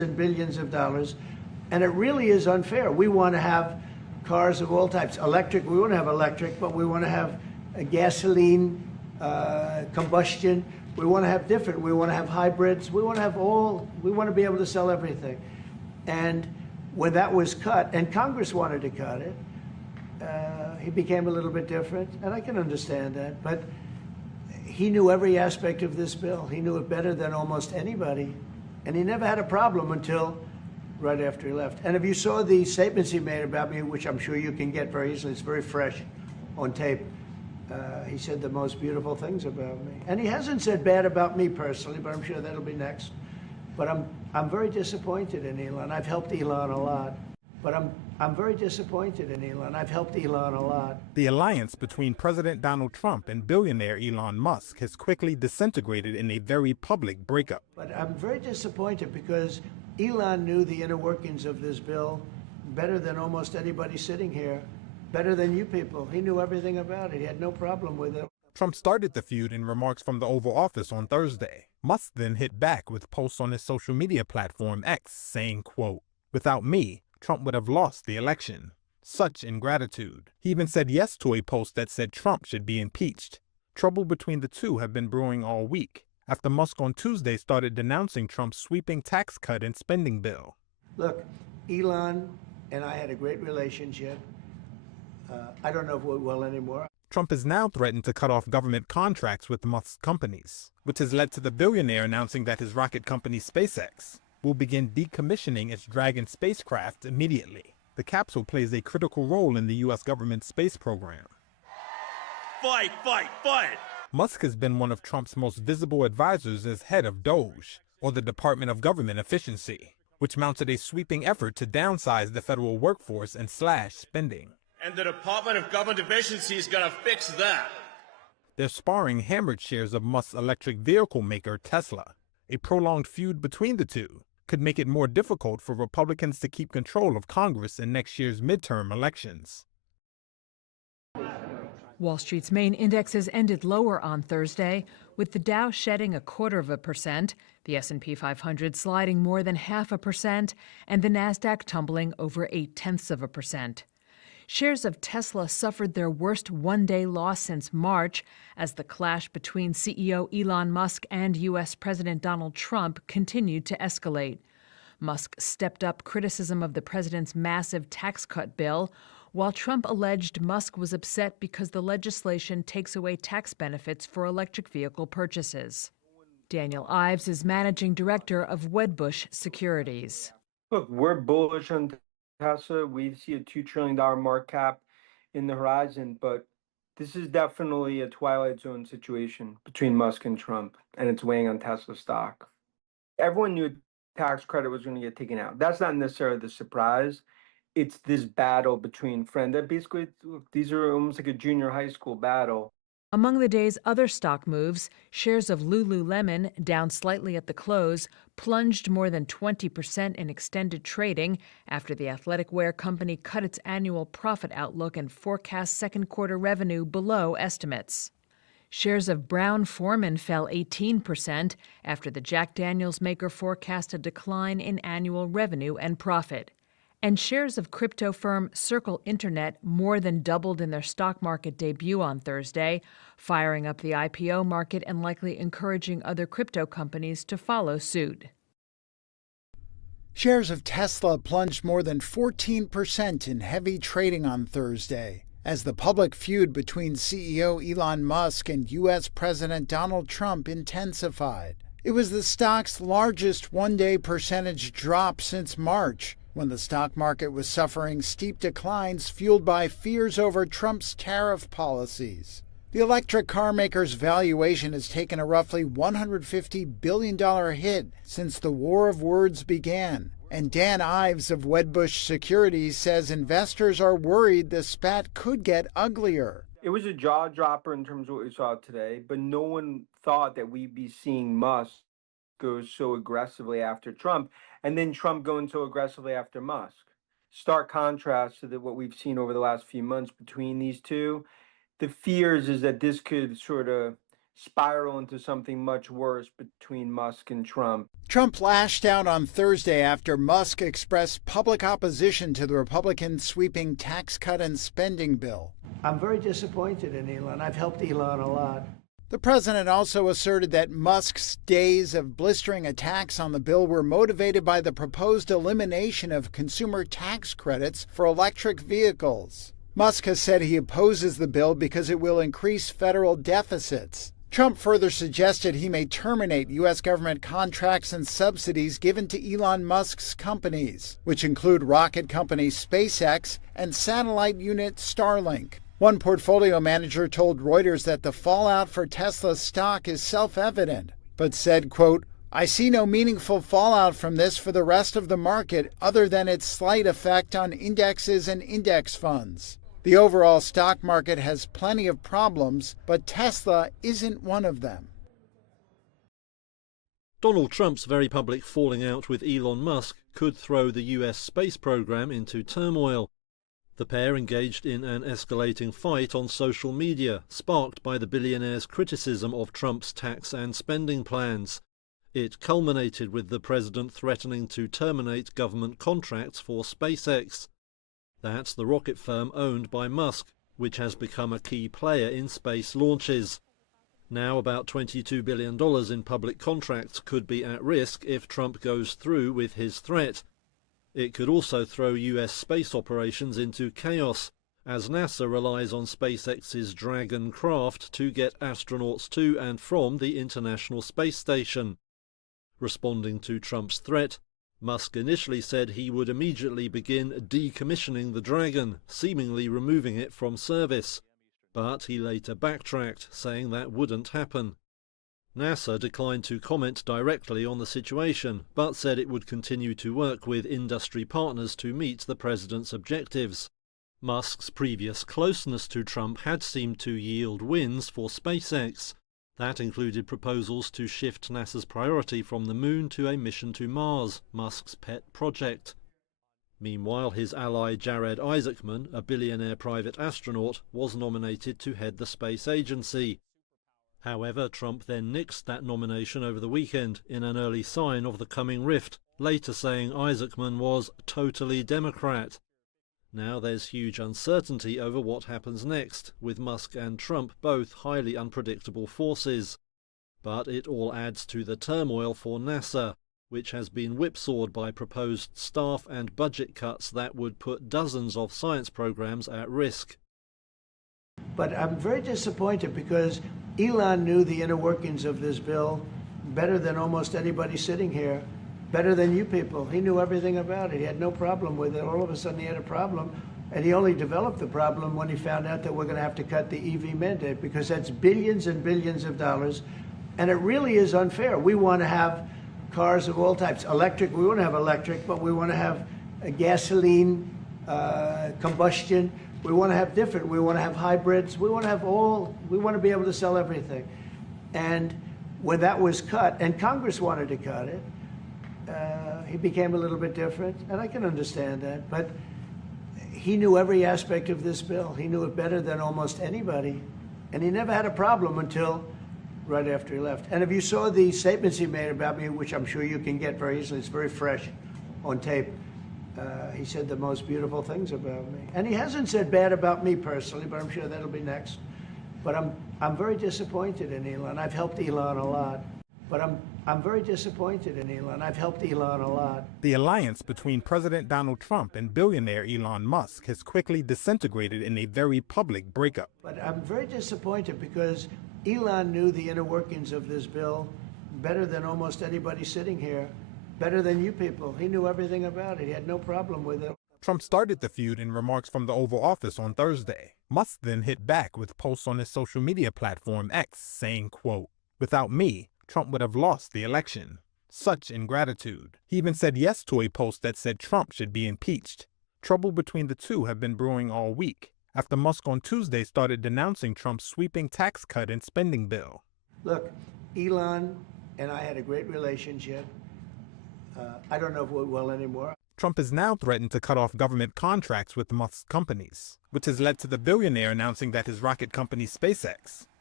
and billions of dollars, and it really is unfair. We want to have cars of all types. Electric, we want to have electric, but we want to have a gasoline, combustion. We want to have different. We want to have hybrids. We want to have all. We want to be able to sell everything. And when that was cut, and Congress wanted to cut it, he became a little bit different, and I can understand that. But he knew every aspect of this bill. He knew it better than almost anybody, and he never had a problem until right after he left. And if you saw the statements he made about me, which I'm sure you can get very easily, it's very fresh on tape. He said the most beautiful things about me, and he hasn't said bad about me personally, but I'm sure that'll be next. But I'm very disappointed in Elon. I've helped Elon a lot, but I'm very disappointed in Elon. I've helped Elon a lot. The alliance between President Donald Trump and billionaire Elon Musk has quickly disintegrated in a very public breakup. But I'm very disappointed because Elon knew the inner workings of this bill better than almost anybody sitting here, better than you people. He knew everything about it. He had no problem with it. Trump started the feud in remarks from the Oval Office on Thursday. Musk then hit back with posts on his social media platform X saying, quote, "Without me, Trump would have lost the election. Such ingratitude." He even said yes to a post that said Trump should be impeached. Trouble between the two have been brewing all week, after Musk on Tuesday started denouncing Trump's sweeping tax cut and spending bill. Look, Elon and I had a great relationship. I don't know if we're well anymore. Trump has now threatened to cut off government contracts with Musk's companies, which has led to the billionaire announcing that his rocket company SpaceX will begin decommissioning its Dragon spacecraft immediately. The capsule plays a critical role in the U.S. government space program. Fight, fight, fight! Musk has been one of Trump's most visible advisors as head of DOGE, or the Department of Government Efficiency, which mounted a sweeping effort to downsize the federal workforce and slash spending. And the Department of Government Efficiency is gonna fix that. Their sparring hammered shares of Musk's electric vehicle maker Tesla. A prolonged feud between the two could make it more difficult for Republicans to keep control of Congress in next year's midterm elections. Wall Street's main indexes ended lower on Thursday, with the Dow shedding 0.25%, the S&P 500 sliding more than 0.5%, and the Nasdaq tumbling over 0.8%. Shares of Tesla suffered their worst one-day loss since March as the clash between CEO Elon Musk and U.S. President Donald Trump continued to escalate. Musk stepped up criticism of the president's massive tax cut bill, while Trump alleged Musk was upset because the legislation takes away tax benefits for electric vehicle purchases. Daniel Ives is managing director of Wedbush Securities. Look, we're bullish on Tesla. We see a $2 trillion market cap in the horizon, but this is definitely a twilight zone situation between Musk and Trump, and it's weighing on Tesla stock. Everyone knew a tax credit was going to get taken out. That's not necessarily the surprise. It's this battle between friends. That basically, these are almost like a junior high school battle. Among the day's other stock moves, shares of Lululemon, down slightly at the close, plunged more than 20% in extended trading after the athletic wear company cut its annual profit outlook and forecast second quarter revenue below estimates. Shares of Brown-Forman fell 18% after the Jack Daniels maker forecast a decline in annual revenue and profit. And shares of crypto firm Circle Internet more than doubled in their stock market debut on Thursday, firing up the IPO market and likely encouraging other crypto companies to follow suit. Shares of Tesla plunged more than 14% in heavy trading on Thursday, as the public feud between CEO Elon Musk and U.S. President Donald Trump intensified. It was the stock's largest one-day percentage drop since March, when the stock market was suffering steep declines fueled by fears over Trump's tariff policies. The electric car maker's valuation has taken a roughly $150 billion hit since the war of words began. And Dan Ives of Wedbush Securities says investors are worried the spat could get uglier. It was a jaw dropper in terms of what we saw today, but no one thought that we'd be seeing Musk go so aggressively after Trump, and then Trump going so aggressively after Musk. Stark contrast to what we've seen over the last few months between these two. The fears is that this could sort of spiral into something much worse between Musk and Trump. Trump lashed out on Thursday after Musk expressed public opposition to the Republicans' sweeping tax cut and spending bill. I'm very disappointed in Elon. I've helped Elon a lot. The president also asserted that Musk's days of blistering attacks on the bill were motivated by the proposed elimination of consumer tax credits for electric vehicles. Musk has said he opposes the bill because it will increase federal deficits. Trump further suggested he may terminate U.S. government contracts and subsidies given to Elon Musk's companies, which include rocket company SpaceX and satellite unit Starlink. One portfolio manager told Reuters that the fallout for Tesla's stock is self-evident, but said, quote, "I see no meaningful fallout from this for the rest of the market other than its slight effect on indexes and index funds. The overall stock market has plenty of problems, but Tesla isn't one of them." Donald Trump's very public falling out with Elon Musk could throw the US space program into turmoil. The pair engaged in an escalating fight on social media, sparked by the billionaire's criticism of Trump's tax and spending plans. It culminated with the president threatening to terminate government contracts for SpaceX. That's the rocket firm owned by Musk, which has become a key player in space launches. Now about $22 billion in public contracts could be at risk if Trump goes through with his threat. It could also throw US space operations into chaos, as NASA relies on SpaceX's Dragon craft to get astronauts to and from the International Space Station. Responding to Trump's threat, Musk initially said he would immediately begin decommissioning the Dragon, seemingly removing it from service. But he later backtracked, saying that wouldn't happen. NASA declined to comment directly on the situation, but said it would continue to work with industry partners to meet the president's objectives. Musk's previous closeness to Trump had seemed to yield wins for SpaceX. That included proposals to shift NASA's priority from the moon to a mission to Mars, Musk's pet project. Meanwhile, his ally Jared Isaacman, a billionaire private astronaut, was nominated to head the space agency. However, Trump then nixed that nomination over the weekend in an early sign of the coming rift, later saying Isaacman was totally Democrat. Now there's huge uncertainty over what happens next, with Musk and Trump both highly unpredictable forces. But it all adds to the turmoil for NASA, which has been whipsawed by proposed staff and budget cuts that would put dozens of science programs at risk. But I'm very disappointed because Elon knew the inner workings of this bill better than almost anybody sitting here, better than you people. He knew everything about it. He had no problem with it. All of a sudden he had a problem, and he only developed the problem when he found out that we're going to have to cut the EV mandate, because that's billions and billions of dollars, and it really is unfair. We want to have cars of all types. Electric, we want to have electric, but we want to have a gasoline, combustion. We want to have different. We want to have hybrids. We want to have all. We want to be able to sell everything. And when that was cut, and Congress wanted to cut it, he became a little bit different, and I can understand that. But he knew every aspect of this bill. He knew it better than almost anybody, and he never had a problem until right after he left. And if you saw the statements he made about me, which I'm sure you can get very easily, it's very fresh on tape. He said the most beautiful things about me. And he hasn't said bad about me personally, but I'm sure that'll be next. But I'm very disappointed in Elon. I've helped Elon a lot. But I'm very disappointed in Elon. I've helped Elon a lot. The alliance between President Donald Trump and billionaire Elon Musk has quickly disintegrated in a very public breakup. But I'm very disappointed because Elon knew the inner workings of this bill better than almost anybody sitting here, better than you people. He knew everything about it. He had no problem with it. Trump started the feud in remarks from the Oval Office on Thursday. Musk then hit back with posts on his social media platform X saying, quote, "Without me, Trump would have lost the election. Such ingratitude." He even said yes to a post that said Trump should be impeached. Trouble between the two have been brewing all week, after Musk on Tuesday started denouncing Trump's sweeping tax cut and spending bill. Look, Elon and I had a great relationship. I don't know if we're well anymore. Trump has now threatened to cut off government contracts with Musk's companies, which has led to the billionaire announcing that his rocket company SpaceX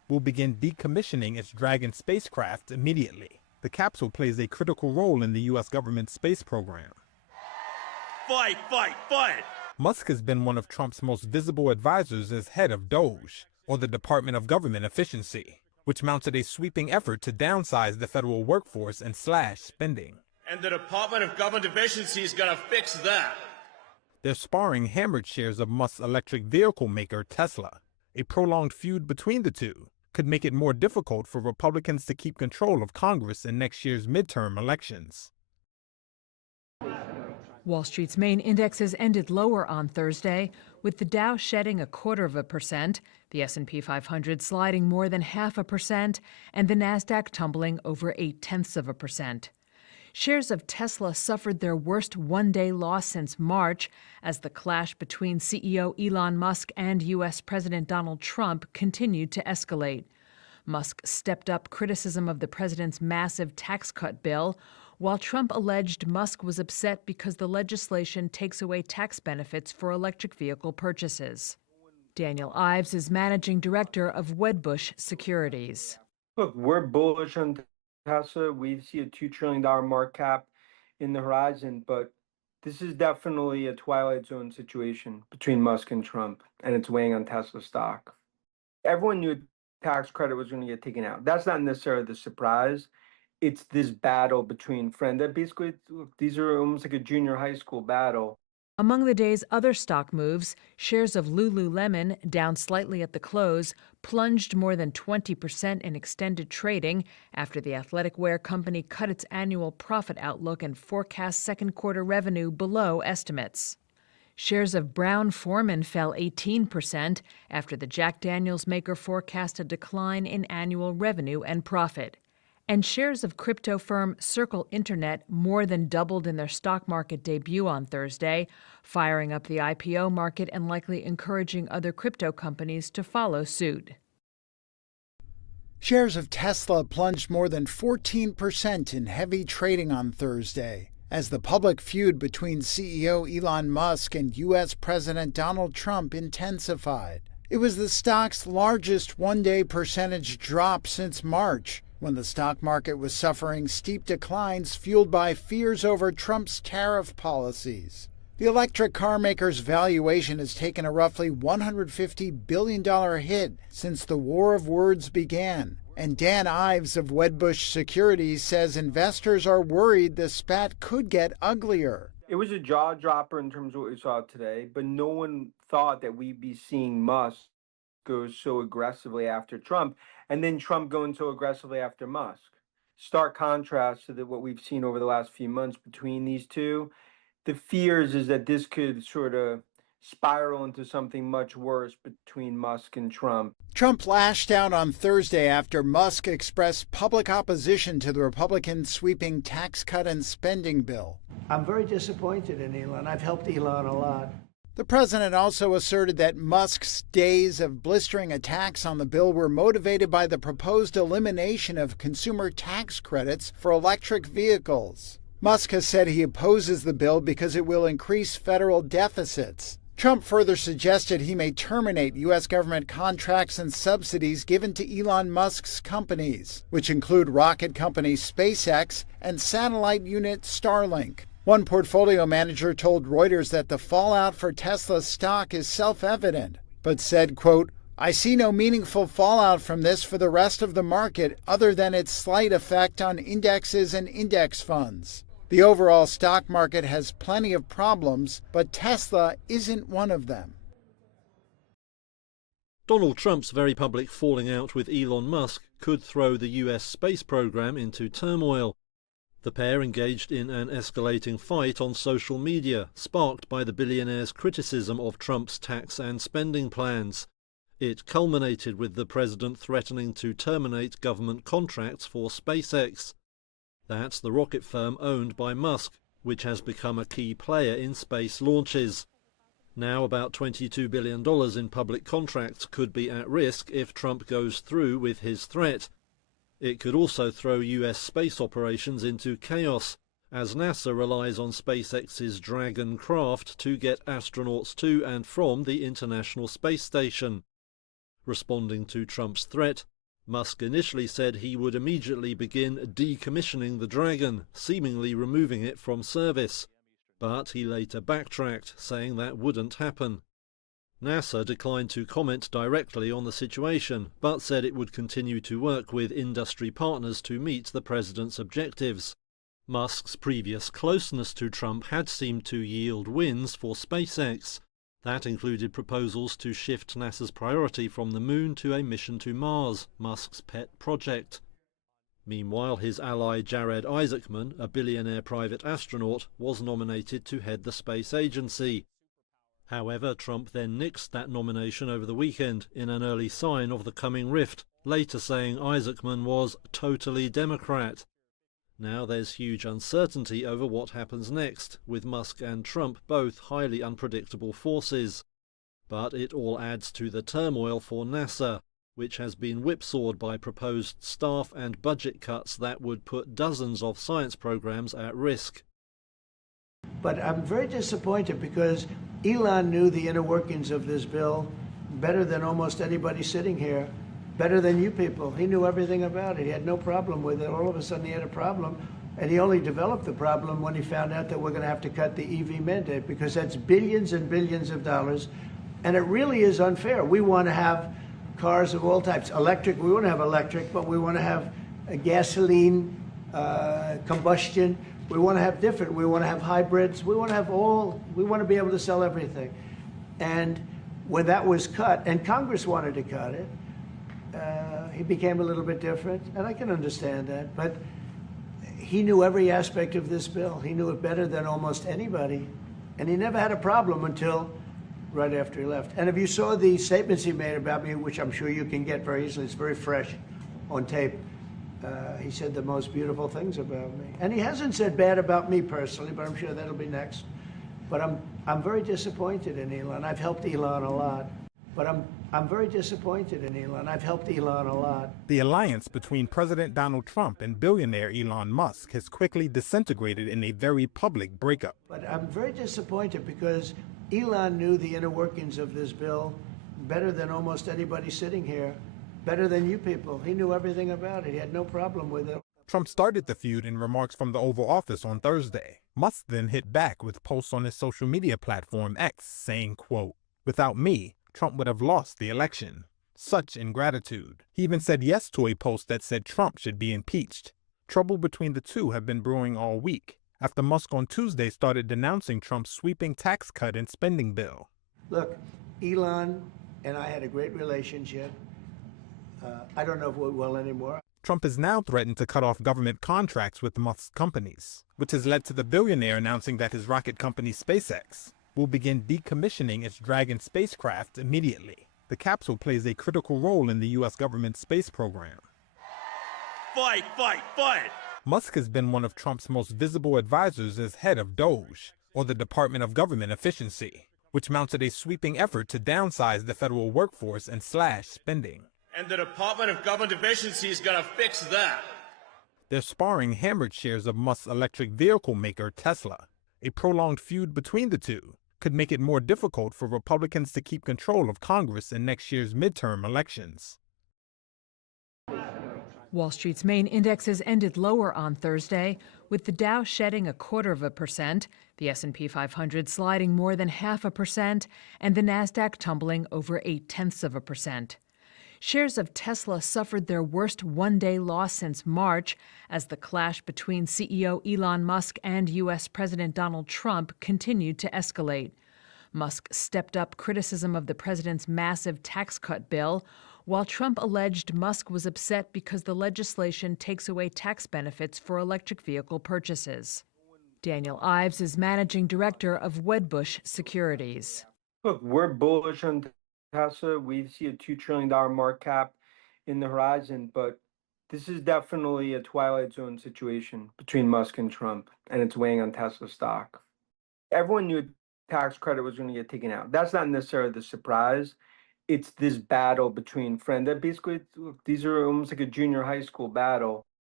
will begin decommissioning its Dragon spacecraft immediately. The capsule plays a critical role in the U.S. government's space program. Fight, fight, fight! Musk has been one of Trump's most visible advisors as head of DOGE, or the Department of Government Efficiency, which mounted a sweeping effort to downsize the federal workforce and slash spending. And the Department of Government Efficiency is gonna fix that. Their sparring hammered shares of Musk's electric vehicle maker Tesla. A prolonged feud between the two could make it more difficult for Republicans to keep control of Congress in next year's midterm elections. Wall Street's main indexes ended lower on Thursday, with the Dow shedding 0.25%, the S&P 500 sliding more than 0.5%, and the Nasdaq tumbling over 0.8%. Shares of Tesla suffered their worst one-day loss since March as the clash between CEO Elon Musk and U.S. President Donald Trump continued to escalate. Musk stepped up criticism of the president's massive tax cut bill, while Trump alleged Musk was upset because the legislation takes away tax benefits for electric vehicle purchases. Daniel Ives is managing director of Wedbush Securities. Look, we're bullish on Tesla. We see a $2 trillion market cap in the horizon, but this is definitely a twilight zone situation between Musk and Trump, and it's weighing on Tesla stock. Everyone knew a tax credit was going to get taken out. That's not necessarily the surprise. It's this battle between friends. That basically, these are almost like a junior high school battle. Among the day's other stock moves, shares of Lululemon, down slightly at the close, plunged more than 20% in extended trading after the athletic wear company cut its annual profit outlook and forecast second quarter revenue below estimates. Shares of Brown-Forman fell 18% after the Jack Daniels maker forecast a decline in annual revenue and profit. And shares of crypto firm Circle Internet more than doubled in their stock market debut on Thursday, firing up the IPO market and likely encouraging other crypto companies to follow suit. Shares of Tesla plunged more than 14% in heavy trading on Thursday as the public feud between CEO Elon Musk and U.S. President Donald Trump intensified. It was the stock's largest one-day percentage drop since March, when the stock market was suffering steep declines fueled by fears over Trump's tariff policies. The electric car maker's valuation has taken a roughly $150 billion hit since the war of words began. And Dan Ives of Wedbush Securities says investors are worried the spat could get uglier. It was a jaw dropper in terms of what we saw today, but no one thought that we'd be seeing Musk go so aggressively after Trump, and then Trump going so aggressively after Musk. Stark contrast to what we've seen over the last few months between these two. The fears is that this could sort of spiral into something much worse between Musk and Trump. Trump lashed out on Thursday after Musk expressed public opposition to the Republican sweeping tax cut and spending bill. I'm very disappointed in Elon. I've helped Elon a lot. The president also asserted that Musk's days of blistering attacks on the bill were motivated by the proposed elimination of consumer tax credits for electric vehicles. Musk has said he opposes the bill because it will increase federal deficits. Trump further suggested he may terminate U.S. government contracts and subsidies given to Elon Musk's companies, which include rocket company SpaceX and satellite unit Starlink. One portfolio manager told Reuters that the fallout for Tesla's stock is self-evident, but said, quote, "I see no meaningful fallout from this for the rest of the market other than its slight effect on indexes and index funds. The overall stock market has plenty of problems, but Tesla isn't one of them." Donald Trump's very public falling out with Elon Musk could throw the US space program into turmoil. The pair engaged in an escalating fight on social media, sparked by the billionaire's criticism of Trump's tax and spending plans. It culminated with the president threatening to terminate government contracts for SpaceX. That's the rocket firm owned by Musk, which has become a key player in space launches. Now about $22 billion in public contracts could be at risk if Trump goes through with his threat. It could also throw US space operations into chaos, as NASA relies on SpaceX's Dragon craft to get astronauts to and from the International Space Station. Responding to Trump's threat, Musk initially said he would immediately begin decommissioning the Dragon, seemingly removing it from service. But he later backtracked, saying that wouldn't happen. NASA declined to comment directly on the situation, but said it would continue to work with industry partners to meet the president's objectives. Musk's previous closeness to Trump had seemed to yield wins for SpaceX. That included proposals to shift NASA's priority from the moon to a mission to Mars, Musk's pet project. Meanwhile, his ally Jared Isaacman, a billionaire private astronaut, was nominated to head the space agency. However, Trump then nixed that nomination over the weekend in an early sign of the coming rift, later saying Isaacman was totally Democrat. Now there's huge uncertainty over what happens next, with Musk and Trump both highly unpredictable forces. But it all adds to the turmoil for NASA, which has been whipsawed by proposed staff and budget cuts that would put dozens of science programs at risk. But I'm very disappointed because Elon knew the inner workings of this bill better than almost anybody sitting here, better than you people. He knew everything about it. He had no problem with it. All of a sudden he had a problem, and he only developed the problem when he found out that we're going to have to cut the EV mandate, because that's billions and billions of dollars, and it really is unfair. We want to have cars of all types. Electric, we want to have electric, but we want to have a gasoline, combustion. We want to have different. We want to have hybrids. We want to have all. We want to be able to sell everything. And when that was cut, and Congress wanted to cut it, he became a little bit different, and I can understand that. But he knew every aspect of this bill. He knew it better than almost anybody, and he never had a problem until right after he left. And if you saw the statements he made about me, which I'm sure you can get very easily, it's very fresh on tape. He said the most beautiful things about me. And he hasn't said bad about me personally, but I'm sure that'll be next. But I'm very disappointed in Elon. I've helped Elon a lot. But I'm very disappointed in Elon. I've helped Elon a lot. The alliance between President Donald Trump and billionaire Elon Musk has quickly disintegrated in a very public breakup. But I'm very disappointed because Elon knew the inner workings of this bill better than almost anybody sitting here, better than you people. He knew everything about it. He had no problem with it. Trump started the feud in remarks from the Oval Office on Thursday. Musk then hit back with posts on his social media platform X saying, quote, "Without me, Trump would have lost the election. Such ingratitude." He even said yes to a post that said Trump should be impeached. Trouble between the two have been brewing all week, after Musk on Tuesday started denouncing Trump's sweeping tax cut and spending bill. Look, Elon and I had a great relationship. I don't know if we will anymore. Trump has now threatened to cut off government contracts with Musk's companies, which has led to the billionaire announcing that his rocket company SpaceX will begin decommissioning its Dragon spacecraft immediately. The capsule plays a critical role in the U.S. government's space program. Fight, fight, fight! Musk has been one of Trump's most visible advisors as head of DOGE, or the Department of Government Efficiency, which mounted a sweeping effort to downsize the federal workforce and slash spending. And the Department of Government Efficiency is gonna fix that. Their sparring hammered shares of Musk's electric vehicle maker Tesla. A prolonged feud between the two could make it more difficult for Republicans to keep control of Congress in next year's midterm elections. Wall Street's main indexes ended lower on Thursday, with the Dow shedding 0.25%, the S&P 500 sliding more than 0.5%, and the Nasdaq tumbling over 0.8%. Shares of Tesla suffered their worst one-day loss since March as the clash between CEO Elon Musk and U.S. President Donald Trump continued to escalate. Musk stepped up criticism of the president's massive tax cut bill, while Trump alleged Musk was upset because the legislation takes away tax benefits for electric vehicle purchases. Daniel Ives is managing director of Wedbush Securities. Look, we're bullish on Tesla. We see a $2 trillion market cap in the horizon, but this is definitely a twilight zone situation between Musk and Trump, and it's weighing on Tesla stock. Everyone knew tax credit was going to get taken out. That's not necessarily the surprise. It's this battle between friends. That basically, these are almost like a junior high school battle.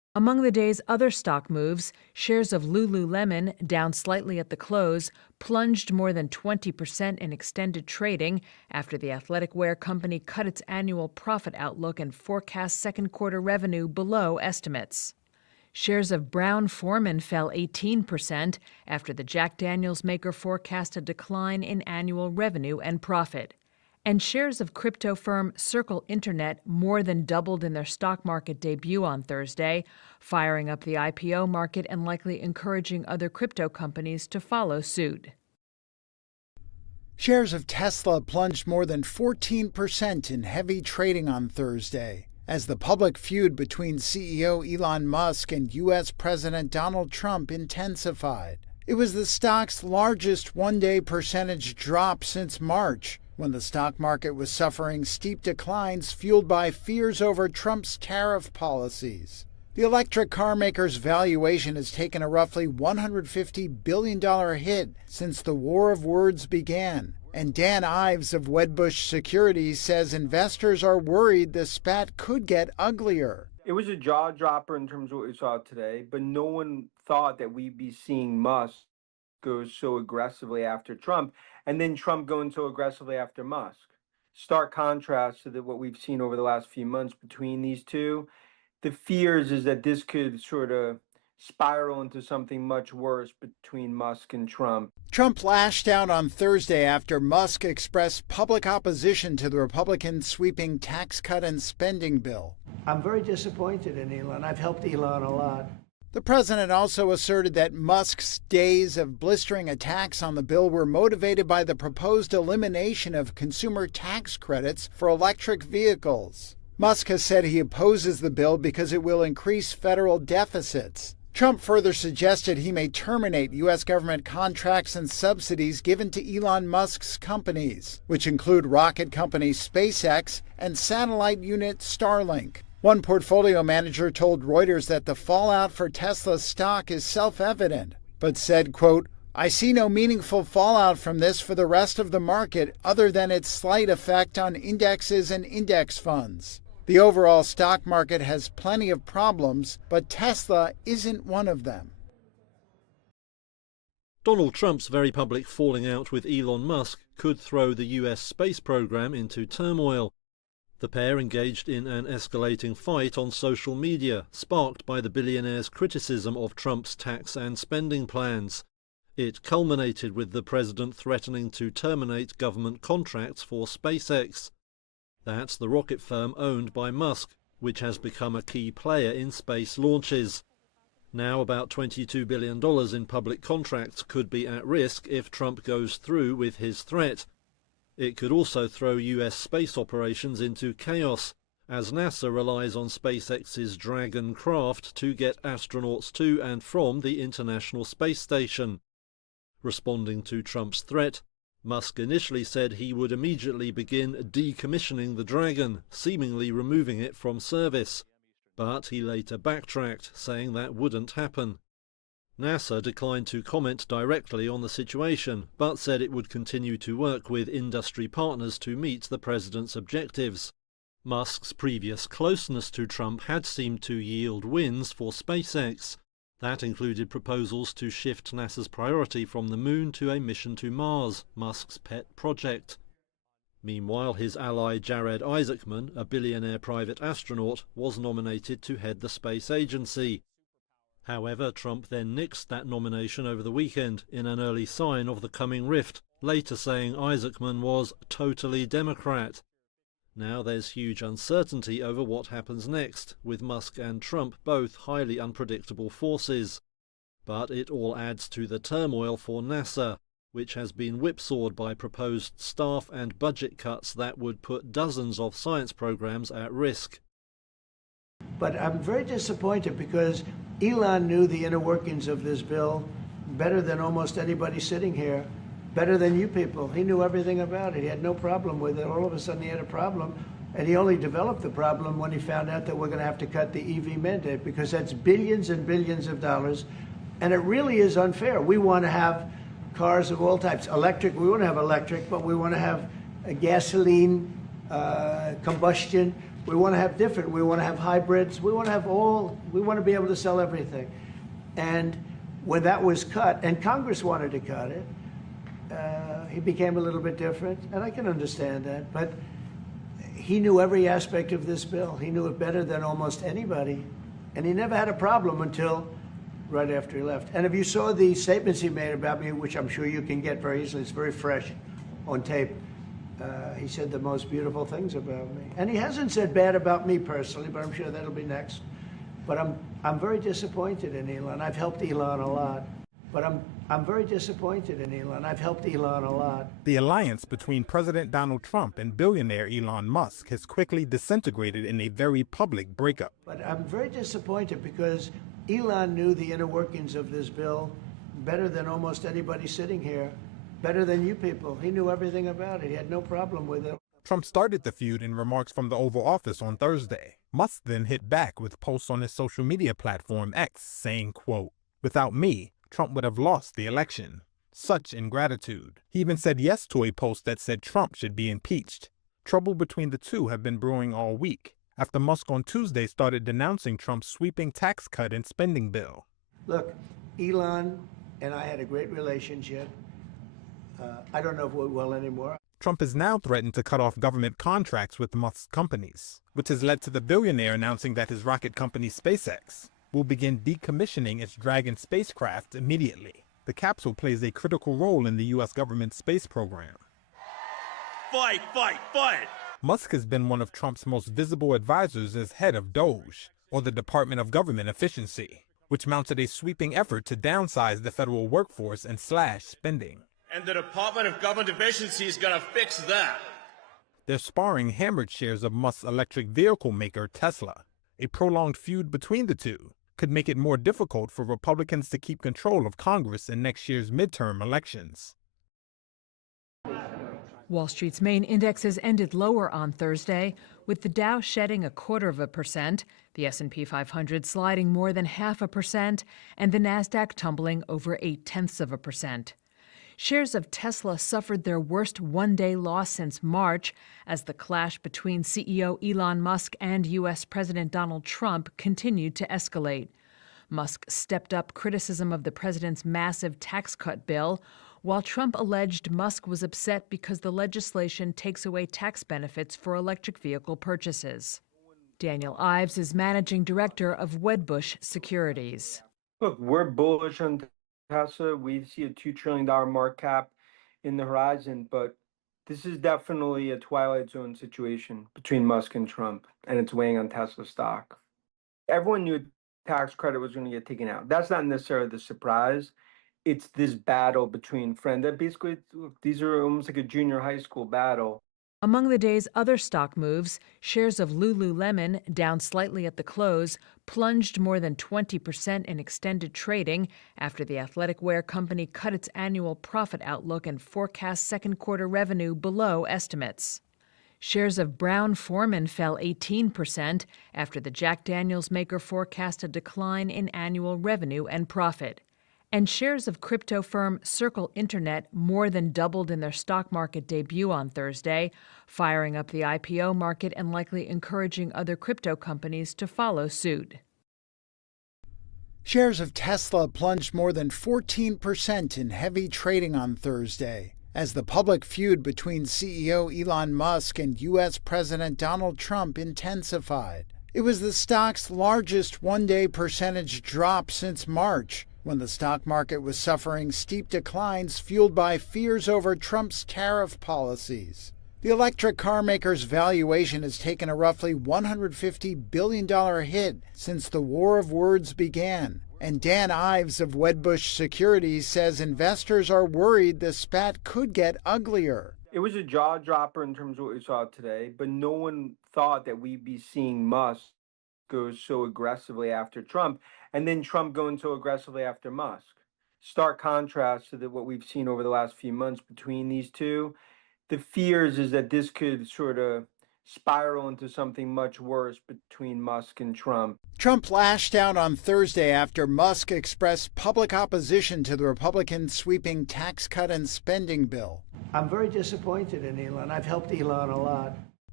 Among the day's other stock moves, shares of Lululemon, down slightly at the close, plunged more than 20% in extended trading after the athletic wear company cut its annual profit outlook and forecast second quarter revenue below estimates. Shares of Brown-Forman fell 18% after the Jack Daniels maker forecast a decline in annual revenue and profit. And shares of crypto firm Circle Internet more than doubled in their stock market debut on Thursday, firing up the IPO market and likely encouraging other crypto companies to follow suit. Shares of Tesla plunged more than 14% in heavy trading on Thursday as the public feud between CEO Elon Musk and U.S. President Donald Trump intensified. It was the stock's largest one-day percentage drop since March, when the stock market was suffering steep declines fueled by fears over Trump's tariff policies. The electric car maker's valuation has taken a roughly $150 billion hit since the war of words began. And Dan Ives of Wedbush Securities says investors are worried the spat could get uglier. It was a jaw dropper in terms of what we saw today, but no one thought that we'd be seeing Musk go so aggressively after Trump, and then Trump going so aggressively after Musk. Stark contrast to what we've seen over the last few months between these two. The fears is that this could sort of spiral into something much worse between Musk and Trump. Trump lashed out on Thursday after Musk expressed public opposition to the Republican sweeping tax cut and spending bill. I'm very disappointed in Elon. I've helped Elon a lot. The president also asserted that Musk's days of blistering attacks on the bill were motivated by the proposed elimination of consumer tax credits for electric vehicles. Musk has said he opposes the bill because it will increase federal deficits. Trump further suggested he may terminate U.S. government contracts and subsidies given to Elon Musk's companies, which include rocket company SpaceX and satellite unit Starlink. One portfolio manager told Reuters that the fallout for Tesla's stock is self-evident, but said, quote, "I see no meaningful fallout from this for the rest of the market other than its slight effect on indexes and index funds. The overall stock market has plenty of problems, but Tesla isn't one of them." Donald Trump's very public falling out with Elon Musk could throw the US space program into turmoil. The pair engaged in an escalating fight on social media, sparked by the billionaire's criticism of Trump's tax and spending plans. It culminated with the president threatening to terminate government contracts for SpaceX. That's the rocket firm owned by Musk, which has become a key player in space launches. Now about $22 billion in public contracts could be at risk if Trump goes through with his threat. It could also throw US space operations into chaos, as NASA relies on SpaceX's Dragon craft to get astronauts to and from the International Space Station. Responding to Trump's threat, Musk initially said he would immediately begin decommissioning the Dragon, seemingly removing it from service. But he later backtracked, saying that wouldn't happen. NASA declined to comment directly on the situation, but said it would continue to work with industry partners to meet the president's objectives. Musk's previous closeness to Trump had seemed to yield wins for SpaceX. That included proposals to shift NASA's priority from the moon to a mission to Mars, Musk's pet project. Meanwhile, his ally Jared Isaacman, a billionaire private astronaut, was nominated to head the space agency. However, Trump then nixed that nomination over the weekend in an early sign of the coming rift, later saying Isaacman was totally Democrat. Now there's huge uncertainty over what happens next, with Musk and Trump both highly unpredictable forces. But it all adds to the turmoil for NASA, which has been whipsawed by proposed staff and budget cuts that would put dozens of science programs at risk. But I'm very disappointed because Elon knew the inner workings of this bill better than almost anybody sitting here, better than you people. He knew everything about it. He had no problem with it. All of a sudden he had a problem, and he only developed the problem when he found out that we're going to have to cut the EV mandate, because that's billions and billions of dollars, and it really is unfair. We want to have cars of all types. Electric, we want to have electric, but we want to have a gasoline combustion. We want to have different. We want to have hybrids. We want to have we want to be able to sell everything. And when that was cut, and Congress wanted to cut it, he became a little bit different, and I can understand that. But he knew every aspect of this bill. He knew it better than almost anybody. And he never had a problem until right after he left. And if you saw the statements he made about me, which I'm sure you can get very easily, it's very fresh on tape, he said the most beautiful things about me. And he hasn't said bad about me personally, but I'm sure that'll be next. But I'm very disappointed in Elon. I've helped Elon a lot. But I'm very disappointed in Elon. I've helped Elon a lot. The alliance between President Donald Trump and billionaire Elon Musk has quickly disintegrated in a very public breakup. But I'm very disappointed because Elon knew the inner workings of this bill better than almost anybody sitting here, better than you people. He knew everything about it. He had no problem with it. Trump started the feud in remarks from the Oval Office on Thursday. Musk then hit back with posts on his social media platform X saying, quote, "Without me, Trump would have lost the election. Such ingratitude." He even said yes to a post that said Trump should be impeached. Trouble between the two have been brewing all week, after Musk on Tuesday started denouncing Trump's sweeping tax cut and spending bill. Look, Elon and I had a great relationship. I don't know if we're well anymore. Trump has now threatened to cut off government contracts with Musk's companies, which has led to the billionaire announcing that his rocket company SpaceX will begin decommissioning its Dragon spacecraft immediately. The capsule plays a critical role in the U.S. government space program. Fight, fight, fight! Musk has been one of Trump's most visible advisors as head of DOGE, or the Department of Government Efficiency, which mounted a sweeping effort to downsize the federal workforce and slash spending. And the Department of Government Efficiency is gonna fix that. Their sparring hammered shares of Musk's electric vehicle maker Tesla. A prolonged feud between the two could make it more difficult for Republicans to keep control of Congress in next year's midterm elections. Wall Street's main indexes ended lower on Thursday, with the Dow shedding 0.25%, the S&P 500 sliding more than 0.5%, and the Nasdaq tumbling over 0.8%. Shares of Tesla suffered their worst one-day loss since March as the clash between CEO Elon Musk and U.S. President Donald Trump continued to escalate. Musk stepped up criticism of the president's massive tax cut bill, while Trump alleged Musk was upset because the legislation takes away tax benefits for electric vehicle purchases. Daniel Ives is managing director of Wedbush Securities. Look, we're bullish on Tesla. We see a $2 trillion market cap in the horizon, but this is definitely a twilight zone situation between Musk and Trump, and it's weighing on Tesla stock. Everyone knew tax credit was going to get taken out. That's not necessarily the surprise. It's this battle between friends. That basically, these are almost like a junior high school battle. Among the day's other stock moves, shares of Lululemon, down slightly at the close, plunged more than 20% in extended trading after the athletic wear company cut its annual profit outlook and forecast second quarter revenue below estimates. Shares of Brown-Forman fell 18% after the Jack Daniels maker forecast a decline in annual revenue and profit. And shares of crypto firm Circle Internet more than doubled in their stock market debut on Thursday, firing up the IPO market and likely encouraging other crypto companies to follow suit. Shares of Tesla plunged more than 14% in heavy trading on Thursday as the public feud between CEO Elon Musk and U.S. President Donald Trump intensified. It was the stock's largest one-day percentage drop since March, when the stock market was suffering steep declines fueled by fears over Trump's tariff policies. The electric car maker's valuation has taken a roughly $150 billion hit since the war of words began. And Dan Ives of Wedbush Securities says investors are worried the spat could get uglier. It was a jaw dropper in terms of what we saw today, but no one thought that we'd be seeing Musk go so aggressively after Trump, and then Trump going so aggressively after Musk. Stark contrast to what we've seen over the last few months between these two. The fears is that this could sort of spiral into something much worse between Musk and Trump. Trump lashed out on Thursday after Musk expressed public opposition to the Republicans' sweeping tax cut and spending bill. I'm very disappointed in Elon. I've helped Elon a lot.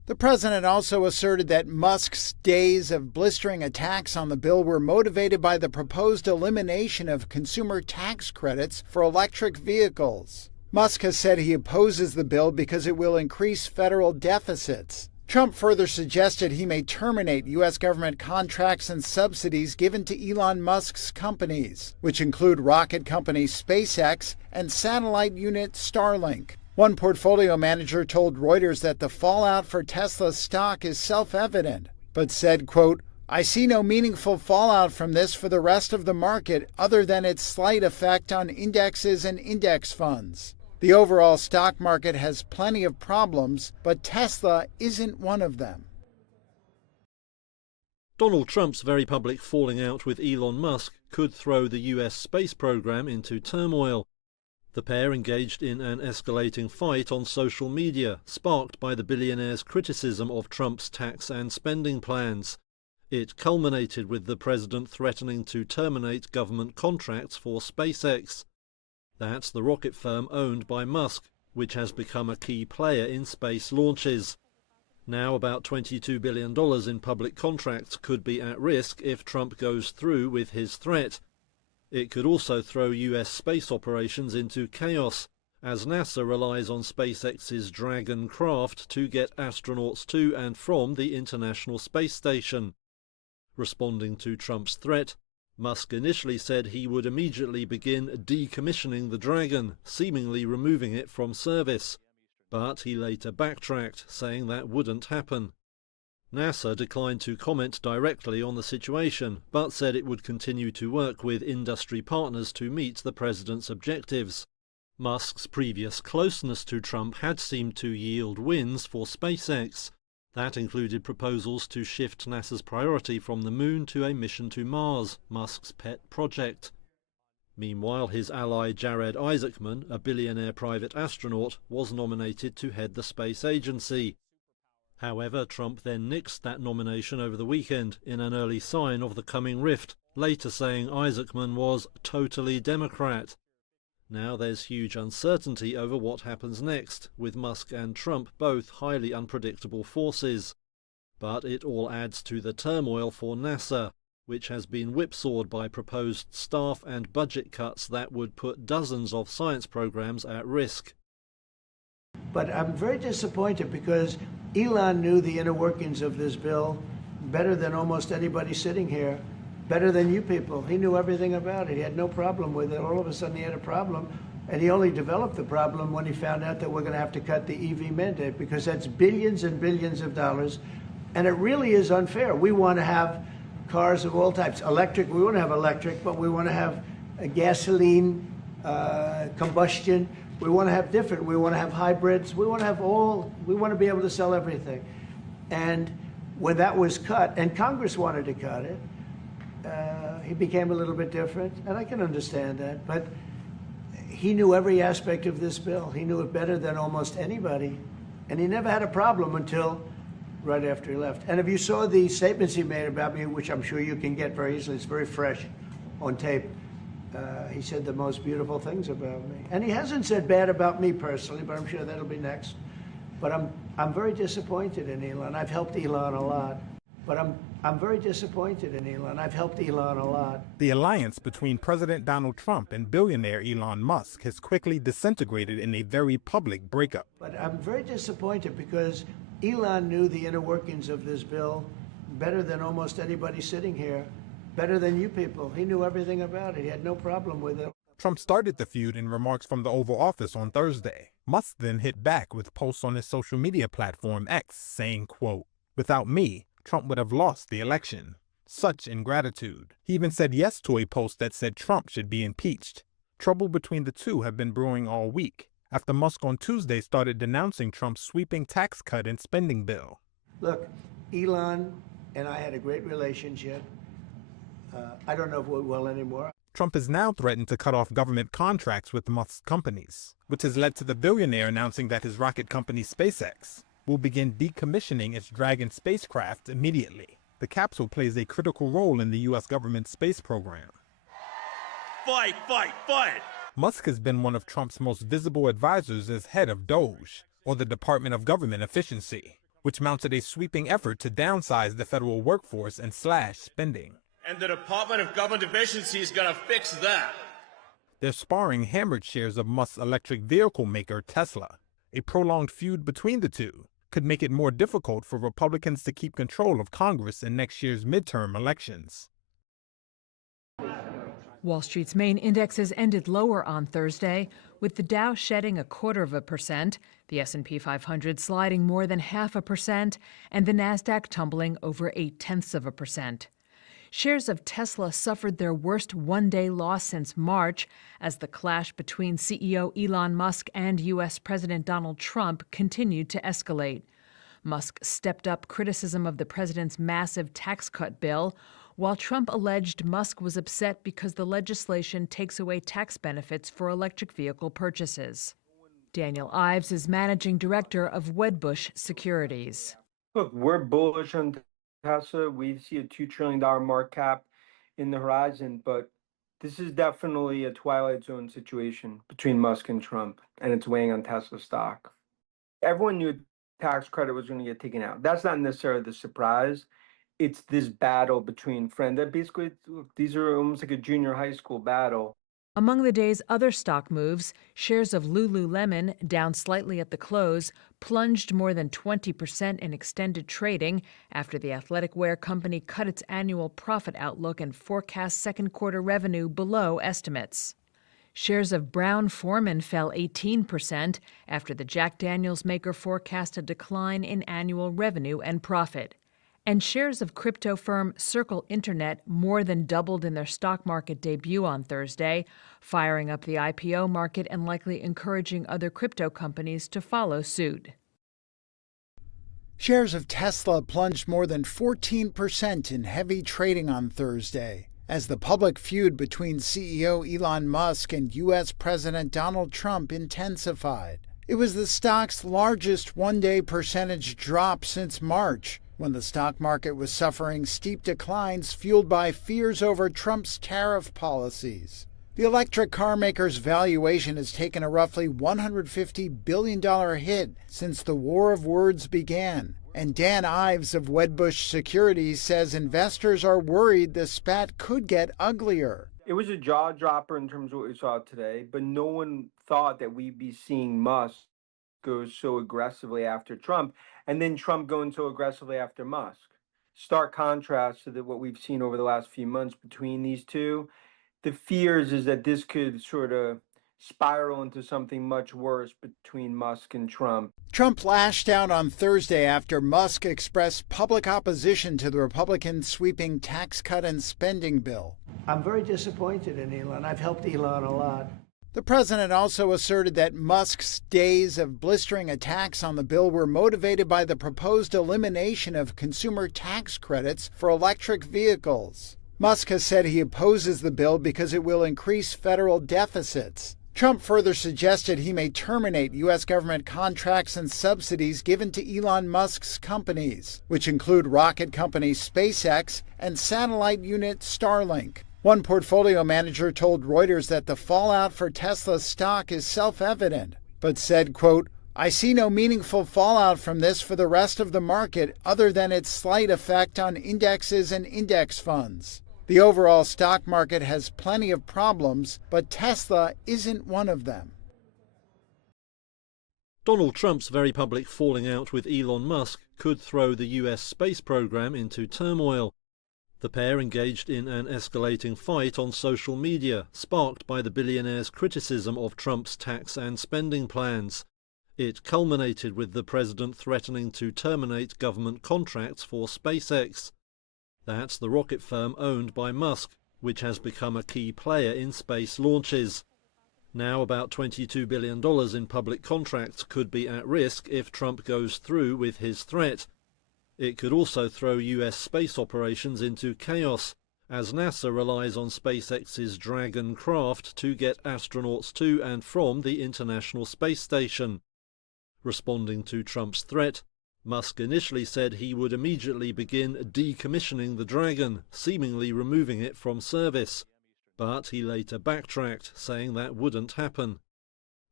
The president also asserted that Musk's days of blistering attacks on the bill were motivated by the proposed elimination of consumer tax credits for electric vehicles. Musk has said he opposes the bill because it will increase federal deficits. Trump further suggested he may terminate U.S. government contracts and subsidies given to Elon Musk's companies, which include rocket company SpaceX and satellite unit Starlink. One portfolio manager told Reuters that the fallout for Tesla's stock is self-evident, but said, quote, "I see no meaningful fallout from this for the rest of the market other than its slight effect on indexes and index funds. The overall stock market has plenty of problems, but Tesla isn't one of them." Donald Trump's very public falling out with Elon Musk could throw the US space program into turmoil. The pair engaged in an escalating fight on social media, sparked by the billionaire's criticism of Trump's tax and spending plans. It culminated with the president threatening to terminate government contracts for SpaceX. That's the rocket firm owned by Musk, which has become a key player in space launches. Now about $22 billion in public contracts could be at risk if Trump goes through with his threat. It could also throw US space operations into chaos, as NASA relies on SpaceX's Dragon craft to get astronauts to and from the International Space Station. Responding to Trump's threat, Musk initially said he would immediately begin decommissioning the Dragon, seemingly removing it from service. But he later backtracked, saying that wouldn't happen. NASA declined to comment directly on the situation, but said it would continue to work with industry partners to meet the president's objectives. Musk's previous closeness to Trump had seemed to yield wins for SpaceX. That included proposals to shift NASA's priority from the moon to a mission to Mars, Musk's pet project. Meanwhile, his ally Jared Isaacman, a billionaire private astronaut, was nominated to head the space agency. However, Trump then nixed that nomination over the weekend in an early sign of the coming rift, later saying Isaacman was totally Democrat. Now there's huge uncertainty over what happens next, with Musk and Trump both highly unpredictable forces. But it all adds to the turmoil for NASA, which has been whipsawed by proposed staff and budget cuts that would put dozens of science programs at risk. But I'm very disappointed because Elon knew the inner workings of this bill better than almost anybody sitting here, better than you people. He knew everything about it. He had no problem with it. All of a sudden he had a problem, and he only developed the problem when he found out that we're going to have to cut the EV mandate, because that's billions and billions of dollars, and it really is unfair. We want to have cars of all types. Electric, we want to have electric, but we want to have a gasoline, combustion. We want to have different. We want to have hybrids. We want to have all. We want to be able to sell everything. And when that was cut, and Congress wanted to cut it, he became a little bit different, and I can understand that. But he knew every aspect of this bill. He knew it better than almost anybody, and he never had a problem until right after he left. And if you saw the statements he made about me, which I'm sure you can get very easily, it's very fresh on tape. He said the most beautiful things about me. And he hasn't said bad about me personally, but I'm sure that'll be next. But I'm very disappointed in Elon. I've helped Elon a lot. But I'm very disappointed in Elon. I've helped Elon a lot. The alliance between President Donald Trump and billionaire Elon Musk has quickly disintegrated in a very public breakup. But I'm very disappointed because Elon knew the inner workings of this bill better than almost anybody sitting here, better than you people. He knew everything about it. He had no problem with it. Trump started the feud in remarks from the Oval Office on Thursday. Musk then hit back with posts on his social media platform X saying, quote, "Without me, Trump would have lost the election. Such ingratitude." He even said yes to a post that said Trump should be impeached. Trouble between the two have been brewing all week, after Musk on Tuesday started denouncing Trump's sweeping tax cut and spending bill. Look, Elon and I had a great relationship. I don't know if we will anymore. Trump has now threatened to cut off government contracts with Musk's companies, which has led to the billionaire announcing that his rocket company SpaceX will begin decommissioning its Dragon spacecraft immediately. The capsule plays a critical role in the U.S. government space program. Fight, fight, fight! Musk has been one of Trump's most visible advisors as head of DOGE, or the Department of Government Efficiency, which mounted a sweeping effort to downsize the federal workforce and slash spending. And the Department of Government Efficiency is going to fix that. Their sparring hammered shares of Musk's electric vehicle maker Tesla. A prolonged feud between the two could make it more difficult for Republicans to keep control of Congress in next year's midterm elections. Wall Street's main indexes ended lower on Thursday, with the Dow shedding 0.25%, the S&P 500 sliding more than 0.5%, and the Nasdaq tumbling over 0.8%. Shares of Tesla suffered their worst one-day loss since March as the clash between CEO Elon Musk and U.S. President Donald Trump continued to escalate. Musk stepped up criticism of the president's massive tax cut bill, while Trump alleged Musk was upset because the legislation takes away tax benefits for electric vehicle purchases. Daniel Ives is managing director of Wedbush Securities. Look, we're bullish on Tesla. We see a $2 trillion market cap in the horizon, but this is definitely a twilight zone situation between Musk and Trump, and it's weighing on Tesla stock. Everyone knew tax credit was going to get taken out. That's not necessarily the surprise. It's this battle between friends. That basically, look, these are almost like a junior high school battle. Among the day's other stock moves, shares of Lululemon, down slightly at the close, plunged more than 20% in extended trading after the athletic wear company cut its annual profit outlook and forecast second quarter revenue below estimates. Shares of Brown-Forman fell 18% after the Jack Daniels maker forecast a decline in annual revenue and profit. And shares of crypto firm Circle Internet more than doubled in their stock market debut on Thursday, firing up the IPO market and likely encouraging other crypto companies to follow suit. Shares of Tesla plunged more than 14% in heavy trading on Thursday as the public feud between CEO Elon Musk and U.S. President Donald Trump intensified. It was the stock's largest one-day percentage drop since March, when the stock market was suffering steep declines fueled by fears over Trump's tariff policies. The electric car maker's valuation has taken a roughly $150 billion hit since the war of words began. And Dan Ives of Wedbush Securities says investors are worried the spat could get uglier. It was a jaw dropper in terms of what we saw today, but no one thought that we'd be seeing Musk go so aggressively after Trump, and then Trump going so aggressively after Musk. Stark contrast to what we've seen over the last few months between these two. The fears is that this could sort of spiral into something much worse between Musk and Trump. Trump lashed out on Thursday after Musk expressed public opposition to the Republican sweeping tax cut and spending bill. I'm very disappointed in Elon. I've helped Elon a lot. The president also asserted that Musk's days of blistering attacks on the bill were motivated by the proposed elimination of consumer tax credits for electric vehicles. Musk has said he opposes the bill because it will increase federal deficits. Trump further suggested he may terminate U.S. government contracts and subsidies given to Elon Musk's companies, which include rocket company SpaceX and satellite unit Starlink. One portfolio manager told Reuters that the fallout for Tesla's stock is self-evident, but said, quote, "I see no meaningful fallout from this for the rest of the market other than its slight effect on indexes and index funds. The overall stock market has plenty of problems, but Tesla isn't one of them." Donald Trump's very public falling out with Elon Musk could throw the US space program into turmoil. The pair engaged in an escalating fight on social media, sparked by the billionaire's criticism of Trump's tax and spending plans. It culminated with the president threatening to terminate government contracts for SpaceX. That's the rocket firm owned by Musk, which has become a key player in space launches. Now about $22 billion in public contracts could be at risk if Trump goes through with his threat. It could also throw US space operations into chaos, as NASA relies on SpaceX's Dragon craft to get astronauts to and from the International Space Station. Responding to Trump's threat, Musk initially said he would immediately begin decommissioning the Dragon, seemingly removing it from service. But he later backtracked, saying that wouldn't happen.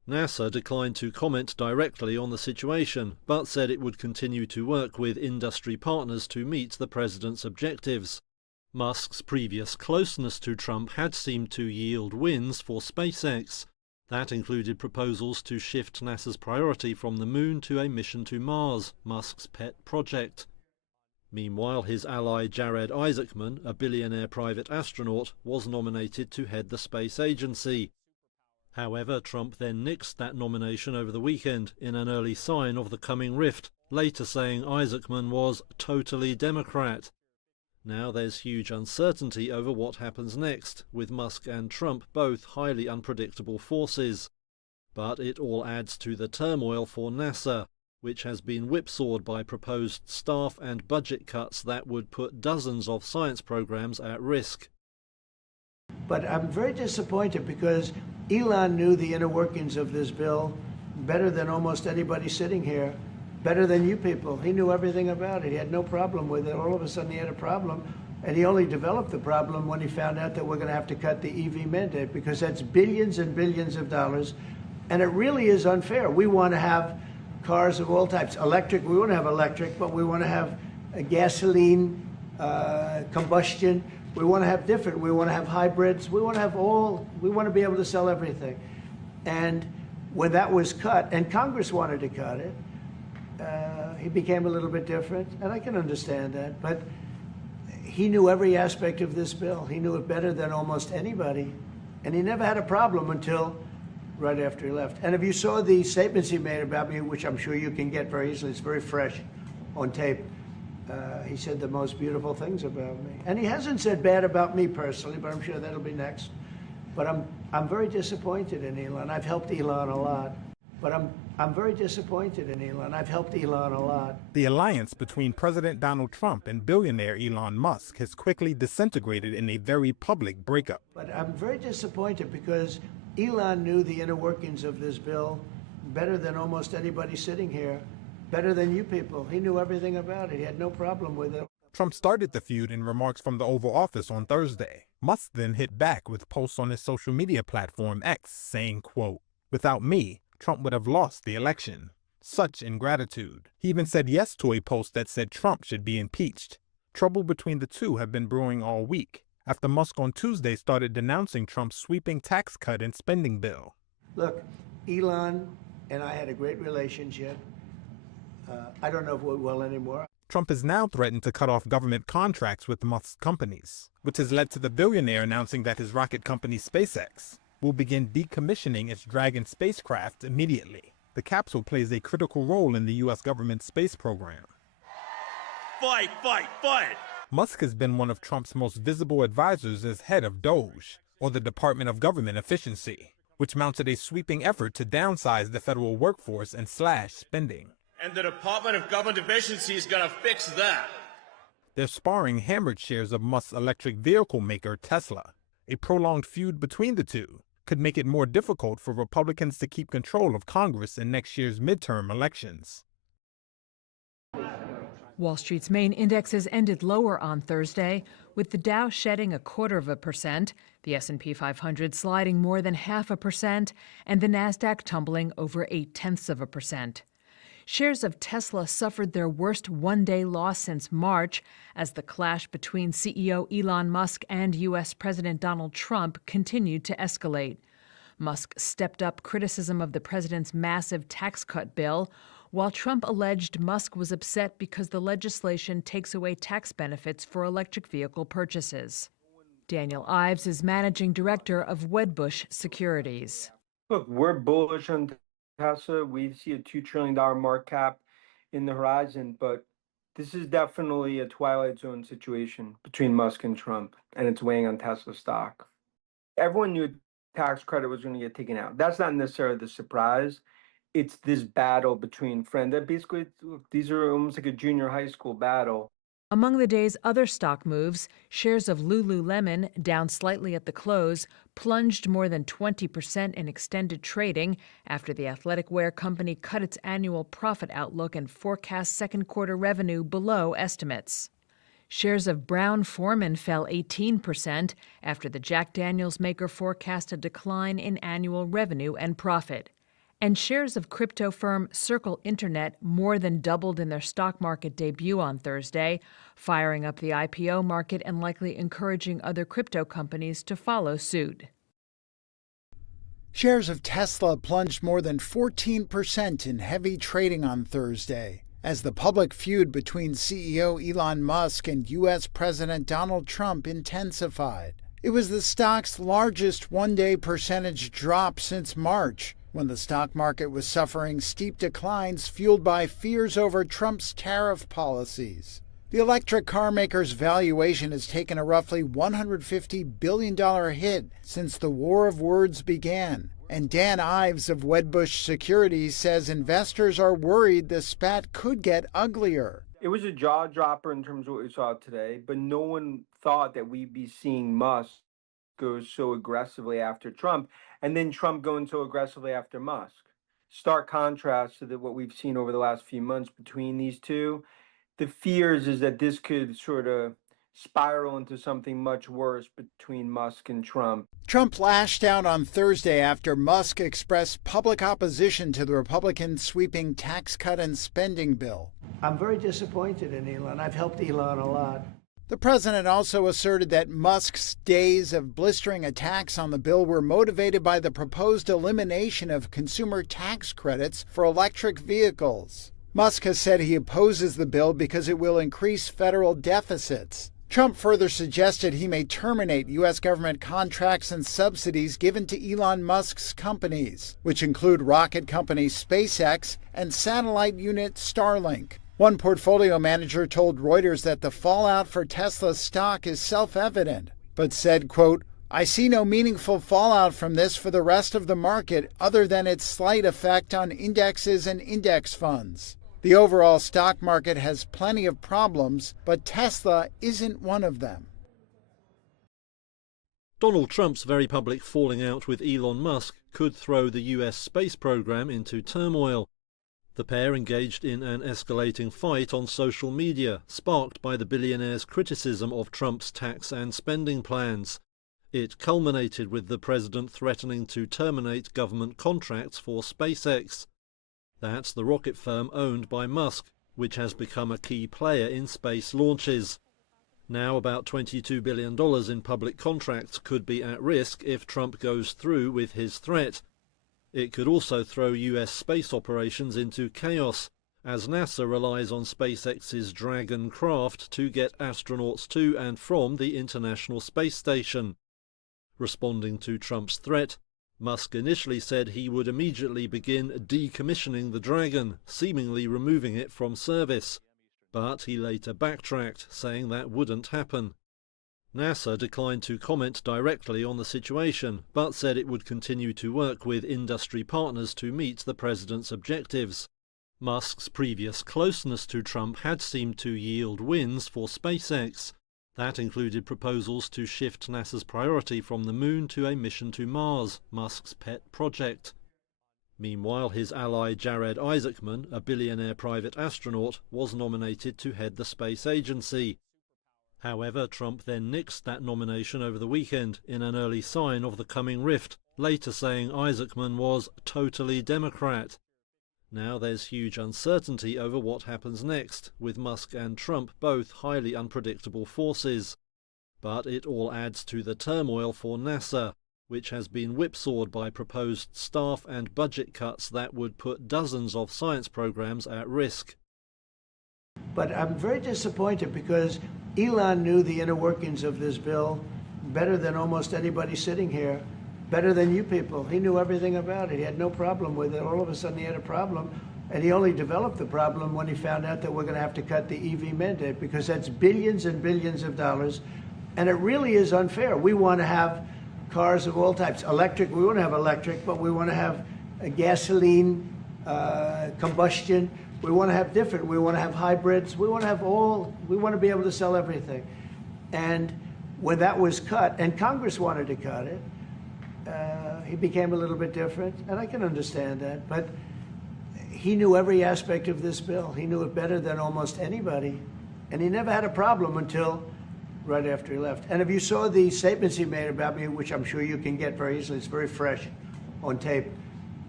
NASA declined to comment directly on the situation, but said it would continue to work with industry partners to meet the president's objectives. Musk's previous closeness to Trump had seemed to yield wins for SpaceX. That included proposals to shift NASA's priority from the moon to a mission to Mars, Musk's pet project. Meanwhile, his ally Jared Isaacman, a billionaire private astronaut, was nominated to head the space agency. However, Trump then nixed that nomination over the weekend in an early sign of the coming rift, later saying Isaacman was totally Democrat. Now there's huge uncertainty over what happens next, with Musk and Trump both highly unpredictable forces. But it all adds to the turmoil for NASA, which has been whipsawed by proposed staff and budget cuts that would put dozens of science programs at risk. But I'm very disappointed because Elon knew the inner workings of this bill better than almost anybody sitting here, better than you people. He knew everything about it. He had no problem with it. All of a sudden he had a problem, and he only developed the problem when he found out that we're going to have to cut the EV mandate, because that's billions and billions of dollars, and it really is unfair. We want to have cars of all types. Electric, we want to have electric, but we want to have a gasoline, combustion. We want to have different. We want to have hybrids. We want to have all. We want to be able to sell everything. And when that was cut, and Congress wanted to cut it, he became a little bit different, and I can understand that. But he knew every aspect of this bill. He knew it better than almost anybody, and he never had a problem until right after he left. And if you saw the statements he made about me, which I'm sure you can get very easily, it's very fresh on tape. He said the most beautiful things about me. And he hasn't said bad about me personally, but I'm sure that'll be next. But I'm very disappointed in Elon. I've helped Elon a lot. But I'm very disappointed in Elon. I've helped Elon a lot. The alliance between President Donald Trump and billionaire Elon Musk has quickly disintegrated in a very public breakup. But I'm very disappointed because Elon knew the inner workings of this bill better than almost anybody sitting here, better than you people. He knew everything about it. He had no problem with it. Trump started the feud in remarks from the Oval Office on Thursday. Musk then hit back with posts on his social media platform X saying, quote, "Without me, Trump would have lost the election. Such ingratitude." He even said yes to a post that said Trump should be impeached. Trouble between the two have been brewing all week, after Musk on Tuesday started denouncing Trump's sweeping tax cut and spending bill. Look, Elon and I had a great relationship. I don't know if we're well anymore. Trump has now threatened to cut off government contracts with Musk's companies, which has led to the billionaire announcing that his rocket company SpaceX will begin decommissioning its Dragon spacecraft immediately. The capsule plays a critical role in the U.S. government's space program. Fight, fight, fight! Musk has been one of Trump's most visible advisors as head of DOGE, or the Department of Government Efficiency, which mounted a sweeping effort to downsize the federal workforce and slash spending. And the Department of Government Efficiency is gonna fix that. Their sparring hammered shares of Musk's electric vehicle maker Tesla. A prolonged feud between the two could make it more difficult for Republicans to keep control of Congress in next year's midterm elections. Wall Street's main indexes ended lower on Thursday, with the Dow shedding 0.25%, the S&P 500 sliding more than 0.5%, and the Nasdaq tumbling over 0.8%. Shares of Tesla suffered their worst one-day loss since March as the clash between CEO Elon Musk and U.S. President Donald Trump continued to escalate. Musk stepped up criticism of the president's massive tax cut bill, while Trump alleged Musk was upset because the legislation takes away tax benefits for electric vehicle purchases. Daniel Ives is managing director of Wedbush Securities. Look, we're bullish on Tesla. We see a $2 trillion market cap in the horizon, but this is definitely a twilight zone situation between Musk and Trump, and it's weighing on Tesla stock. Everyone knew tax credit was going to get taken out. That's not necessarily the surprise. It's this battle between friends. That basically, these are almost like a junior high school battle. Among the day's other stock moves, shares of Lululemon, down slightly at the close, plunged more than 20% in extended trading after the athletic wear company cut its annual profit outlook and forecast second quarter revenue below estimates. Shares of Brown-Forman fell 18% after the Jack Daniels maker forecast a decline in annual revenue and profit. And shares of crypto firm Circle Internet more than doubled in their stock market debut on Thursday, firing up the IPO market and likely encouraging other crypto companies to follow suit. Shares of Tesla plunged more than 14% in heavy trading on Thursday as the public feud between CEO Elon Musk and U.S. President Donald Trump intensified. It was the stock's largest one-day percentage drop since March, when the stock market was suffering steep declines fueled by fears over Trump's tariff policies. The electric car maker's valuation has taken a roughly $150 billion hit since the war of words began. And Dan Ives of Wedbush Securities says investors are worried the spat could get uglier. It was a jaw dropper in terms of what we saw today, but no one thought that we'd be seeing Musk go so aggressively after Trump, and then Trump going so aggressively after Musk. Stark contrast to what we've seen over the last few months between these two. The fears is that this could sort of spiral into something much worse between Musk and Trump. Trump lashed out on Thursday after Musk expressed public opposition to the Republican sweeping tax cut and spending bill. I'm very disappointed in Elon. I've helped Elon a lot. The president also asserted that Musk's days of blistering attacks on the bill were motivated by the proposed elimination of consumer tax credits for electric vehicles. Musk has said he opposes the bill because it will increase federal deficits. Trump further suggested he may terminate U.S. government contracts and subsidies given to Elon Musk's companies, which include rocket company SpaceX and satellite unit Starlink. One portfolio manager told Reuters that the fallout for Tesla's stock is self-evident, but said, quote, "I see no meaningful fallout from this for the rest of the market other than its slight effect on indexes and index funds. The overall stock market has plenty of problems, but Tesla isn't one of them." Donald Trump's very public falling out with Elon Musk could throw the US space program into turmoil. The pair engaged in an escalating fight on social media, sparked by the billionaire's criticism of Trump's tax and spending plans. It culminated with the president threatening to terminate government contracts for SpaceX. That's the rocket firm owned by Musk, which has become a key player in space launches. Now about $22 billion in public contracts could be at risk if Trump goes through with his threat. It could also throw US space operations into chaos, as NASA relies on SpaceX's Dragon craft to get astronauts to and from the International Space Station. Responding to Trump's threat, Musk initially said he would immediately begin decommissioning the Dragon, seemingly removing it from service. But he later backtracked, saying that wouldn't happen. NASA declined to comment directly on the situation, but said it would continue to work with industry partners to meet the president's objectives. Musk's previous closeness to Trump had seemed to yield wins for SpaceX. That included proposals to shift NASA's priority from the moon to a mission to Mars, Musk's pet project. Meanwhile, his ally Jared Isaacman, a billionaire private astronaut, was nominated to head the space agency. However, Trump then nixed that nomination over the weekend in an early sign of the coming rift, later saying Isaacman was totally Democrat. Now there's huge uncertainty over what happens next, with Musk and Trump both highly unpredictable forces. But it all adds to the turmoil for NASA, which has been whipsawed by proposed staff and budget cuts that would put dozens of science programs at risk. But I'm very disappointed because Elon knew the inner workings of this bill better than almost anybody sitting here, better than you people. He knew everything about it. He had no problem with it. All of a sudden he had a problem, and he only developed the problem when he found out that we're going to have to cut the EV mandate, because that's billions and billions of dollars, and it really is unfair. We want to have cars of all types. Electric, we want to have electric, but we want to have a gasoline, combustion. We want to have different. We want to have hybrids. We want to have all. We want to be able to sell everything. And when that was cut, and Congress wanted to cut it, he became a little bit different, and I can understand that. But he knew every aspect of this bill. He knew it better than almost anybody, and he never had a problem until right after he left. And if you saw the statements he made about me, which I'm sure you can get very easily, it's very fresh on tape.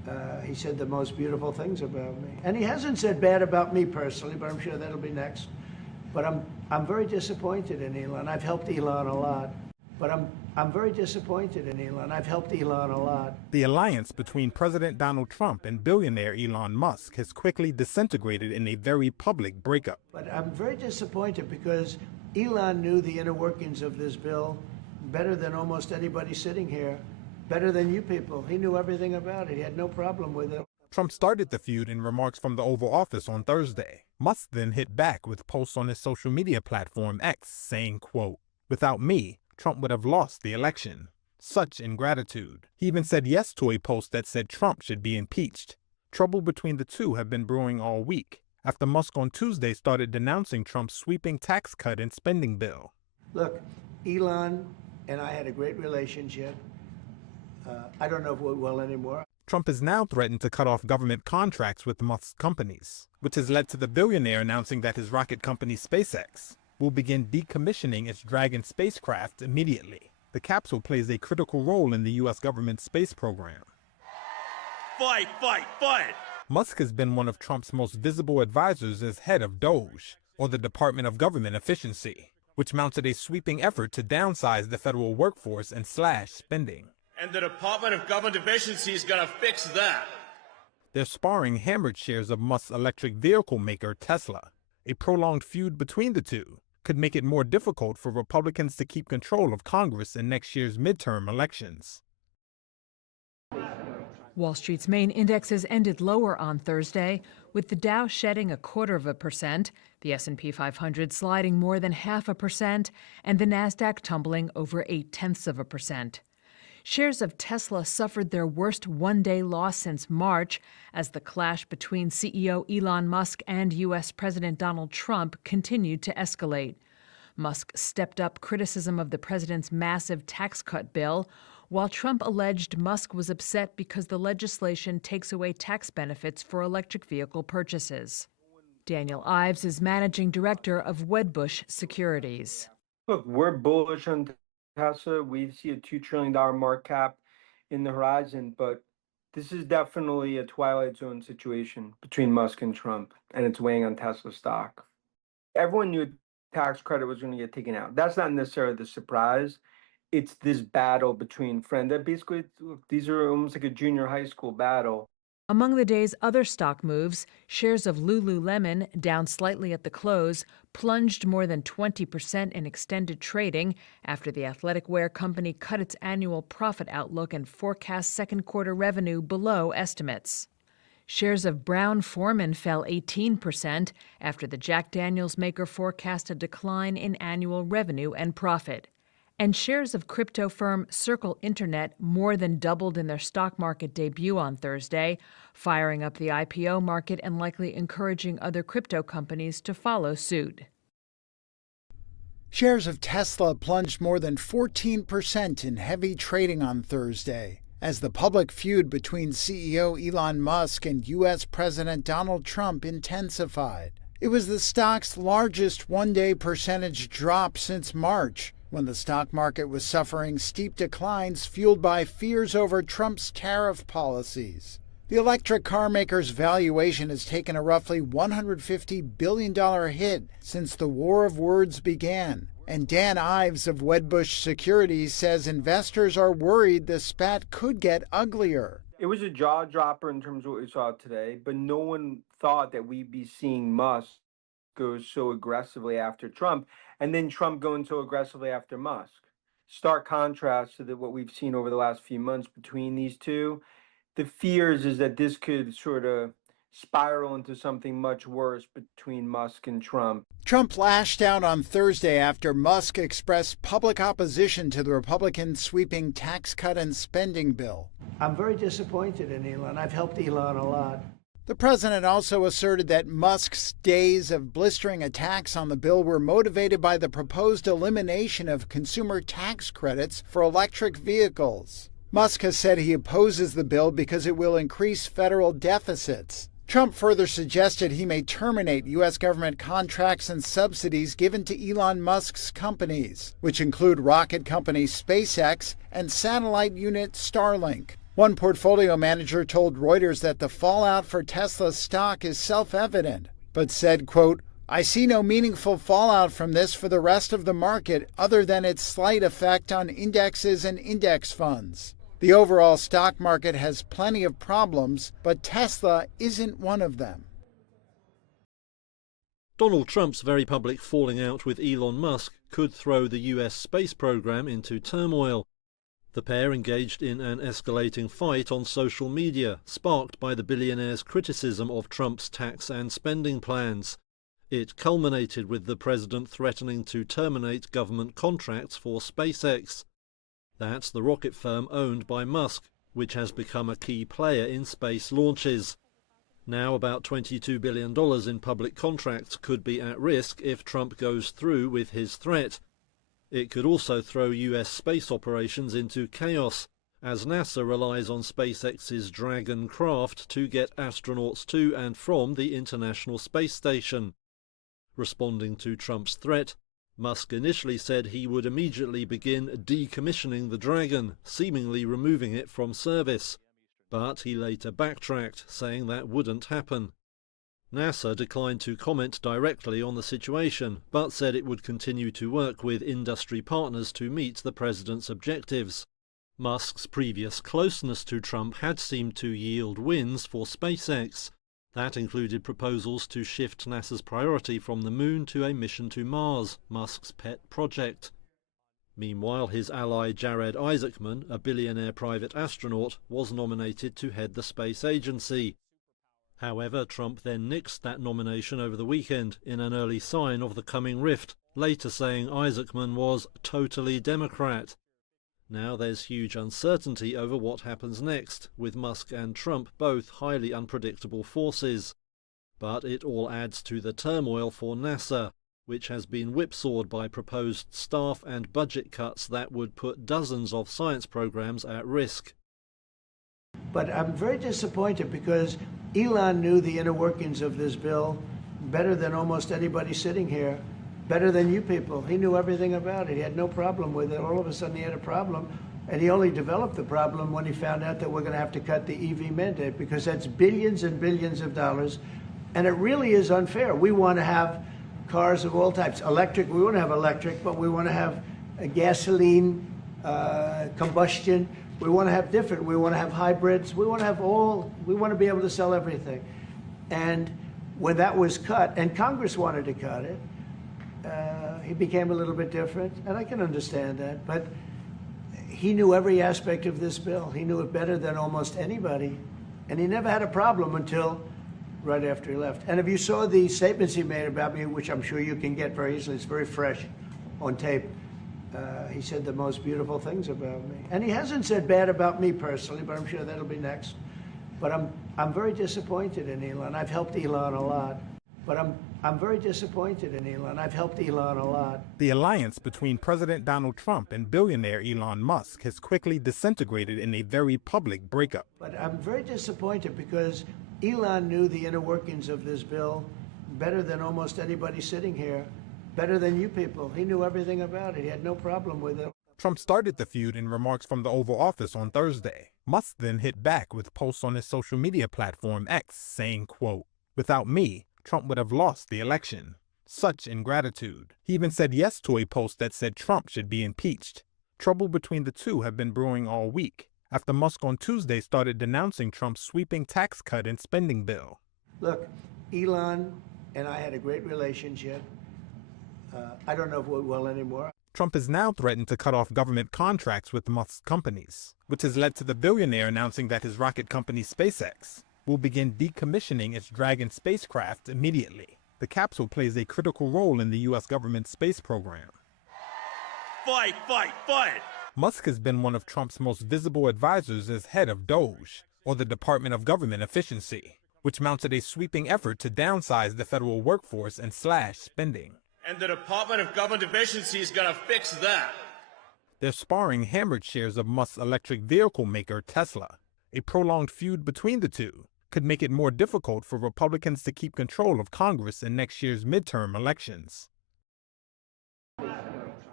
He said the most beautiful things about me. And he hasn't said bad about me personally, but I'm sure that'll be next. But I'm very disappointed in Elon. I've helped Elon a lot. But I'm very disappointed in Elon. I've helped Elon a lot. The alliance between President Donald Trump and billionaire Elon Musk has quickly disintegrated in a very public breakup. But I'm very disappointed because Elon knew the inner workings of this bill better than almost anybody sitting here, better than you people. He knew everything about it. He had no problem with it. Trump started the feud in remarks from the Oval Office on Thursday. Musk then hit back with posts on his social media platform X saying, quote, "Without me, Trump would have lost the election. Such ingratitude." He even said yes to a post that said Trump should be impeached. Trouble between the two have been brewing all week, after Musk on Tuesday started denouncing Trump's sweeping tax cut and spending bill. Look, Elon and I had a great relationship. I don't know if we're well anymore. Trump has now threatened to cut off government contracts with Musk's companies, which has led to the billionaire announcing that his rocket company SpaceX will begin decommissioning its Dragon spacecraft immediately. The capsule plays a critical role in the U.S. government's space program. Fight, fight, fight! Musk has been one of Trump's most visible advisors as head of DOGE, or the Department of Government Efficiency, which mounted a sweeping effort to downsize the federal workforce and slash spending. And the Department of Government Efficiency is gonna fix that. Their sparring hammered shares of Musk's electric vehicle maker Tesla. A prolonged feud between the two could make it more difficult for Republicans to keep control of Congress in next year's midterm elections. Wall Street's main indexes ended lower on Thursday, with the Dow shedding 0.25%, the S&P 500 sliding more than 0.5%, and the Nasdaq tumbling over 0.8%. Shares of Tesla suffered their worst one-day loss since March as the clash between CEO Elon Musk and U.S. President Donald Trump continued to escalate. Musk stepped up criticism of the president's massive tax cut bill, while Trump alleged Musk was upset because the legislation takes away tax benefits for electric vehicle purchases. Daniel Ives is managing director of Wedbush Securities. Look, we're bullish on Tesla. We see a $2 trillion market cap in the horizon, but this is definitely a twilight zone situation between Musk and Trump, and it's weighing on Tesla stock. Everyone knew tax credit was going to get taken out. That's not necessarily the surprise. It's this battle between friends. That basically, these are almost like a junior high school battle. Among the day's other stock moves, shares of Lululemon, down slightly at the close, plunged more than 20% in extended trading after the athletic wear company cut its annual profit outlook and forecast second quarter revenue below estimates. Shares of Brown-Forman fell 18% after the Jack Daniels maker forecast a decline in annual revenue and profit. And shares of crypto firm Circle Internet more than doubled in their stock market debut on Thursday, firing up the IPO market and likely encouraging other crypto companies to follow suit. Shares of Tesla plunged more than 14% in heavy trading on Thursday as the public feud between CEO Elon Musk and U.S. President Donald Trump intensified. It was the stock's largest one-day percentage drop since March, when the stock market was suffering steep declines fueled by fears over Trump's tariff policies. The electric car maker's valuation has taken a roughly $150 billion hit since the war of words began. And Dan Ives of Wedbush Securities says investors are worried the spat could get uglier. It was a jaw dropper in terms of what we saw today, but no one thought that we'd be seeing Musk go so aggressively after Trump, and then Trump going so aggressively after Musk. Stark contrast to what we've seen over the last few months between these two. The fears is that this could sort of spiral into something much worse between Musk and Trump. Trump lashed out on Thursday after Musk expressed public opposition to the Republicans' sweeping tax cut and spending bill. I'm very disappointed in Elon. I've helped Elon a lot. The president also asserted that Musk's days of blistering attacks on the bill were motivated by the proposed elimination of consumer tax credits for electric vehicles. Musk has said he opposes the bill because it will increase federal deficits. Trump further suggested he may terminate U.S. government contracts and subsidies given to Elon Musk's companies, which include rocket company SpaceX and satellite unit Starlink. One portfolio manager told Reuters that the fallout for Tesla stock is self-evident, but said, quote, "I see no meaningful fallout from this for the rest of the market other than its slight effect on indexes and index funds. The overall stock market has plenty of problems, but Tesla isn't one of them." Donald Trump's very public falling out with Elon Musk could throw the US space program into turmoil. The pair engaged in an escalating fight on social media, sparked by the billionaire's criticism of Trump's tax and spending plans. It culminated with the president threatening to terminate government contracts for SpaceX. That's the rocket firm owned by Musk, which has become a key player in space launches. Now about $22 billion in public contracts could be at risk if Trump goes through with his threat. It could also throw US space operations into chaos, as NASA relies on SpaceX's Dragon craft to get astronauts to and from the International Space Station. Responding to Trump's threat, Musk initially said he would immediately begin decommissioning the Dragon, seemingly removing it from service. But he later backtracked, saying that wouldn't happen. NASA declined to comment directly on the situation, but said it would continue to work with industry partners to meet the president's objectives. Musk's previous closeness to Trump had seemed to yield wins for SpaceX. That included proposals to shift NASA's priority from the moon to a mission to Mars, Musk's pet project. Meanwhile, his ally Jared Isaacman, a billionaire private astronaut, was nominated to head the space agency. However, Trump then nixed that nomination over the weekend in an early sign of the coming rift, later saying Isaacman was totally Democrat. Now there's huge uncertainty over what happens next, with Musk and Trump both highly unpredictable forces. But it all adds to the turmoil for NASA, which has been whipsawed by proposed staff and budget cuts that would put dozens of science programs at risk. But I'm very disappointed because Elon knew the inner workings of this bill better than almost anybody sitting here, better than you people. He knew everything about it. He had no problem with it. All of a sudden he had a problem, and he only developed the problem when he found out that we're going to have to cut the EV mandate, because that's billions and billions of dollars, and it really is unfair. We want to have cars of all types. Electric, we want to have electric, but we want to have a gasoline, combustion. We want to have different. We want to have hybrids. We want to have all. We want to be able to sell everything. And when that was cut, and Congress wanted to cut it, he became a little bit different, and I can understand that. But he knew every aspect of this bill. He knew it better than almost anybody, and he never had a problem until right after he left. And if you saw the statements he made about me, which I'm sure you can get very easily, it's very fresh on tape. He said the most beautiful things about me. And he hasn't said bad about me personally, but I'm sure that'll be next. But I'm very disappointed in Elon. I've helped Elon a lot. But I'm very disappointed in Elon. I've helped Elon a lot. The alliance between President Donald Trump and billionaire Elon Musk has quickly disintegrated in a very public breakup. But I'm very disappointed because Elon knew the inner workings of this bill better than almost anybody sitting here, better than you people. He knew everything about it. He had no problem with it. Trump started the feud in remarks from the Oval Office on Thursday. Musk then hit back with posts on his social media platform X saying, quote, "Without me, Trump would have lost the election. Such ingratitude." He even said yes to a post that said Trump should be impeached. Trouble between the two have been brewing all week, after Musk on Tuesday started denouncing Trump's sweeping tax cut and spending bill. Look, Elon and I had a great relationship. I don't know if we will anymore. Trump has now threatened to cut off government contracts with Musk's companies, which has led to the billionaire announcing that his rocket company SpaceX will begin decommissioning its Dragon spacecraft immediately. The capsule plays a critical role in the U.S. government space program. Fight, fight, fight! Musk has been one of Trump's most visible advisors as head of DOGE, or the Department of Government Efficiency, which mounted a sweeping effort to downsize the federal workforce and slash spending. And the Department of Government Efficiency is going to fix that. They're sparring hammered shares of Musk's electric vehicle maker Tesla. A prolonged feud between the two could make it more difficult for Republicans to keep control of Congress in next year's midterm elections.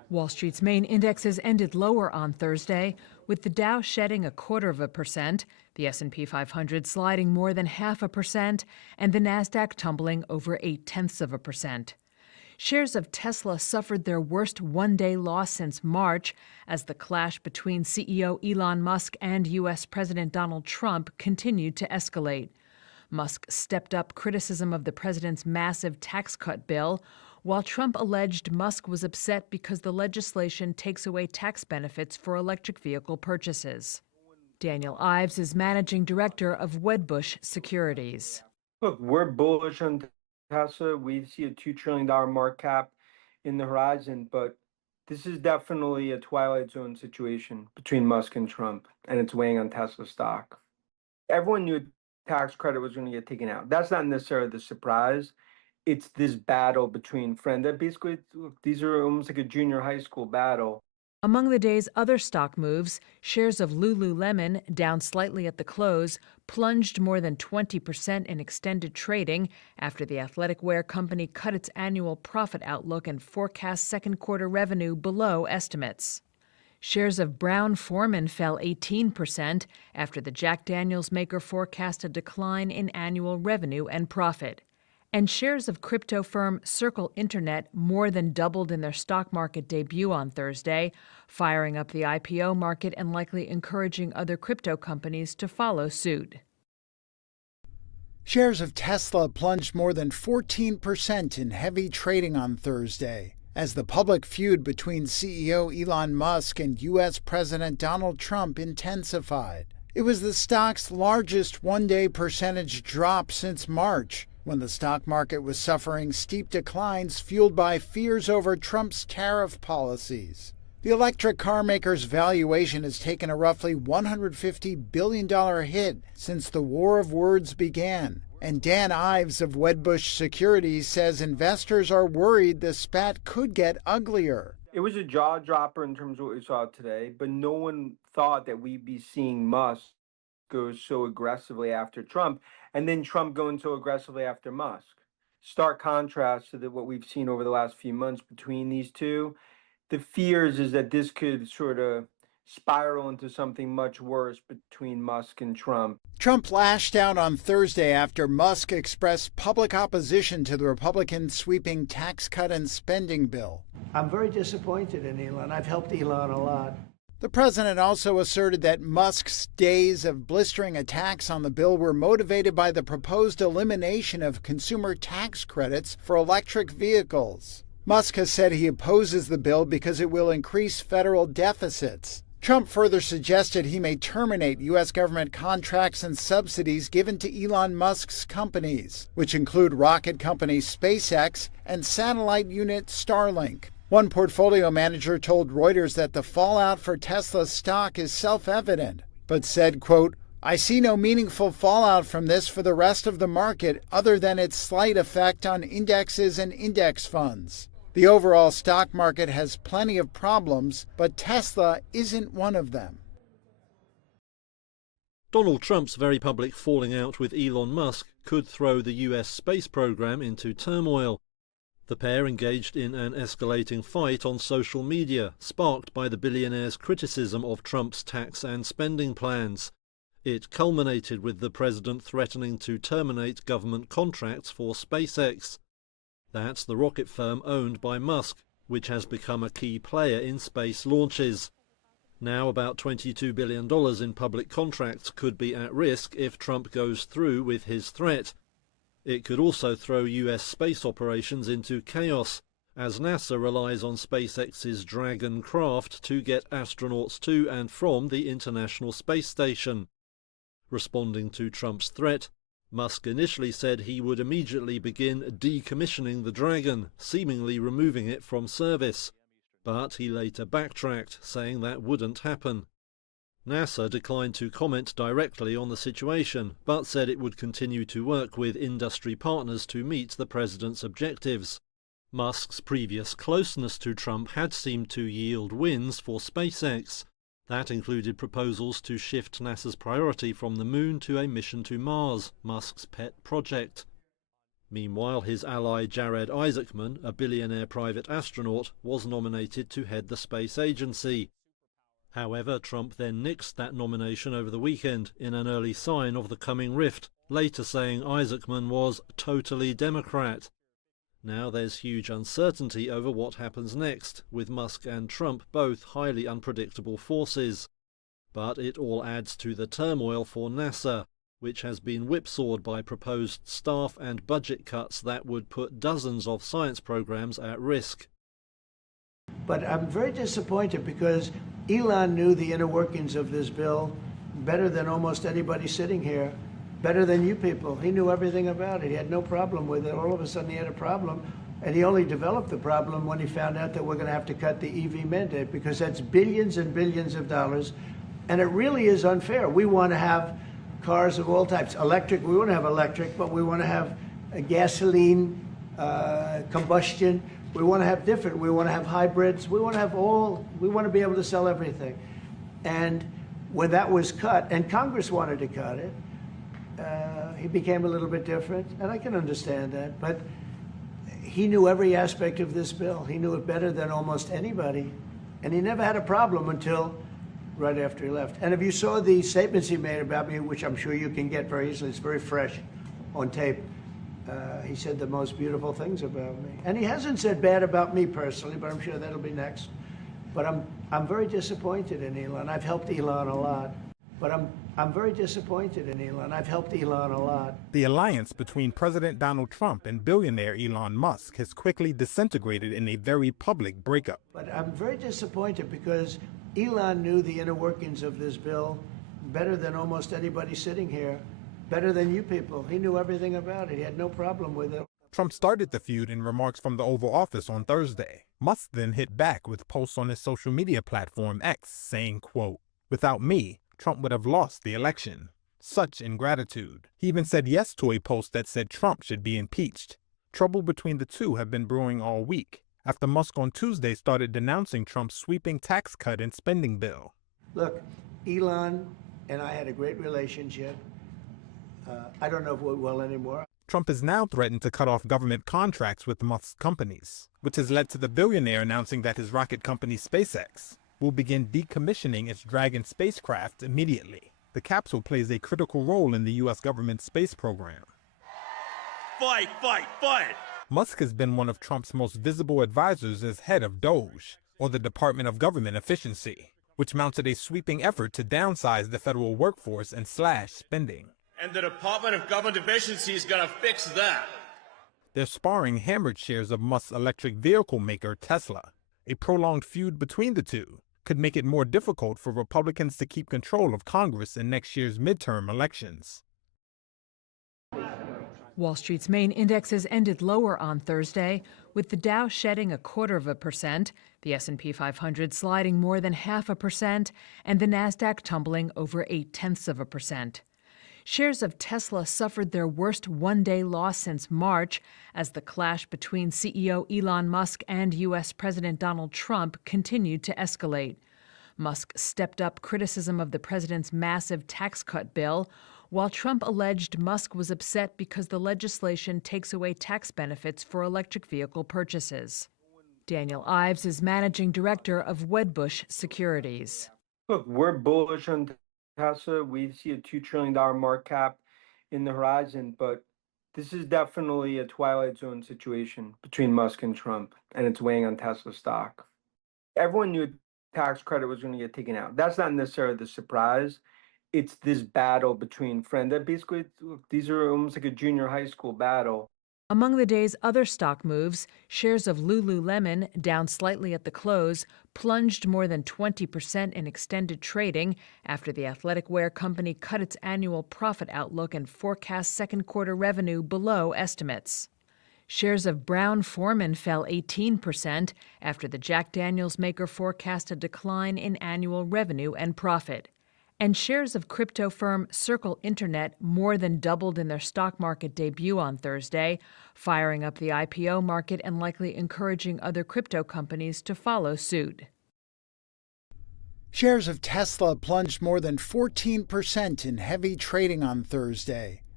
Wall Street's main indexes ended lower on Thursday, with the Dow shedding 0.25%, the S&P 500 sliding more than 0.5%, and the Nasdaq tumbling over 0.8%. Shares of Tesla suffered their worst one-day loss since March as the clash between CEO Elon Musk and U.S. President Donald Trump continued to escalate. Musk stepped up criticism of the president's massive tax cut bill, while Trump alleged Musk was upset because the legislation takes away tax benefits for electric vehicle purchases. Daniel Ives is managing director of Wedbush Securities. Look, we're bullish on Tesla. We see a $2 trillion market cap in the horizon, but this is definitely a twilight zone situation between Musk and Trump, and it's weighing on Tesla stock. Everyone knew a tax credit was going to get taken out. That's not necessarily the surprise. It's this battle between friends. That basically, look, these are almost like a junior high school battle. Among the day's other stock moves, shares of Lululemon, down slightly at the close, plunged more than 20% in extended trading after the athletic wear company cut its annual profit outlook and forecast second quarter revenue below estimates. Shares of Brown-Forman fell 18% after the Jack Daniels maker forecast a decline in annual revenue and profit. And shares of crypto firm Circle Internet more than doubled in their stock market debut on Thursday, firing up the IPO market and likely encouraging other crypto companies to follow suit. Shares of Tesla plunged more than 14% in heavy trading on Thursday as the public feud between CEO Elon Musk and U.S. President Donald Trump intensified. It was the stock's largest one-day percentage drop since March, when the stock market was suffering steep declines fueled by fears over Trump's tariff policies. The electric car maker's valuation has taken a roughly $150 billion hit since the war of words began. And Dan Ives of Wedbush Securities says investors are worried the spat could get uglier. It was a jaw dropper in terms of what we saw today, but no one thought that we'd be seeing Musk go so aggressively after Trump, and then Trump going so aggressively after Musk. Stark contrast to what we've seen over the last few months between these two. The fears is that this could sort of spiral into something much worse between Musk and Trump. Trump lashed out on Thursday after Musk expressed public opposition to the Republicans' sweeping tax cut and spending bill. I'm very disappointed in Elon. I've helped Elon a lot. The president also asserted that Musk's days of blistering attacks on the bill were motivated by the proposed elimination of consumer tax credits for electric vehicles. Musk has said he opposes the bill because it will increase federal deficits. Trump further suggested he may terminate U.S. government contracts and subsidies given to Elon Musk's companies, which include rocket company SpaceX and satellite unit Starlink. One portfolio manager told Reuters that the fallout for Tesla's stock is self-evident, but said, quote, "I see no meaningful fallout from this for the rest of the market other than its slight effect on indexes and index funds. The overall stock market has plenty of problems, but Tesla isn't one of them." Donald Trump's very public falling out with Elon Musk could throw the US space program into turmoil. The pair engaged in an escalating fight on social media, sparked by the billionaire's criticism of Trump's tax and spending plans. It culminated with the president threatening to terminate government contracts for SpaceX. That's the rocket firm owned by Musk, which has become a key player in space launches. Now about $22 billion in public contracts could be at risk if Trump goes through with his threat. It could also throw US space operations into chaos, as NASA relies on SpaceX's Dragon craft to get astronauts to and from the International Space Station. Responding to Trump's threat, Musk initially said he would immediately begin decommissioning the Dragon, seemingly removing it from service. But he later backtracked, saying that wouldn't happen. NASA declined to comment directly on the situation, but said it would continue to work with industry partners to meet the president's objectives. Musk's previous closeness to Trump had seemed to yield wins for SpaceX. That included proposals to shift NASA's priority from the moon to a mission to Mars, Musk's pet project. Meanwhile, his ally Jared Isaacman, a billionaire private astronaut, was nominated to head the space agency. However, Trump then nixed that nomination over the weekend in an early sign of the coming rift, later saying Isaacman was totally Democrat. Now there's huge uncertainty over what happens next, with Musk and Trump both highly unpredictable forces. But it all adds to the turmoil for NASA, which has been whipsawed by proposed staff and budget cuts that would put dozens of science programs at risk. But I'm very disappointed because Elon knew the inner workings of this bill better than almost anybody sitting here, better than you people. He knew everything about it. He had no problem with it. All of a sudden he had a problem, and he only developed the problem when he found out that we're going to have to cut the EV mandate, because that's billions and billions of dollars, and it really is unfair. We want to have cars of all types. Electric, we want to have electric, but we want to have a gasoline, combustion. We want to have different. We want to have hybrids. We want to have all. We want to be able to sell everything. And when that was cut, and Congress wanted to cut it, he became a little bit different, and I can understand that. But he knew every aspect of this bill. He knew it better than almost anybody, and he never had a problem until right after he left. And if you saw the statements he made about me, which I'm sure you can get very easily, it's very fresh on tape. He said the most beautiful things about me. And he hasn't said bad about me personally, but I'm sure that'll be next. But I'm very disappointed in Elon. I've helped Elon a lot. But I'm very disappointed in Elon. I've helped Elon a lot. The alliance between President Donald Trump and billionaire Elon Musk has quickly disintegrated in a very public breakup. But I'm very disappointed because Elon knew the inner workings of this bill better than almost anybody sitting here, better than you people. He knew everything about it. He had no problem with it. Trump started the feud in remarks from the Oval Office on Thursday. Musk then hit back with posts on his social media platform X saying, quote, "Without me, Trump would have lost the election. Such ingratitude." He even said yes to a post that said Trump should be impeached. Trouble between the two have been brewing all week, after Musk on Tuesday started denouncing Trump's sweeping tax cut and spending bill. Look, Elon and I had a great relationship. I don't know if we're well anymore. Trump has now threatened to cut off government contracts with Musk's companies, which has led to the billionaire announcing that his rocket company SpaceX will begin decommissioning its Dragon spacecraft immediately. The capsule plays a critical role in the U.S. government's space program. Fight, fight, fight! Musk has been one of Trump's most visible advisors as head of DOGE, or the Department of Government Efficiency, which mounted a sweeping effort to downsize the federal workforce and slash spending. And the Department of Government Efficiency is gonna fix that. Their sparring hammered shares of Musk's electric vehicle maker Tesla. A prolonged feud between the two could make it more difficult for Republicans to keep control of Congress in next year's midterm elections. Wall Street's main indexes ended lower on Thursday, with the Dow shedding 0.25%, the S&P 500 sliding more than 0.5%, and the Nasdaq tumbling over 0.8%. Shares of Tesla suffered their worst one-day loss since March as the clash between CEO Elon Musk and U.S. President Donald Trump continued to escalate. Musk stepped up criticism of the president's massive tax cut bill, while Trump alleged Musk was upset because the legislation takes away tax benefits for electric vehicle purchases. Daniel Ives is managing director of Wedbush Securities. Look, we're bullish on Tesla. We see a $2 trillion market cap in the horizon, but this is definitely a twilight zone situation between Musk and Trump, and it's weighing on Tesla stock. Everyone knew a tax credit was going to get taken out. That's not necessarily the surprise. It's this battle between friends. That basically, these are almost like a junior high school battle. Among the day's other stock moves, shares of Lululemon, down slightly at the close, plunged more than 20% in extended trading after the athletic wear company cut its annual profit outlook and forecast second quarter revenue below estimates. Shares of Brown-Forman fell 18% after the Jack Daniels maker forecast a decline in annual revenue and profit. And shares of crypto firm Circle Internet more than doubled in their stock market debut on Thursday, firing up the IPO market and likely encouraging other crypto companies to follow suit. Shares of Tesla plunged more than 14% in heavy trading on Thursday,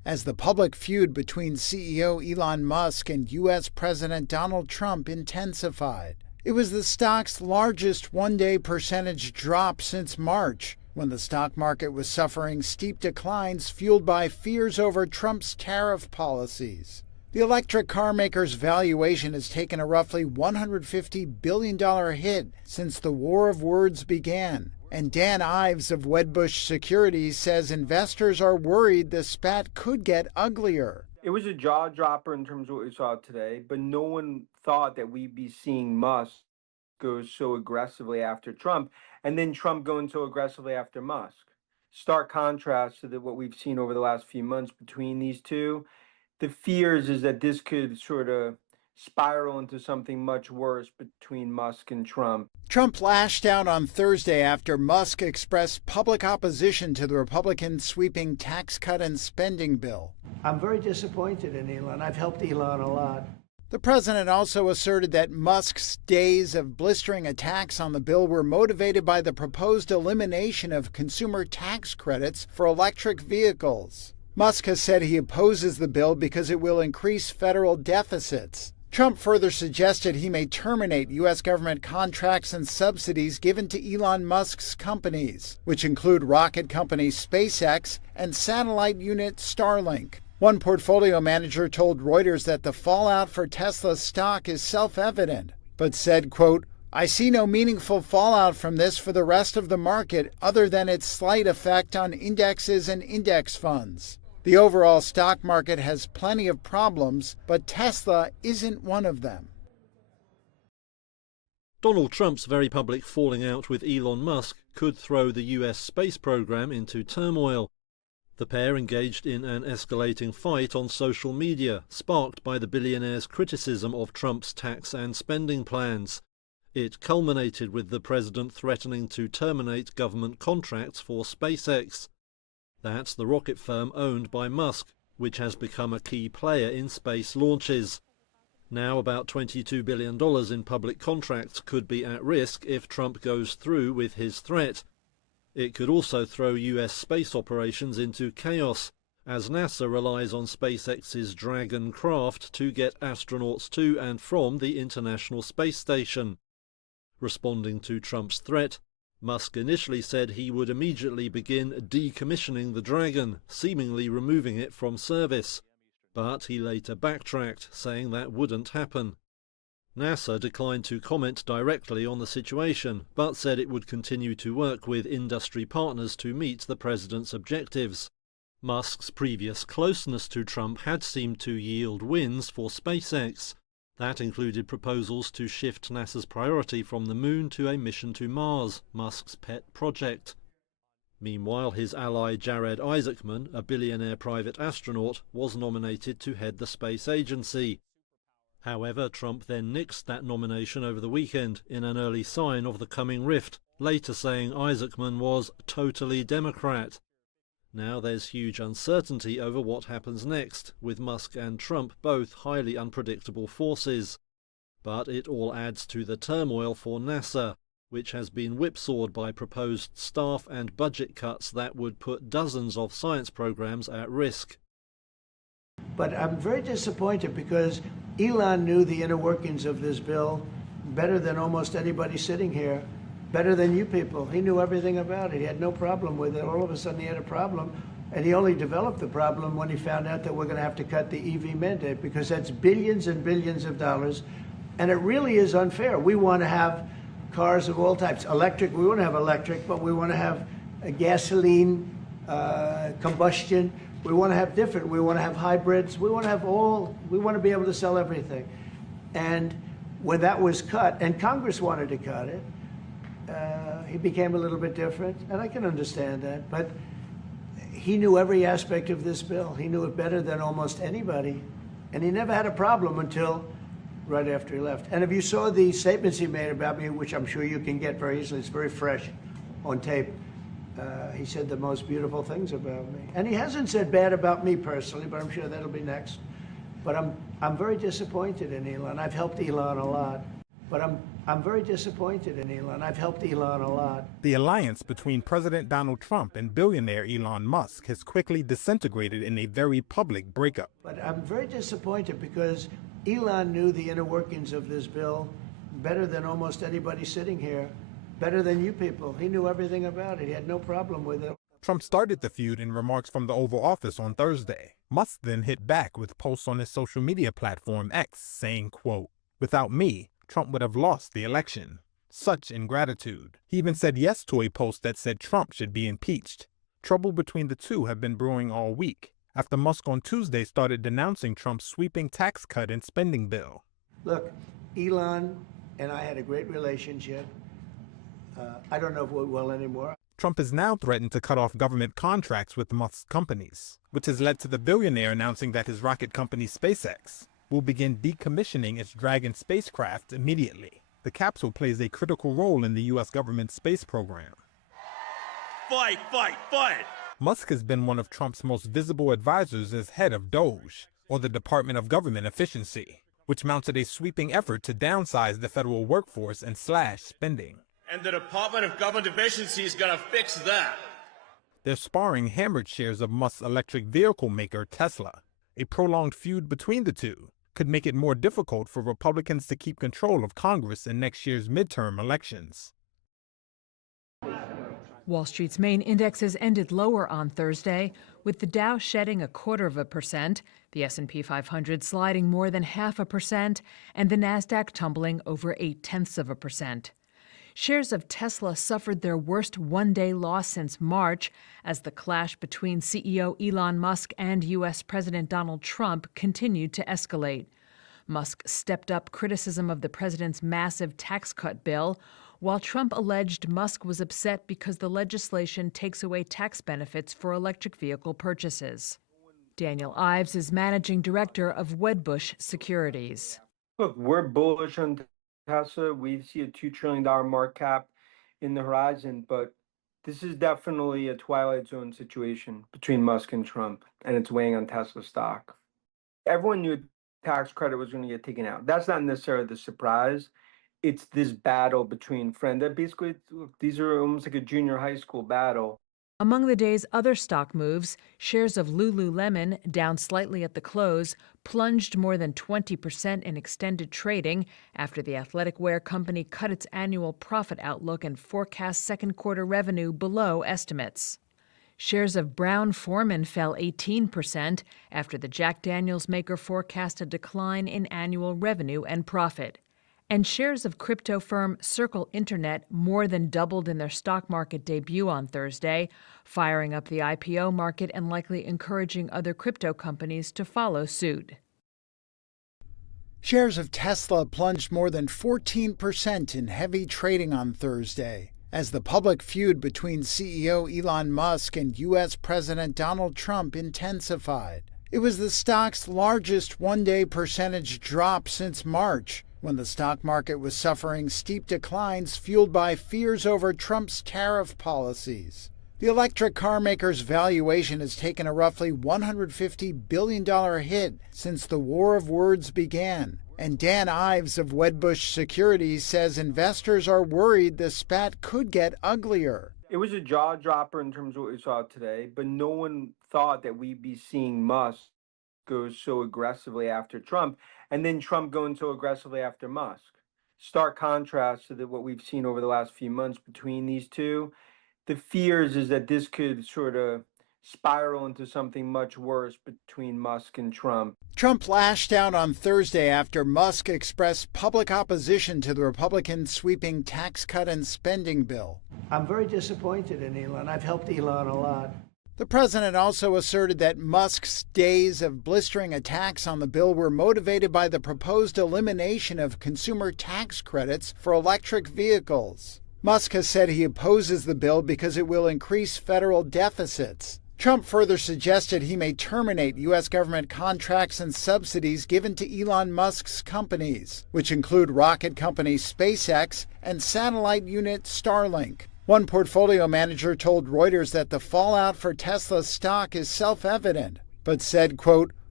as the public feud between CEO Elon Musk and U.S. President Donald Trump intensified. It was the stock's largest one-day percentage drop since March, when the stock market was suffering steep declines fueled by fears over Trump's tariff policies. The electric car maker's valuation has taken a roughly $150 billion hit since the war of words began. And Dan Ives of Wedbush Securities says investors are worried the spat could get uglier. It was a jaw dropper in terms of what we saw today, but no one thought that we'd be seeing Musk go so aggressively after Trump, and then Trump going so aggressively after Musk. Stark contrast to what we've seen over the last few months between these two. The fears is that this could sort of spiral into something much worse between Musk and Trump. Trump lashed out on Thursday after Musk expressed public opposition to the Republican sweeping tax cut and spending bill. I'm very disappointed in Elon. I've helped Elon a lot. The president also asserted that Musk's days of blistering attacks on the bill were motivated by the proposed elimination of consumer tax credits for electric vehicles. Musk has said he opposes the bill because it will increase federal deficits. Trump further suggested he may terminate U.S. government contracts and subsidies given to Elon Musk's companies, which include rocket company SpaceX and satellite unit Starlink. One portfolio manager told Reuters that the fallout for Tesla's stock is self-evident, but said, quote, "I see no meaningful fallout from this for the rest of the market other than its slight effect on indexes and index funds. The overall stock market has plenty of problems, but Tesla isn't one of them." Donald Trump's very public falling out with Elon Musk could throw the US space program into turmoil. The pair engaged in an escalating fight on social media, sparked by the billionaire's criticism of Trump's tax and spending plans. It culminated with the president threatening to terminate government contracts for SpaceX. That's the rocket firm owned by Musk, which has become a key player in space launches. Now about $22 billion in public contracts could be at risk if Trump goes through with his threat. It could also throw US space operations into chaos, as NASA relies on SpaceX's Dragon craft to get astronauts to and from the International Space Station. Responding to Trump's threat, Musk initially said he would immediately begin decommissioning the Dragon, seemingly removing it from service. But he later backtracked, saying that wouldn't happen. NASA declined to comment directly on the situation, but said it would continue to work with industry partners to meet the president's objectives. Musk's previous closeness to Trump had seemed to yield wins for SpaceX. That included proposals to shift NASA's priority from the moon to a mission to Mars, Musk's pet project. Meanwhile, his ally Jared Isaacman, a billionaire private astronaut, was nominated to head the space agency. However, Trump then nixed that nomination over the weekend in an early sign of the coming rift, later saying Isaacman was totally Democrat. Now there's huge uncertainty over what happens next, with Musk and Trump both highly unpredictable forces. But it all adds to the turmoil for NASA, which has been whipsawed by proposed staff and budget cuts that would put dozens of science programs at risk. But I'm very disappointed because Elon knew the inner workings of this bill better than almost anybody sitting here, better than you people. He knew everything about it. He had no problem with it. All of a sudden he had a problem, and he only developed the problem when he found out that we're going to have to cut the EV mandate, because that's billions and billions of dollars, and it really is unfair. We want to have cars of all types. Electric, we want to have electric, but we want to have a gasoline, combustion. We want to have different. We want to have hybrids. We want to have all. We want to be able to sell everything. And when that was cut, and Congress wanted to cut it, he became a little bit different, and I can understand that. But he knew every aspect of this bill. He knew it better than almost anybody, and he never had a problem until right after he left. And if you saw the statements he made about me, which I'm sure you can get very easily, it's very fresh on tape. He said the most beautiful things about me. And he hasn't said bad about me personally, but I'm sure that'll be next. But I'm very disappointed in Elon. I've helped Elon a lot. But I'm very disappointed in Elon. I've helped Elon a lot. The alliance between President Donald Trump and billionaire Elon Musk has quickly disintegrated in a very public breakup. But I'm very disappointed because Elon knew the inner workings of this bill better than almost anybody sitting here, better than you people. He knew everything about it. He had no problem with it. Trump started the feud in remarks from the Oval Office on Thursday. Musk then hit back with posts on his social media platform X saying, quote, "Without me, Trump would have lost the election. Such ingratitude." He even said yes to a post that said Trump should be impeached. Trouble between the two have been brewing all week, after Musk on Tuesday started denouncing Trump's sweeping tax cut and spending bill. Look, Elon and I had a great relationship. I don't know if we're well anymore. Trump has now threatened to cut off government contracts with Musk's companies, which has led to the billionaire announcing that his rocket company SpaceX will begin decommissioning its Dragon spacecraft immediately. The capsule plays a critical role in the U.S. government's space program. Fight, fight, fight! Musk has been one of Trump's most visible advisors as head of DOGE, or the Department of Government Efficiency, which mounted a sweeping effort to downsize the federal workforce and slash spending. And the Department of Government Efficiency is gonna fix that. Their sparring hammered shares of Musk's electric vehicle maker Tesla. A prolonged feud between the two could make it more difficult for Republicans to keep control of Congress in next year's midterm elections. Wall Street's main indexes ended lower on Thursday, with the Dow shedding 0.25%, the S&P 500 sliding more than 0.5%, and the Nasdaq tumbling over 0.8%. Shares of Tesla suffered their worst one-day loss since March as the clash between CEO Elon Musk and U.S. President Donald Trump continued to escalate. Musk stepped up criticism of the president's massive tax cut bill, while Trump alleged Musk was upset because the legislation takes away tax benefits for electric vehicle purchases. Daniel Ives is managing director of Wedbush Securities. Look, we're bullish on Tesla. We see a $2 trillion market cap in the horizon, but this is definitely a twilight zone situation between Musk and Trump, and it's weighing on Tesla stock. Everyone knew a tax credit was going to get taken out. That's not necessarily the surprise. It's this battle between friends. That basically, these are almost like a junior high school battle. Among the day's other stock moves, shares of Lululemon, down slightly at the close, plunged more than 20% in extended trading after the athletic wear company cut its annual profit outlook and forecast second quarter revenue below estimates. Shares of Brown-Forman fell 18% after the Jack Daniels maker forecast a decline in annual revenue and profit. And shares of crypto firm Circle Internet more than doubled in their stock market debut on Thursday, firing up the IPO market and likely encouraging other crypto companies to follow suit. Shares of Tesla plunged more than 14% in heavy trading on Thursday as the public feud between CEO Elon Musk and U.S. President Donald Trump intensified. It was the stock's largest one-day percentage drop since March, when the stock market was suffering steep declines fueled by fears over Trump's tariff policies. The electric car maker's valuation has taken a roughly $150 billion hit since the war of words began. And Dan Ives of Wedbush Securities says investors are worried the spat could get uglier. It was a jaw dropper in terms of what we saw today, but no one thought that we'd be seeing Musk go so aggressively after Trump, and then Trump going so aggressively after Musk. Stark contrast to what we've seen over the last few months between these two. The fears is that this could sort of spiral into something much worse between Musk and Trump. Trump lashed out on Thursday after Musk expressed public opposition to the Republican sweeping tax cut and spending bill. I'm very disappointed in Elon. I've helped Elon a lot. The president also asserted that Musk's days of blistering attacks on the bill were motivated by the proposed elimination of consumer tax credits for electric vehicles. Musk has said he opposes the bill because it will increase federal deficits. Trump further suggested he may terminate U.S. government contracts and subsidies given to Elon Musk's companies, which include rocket company SpaceX and satellite unit Starlink. One portfolio manager told Reuters that the fallout for Tesla's stock is self-evident, but said, quote,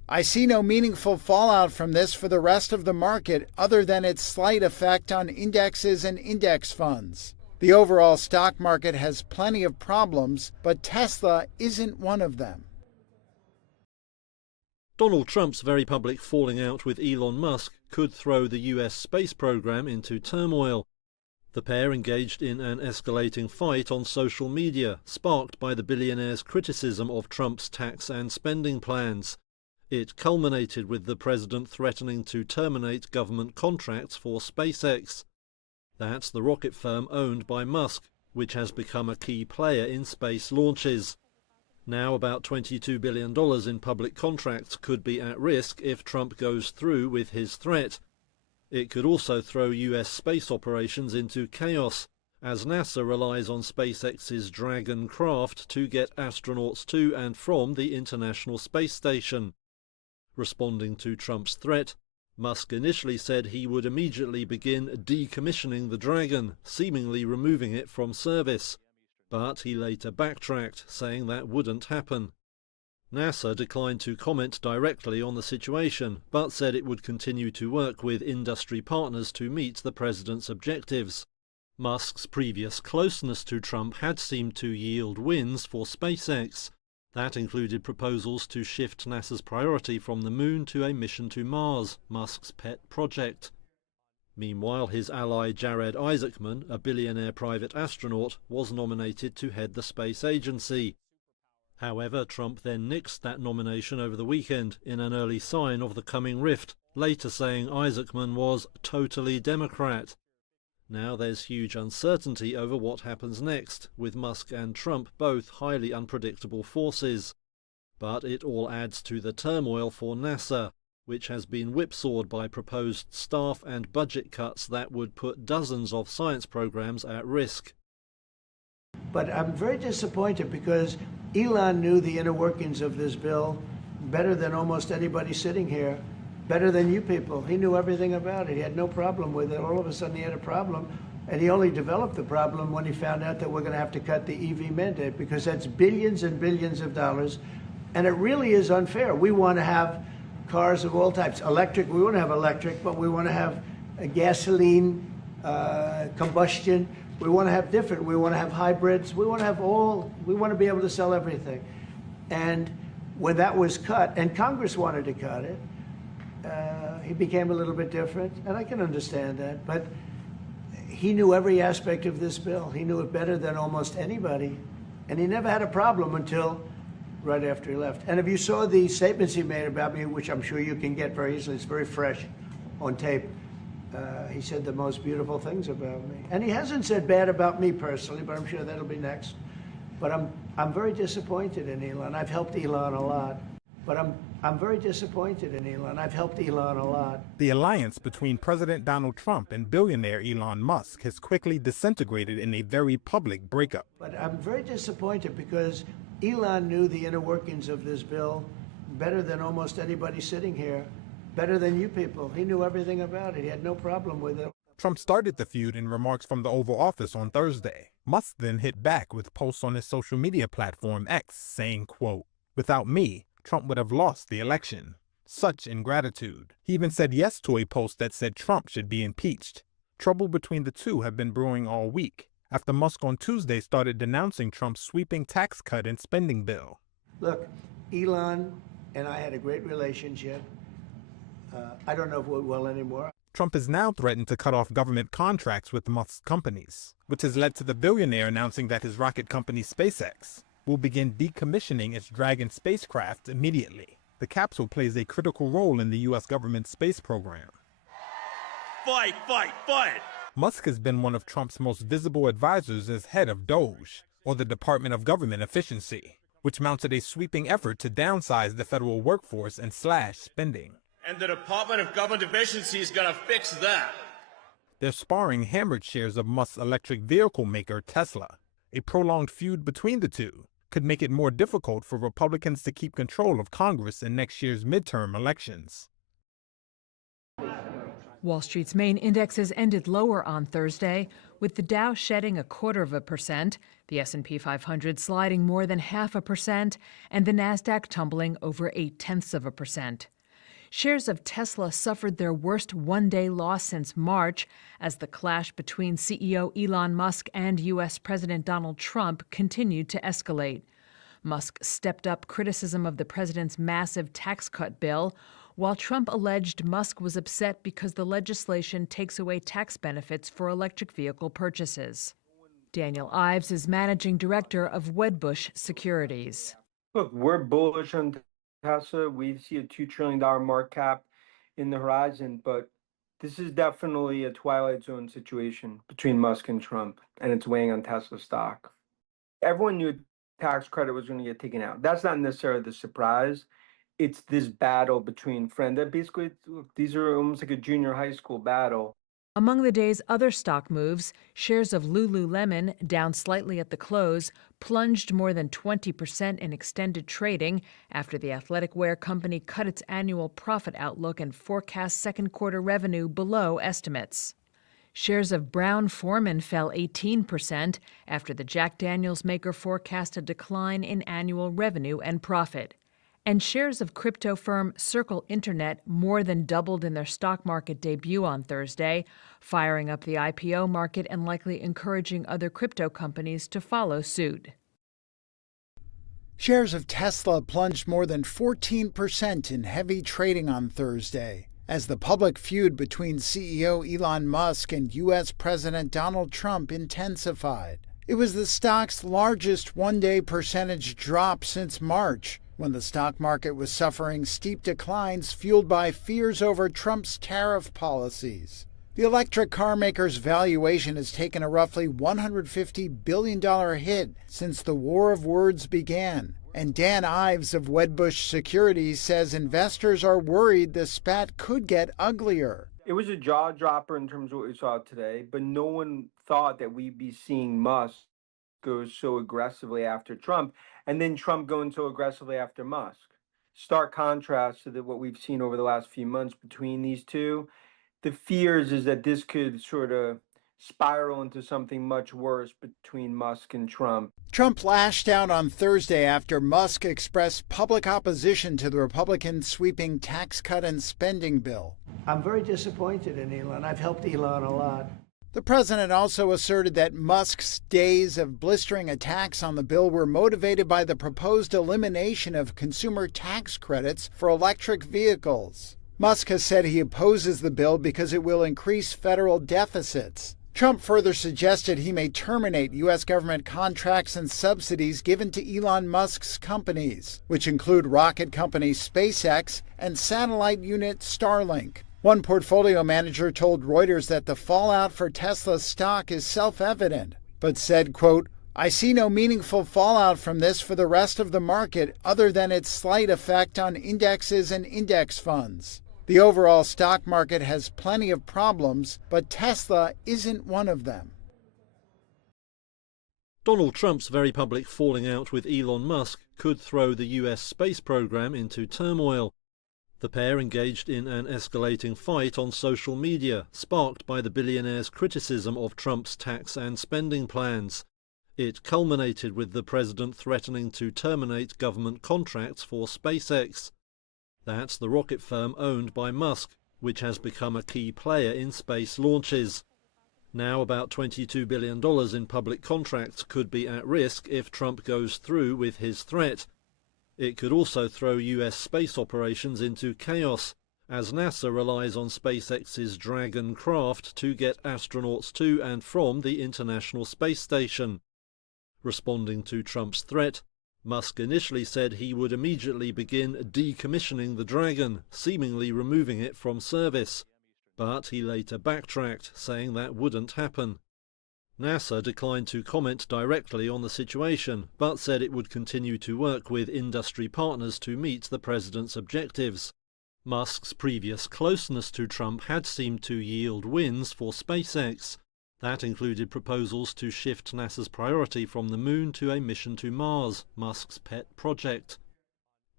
I see no meaningful fallout from this for the rest of the market other than its slight effect on indexes and index funds. The overall stock market has plenty of problems, but Tesla isn't one of them. Donald Trump's very public falling out with Elon Musk could throw the US space program into turmoil. The pair engaged in an escalating fight on social media, sparked by the billionaire's criticism of Trump's tax and spending plans. It culminated with the president threatening to terminate government contracts for SpaceX. That's the rocket firm owned by Musk, which has become a key player in space launches. Now about $22 billion in public contracts could be at risk if Trump goes through with his threat. It could also throw US space operations into chaos, as NASA relies on SpaceX's Dragon craft to get astronauts to and from the International Space Station. Responding to Trump's threat, Musk initially said he would immediately begin decommissioning the Dragon, seemingly removing it from service. But he later backtracked, saying that wouldn't happen. NASA declined to comment directly on the situation, but said it would continue to work with industry partners to meet the president's objectives. Musk's previous closeness to Trump had seemed to yield wins for SpaceX. That included proposals to shift NASA's priority from the moon to a mission to Mars, Musk's pet project. Meanwhile, his ally Jared Isaacman, a billionaire private astronaut, was nominated to head the space agency. However, Trump then nixed that nomination over the weekend in an early sign of the coming rift, later saying Isaacman was totally Democrat. Now there's huge uncertainty over what happens next, with Musk and Trump both highly unpredictable forces. But it all adds to the turmoil for NASA, which has been whipsawed by proposed staff and budget cuts that would put dozens of science programs at risk. But I'm very disappointed because Elon knew the inner workings of this bill better than almost anybody sitting here, better than you people. He knew everything about it. He had no problem with it. All of a sudden he had a problem, and he only developed the problem when he found out that we're going to have to cut the EV mandate, because that's billions and billions of dollars, and it really is unfair. We want to have cars of all types. Electric, we want to have electric, but we want to have a gasoline, combustion. We want to have different. We want to have hybrids. We want to have all. We want to be able to sell everything. And when that was cut, and Congress wanted to cut it, he became a little bit different, and I can understand that. But he knew every aspect of this bill. He knew it better than almost anybody, and he never had a problem until right after he left. And if you saw the statements he made about me, which I'm sure you can get very easily, it's very fresh on tape, he said the most beautiful things about me. And he hasn't said bad about me personally, but I'm sure that'll be next. But I'm very disappointed in Elon. I've helped Elon a lot. But I'm very disappointed in Elon. I've helped Elon a lot. The alliance between President Donald Trump and billionaire Elon Musk has quickly disintegrated in a very public breakup. But I'm very disappointed because Elon knew the inner workings of this bill better than almost anybody sitting here, better than you people. He knew everything about it. He had no problem with it. Trump started the feud in remarks from the Oval Office on Thursday. Musk then hit back with posts on his social media platform X saying, quote, "Without me, Trump would have lost the election. Such ingratitude." He even said yes to a post that said Trump should be impeached. Trouble between the two have been brewing all week, after Musk on Tuesday started denouncing Trump's sweeping tax cut and spending bill. Look, Elon and I had a great relationship. I don't know if we will anymore. Trump has now threatened to cut off government contracts with Musk's companies, which has led to the billionaire announcing that his rocket company SpaceX will begin decommissioning its Dragon spacecraft immediately. The capsule plays a critical role in the U.S. government space program. Fight, fight, fight! Musk has been one of Trump's most visible advisors as head of DOGE, or the Department of Government Efficiency, which mounted a sweeping effort to downsize the federal workforce and slash spending. And the Department of Government Efficiency is going to fix that. They're sparring hammered shares of Musk's electric vehicle maker Tesla. A prolonged feud between the two could make it more difficult for Republicans to keep control of Congress in next year's midterm elections. Wall Street's main indexes ended lower on Thursday, with the Dow shedding 0.25%, the S&P 500 sliding more than 0.5%, and the Nasdaq tumbling over 0.8%. Shares of Tesla suffered their worst one-day loss since March as the clash between CEO Elon Musk and U.S. President Donald Trump continued to escalate. Musk stepped up criticism of the president's massive tax cut bill, while Trump alleged Musk was upset because the legislation takes away tax benefits for electric vehicle purchases. Daniel Ives is managing director of Wedbush Securities. Look, we're bullish on Tesla. We see a $2 trillion market cap in the horizon, but this is definitely a twilight zone situation between Musk and Trump, and it's weighing on Tesla stock. Everyone knew a tax credit was going to get taken out. That's not necessarily the surprise. It's this battle between friends. That basically, look, these are almost like a junior high school battle. Among the day's other stock moves, shares of Lululemon, down slightly at the close, plunged more than 20% in extended trading after the athletic wear company cut its annual profit outlook and forecast second quarter revenue below estimates. Shares of Brown-Forman fell 18% after the Jack Daniels maker forecast a decline in annual revenue and profit. And shares of crypto firm Circle Internet more than doubled in their stock market debut on Thursday, firing up the IPO market and likely encouraging other crypto companies to follow suit. Shares of Tesla plunged more than 14% in heavy trading on Thursday as the public feud between CEO Elon Musk and U.S. President Donald Trump intensified. It was the stock's largest one-day percentage drop since March, when the stock market was suffering steep declines fueled by fears over Trump's tariff policies. The electric car maker's valuation has taken a roughly $150 billion hit since the war of words began. And Dan Ives of Wedbush Securities says investors are worried the spat could get uglier. It was a jaw dropper in terms of what we saw today, but no one thought that we'd be seeing Musk go so aggressively after Trump, and then Trump going so aggressively after Musk. Stark contrast to what we've seen over the last few months between these two. The fears is that this could sort of spiral into something much worse between Musk and Trump. Trump lashed out on Thursday after Musk expressed public opposition to the Republicans' sweeping tax cut and spending bill. I'm very disappointed in Elon. I've helped Elon a lot. The president also asserted that Musk's days of blistering attacks on the bill were motivated by the proposed elimination of consumer tax credits for electric vehicles. Musk has said he opposes the bill because it will increase federal deficits. Trump further suggested he may terminate U.S. government contracts and subsidies given to Elon Musk's companies, which include rocket company SpaceX and satellite unit Starlink. One portfolio manager told Reuters that the fallout for Tesla's stock is self-evident, but said, quote, "I see no meaningful fallout from this for the rest of the market other than its slight effect on indexes and index funds. The overall stock market has plenty of problems, but Tesla isn't one of them." Donald Trump's very public falling out with Elon Musk could throw the US space program into turmoil. The pair engaged in an escalating fight on social media, sparked by the billionaire's criticism of Trump's tax and spending plans. It culminated with the president threatening to terminate government contracts for SpaceX. That's the rocket firm owned by Musk, which has become a key player in space launches. Now about $22 billion in public contracts could be at risk if Trump goes through with his threat. It could also throw US space operations into chaos, as NASA relies on SpaceX's Dragon craft to get astronauts to and from the International Space Station. Responding to Trump's threat, Musk initially said he would immediately begin decommissioning the Dragon, seemingly removing it from service. But he later backtracked, saying that wouldn't happen. NASA declined to comment directly on the situation, but said it would continue to work with industry partners to meet the president's objectives. Musk's previous closeness to Trump had seemed to yield wins for SpaceX. That included proposals to shift NASA's priority from the moon to a mission to Mars, Musk's pet project.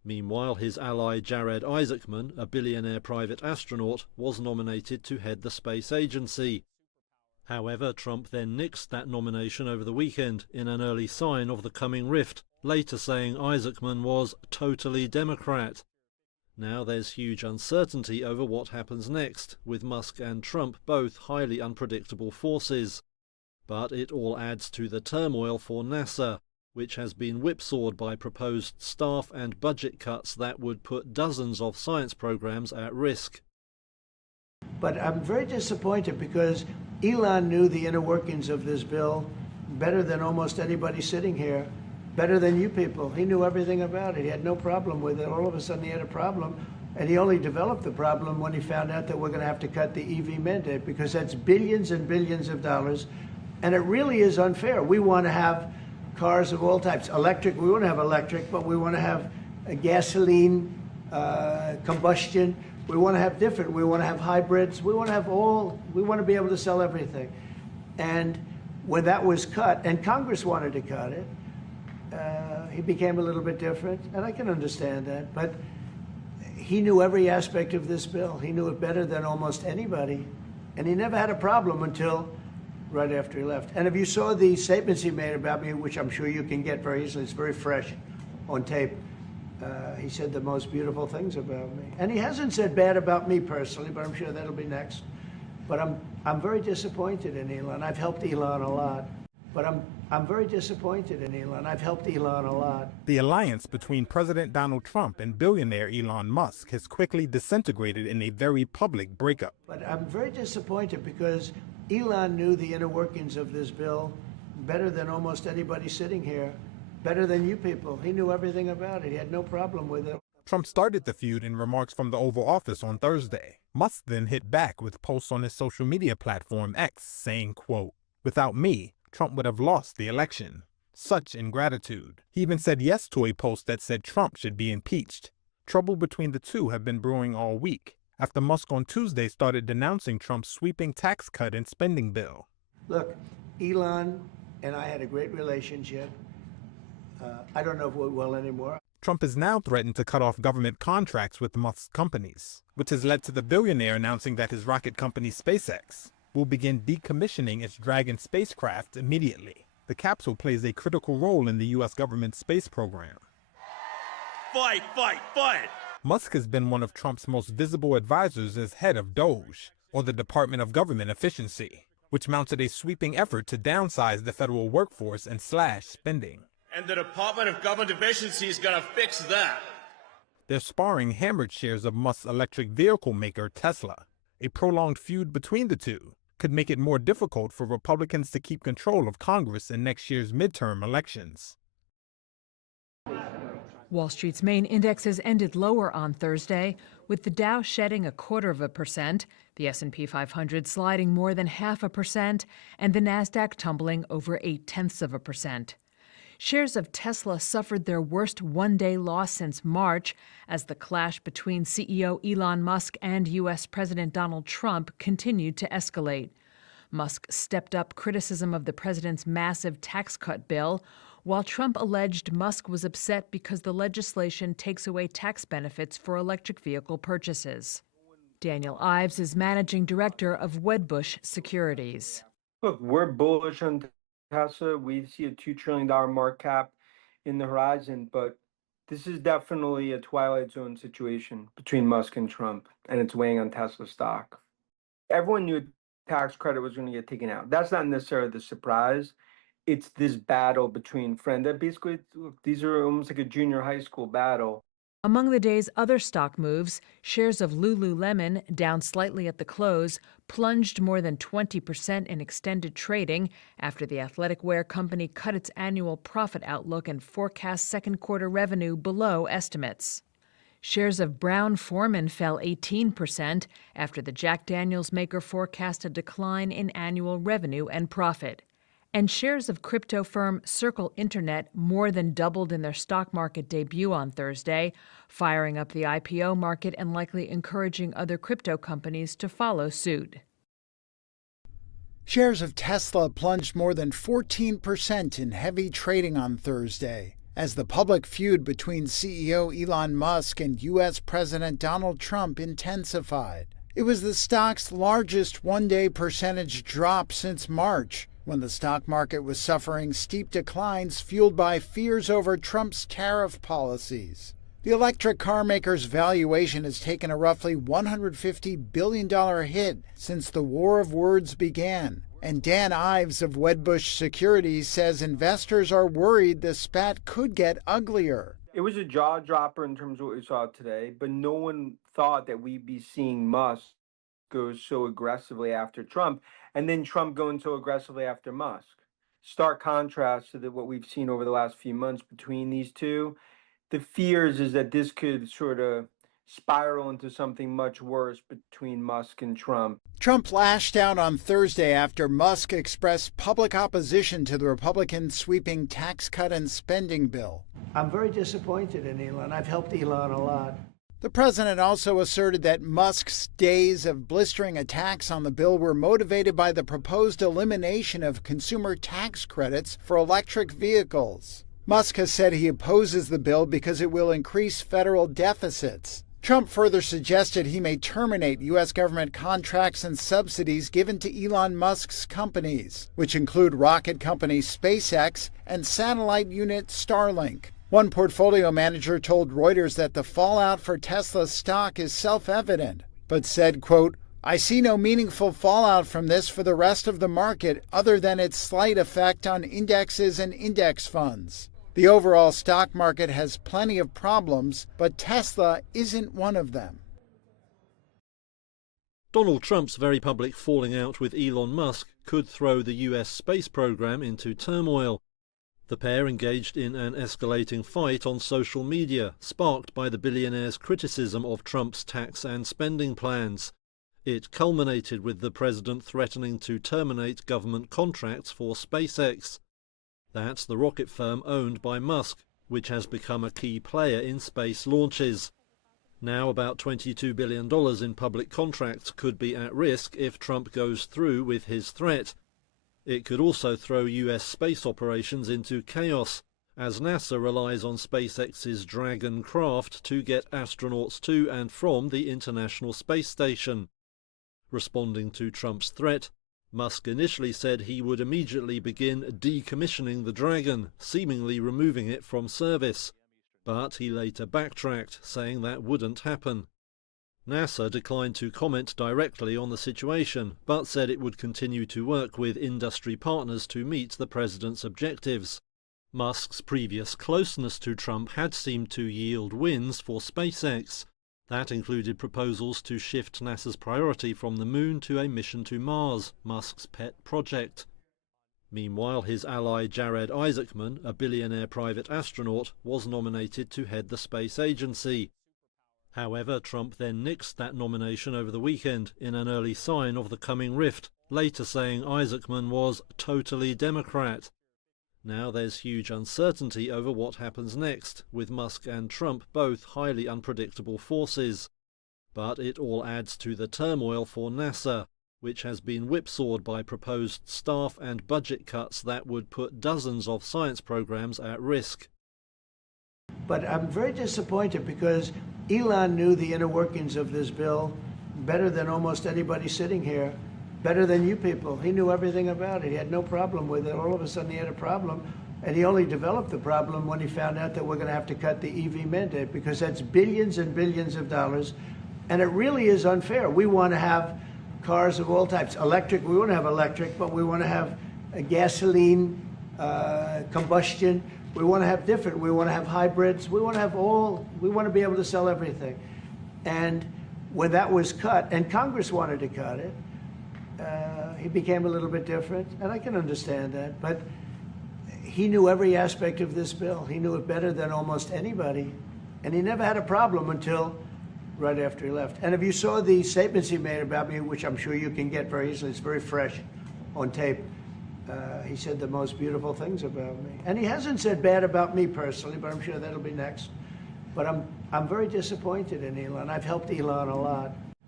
Meanwhile, his ally Jared Isaacman, a billionaire private astronaut, was nominated to head the space agency. However, Trump then nixed that nomination over the weekend in an early sign of the coming rift, later saying Isaacman was totally Democrat. Now there's huge uncertainty over what happens next, with Musk and Trump both highly unpredictable forces. But it all adds to the turmoil for NASA, which has been whipsawed by proposed staff and budget cuts that would put dozens of science programs at risk. But I'm very disappointed because Elon knew the inner workings of this bill better than almost anybody sitting here, better than you people. He knew everything about it. He had no problem with it. All of a sudden he had a problem, and he only developed the problem when he found out that we're going to have to cut the EV mandate, because that's billions and billions of dollars, and it really is unfair. We want to have cars of all types. Electric, we want to have electric, but we want to have a gasoline, combustion. We want to have different. We want to have hybrids. We want to have all. We want to be able to sell everything. And when that was cut, and Congress wanted to cut it, he became a little bit different, and I can understand that. But he knew every aspect of this bill. He knew it better than almost anybody, and he never had a problem until right after he left. And if you saw the statements he made about me, which I'm sure you can get very easily, it's very fresh on tape, he said the most beautiful things about me. And he hasn't said bad about me personally, but I'm sure that'll be next. But I'm very disappointed in Elon. I've helped Elon a lot. But I'm very disappointed in Elon. I've helped Elon a lot. The alliance between President Donald Trump and billionaire Elon Musk has quickly disintegrated in a very public breakup. But I'm very disappointed because Elon knew the inner workings of this bill better than almost anybody sitting here, better than you people. He knew everything about it. He had no problem with it. Trump started the feud in remarks from the Oval Office on Thursday. Musk then hit back with posts on his social media platform X saying, quote, "Without me, Trump would have lost the election. Such ingratitude." He even said yes to a post that said Trump should be impeached. Trouble between the two have been brewing all week, after Musk on Tuesday started denouncing Trump's sweeping tax cut and spending bill. Look, Elon and I had a great relationship. I don't know if we're well anymore. Trump has now threatened to cut off government contracts with Musk's companies, which has led to the billionaire announcing that his rocket company SpaceX will begin decommissioning its Dragon spacecraft immediately. The capsule plays a critical role in the U.S. government's space program. Fight, fight, fight! Musk has been one of Trump's most visible advisors as head of DOGE, or the Department of Government Efficiency, which mounted a sweeping effort to downsize the federal workforce and slash spending. And the Department of Government Efficiency is gonna fix that. Their sparring hammered shares of Musk's electric vehicle maker Tesla. A prolonged feud between the two could make it more difficult for Republicans to keep control of Congress in next year's midterm elections. Wall Street's main indexes ended lower on Thursday, with the Dow shedding 0.25%, the S&P 500 sliding more than 0.5%, and the Nasdaq tumbling over 0.8%. Shares of Tesla suffered their worst one-day loss since March as the clash between CEO Elon Musk and U.S. President Donald Trump continued to escalate. Musk stepped up criticism of the president's massive tax cut bill, while Trump alleged Musk was upset because the legislation takes away tax benefits for electric vehicle purchases. Daniel Ives is managing director of Wedbush Securities. Look, we're bullish on Tesla. We see a $2 trillion market cap in the horizon, but this is definitely a twilight zone situation between Musk and Trump, and it's weighing on Tesla stock. Everyone knew a tax credit was going to get taken out. That's not necessarily the surprise. It's this battle between friends. That basically, these are almost like a junior high school battle. Among the day's other stock moves, shares of Lululemon, down slightly at the close, plunged more than 20% in extended trading after the athletic wear company cut its annual profit outlook and forecast second quarter revenue below estimates. Shares of Brown-Forman fell 18% after the Jack Daniels maker forecast a decline in annual revenue and profit. And shares of crypto firm Circle Internet more than doubled in their stock market debut on Thursday, firing up the IPO market and likely encouraging other crypto companies to follow suit. Shares of Tesla plunged more than 14% in heavy trading on Thursday, as the public feud between CEO Elon Musk and U.S. President Donald Trump intensified. It was the stock's largest one-day percentage drop since March, when the stock market was suffering steep declines fueled by fears over Trump's tariff policies. The electric car maker's valuation has taken a roughly $150 billion hit since the war of words began. And Dan Ives of Wedbush Securities says investors are worried the spat could get uglier. It was a jaw dropper in terms of what we saw today, but no one thought that we'd be seeing Musk go so aggressively after Trump, and then Trump going so aggressively after Musk. Stark contrast to what we've seen over the last few months between these two. The fears is that this could sort of spiral into something much worse between Musk and Trump. Trump lashed out on Thursday after Musk expressed public opposition to the Republican sweeping tax cut and spending bill. I'm very disappointed in Elon. I've helped Elon a lot. The president also asserted that Musk's days of blistering attacks on the bill were motivated by the proposed elimination of consumer tax credits for electric vehicles. Musk has said he opposes the bill because it will increase federal deficits. Trump further suggested he may terminate U.S. government contracts and subsidies given to Elon Musk's companies, which include rocket company SpaceX and satellite unit Starlink. One portfolio manager told Reuters that the fallout for Tesla's stock is self-evident, but said, quote, "I see no meaningful fallout from this for the rest of the market other than its slight effect on indexes and index funds. The overall stock market has plenty of problems, but Tesla isn't one of them." Donald Trump's very public falling out with Elon Musk could throw the US space program into turmoil. The pair engaged in an escalating fight on social media, sparked by the billionaire's criticism of Trump's tax and spending plans. It culminated with the president threatening to terminate government contracts for SpaceX. That's the rocket firm owned by Musk, which has become a key player in space launches. Now about $22 billion in public contracts could be at risk if Trump goes through with his threat. It could also throw US space operations into chaos, as NASA relies on SpaceX's Dragon craft to get astronauts to and from the International Space Station. Responding to Trump's threat, Musk initially said he would immediately begin decommissioning the Dragon, seemingly removing it from service. But he later backtracked, saying that wouldn't happen. NASA declined to comment directly on the situation, but said it would continue to work with industry partners to meet the president's objectives. Musk's previous closeness to Trump had seemed to yield wins for SpaceX. That included proposals to shift NASA's priority from the moon to a mission to Mars, Musk's pet project. Meanwhile, his ally Jared Isaacman, a billionaire private astronaut, was nominated to head the space agency. However, Trump then nixed that nomination over the weekend in an early sign of the coming rift, later saying Isaacman was totally Democrat. Now there's huge uncertainty over what happens next, with Musk and Trump both highly unpredictable forces. But it all adds to the turmoil for NASA, which has been whipsawed by proposed staff and budget cuts that would put dozens of science programs at risk. But I'm very disappointed because Elon knew the inner workings of this bill better than almost anybody sitting here, better than you people. He knew everything about it. He had no problem with it. All of a sudden he had a problem, and he only developed the problem when he found out that we're going to have to cut the EV mandate, because that's billions and billions of dollars, and it really is unfair. We want to have cars of all types. Electric, we want to have electric, but we want to have a gasoline, combustion. We want to have different. We want to have hybrids. We want to have all. We want to be able to sell everything. And when that was cut, and Congress wanted to cut it, he became a little bit different, and I can understand that. But he knew every aspect of this bill. He knew it better than almost anybody, and he never had a problem until right after he left. And if you saw the statements he made about me, which I'm sure you can get very easily, it's very fresh on tape. He said the most beautiful things about me. And he hasn't said bad about me personally, but I'm sure that'll be next. But I'm very disappointed in Elon. I've helped Elon a lot.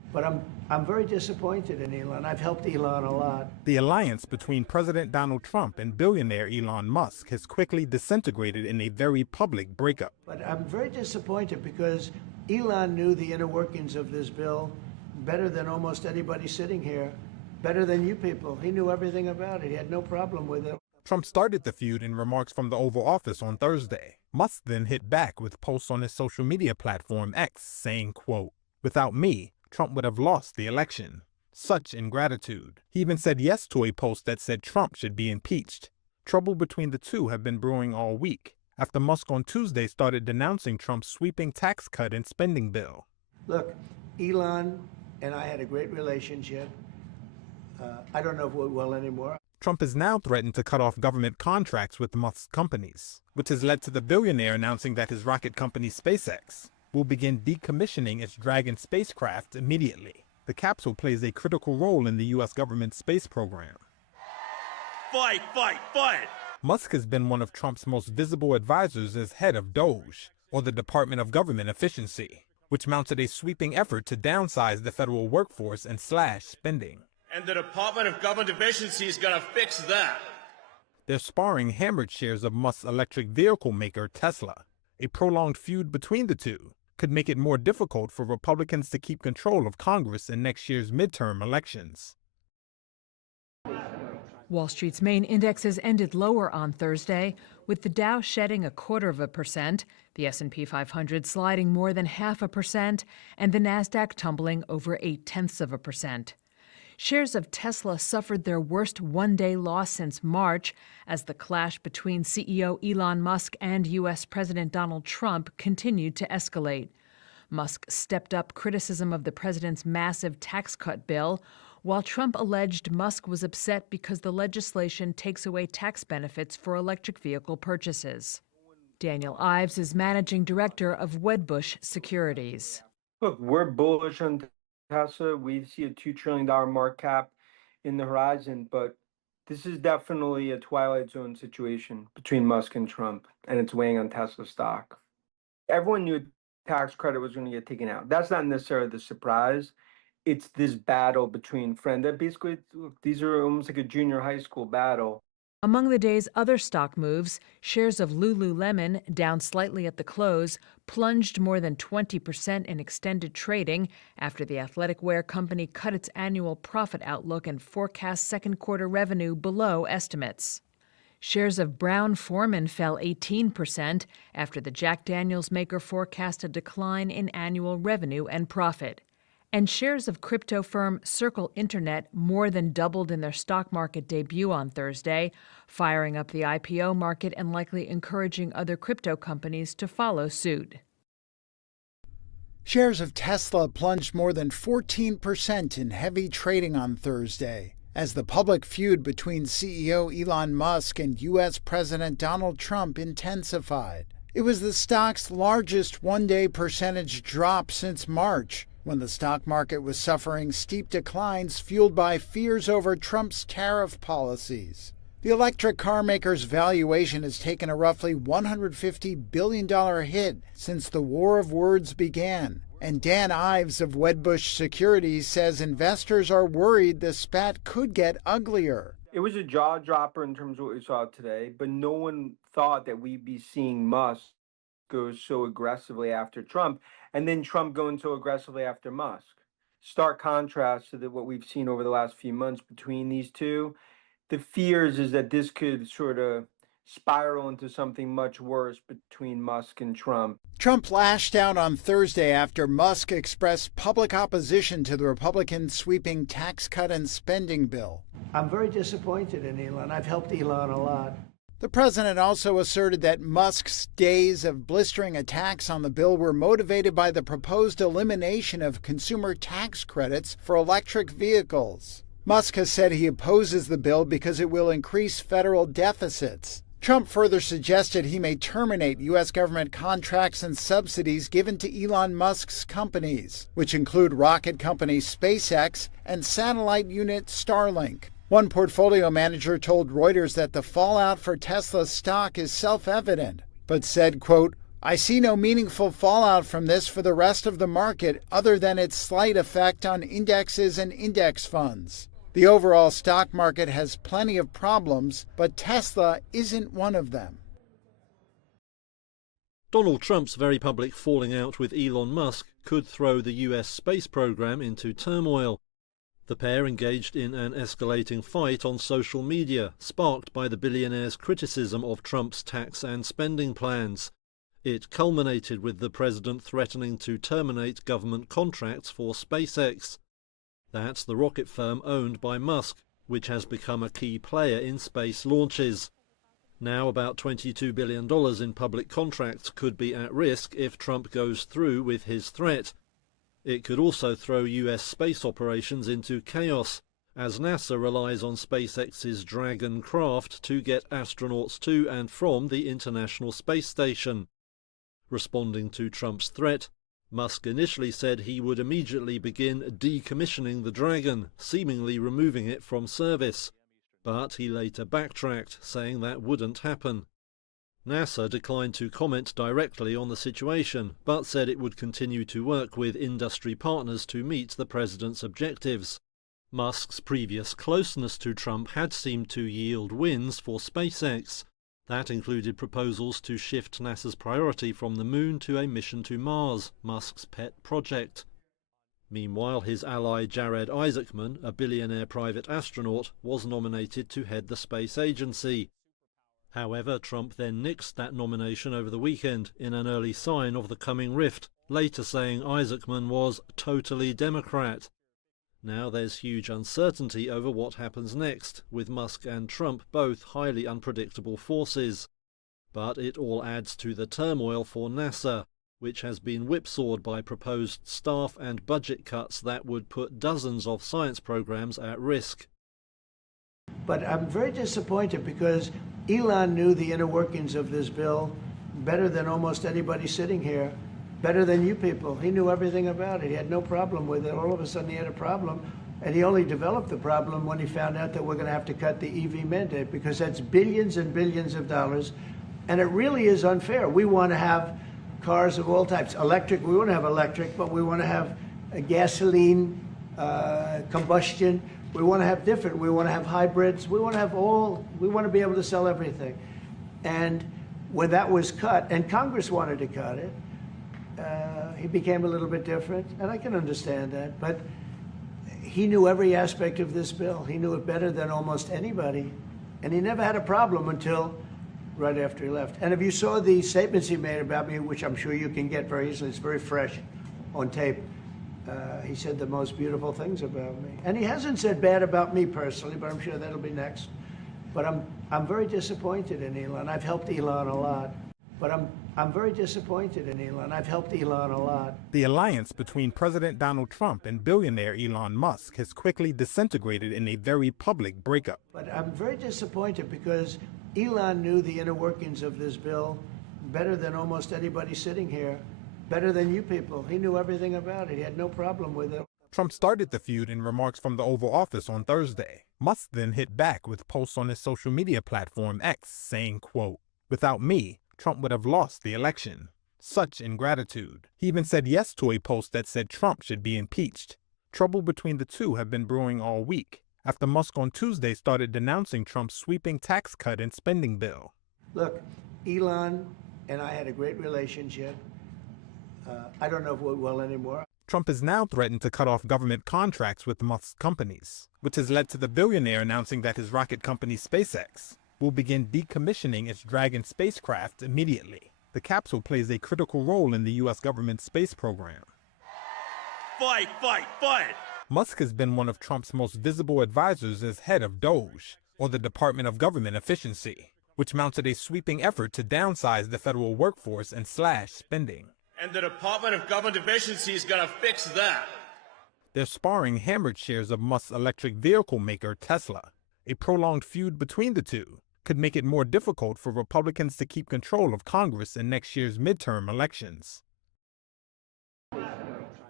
But I'm very disappointed in Elon. I've helped Elon a lot. The alliance between President Donald Trump and billionaire Elon Musk has quickly disintegrated in a very public breakup. But I'm very disappointed because Elon knew the inner workings of this bill better than almost anybody sitting here, better than you people. He knew everything about it. He had no problem with it. Trump started the feud in remarks from the Oval Office on Thursday. Musk then hit back with posts on his social media platform X saying, quote, "Without me, Trump would have lost the election. Such ingratitude." He even said yes to a post that said Trump should be impeached. Trouble between the two have been brewing all week, after Musk on Tuesday started denouncing Trump's sweeping tax cut and spending bill. Look, Elon and I had a great relationship. I don't know if we will anymore. Trump has now threatened to cut off government contracts with Musk's companies, which has led to the billionaire announcing that his rocket company SpaceX will begin decommissioning its Dragon spacecraft immediately. The capsule plays a critical role in the U.S. government's space program. Fight, fight, fight! Musk has been one of Trump's most visible advisors as head of DOGE, or the Department of Government Efficiency, which mounted a sweeping effort to downsize the federal workforce and slash spending. And the Department of Government Efficiency is gonna fix that. Their sparring hammered shares of Musk's electric vehicle maker Tesla. A prolonged feud between the two could make it more difficult for Republicans to keep control of Congress in next year's midterm elections. Wall Street's main indexes ended lower on Thursday, with the Dow shedding 0.25%, the S&P 500 sliding more than 0.5%, and the Nasdaq tumbling over 0.8%. Shares of Tesla suffered their worst one-day loss since March as the clash between CEO Elon Musk and U.S. President Donald Trump continued to escalate. Musk stepped up criticism of the president's massive tax cut bill, while Trump alleged Musk was upset because the legislation takes away tax benefits for electric vehicle purchases. Daniel Ives is managing director of Wedbush Securities. Look, we're bullish on Tesla. We see a $2 trillion market cap in the horizon, but this is definitely a twilight zone situation between Musk and Trump, and it's weighing on Tesla stock. Everyone knew tax credit was going to get taken out. That's not necessarily the surprise. It's this battle between friends. That basically, these are almost like a junior high school battle. Among the day's other stock moves, shares of Lululemon, down slightly at the close, plunged more than 20% in extended trading after the athletic wear company cut its annual profit outlook and forecast second quarter revenue below estimates. Shares of Brown-Forman fell 18% after the Jack Daniels maker forecast a decline in annual revenue and profit. And shares of crypto firm Circle Internet more than doubled in their stock market debut on Thursday, firing up the IPO market and likely encouraging other crypto companies to follow suit. Shares of Tesla plunged more than 14% in heavy trading on Thursday as the public feud between CEO Elon Musk and U.S. President Donald Trump intensified. It was the stock's largest one-day percentage drop since March, when the stock market was suffering steep declines fueled by fears over Trump's tariff policies. The electric car maker's valuation has taken a roughly $150 billion hit since the war of words began. And Dan Ives of Wedbush Securities says investors are worried the spat could get uglier. It was a jaw dropper in terms of what we saw today, but no one thought that we'd be seeing Musk go so aggressively after Trump, and then Trump going so aggressively after Musk. Stark contrast to what we've seen over the last few months between these two. The fears is that this could sort of spiral into something much worse between Musk and Trump. Trump lashed out on Thursday after Musk expressed public opposition to the Republican sweeping tax cut and spending bill. I'm very disappointed in Elon. I've helped Elon a lot. The president also asserted that Musk's days of blistering attacks on the bill were motivated by the proposed elimination of consumer tax credits for electric vehicles. Musk has said he opposes the bill because it will increase federal deficits. Trump further suggested he may terminate U.S. government contracts and subsidies given to Elon Musk's companies, which include rocket company SpaceX and satellite unit Starlink. One portfolio manager told Reuters that the fallout for Tesla's stock is self-evident, but said, quote, I see no meaningful fallout from this for the rest of the market other than its slight effect on indexes and index funds. The overall stock market has plenty of problems, but Tesla isn't one of them. Donald Trump's very public falling out with Elon Musk could throw the US space program into turmoil. The pair engaged in an escalating fight on social media, sparked by the billionaire's criticism of Trump's tax and spending plans. It culminated with the president threatening to terminate government contracts for SpaceX. That's the rocket firm owned by Musk, which has become a key player in space launches. Now about $22 billion in public contracts could be at risk if Trump goes through with his threat. It could also throw US space operations into chaos, as NASA relies on SpaceX's Dragon craft to get astronauts to and from the International Space Station. Responding to Trump's threat, Musk initially said he would immediately begin decommissioning the Dragon, seemingly removing it from service. But he later backtracked, saying that wouldn't happen. NASA declined to comment directly on the situation, but said it would continue to work with industry partners to meet the president's objectives. Musk's previous closeness to Trump had seemed to yield wins for SpaceX. That included proposals to shift NASA's priority from the moon to a mission to Mars, Musk's pet project. Meanwhile, his ally Jared Isaacman, a billionaire private astronaut, was nominated to head the space agency. However, Trump then nixed that nomination over the weekend in an early sign of the coming rift, later saying Isaacman was totally Democrat. Now there's huge uncertainty over what happens next, with Musk and Trump both highly unpredictable forces. But it all adds to the turmoil for NASA, which has been whipsawed by proposed staff and budget cuts that would put dozens of science programs at risk. But I'm very disappointed because Elon knew the inner workings of this bill better than almost anybody sitting here, better than you people. He knew everything about it. He had no problem with it. All of a sudden he had a problem, and he only developed the problem when he found out that we're going to have to cut the EV mandate, because that's billions and billions of dollars, and it really is unfair. We want to have cars of all types. Electric, we want to have electric, but we want to have a gasoline, combustion. We want to have different. We want to have hybrids. We want to have all. We want to be able to sell everything. And when that was cut, and Congress wanted to cut it, he became a little bit different, and I can understand that. But he knew every aspect of this bill. He knew it better than almost anybody, and he never had a problem until right after he left. And if you saw the statements he made about me, which I'm sure you can get very easily, it's very fresh on tape. He said the most beautiful things about me. And he hasn't said bad about me personally, but I'm sure that'll be next. But I'm very disappointed in Elon. I've helped Elon a lot. But I'm very disappointed in Elon. I've helped Elon a lot. The alliance between President Donald Trump and billionaire Elon Musk has quickly disintegrated in a very public breakup. But I'm very disappointed because Elon knew the inner workings of this bill better than almost anybody sitting here, better than you people. He knew everything about it. He had no problem with it. Trump started the feud in remarks from the Oval Office on Thursday. Musk then hit back with posts on his social media platform X saying, quote, "Without me, Trump would have lost the election. Such ingratitude." He even said yes to a post that said Trump should be impeached. Trouble between the two have been brewing all week, after Musk on Tuesday started denouncing Trump's sweeping tax cut and spending bill. Look, Elon and I had a great relationship. I don't know if we will anymore. Trump has now threatened to cut off government contracts with Musk's companies, which has led to the billionaire announcing that his rocket company SpaceX will begin decommissioning its Dragon spacecraft immediately. The capsule plays a critical role in the U.S. government space program. Fight, fight, fight! Musk has been one of Trump's most visible advisors as head of DOGE, or the Department of Government Efficiency, which mounted a sweeping effort to downsize the federal workforce and slash spending. And the Department of Government Efficiency is going to fix that. They're sparring hammered shares of Musk's electric vehicle maker Tesla. A prolonged feud between the two could make it more difficult for Republicans to keep control of Congress in next year's midterm elections.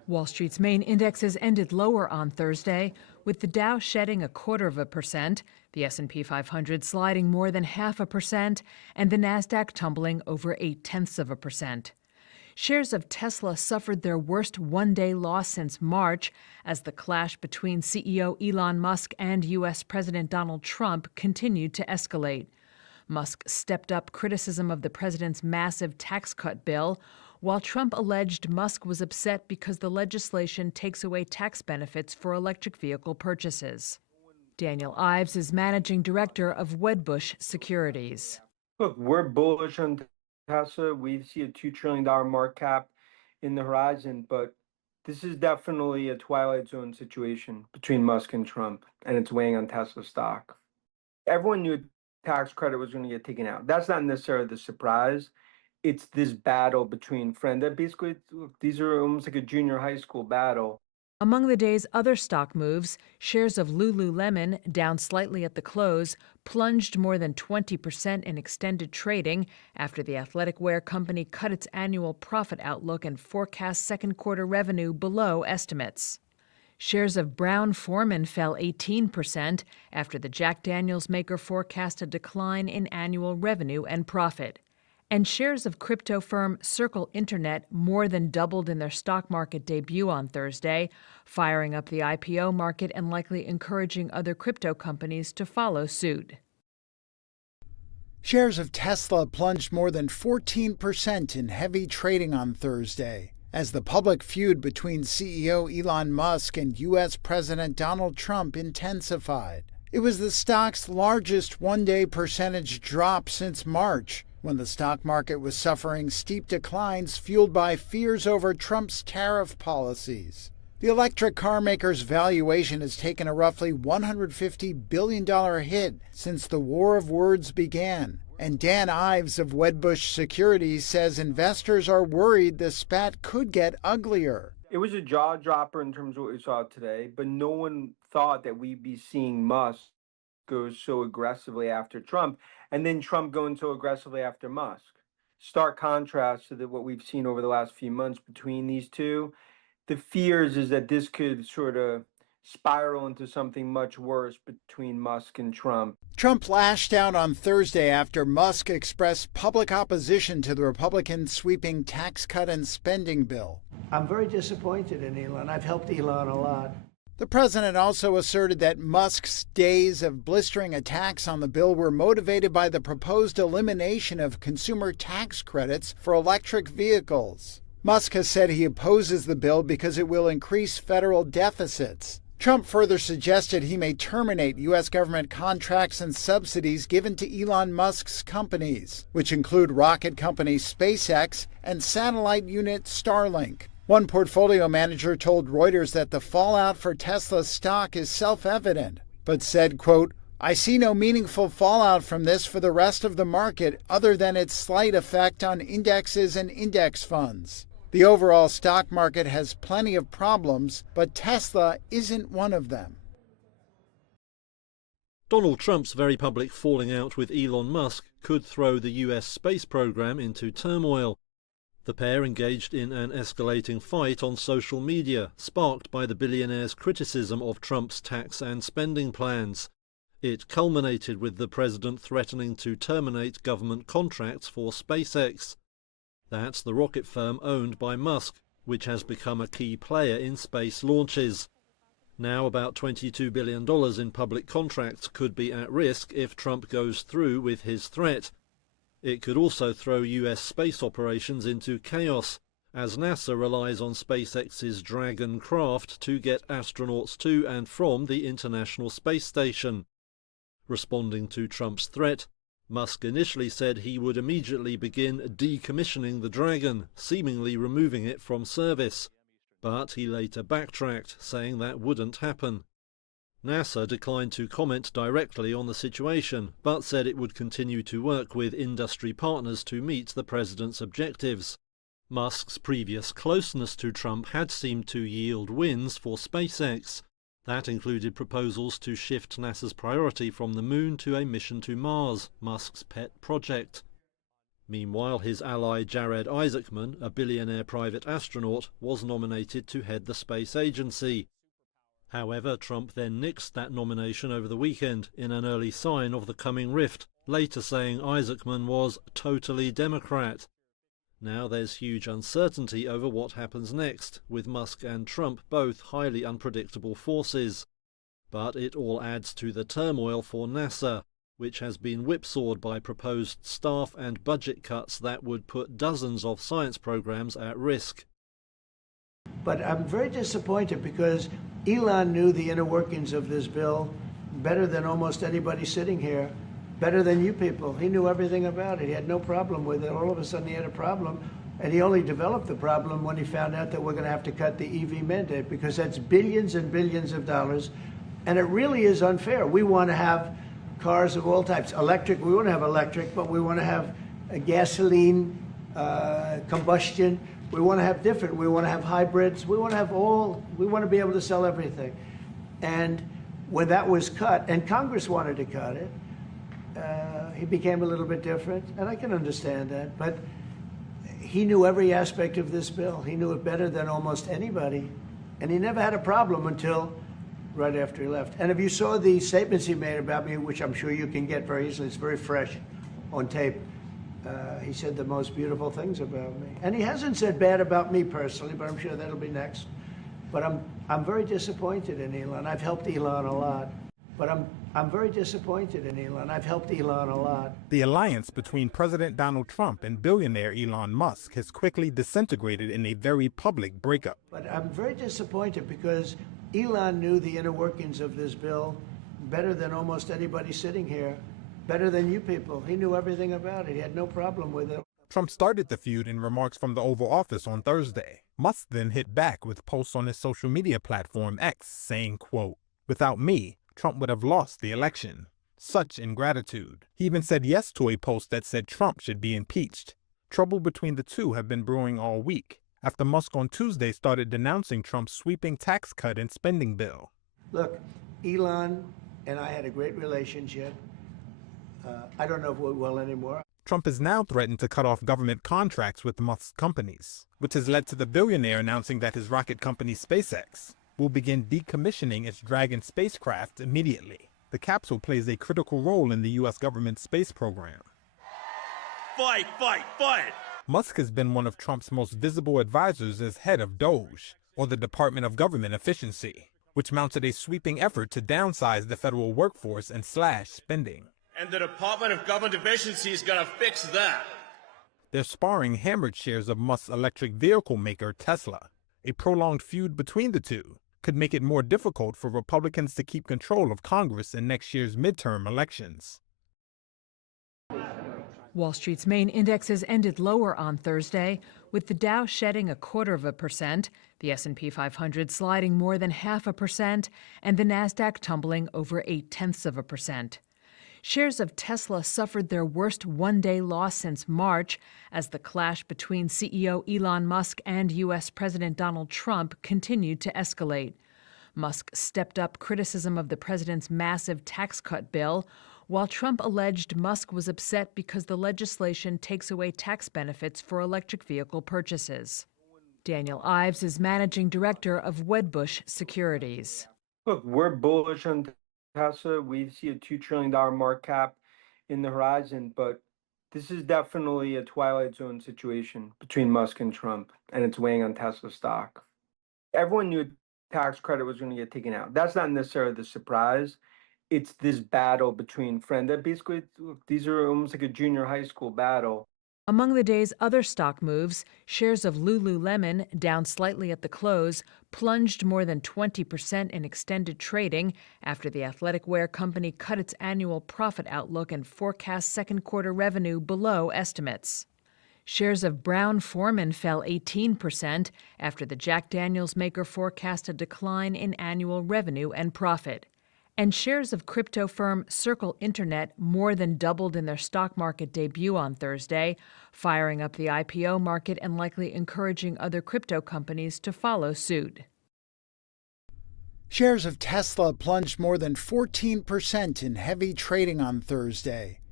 Wall Street's main indexes ended lower on Thursday, with the Dow shedding 0.25%, the S&P 500 sliding more than 0.5%, and the Nasdaq tumbling over 0.8%. Shares of Tesla suffered their worst one-day loss since March as the clash between CEO Elon Musk and U.S. President Donald Trump continued to escalate. Musk stepped up criticism of the president's massive tax cut bill, while Trump alleged Musk was upset because the legislation takes away tax benefits for electric vehicle purchases. Daniel Ives is managing director of Wedbush Securities. Look, we're bullish on Tesla. We see a $2 trillion market cap in the horizon, but this is definitely a twilight zone situation between Musk and Trump, and it's weighing on Tesla stock. Everyone knew a tax credit was going to get taken out. That's not necessarily the surprise. It's this battle between friends. That basically, these are almost like a junior high school battle. Among the day's other stock moves, shares of Lululemon, down slightly at the close, plunged more than 20% in extended trading after the athletic wear company cut its annual profit outlook and forecast second quarter revenue below estimates. Shares of Brown-Forman fell 18% after the Jack Daniels maker forecast a decline in annual revenue and profit. And shares of crypto firm Circle Internet more than doubled in their stock market debut on Thursday, firing up the IPO market and likely encouraging other crypto companies to follow suit. Shares of Tesla plunged more than 14% in heavy trading on Thursday as the public feud between CEO Elon Musk and U.S. President Donald Trump intensified. It was the stock's largest one-day percentage drop since March, when the stock market was suffering steep declines fueled by fears over Trump's tariff policies. The electric car maker's valuation has taken a roughly $150 billion hit since the war of words began. And Dan Ives of Wedbush Securities says investors are worried the spat could get uglier. It was a jaw dropper in terms of what we saw today, but no one thought that we'd be seeing Musk go so aggressively after Trump, and then Trump going so aggressively after Musk. Stark contrast to what we've seen over the last few months between these two. The fears is that this could sort of spiral into something much worse between Musk and Trump. Trump lashed out on Thursday after Musk expressed public opposition to the Republicans' sweeping tax cut and spending bill. I'm very disappointed in Elon. I've helped Elon a lot. The president also asserted that Musk's days of blistering attacks on the bill were motivated by the proposed elimination of consumer tax credits for electric vehicles. Musk has said he opposes the bill because it will increase federal deficits. Trump further suggested he may terminate U.S. government contracts and subsidies given to Elon Musk's companies, which include rocket company SpaceX and satellite unit Starlink. One portfolio manager told Reuters that the fallout for Tesla stock is self-evident, but said, quote, "I see no meaningful fallout from this for the rest of the market other than its slight effect on indexes and index funds. The overall stock market has plenty of problems, but Tesla isn't one of them." Donald Trump's very public falling out with Elon Musk could throw the US space program into turmoil. The pair engaged in an escalating fight on social media, sparked by the billionaire's criticism of Trump's tax and spending plans. It culminated with the president threatening to terminate government contracts for SpaceX. That's the rocket firm owned by Musk, which has become a key player in space launches. Now about $22 billion in public contracts could be at risk if Trump goes through with his threat. It could also throw US space operations into chaos, as NASA relies on SpaceX's Dragon craft to get astronauts to and from the International Space Station. Responding to Trump's threat, Musk initially said he would immediately begin decommissioning the Dragon, seemingly removing it from service. But he later backtracked, saying that wouldn't happen. NASA declined to comment directly on the situation, but said it would continue to work with industry partners to meet the president's objectives. Musk's previous closeness to Trump had seemed to yield wins for SpaceX. That included proposals to shift NASA's priority from the moon to a mission to Mars, Musk's pet project. Meanwhile, his ally Jared Isaacman, a billionaire private astronaut, was nominated to head the space agency. However, Trump then nixed that nomination over the weekend in an early sign of the coming rift, later saying Isaacman was totally Democrat. Now there's huge uncertainty over what happens next, with Musk and Trump both highly unpredictable forces. But it all adds to the turmoil for NASA, which has been whipsawed by proposed staff and budget cuts that would put dozens of science programs at risk. But I'm very disappointed because Elon knew the inner workings of this bill better than almost anybody sitting here, better than you people. He knew everything about it. He had no problem with it. All of a sudden he had a problem, and he only developed the problem when he found out that we're going to have to cut the EV mandate, because that's billions and billions of dollars, and it really is unfair. We want to have cars of all types. Electric, we want to have electric, but we want to have a gasoline, combustion. We want to have different. We want to have hybrids. We want to have all. We want to be able to sell everything. And when that was cut, and Congress wanted to cut it, he became a little bit different, and I can understand that. But he knew every aspect of this bill. He knew it better than almost anybody, and he never had a problem until right after he left. And if you saw the statements he made about me, which I'm sure you can get very easily, it's very fresh on tape. He said the most beautiful things about me. And he hasn't said bad about me personally, but I'm sure that'll be next. But I'm very disappointed in Elon. I've helped Elon a lot. But I'm very disappointed in Elon. I've helped Elon a lot. The alliance between President Donald Trump and billionaire Elon Musk has quickly disintegrated in a very public breakup. But I'm very disappointed because Elon knew the inner workings of this bill better than almost anybody sitting here, better than you people. He knew everything about it. He had no problem with it. Trump started the feud in remarks from the Oval Office on Thursday. Musk then hit back with posts on his social media platform X saying, quote, "Without me, Trump would have lost the election. Such ingratitude." He even said yes to a post that said Trump should be impeached. Trouble between the two have been brewing all week, after Musk on Tuesday started denouncing Trump's sweeping tax cut and spending bill. Look, Elon and I had a great relationship. I don't know if we're well anymore. Trump has now threatened to cut off government contracts with Musk's companies, which has led to the billionaire announcing that his rocket company SpaceX will begin decommissioning its Dragon spacecraft immediately. The capsule plays a critical role in the U.S. government space program. Fight, fight, fight! Musk has been one of Trump's most visible advisors as head of DOGE, or the Department of Government Efficiency, which mounted a sweeping effort to downsize the federal workforce and slash spending. And the Department of Government Efficiency is going to fix that. Their sparring hammered shares of Musk's electric vehicle maker Tesla. A prolonged feud between the two could make it more difficult for Republicans to keep control of Congress in next year's midterm elections. Wall Street's main indexes ended lower on Thursday, with the Dow shedding 0.25%, the S&P 500 sliding more than 0.5%, and the Nasdaq tumbling over 0.8%. Shares of Tesla suffered their worst one-day loss since March as the clash between CEO Elon Musk and U.S. President Donald Trump continued to escalate. Musk stepped up criticism of the president's massive tax cut bill, while Trump alleged Musk was upset because the legislation takes away tax benefits for electric vehicle purchases. Daniel Ives is managing director of Wedbush Securities. Look, we're bullish on Tesla. We see a $2 trillion market cap in the horizon, but this is definitely a twilight zone situation between Musk and Trump, and it's weighing on Tesla stock. Everyone knew a tax credit was going to get taken out. That's not necessarily the surprise. It's this battle between friends. That basically, these are almost like a junior high school battle. Among the day's other stock moves, shares of Lululemon, down slightly at the close, plunged more than 20% in extended trading after the athletic wear company cut its annual profit outlook and forecast second quarter revenue below estimates. Shares of Brown-Forman fell 18% after the Jack Daniels maker forecast a decline in annual revenue and profit. And shares of crypto firm Circle Internet more than doubled in their stock market debut on Thursday, firing up the IPO market and likely encouraging other crypto companies to follow suit. Shares of Tesla plunged more than 14% in heavy trading on Thursday,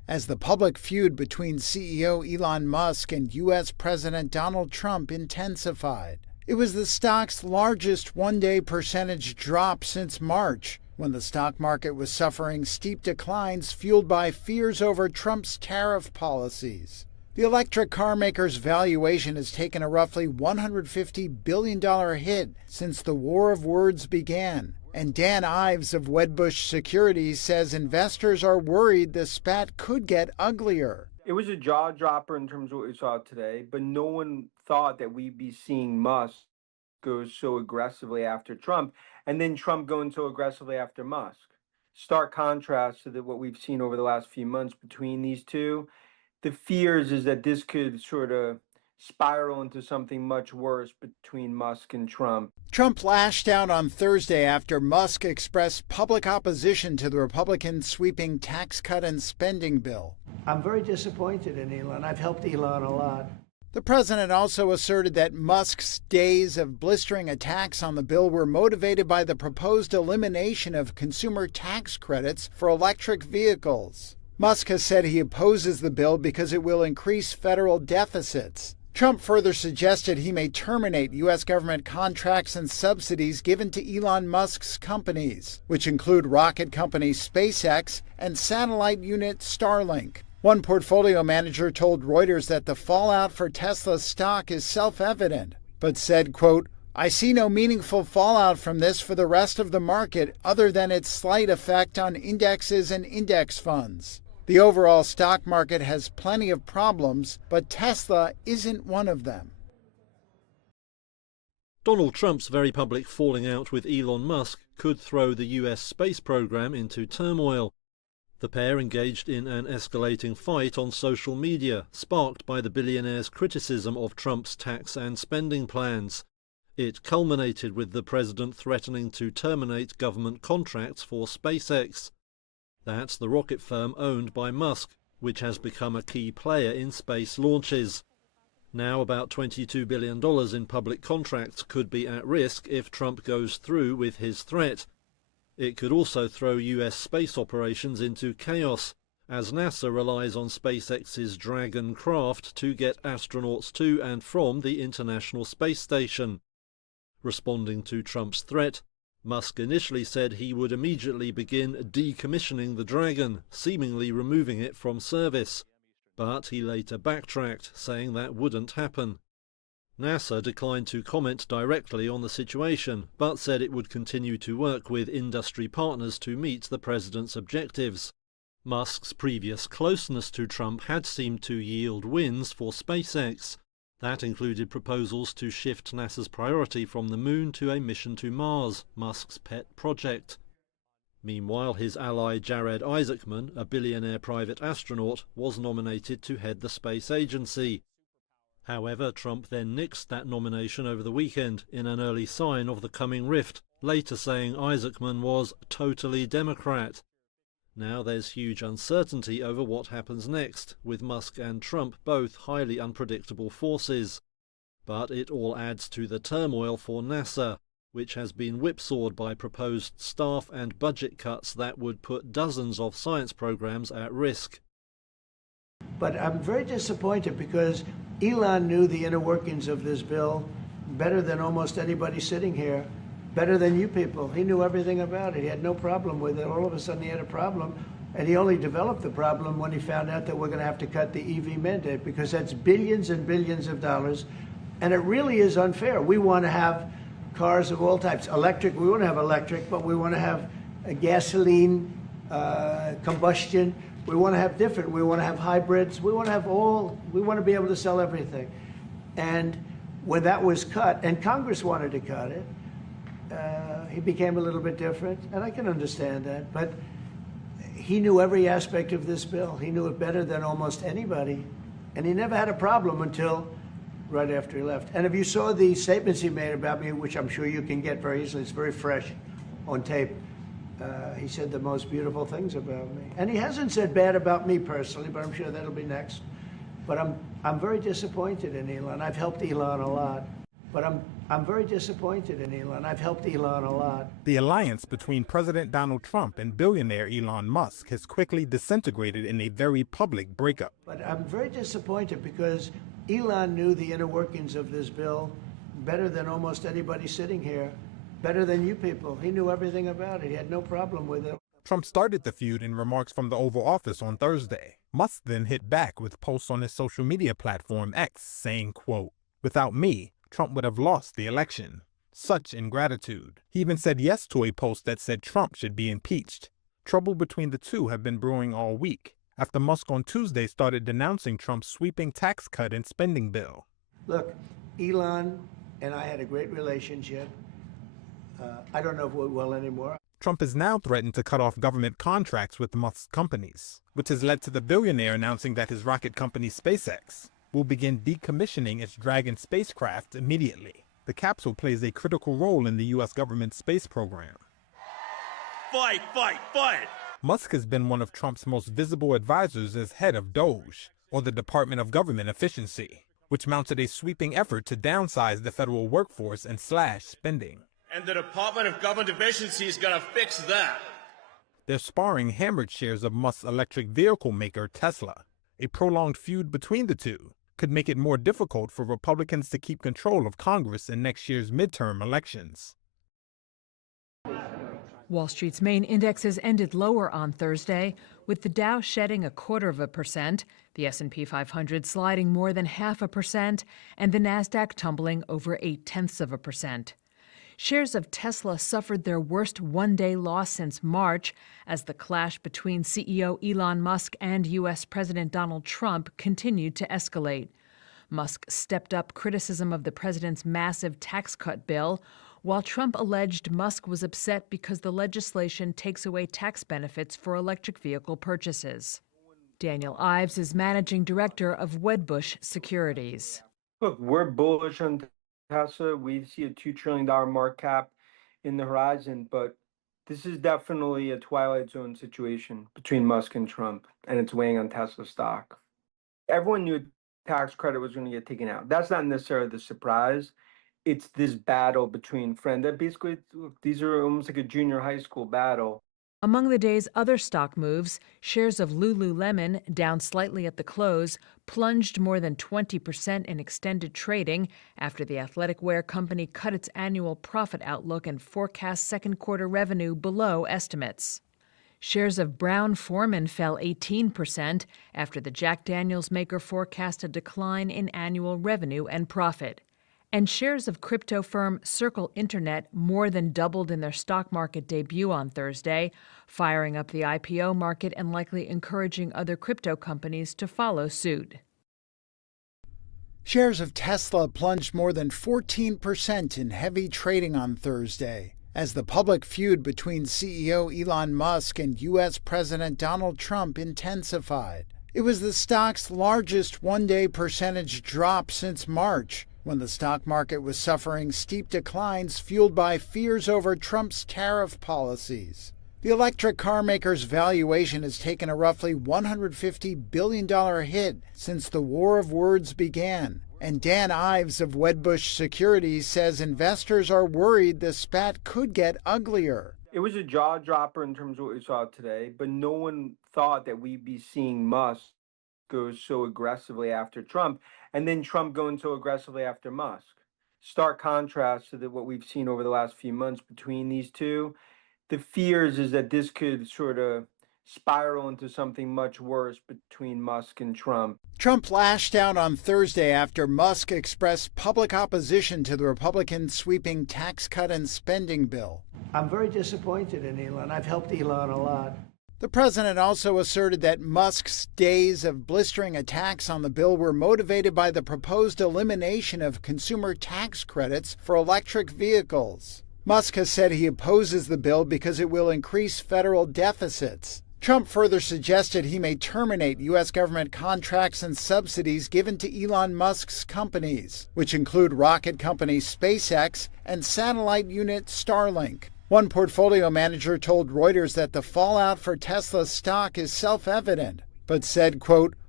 as the public feud between CEO Elon Musk and U.S. President Donald Trump intensified. It was the stock's largest one-day percentage drop since March, when the stock market was suffering steep declines fueled by fears over Trump's tariff policies. The electric car maker's valuation has taken a roughly $150 billion hit since the war of words began. And Dan Ives of Wedbush Securities says investors are worried the spat could get uglier. It was a jaw dropper in terms of what we saw today, but no one thought that we'd be seeing Musk go so aggressively after Trump, and then Trump going so aggressively after Musk. Stark contrast to what we've seen over the last few months between these two. The fears is that this could sort of spiral into something much worse between Musk and Trump. Trump lashed out on Thursday after Musk expressed public opposition to the Republican sweeping tax cut and spending bill. I'm very disappointed in Elon. I've helped Elon a lot. The president also asserted that Musk's days of blistering attacks on the bill were motivated by the proposed elimination of consumer tax credits for electric vehicles. Musk has said he opposes the bill because it will increase federal deficits. Trump further suggested he may terminate U.S. government contracts and subsidies given to Elon Musk's companies, which include rocket company SpaceX and satellite unit Starlink. One portfolio manager told Reuters that the fallout for Tesla's stock is self-evident, but said, quote, "I see no meaningful fallout from this for the rest of the market other than its slight effect on indexes and index funds. The overall stock market has plenty of problems, but Tesla isn't one of them." Donald Trump's very public falling out with Elon Musk could throw the US space program into turmoil. The pair engaged in an escalating fight on social media, sparked by the billionaire's criticism of Trump's tax and spending plans. It culminated with the president threatening to terminate government contracts for SpaceX. That's the rocket firm owned by Musk, which has become a key player in space launches. Now about $22 billion in public contracts could be at risk if Trump goes through with his threat. It could also throw US space operations into chaos, as NASA relies on SpaceX's Dragon craft to get astronauts to and from the International Space Station. Responding to Trump's threat, Musk initially said he would immediately begin decommissioning the Dragon, seemingly removing it from service. But he later backtracked, saying that wouldn't happen. NASA declined to comment directly on the situation, but said it would continue to work with industry partners to meet the president's objectives. Musk's previous closeness to Trump had seemed to yield wins for SpaceX. That included proposals to shift NASA's priority from the moon to a mission to Mars, Musk's pet project. Meanwhile, his ally Jared Isaacman, a billionaire private astronaut, was nominated to head the space agency. However, Trump then nixed that nomination over the weekend in an early sign of the coming rift, later saying Isaacman was totally Democrat. Now there's huge uncertainty over what happens next, with Musk and Trump both highly unpredictable forces. But it all adds to the turmoil for NASA, which has been whipsawed by proposed staff and budget cuts that would put dozens of science programs at risk. But I'm very disappointed because Elon knew the inner workings of this bill better than almost anybody sitting here, better than you people. He knew everything about it. He had no problem with it. All of a sudden he had a problem, and he only developed the problem when he found out that we're going to have to cut the EV mandate, because that's billions and billions of dollars, and it really is unfair. We want to have cars of all types. Electric, we want to have electric, but we want to have a gasoline, combustion. We want to have different. We want to have hybrids. We want to have all. We want to be able to sell everything. And when that was cut, and Congress wanted to cut it, he became a little bit different, and I can understand that. But he knew every aspect of this bill. He knew it better than almost anybody, and he never had a problem until right after he left. And if you saw the statements he made about me, which I'm sure you can get very easily, it's very fresh on tape. He said the most beautiful things about me. And he hasn't said bad about me personally, but I'm sure that'll be next. But I'm very disappointed in Elon. I've helped Elon a lot. But I'm very disappointed in Elon. I've helped Elon a lot. The alliance between President Donald Trump and billionaire Elon Musk has quickly disintegrated in a very public breakup. But I'm very disappointed because Elon knew the inner workings of this bill better than almost anybody sitting here, better than you people. He knew everything about it. He had no problem with it. Trump started the feud in remarks from the Oval Office on Thursday. Musk then hit back with posts on his social media platform X saying, quote, "Without me, Trump would have lost the election. Such ingratitude." He even said yes to a post that said Trump should be impeached. Trouble between the two have been brewing all week, after Musk on Tuesday started denouncing Trump's sweeping tax cut and spending bill. Look, Elon and I had a great relationship. I don't know if we will anymore. Trump has now threatened to cut off government contracts with Musk's companies, which has led to the billionaire announcing that his rocket company SpaceX will begin decommissioning its Dragon spacecraft immediately. The capsule plays a critical role in the U.S. government's space program. Fight, fight, fight! Musk has been one of Trump's most visible advisors as head of DOGE, or the Department of Government Efficiency, which mounted a sweeping effort to downsize the federal workforce and slash spending. And the Department of Government Efficiency is gonna fix that. Their sparring hammered shares of Musk's electric vehicle maker Tesla. A prolonged feud between the two could make it more difficult for Republicans to keep control of Congress in next year's midterm elections. Wall Street's main indexes ended lower on Thursday, with the Dow shedding 0.25%, the S&P 500 sliding more than 0.5%, and the Nasdaq tumbling over 0.8%. Shares of Tesla suffered their worst one-day loss since March as the clash between CEO Elon Musk and U.S. President Donald Trump continued to escalate. Musk stepped up criticism of the president's massive tax cut bill, while Trump alleged Musk was upset because the legislation takes away tax benefits for electric vehicle purchases. Daniel Ives is managing director of Wedbush Securities. Look, we're bullish on Tesla. We see a $2 trillion market cap in the horizon, but this is definitely a twilight zone situation between Musk and Trump, and it's weighing on Tesla stock. Everyone knew tax credit was going to get taken out. That's not necessarily the surprise. It's this battle between friends. That basically, these are almost like a junior high school battle. Among the day's other stock moves, shares of Lululemon, down slightly at the close, plunged more than 20% in extended trading after the athletic wear company cut its annual profit outlook and forecast second quarter revenue below estimates. Shares of Brown-Forman fell 18% after the Jack Daniels maker forecast a decline in annual revenue and profit. And shares of crypto firm Circle Internet more than doubled in their stock market debut on Thursday, firing up the IPO market and likely encouraging other crypto companies to follow suit. Shares of Tesla plunged more than 14% in heavy trading on Thursday as the public feud between CEO Elon Musk and U.S. President Donald Trump intensified. It was the stock's largest one-day percentage drop since March, when the stock market was suffering steep declines fueled by fears over Trump's tariff policies. The electric car maker's valuation has taken a roughly $150 billion hit since the war of words began. And Dan Ives of Wedbush Securities says investors are worried the spat could get uglier. It was a jaw dropper in terms of what we saw today, but no one thought that we'd be seeing Musk go so aggressively after Trump, and then Trump going so aggressively after Musk. Stark contrast to what we've seen over the last few months between these two. The fears is that this could sort of spiral into something much worse between Musk and Trump. Trump lashed out on Thursday after Musk expressed public opposition to the Republican sweeping tax cut and spending bill. I'm very disappointed in Elon. I've helped Elon a lot. The president also asserted that Musk's days of blistering attacks on the bill were motivated by the proposed elimination of consumer tax credits for electric vehicles. Musk has said he opposes the bill because it will increase federal deficits. Trump further suggested he may terminate U.S. government contracts and subsidies given to Elon Musk's companies, which include rocket company SpaceX and satellite unit Starlink. One portfolio manager told Reuters that the fallout for Tesla's stock is self-evident, but said, quote,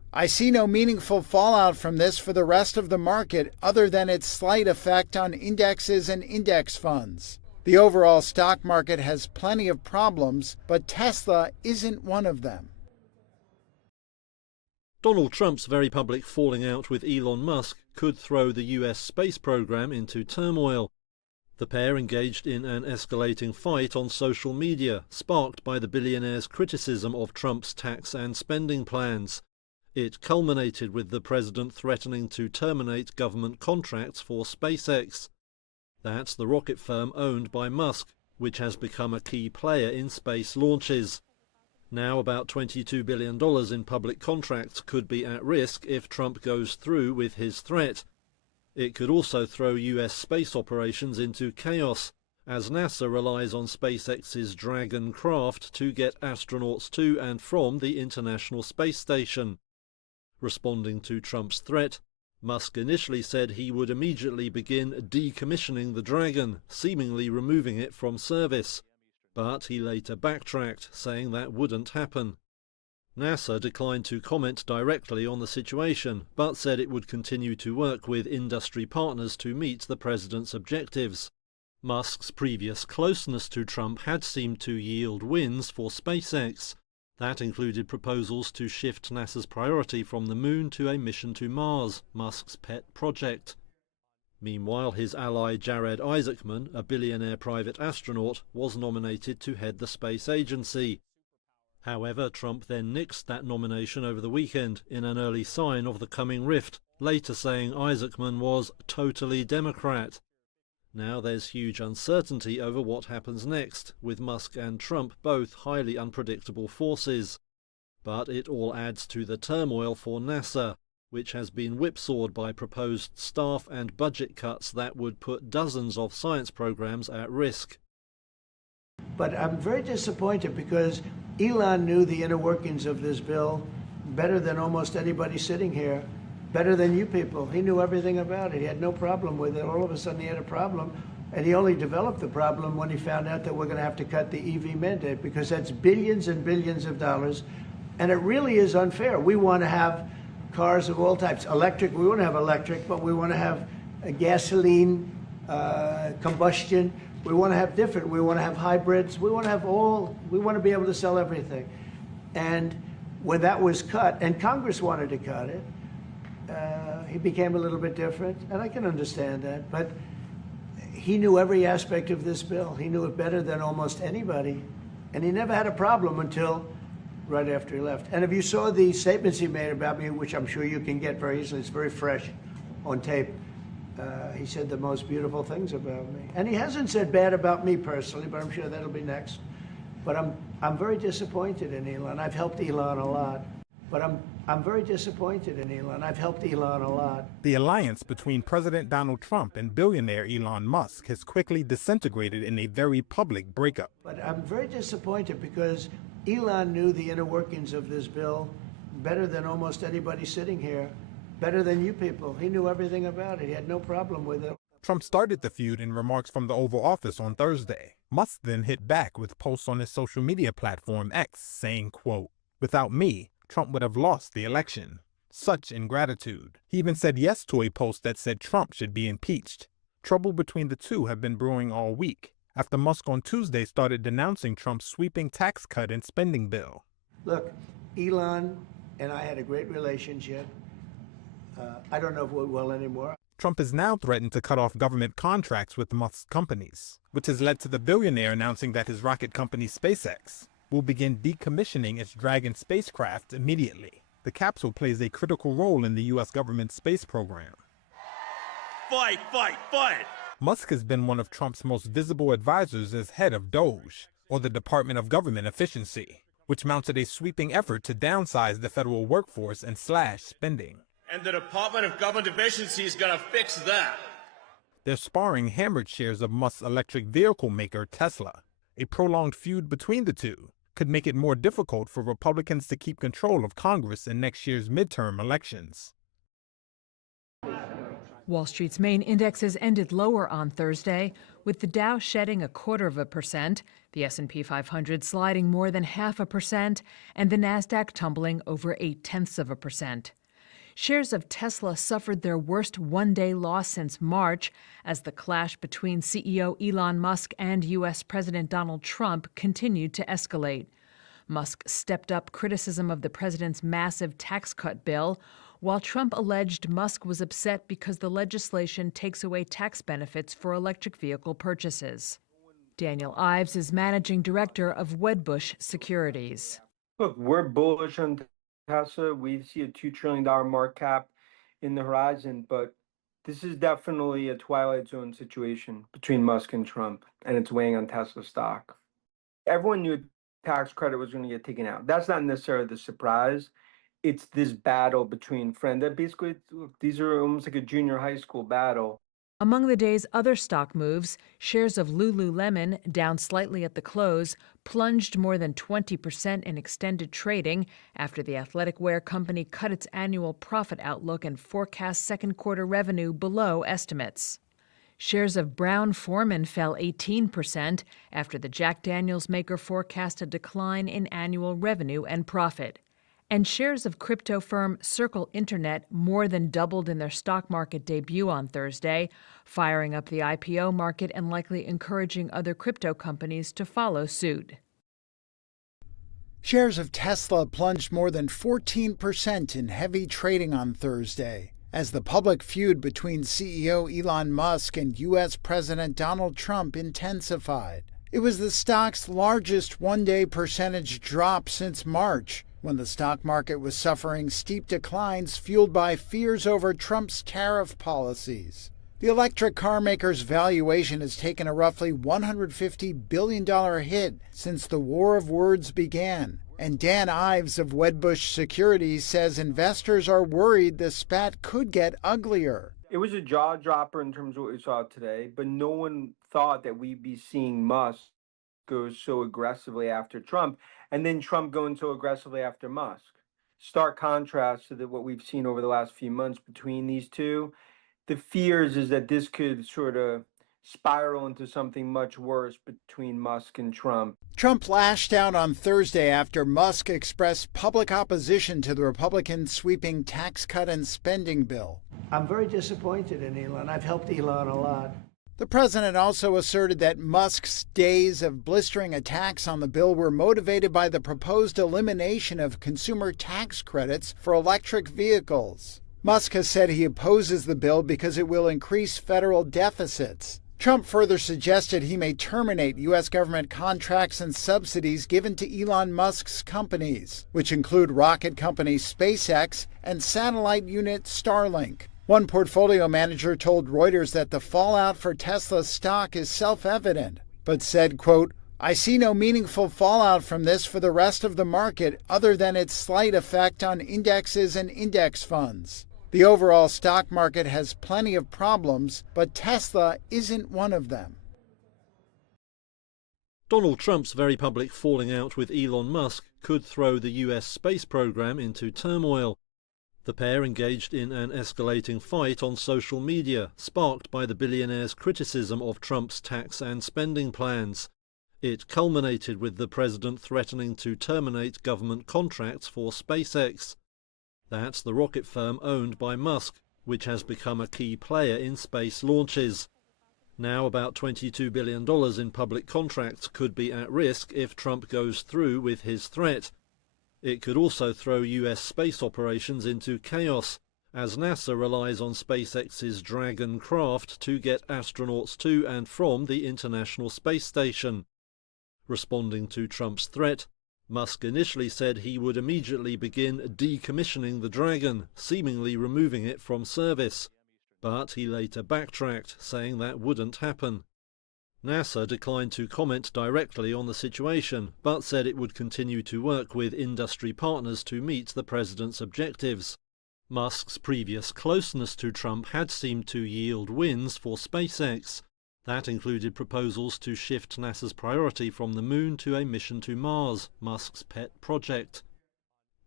I see no meaningful fallout from this for the rest of the market other than its slight effect on indexes and index funds. The overall stock market has plenty of problems, but Tesla isn't one of them. Donald Trump's very public falling out with Elon Musk could throw the US space program into turmoil. The pair engaged in an escalating fight on social media, sparked by the billionaire's criticism of Trump's tax and spending plans. It culminated with the president threatening to terminate government contracts for SpaceX. That's the rocket firm owned by Musk, which has become a key player in space launches. Now about $22 billion in public contracts could be at risk if Trump goes through with his threat. It could also throw US space operations into chaos, as NASA relies on SpaceX's Dragon craft to get astronauts to and from the International Space Station. Responding to Trump's threat, Musk initially said he would immediately begin decommissioning the Dragon, seemingly removing it from service. But he later backtracked, saying that wouldn't happen. NASA declined to comment directly on the situation, but said it would continue to work with industry partners to meet the president's objectives. Musk's previous closeness to Trump had seemed to yield wins for SpaceX. That included proposals to shift NASA's priority from the moon to a mission to Mars, Musk's pet project. Meanwhile, his ally Jared Isaacman, a billionaire private astronaut, was nominated to head the space agency. However, Trump then nixed that nomination over the weekend in an early sign of the coming rift, later saying Isaacman was totally Democrat. Now there's huge uncertainty over what happens next, with Musk and Trump both highly unpredictable forces. But it all adds to the turmoil for NASA, which has been whipsawed by proposed staff and budget cuts that would put dozens of science programs at risk. But I'm very disappointed because Elon knew the inner workings of this bill better than almost anybody sitting here, better than you people. He knew everything about it. He had no problem with it. All of a sudden he had a problem, and he only developed the problem when he found out that we're going to have to cut the EV mandate, because that's billions and billions of dollars, and it really is unfair. We want to have cars of all types. Electric, we want to have electric, but we want to have a gasoline, combustion. We want to have different. We want to have hybrids. We want to have all. We want to be able to sell everything. And when that was cut, and Congress wanted to cut it, he became a little bit different, and I can understand that. But he knew every aspect of this bill. He knew it better than almost anybody, and he never had a problem until right after he left. And if you saw the statements he made about me, which I'm sure you can get very easily, it's very fresh on tape. He said the most beautiful things about me. And he hasn't said bad about me personally, but I'm sure that'll be next. But I'm very disappointed in Elon. I've helped Elon a lot. But I'm very disappointed in Elon. I've helped Elon a lot. The alliance between President Donald Trump and billionaire Elon Musk has quickly disintegrated in a very public breakup. But I'm very disappointed because Elon knew the inner workings of this bill better than almost anybody sitting here, better than you people. He knew everything about it. He had no problem with it. Trump started the feud in remarks from the Oval Office on Thursday. Musk then hit back with posts on his social media platform X saying, quote, "Without me, Trump would have lost the election. Such ingratitude." He even said yes to a post that said Trump should be impeached. Trouble between the two have been brewing all week, after Musk on Tuesday started denouncing Trump's sweeping tax cut and spending bill. Look, Elon and I had a great relationship. I don't know if we're well anymore. Trump has now threatened to cut off government contracts with Musk's companies, which has led to the billionaire announcing that his rocket company SpaceX will begin decommissioning its Dragon spacecraft immediately. The capsule plays a critical role in the U.S. government space program. Fight, fight, fight! Musk has been one of Trump's most visible advisors as head of DOGE, or the Department of Government Efficiency, which mounted a sweeping effort to downsize the federal workforce and slash spending. And the Department of Government Efficiency is gonna fix that. They're sparring hammered shares of Musk's electric vehicle maker Tesla. A prolonged feud between the two could make it more difficult for Republicans to keep control of Congress in next year's midterm elections. Wall Street's main indexes ended lower on Thursday, with the Dow shedding 0.25%, the S&P 500 sliding more than 0.5%, and the Nasdaq tumbling over 0.8%. Shares of Tesla suffered their worst one-day loss since March as the clash between CEO Elon Musk and U.S. President Donald Trump continued to escalate. Musk stepped up criticism of the president's massive tax cut bill, while Trump alleged Musk was upset because the legislation takes away tax benefits for electric vehicle purchases. Daniel Ives is managing director of Wedbush Securities. Look, we're bullish on Tesla. We see a $2 trillion market cap in the horizon, but this is definitely a twilight zone situation between Musk and Trump, and it's weighing on Tesla stock. Everyone knew tax credit was going to get taken out. That's not necessarily the surprise. It's this battle between friends. That basically, these are almost like a junior high school battle. Among the day's other stock moves, shares of Lululemon, down slightly at the close, plunged more than 20% in extended trading after the athletic wear company cut its annual profit outlook and forecast second quarter revenue below estimates. Shares of Brown-Forman fell 18% after the Jack Daniels maker forecast a decline in annual revenue and profit. And shares of crypto firm Circle Internet more than doubled in their stock market debut on Thursday, firing up the IPO market and likely encouraging other crypto companies to follow suit. Shares of Tesla plunged more than 14% in heavy trading on Thursday as the public feud between CEO Elon Musk and U.S. President Donald Trump intensified. It was the stock's largest one-day percentage drop since March, when the stock market was suffering steep declines fueled by fears over Trump's tariff policies. The electric car maker's valuation has taken a roughly $150 billion hit since the war of words began. And Dan Ives of Wedbush Securities says investors are worried the spat could get uglier. It was a jaw dropper in terms of what we saw today, but no one thought that we'd be seeing Musk go so aggressively after Trump, and then Trump going so aggressively after Musk. Stark contrast to what we've seen over the last few months between these two. The fears is that this could sort of spiral into something much worse between Musk and Trump. Trump lashed out on Thursday after Musk expressed public opposition to the Republicans' sweeping tax cut and spending bill. I'm very disappointed in Elon. I've helped Elon a lot. The president also asserted that Musk's days of blistering attacks on the bill were motivated by the proposed elimination of consumer tax credits for electric vehicles. Musk has said he opposes the bill because it will increase federal deficits. Trump further suggested he may terminate U.S. government contracts and subsidies given to Elon Musk's companies, which include rocket company SpaceX and satellite unit Starlink. One portfolio manager told Reuters that the fallout for Tesla's stock is self-evident, but said, quote, "I see no meaningful fallout from this for the rest of the market other than its slight effect on indexes and index funds. The overall stock market has plenty of problems, but Tesla isn't one of them." Donald Trump's very public falling out with Elon Musk could throw the US space program into turmoil. The pair engaged in an escalating fight on social media, sparked by the billionaire's criticism of Trump's tax and spending plans. It culminated with the president threatening to terminate government contracts for SpaceX. That's the rocket firm owned by Musk, which has become a key player in space launches. Now about $22 billion in public contracts could be at risk if Trump goes through with his threat. It could also throw US space operations into chaos, as NASA relies on SpaceX's Dragon craft to get astronauts to and from the International Space Station. Responding to Trump's threat, Musk initially said he would immediately begin decommissioning the Dragon, seemingly removing it from service. But he later backtracked, saying that wouldn't happen. NASA declined to comment directly on the situation, but said it would continue to work with industry partners to meet the president's objectives. Musk's previous closeness to Trump had seemed to yield wins for SpaceX. That included proposals to shift NASA's priority from the moon to a mission to Mars, Musk's pet project.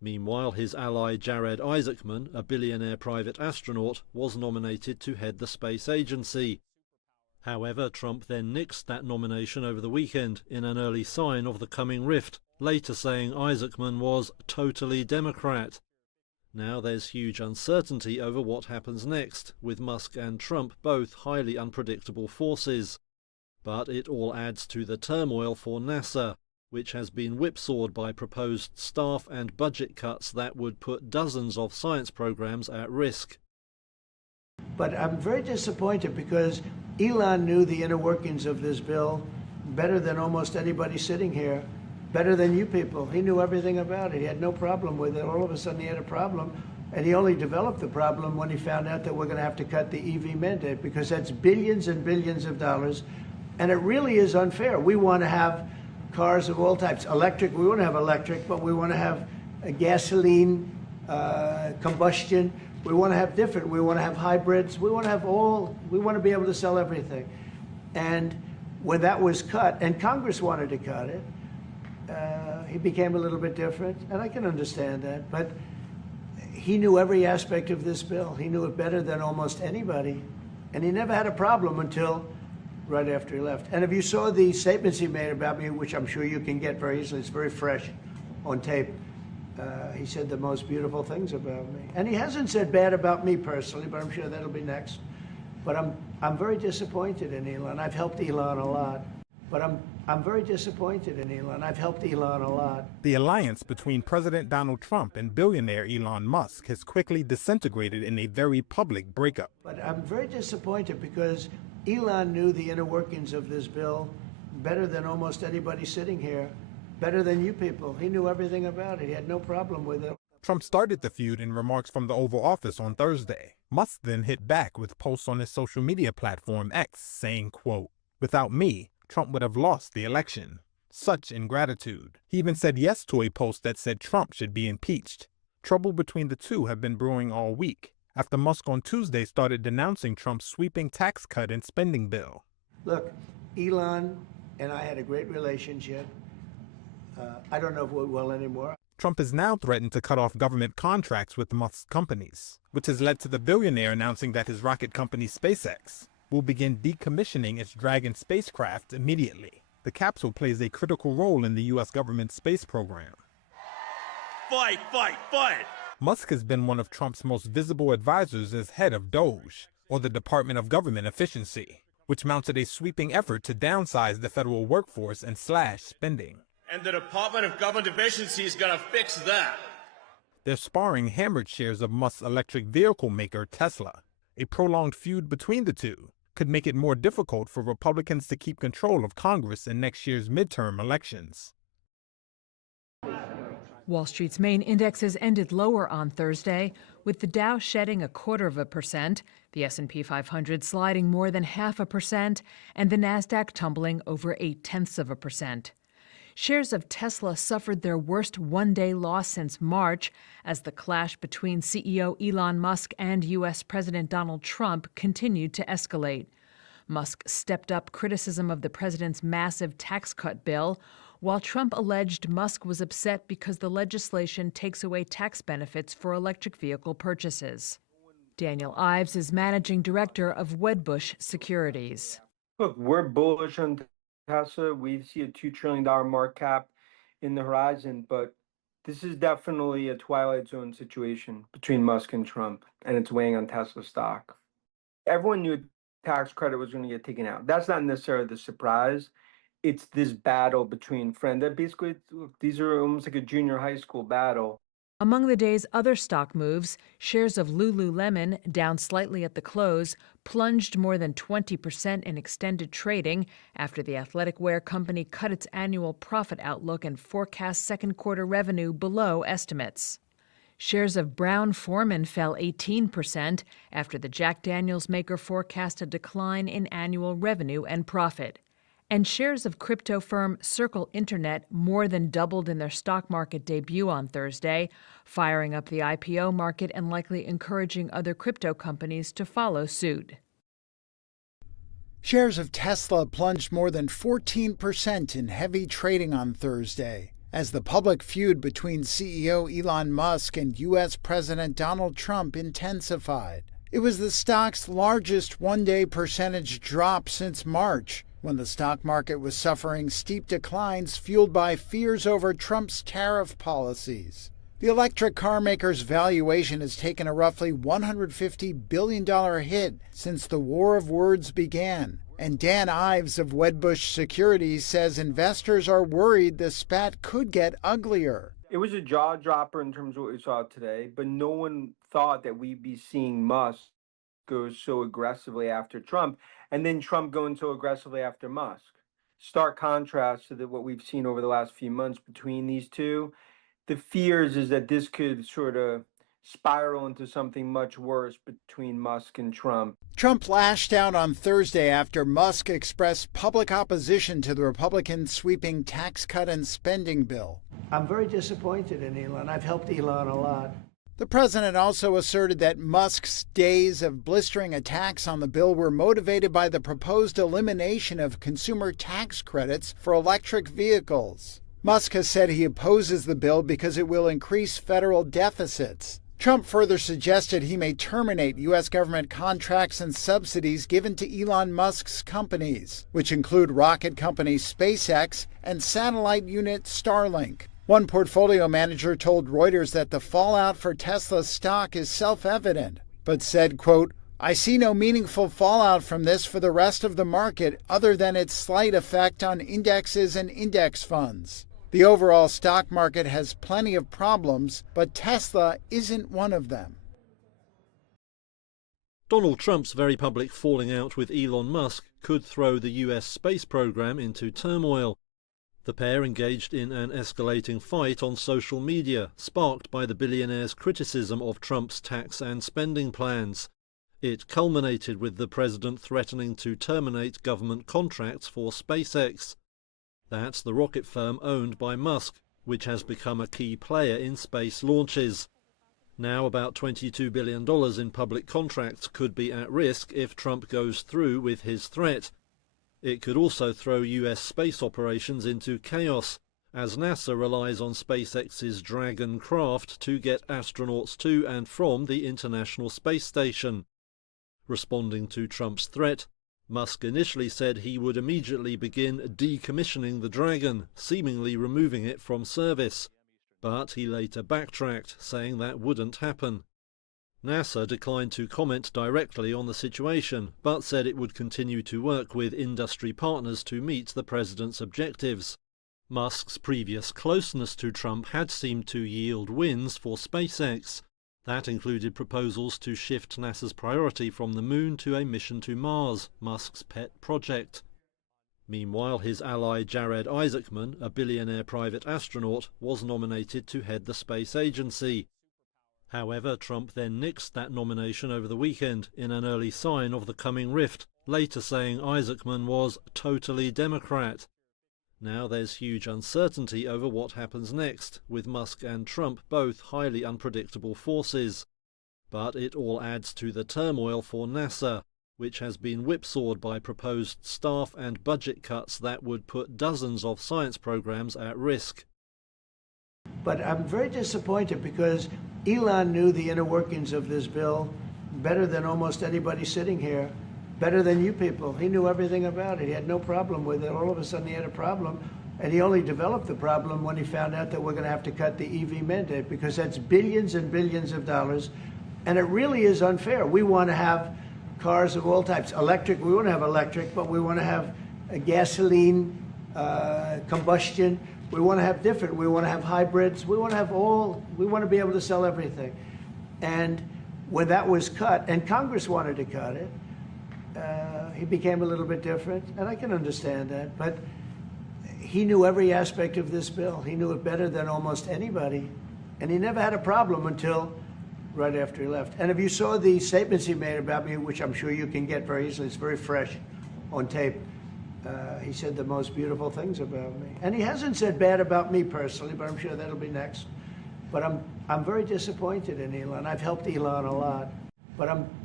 Meanwhile, his ally Jared Isaacman, a billionaire private astronaut, was nominated to head the space agency. However, Trump then nixed that nomination over the weekend in an early sign of the coming rift, later saying Isaacman was totally Democrat. Now there's huge uncertainty over what happens next, with Musk and Trump both highly unpredictable forces. But it all adds to the turmoil for NASA, which has been whipsawed by proposed staff and budget cuts that would put dozens of science programs at risk. But I'm very disappointed because Elon knew the inner workings of this bill better than almost anybody sitting here, better than you people. He knew everything about it. He had no problem with it. All of a sudden he had a problem, and he only developed the problem when he found out that we're going to have to cut the EV mandate, because that's billions and billions of dollars, and it really is unfair. We want to have cars of all types. Electric, we want to have electric, but we want to have a gasoline, combustion. We want to have different. We want to have hybrids. We want to have all. We want to be able to sell everything. And when that was cut, and Congress wanted to cut it, he became a little bit different, and I can understand that. But he knew every aspect of this bill. He knew it better than almost anybody, and he never had a problem until right after he left. And if you saw the statements he made about me, which I'm sure you can get very easily, it's very fresh on tape. He said the most beautiful things about me. And he hasn't said bad about me personally, but I'm sure that'll be next. But I'm very disappointed in Elon. I've helped Elon a lot. But I'm very disappointed in Elon. I've helped Elon a lot. The alliance between President Donald Trump and billionaire Elon Musk has quickly disintegrated in a very public breakup. But I'm very disappointed because Elon knew the inner workings of this bill better than almost anybody sitting here, better than you people. He knew everything about it. He had no problem with it. Trump started the feud in remarks from the Oval Office on Thursday. Musk then hit back with posts on his social media platform X saying, quote, "Without me, Trump would have lost the election. Such ingratitude." He even said yes to a post that said Trump should be impeached. Trouble between the two have been brewing all week, after Musk on Tuesday started denouncing Trump's sweeping tax cut and spending bill. Look, Elon and I had a great relationship. I don't know if we will anymore. Trump has now threatened to cut off government contracts with Musk's companies, which has led to the billionaire announcing that his rocket company SpaceX will begin decommissioning its Dragon spacecraft immediately. The capsule plays a critical role in the U.S. government space program. Fight, fight, fight! Musk has been one of Trump's most visible advisors as head of DOGE, or the Department of Government Efficiency, which mounted a sweeping effort to downsize the federal workforce and slash spending. And the Department of Government Efficiency is going to fix that. Their sparring hammered shares of Musk's electric vehicle maker Tesla. A prolonged feud between the two could make it more difficult for Republicans to keep control of Congress in next year's midterm elections. Wall Street's main indexes ended lower on Thursday, with the Dow shedding 0.25%, the S&P 500 sliding more than 0.5%, and the Nasdaq tumbling over 0.8%. Shares of Tesla suffered their worst one-day loss since March as the clash between CEO Elon Musk and U.S. President Donald Trump continued to escalate. Musk stepped up criticism of the president's massive tax cut bill, while Trump alleged Musk was upset because the legislation takes away tax benefits for electric vehicle purchases. Daniel Ives is managing director of Wedbush Securities. Look, we're bullish on Tesla. We see a $2 trillion market cap in the horizon, but this is definitely a twilight zone situation between Musk and Trump, and it's weighing on Tesla stock. Everyone knew a tax credit was going to get taken out. That's not necessarily the surprise. It's this battle between friends. That basically, look, these are almost like a junior high school battle. Among the day's other stock moves, shares of Lululemon, down slightly at the close, plunged more than 20% in extended trading after the athletic wear company cut its annual profit outlook and forecast second quarter revenue below estimates. Shares of Brown-Forman fell 18% after the Jack Daniels maker forecast a decline in annual revenue and profit. And shares of crypto firm Circle Internet more than doubled in their stock market debut on Thursday, firing up the IPO market and likely encouraging other crypto companies to follow suit. Shares of Tesla plunged more than 14% in heavy trading on Thursday, as the public feud between CEO Elon Musk and U.S. President Donald Trump intensified. It was the stock's largest one-day percentage drop since March, when the stock market was suffering steep declines fueled by fears over Trump's tariff policies. The electric car maker's valuation has taken a roughly $150 billion hit since the war of words began. And Dan Ives of Wedbush Securities says investors are worried the spat could get uglier. It was a jaw dropper in terms of what we saw today, but no one thought that we'd be seeing Musk go so aggressively after Trump, and then Trump going so aggressively after Musk. Stark contrast to what we've seen over the last few months between these two. The fears is that this could sort of spiral into something much worse between Musk and Trump. Trump lashed out on Thursday after Musk expressed public opposition to the Republicans' sweeping tax cut and spending bill. I'm very disappointed in Elon. I've helped Elon a lot. The president also asserted that Musk's days of blistering attacks on the bill were motivated by the proposed elimination of consumer tax credits for electric vehicles. Musk has said he opposes the bill because it will increase federal deficits. Trump further suggested he may terminate U.S. government contracts and subsidies given to Elon Musk's companies, which include rocket company SpaceX and satellite unit Starlink. One portfolio manager told Reuters that the fallout for Tesla's stock is self-evident, but said, quote, "I see no meaningful fallout from this for the rest of the market other than its slight effect on indexes and index funds. The overall stock market has plenty of problems, but Tesla isn't one of them." Donald Trump's very public falling out with Elon Musk could throw the US space program into turmoil. The pair engaged in an escalating fight on social media, sparked by the billionaire's criticism of Trump's tax and spending plans. It culminated with the president threatening to terminate government contracts for SpaceX. That's the rocket firm owned by Musk, which has become a key player in space launches. Now about $22 billion in public contracts could be at risk if Trump goes through with his threat. It could also throw US space operations into chaos, as NASA relies on SpaceX's Dragon craft to get astronauts to and from the International Space Station. Responding to Trump's threat, Musk initially said he would immediately begin decommissioning the Dragon, seemingly removing it from service. But he later backtracked, saying that wouldn't happen. NASA declined to comment directly on the situation, but said it would continue to work with industry partners to meet the president's objectives. Musk's previous closeness to Trump had seemed to yield wins for SpaceX. That included proposals to shift NASA's priority from the moon to a mission to Mars, Musk's pet project. Meanwhile, his ally Jared Isaacman, a billionaire private astronaut, was nominated to head the space agency. However, Trump then nixed that nomination over the weekend in an early sign of the coming rift, later saying Isaacman was totally Democrat. Now there's huge uncertainty over what happens next, with Musk and Trump both highly unpredictable forces. But it all adds to the turmoil for NASA, which has been whipsawed by proposed staff and budget cuts that would put dozens of science programs at risk. But I'm very disappointed because Elon knew the inner workings of this bill better than almost anybody sitting here, better than you people. He knew everything about it. He had no problem with it. All of a sudden he had a problem, and he only developed the problem when he found out that we're going to have to cut the EV mandate, because that's billions and billions of dollars, and it really is unfair. We want to have cars of all types. Electric, we want to have electric, but we want to have a gasoline, combustion. We want to have different. We want to have hybrids. We want to have all. We want to be able to sell everything. And when that was cut, and Congress wanted to cut it, he became a little bit different, and I can understand that. But he knew every aspect of this bill. He knew it better than almost anybody, and he never had a problem until right after he left. And if you saw the statements he made about me, which I'm sure you can get very easily, it's very fresh on tape. He said the most beautiful things about me. And he hasn't said bad about me personally, but I'm sure that'll be next. But I'm very disappointed in Elon. I've helped Elon a lot. But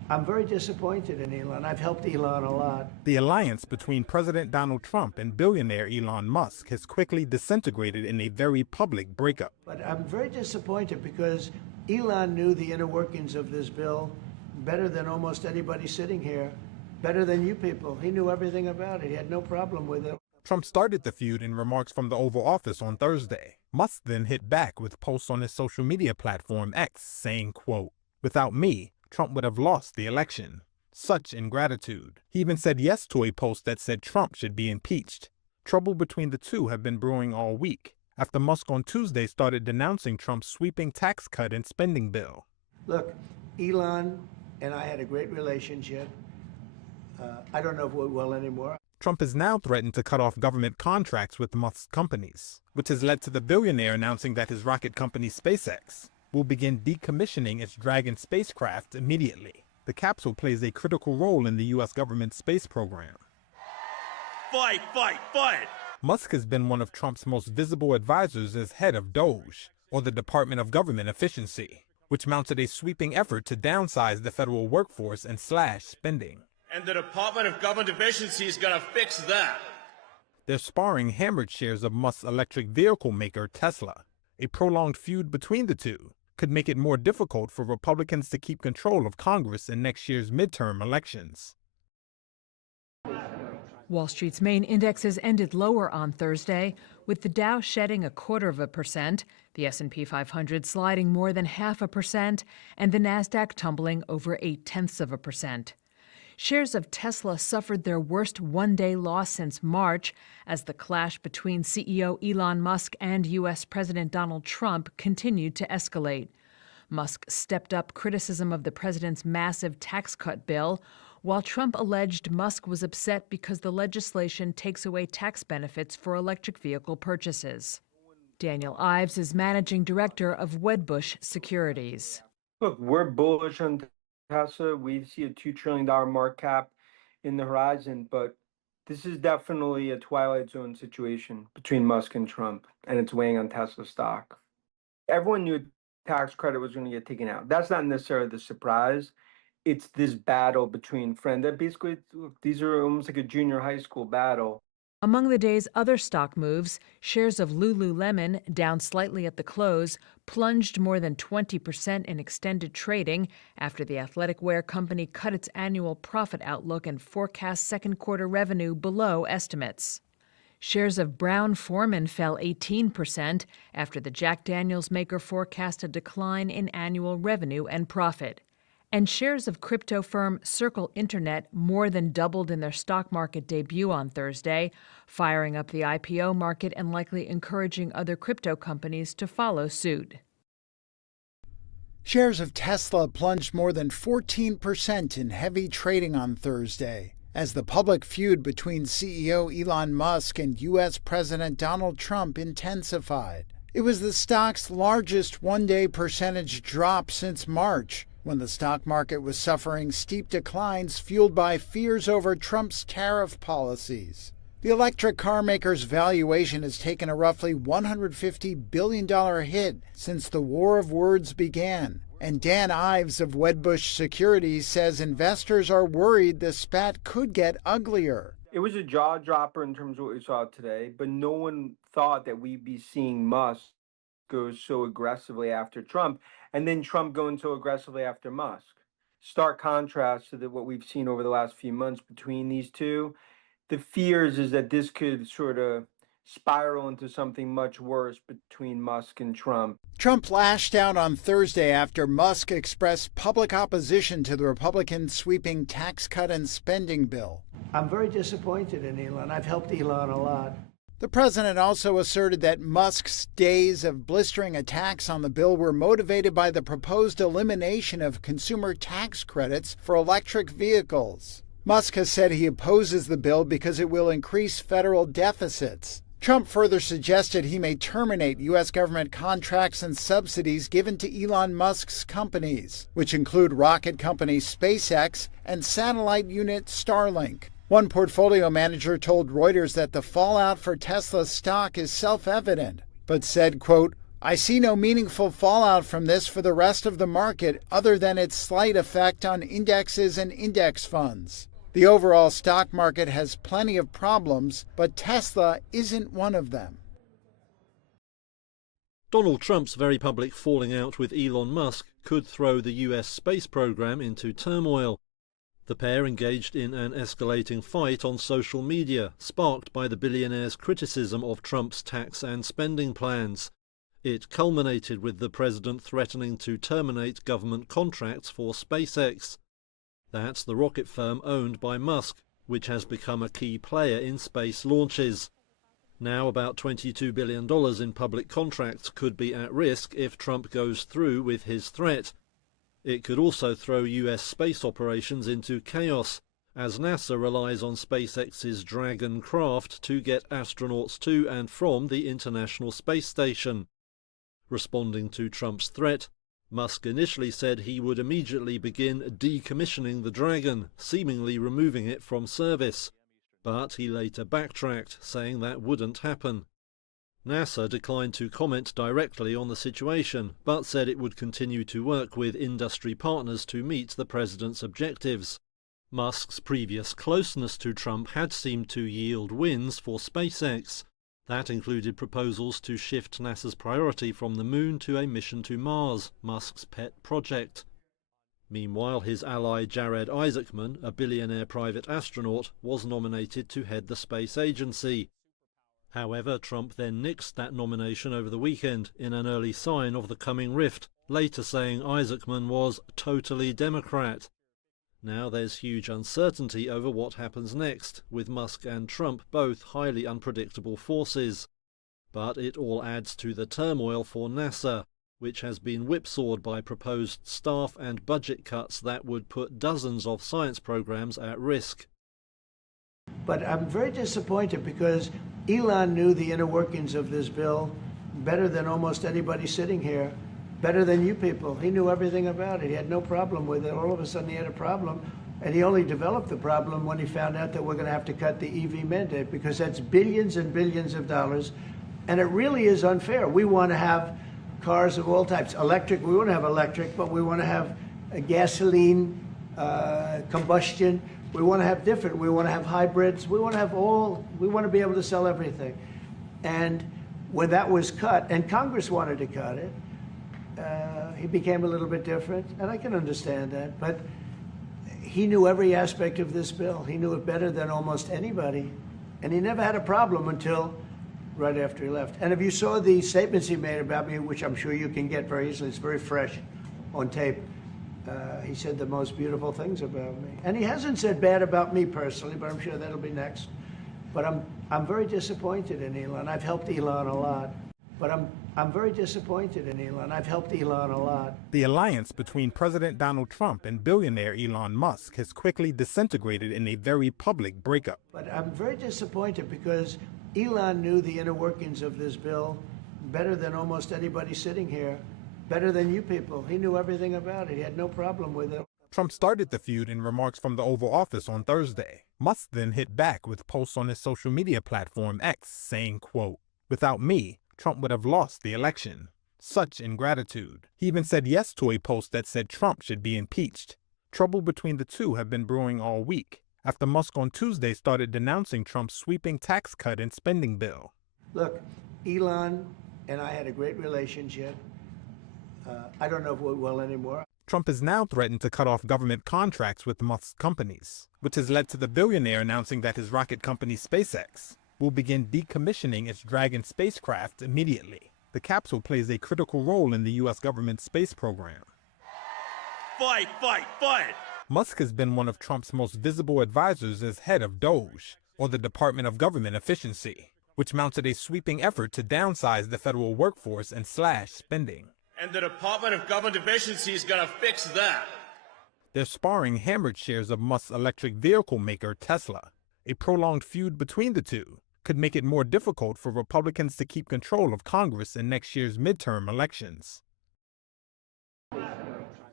I'm very disappointed in Elon. I've helped Elon a lot. The alliance between President Donald Trump and billionaire Elon Musk has quickly disintegrated in a very public breakup. But I'm very disappointed because Elon knew the inner workings of this bill better than almost anybody sitting here, better than you people. He knew everything about it. He had no problem with it. Trump started the feud in remarks from the Oval Office on Thursday. Musk then hit back with posts on his social media platform X saying, quote, "Without me, Trump would have lost the election. Such ingratitude." He even said yes to a post that said Trump should be impeached. Trouble between the two have been brewing all week, after Musk on Tuesday started denouncing Trump's sweeping tax cut and spending bill. Look, Elon and I had a great relationship. I don't know if we're well anymore. Trump has now threatened to cut off government contracts with Musk's companies, which has led to the billionaire announcing that his rocket company SpaceX will begin decommissioning its Dragon spacecraft immediately. The capsule plays a critical role in the U.S. government's space program. Fight, fight, fight! Musk has been one of Trump's most visible advisors as head of DOGE, or the Department of Government Efficiency, which mounted a sweeping effort to downsize the federal workforce and slash spending. And the Department of Government Efficiency is gonna fix that. Their sparring hammered shares of Musk's electric vehicle maker Tesla. A prolonged feud between the two could make it more difficult for Republicans to keep control of Congress in next year's midterm elections. Wall Street's main indexes ended lower on Thursday, with the Dow shedding 0.25%, the S&P 500 sliding more than 0.5%, and the Nasdaq tumbling over 0.8%. Shares of Tesla suffered their worst one-day loss since March as the clash between CEO Elon Musk and U.S. President Donald Trump continued to escalate. Musk stepped up criticism of the president's massive tax cut bill, while Trump alleged Musk was upset because the legislation takes away tax benefits for electric vehicle purchases. Daniel Ives is managing director of Wedbush Securities. Look, we're bullish on Tesla. We see a $2 trillion market cap in the horizon, but this is definitely a twilight zone situation between Musk and Trump, and it's weighing on Tesla stock. Everyone knew tax credit was going to get taken out. That's not necessarily the surprise. It's this battle between friends. That basically, these are almost like a junior high school battle. Among the day's other stock moves, shares of Lululemon, down slightly at the close, plunged more than 20% in extended trading after the athletic wear company cut its annual profit outlook and forecast second quarter revenue below estimates. Shares of Brown-Forman fell 18% after the Jack Daniels maker forecast a decline in annual revenue and profit. And shares of crypto firm Circle Internet more than doubled in their stock market debut on Thursday, firing up the IPO market and likely encouraging other crypto companies to follow suit. Shares of Tesla plunged more than 14% in heavy trading on Thursday as the public feud between CEO Elon Musk and U.S. President Donald Trump intensified. It was the stock's largest one-day percentage drop since March, when the stock market was suffering steep declines fueled by fears over Trump's tariff policies. The electric car maker's valuation has taken a roughly $150 billion hit since the war of words began. And Dan Ives of Wedbush Securities says investors are worried the spat could get uglier. It was a jaw dropper in terms of what we saw today, but no one thought that we'd be seeing Musk go so aggressively after Trump, and then Trump going so aggressively after Musk. Stark contrast to what we've seen over the last few months between these two. The fears is that this could sort of spiral into something much worse between Musk and Trump. Trump lashed out on Thursday after Musk expressed public opposition to the Republican sweeping tax cut and spending bill. I'm very disappointed in Elon. I've helped Elon a lot. The president also asserted that Musk's days of blistering attacks on the bill were motivated by the proposed elimination of consumer tax credits for electric vehicles. Musk has said he opposes the bill because it will increase federal deficits. Trump further suggested he may terminate U.S. government contracts and subsidies given to Elon Musk's companies, which include rocket company SpaceX and satellite unit Starlink. One portfolio manager told Reuters that the fallout for Tesla's stock is self-evident, but said, quote, I see no meaningful fallout from this for the rest of the market other than its slight effect on indexes and index funds. The overall stock market has plenty of problems, but Tesla isn't one of them. Donald Trump's very public falling out with Elon Musk could throw the US space program into turmoil. The pair engaged in an escalating fight on social media, sparked by the billionaire's criticism of Trump's tax and spending plans. It culminated with the president threatening to terminate government contracts for SpaceX. That's the rocket firm owned by Musk, which has become a key player in space launches. Now about $22 billion in public contracts could be at risk if Trump goes through with his threat. It could also throw US space operations into chaos, as NASA relies on SpaceX's Dragon craft to get astronauts to and from the International Space Station. Responding to Trump's threat, Musk initially said he would immediately begin decommissioning the Dragon, seemingly removing it from service. But he later backtracked, saying that wouldn't happen. NASA declined to comment directly on the situation, but said it would continue to work with industry partners to meet the president's objectives. Musk's previous closeness to Trump had seemed to yield wins for SpaceX. That included proposals to shift NASA's priority from the moon to a mission to Mars, Musk's pet project. Meanwhile, his ally Jared Isaacman, a billionaire private astronaut, was nominated to head the space agency. However, Trump then nixed that nomination over the weekend in an early sign of the coming rift, later saying Isaacman was totally Democrat. Now there's huge uncertainty over what happens next, with Musk and Trump both highly unpredictable forces. But it all adds to the turmoil for NASA, which has been whipsawed by proposed staff and budget cuts that would put dozens of science programs at risk. But I'm very disappointed because Elon knew the inner workings of this bill better than almost anybody sitting here, better than you people. He knew everything about it. He had no problem with it. All of a sudden he had a problem, and he only developed the problem when he found out that we're going to have to cut the EV mandate, because that's billions and billions of dollars, and it really is unfair. We want to have cars of all types. Electric, we want to have electric, but we want to have a gasoline, combustion. We want to have different. We want to have hybrids. We want to have all. We want to be able to sell everything. And when that was cut, and Congress wanted to cut it, he became a little bit different, and I can understand that. But he knew every aspect of this bill. He knew it better than almost anybody, and he never had a problem until right after he left. And if you saw the statements he made about me, which I'm sure you can get very easily, it's very fresh on tape. He said the most beautiful things about me. And he hasn't said bad about me personally, but I'm sure that'll be next. But I'm very disappointed in Elon. I've helped Elon a lot. But I'm very disappointed in Elon. I've helped Elon a lot. The alliance between President Donald Trump and billionaire Elon Musk has quickly disintegrated in a very public breakup. But I'm very disappointed because Elon knew the inner workings of this bill better than almost anybody sitting here, better than you people. He knew everything about it. He had no problem with it. Trump started the feud in remarks from the Oval Office on Thursday. Musk then hit back with posts on his social media platform X saying, quote, "Without me, Trump would have lost the election. Such ingratitude." He even said yes to a post that said Trump should be impeached. Trouble between the two have been brewing all week, after Musk on Tuesday started denouncing Trump's sweeping tax cut and spending bill. Look, Elon and I had a great relationship. I don't know if we're well anymore. Trump has now threatened to cut off government contracts with Musk's companies, which has led to the billionaire announcing that his rocket company SpaceX will begin decommissioning its Dragon spacecraft immediately. The capsule plays a critical role in the U.S. government's space program. Fight, fight, fight! Musk has been one of Trump's most visible advisors as head of DOGE, or the Department of Government Efficiency, which mounted a sweeping effort to downsize the federal workforce and slash spending. And the Department of Government Efficiency is going to fix that. Their sparring hammered shares of Musk's electric vehicle maker Tesla. A prolonged feud between the two could make it more difficult for Republicans to keep control of Congress in next year's midterm elections.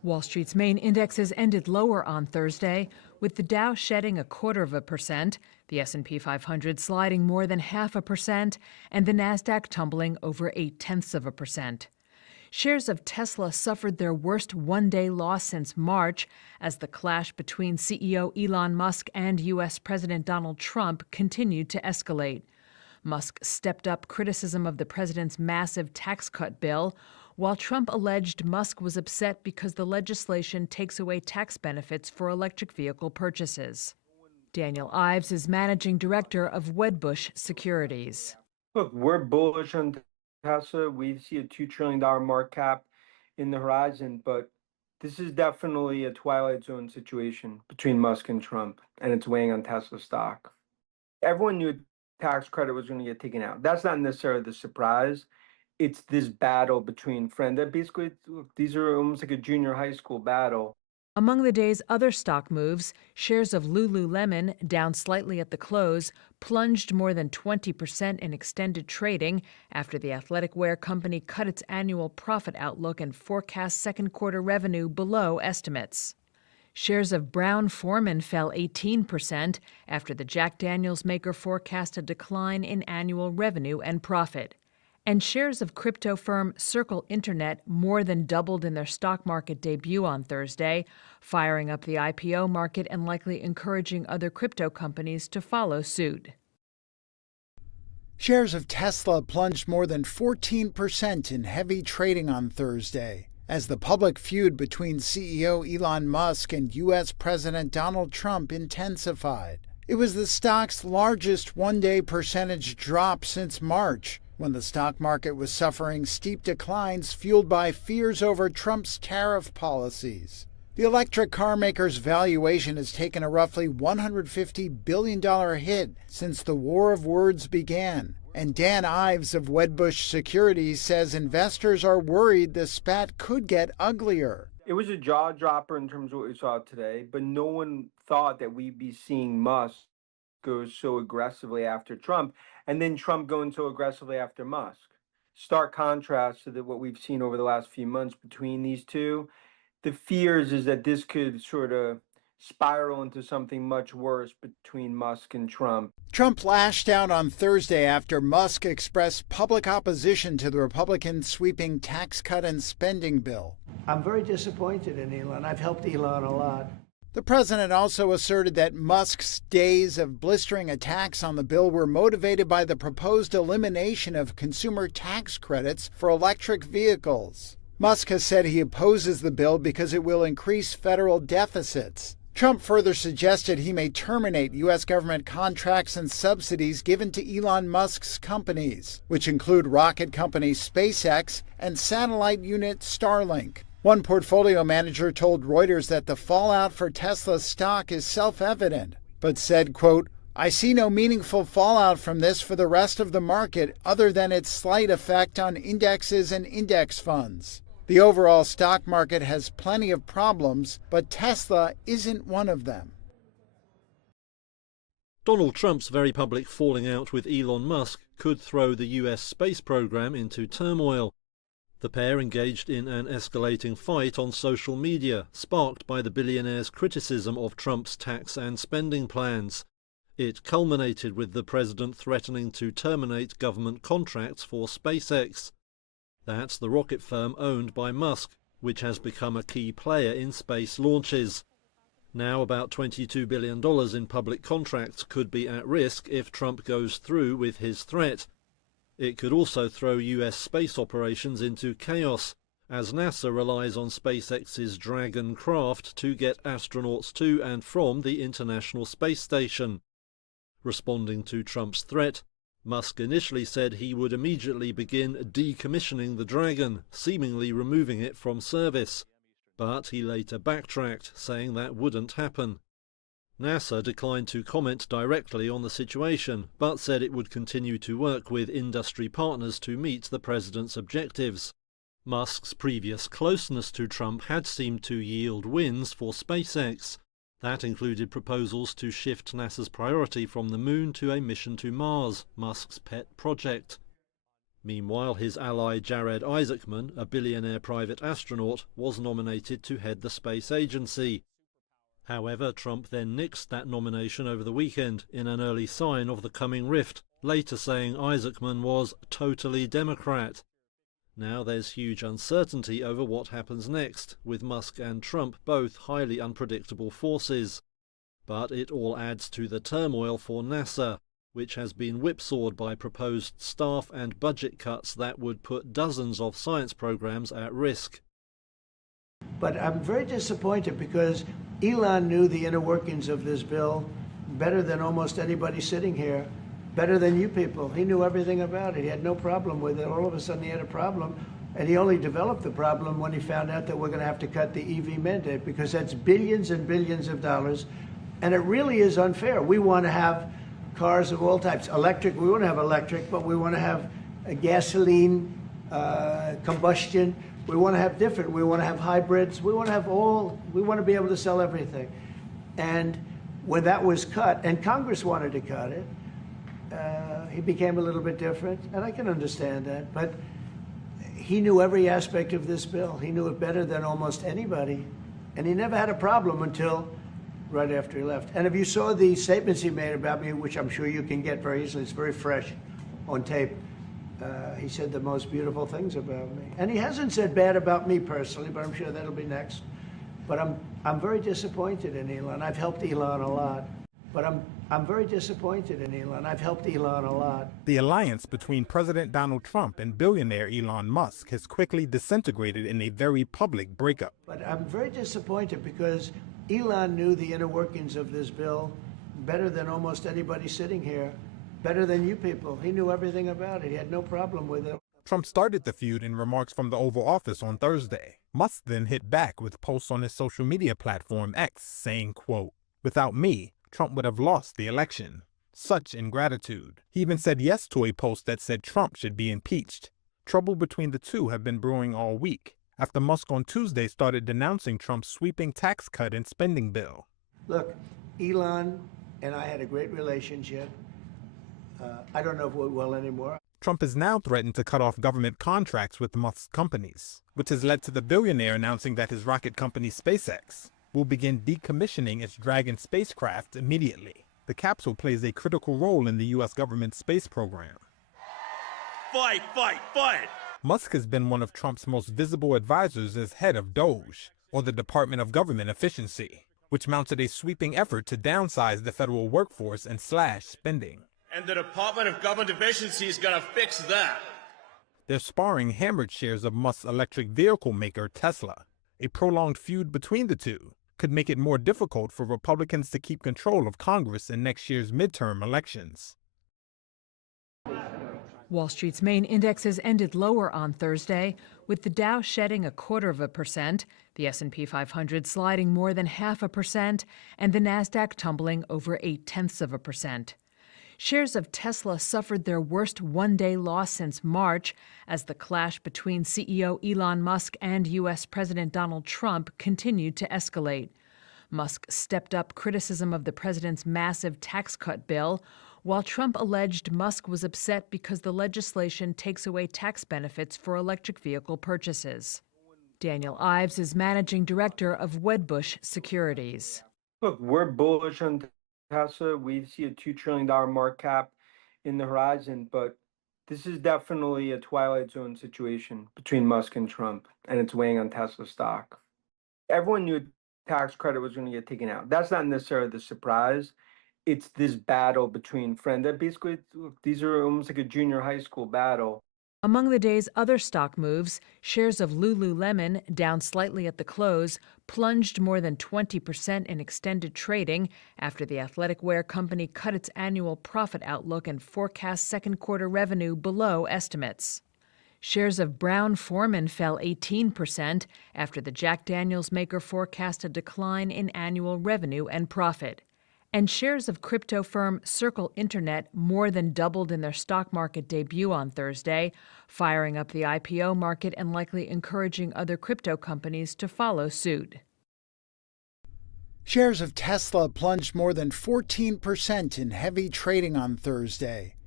Wall Street's main indexes ended lower on Thursday, with the Dow shedding 0.25%, the S&P 500 sliding more than 0.5%, and the Nasdaq tumbling over 0.8%. Shares of Tesla suffered their worst one-day loss since March as the clash between CEO Elon Musk and U.S. President Donald Trump continued to escalate. Musk stepped up criticism of the president's massive tax cut bill, while Trump alleged Musk was upset because the legislation takes away tax benefits for electric vehicle purchases. Daniel Ives is managing director of Wedbush Securities. Look, we're bullish on Tesla. We see a $2 trillion market cap in the horizon, but this is definitely a twilight zone situation between Musk and Trump, and it's weighing on Tesla stock. Everyone knew a tax credit was going to get taken out. That's not necessarily the surprise. It's this battle between friends. That basically, look, these are almost like a junior high school battle. Among the day's other stock moves, shares of Lululemon, down slightly at the close, plunged more than 20% in extended trading after the athletic wear company cut its annual profit outlook and forecast second-quarter revenue below estimates. Shares of Brown-Forman fell 18% after the Jack Daniels maker forecast a decline in annual revenue and profit. And shares of crypto firm Circle Internet more than doubled in their stock market debut on Thursday, firing up the IPO market and likely encouraging other crypto companies to follow suit. Shares of Tesla plunged more than 14% in heavy trading on Thursday as the public feud between CEO Elon Musk and U.S. President Donald Trump intensified. It was the stock's largest one-day percentage drop since March, when the stock market was suffering steep declines fueled by fears over Trump's tariff policies. The electric car maker's valuation has taken a roughly $150 billion hit since the war of words began. And Dan Ives of Wedbush Securities says investors are worried the spat could get uglier. It was a jaw dropper in terms of what we saw today, but no one thought that we'd be seeing Musk go so aggressively after Trump, and then Trump going so aggressively after Musk. Stark contrast to what we've seen over the last few months between these two. The fears is that this could sort of spiral into something much worse between Musk and Trump. Trump lashed out on Thursday after Musk expressed public opposition to the Republican sweeping tax cut and spending bill. I'm very disappointed in Elon. I've helped Elon a lot. The president also asserted that Musk's days of blistering attacks on the bill were motivated by the proposed elimination of consumer tax credits for electric vehicles. Musk has said he opposes the bill because it will increase federal deficits. Trump further suggested he may terminate U.S. government contracts and subsidies given to Elon Musk's companies, which include rocket company SpaceX and satellite unit Starlink. One portfolio manager told Reuters that the fallout for Tesla's stock is self-evident, but said, quote, "I see no meaningful fallout from this for the rest of the market other than its slight effect on indexes and index funds. The overall stock market has plenty of problems, but Tesla isn't one of them." Donald Trump's very public falling out with Elon Musk could throw the US space program into turmoil. The pair engaged in an escalating fight on social media, sparked by the billionaire's criticism of Trump's tax and spending plans. It culminated with the president threatening to terminate government contracts for SpaceX. That's the rocket firm owned by Musk, which has become a key player in space launches. Now about $22 billion in public contracts could be at risk if Trump goes through with his threat. It could also throw US space operations into chaos, as NASA relies on SpaceX's Dragon craft to get astronauts to and from the International Space Station. Responding to Trump's threat, Musk initially said he would immediately begin decommissioning the Dragon, seemingly removing it from service. But he later backtracked, saying that wouldn't happen. NASA declined to comment directly on the situation, but said it would continue to work with industry partners to meet the president's objectives. Musk's previous closeness to Trump had seemed to yield wins for SpaceX. That included proposals to shift NASA's priority from the moon to a mission to Mars, Musk's pet project. Meanwhile, his ally Jared Isaacman, a billionaire private astronaut, was nominated to head the space agency. However, Trump then nixed that nomination over the weekend in an early sign of the coming rift, later saying Isaacman was totally Democrat. Now there's huge uncertainty over what happens next, with Musk and Trump both highly unpredictable forces. But it all adds to the turmoil for NASA, which has been whipsawed by proposed staff and budget cuts that would put dozens of science programs at risk. But I'm very disappointed because Elon knew the inner workings of this bill better than almost anybody sitting here, better than you people. He knew everything about it. He had no problem with it. All of a sudden he had a problem, and he only developed the problem when he found out that we're going to have to cut the EV mandate, because that's billions and billions of dollars, and it really is unfair. We want to have cars of all types. Electric, we want to have electric, but we want to have a gasoline, combustion. We want to have different. We want to have hybrids. We want to have all. We want to be able to sell everything. And when that was cut, and Congress wanted to cut it, he became a little bit different, and I can understand that. But he knew every aspect of this bill. He knew it better than almost anybody, and he never had a problem until right after he left. And if you saw the statements he made about me, which I'm sure you can get very easily, it's very fresh on tape. He said the most beautiful things about me. And he hasn't said bad about me personally, but I'm sure that'll be next. But I'm very disappointed in Elon. I've helped Elon a lot. But I'm very disappointed in Elon. I've helped Elon a lot. The alliance between President Donald Trump and billionaire Elon Musk has quickly disintegrated in a very public breakup. But I'm very disappointed because Elon knew the inner workings of this bill better than almost anybody sitting here, better than you people. He knew everything about it. He had no problem with it. Trump started the feud in remarks from the Oval Office on Thursday. Musk then hit back with posts on his social media platform X saying, quote, "Without me, Trump would have lost the election. Such ingratitude." He even said yes to a post that said Trump should be impeached. Trouble between the two have been brewing all week, after Musk on Tuesday started denouncing Trump's sweeping tax cut and spending bill. Look, Elon and I had a great relationship. I don't know if we will anymore. Trump has now threatened to cut off government contracts with Musk's companies, which has led to the billionaire announcing that his rocket company SpaceX will begin decommissioning its Dragon spacecraft immediately. The capsule plays a critical role in the U.S. government space program. Fight, fight, fight! Musk has been one of Trump's most visible advisors as head of DOGE, or the Department of Government Efficiency, which mounted a sweeping effort to downsize the federal workforce and slash spending. And the Department of Government Efficiency is going to fix that. Their sparring hammered shares of Musk's electric vehicle maker Tesla. A prolonged feud between the two could make it more difficult for Republicans to keep control of Congress in next year's midterm elections. Wall Street's main indexes ended lower on Thursday, with the Dow shedding 0.25%, the S&P 500 sliding more than 0.5%, and the Nasdaq tumbling over 0.8%. Shares of Tesla suffered their worst one-day loss since March as the clash between CEO Elon Musk and U.S. President Donald Trump continued to escalate. Musk stepped up criticism of the president's massive tax cut bill, while Trump alleged Musk was upset because the legislation takes away tax benefits for electric vehicle purchases. Daniel Ives is managing director of Wedbush Securities. Look, we're bullish on Tesla. We see a $2 trillion market cap in the horizon, but this is definitely a twilight zone situation between Musk and Trump, and it's weighing on Tesla stock. Everyone knew a tax credit was going to get taken out. That's not necessarily the surprise. It's this battle between friends. That basically, look, these are almost like a junior high school battle. Among the day's other stock moves, shares of Lululemon, down slightly at the close, plunged more than 20% in extended trading after the athletic wear company cut its annual profit outlook and forecast second quarter revenue below estimates. Shares of Brown-Forman fell 18% after the Jack Daniels maker forecast a decline in annual revenue and profit. And shares of crypto firm Circle Internet more than doubled in their stock market debut on Thursday, firing up the IPO market and likely encouraging other crypto companies to follow suit. Shares of Tesla plunged more than 14% in heavy trading on Thursday,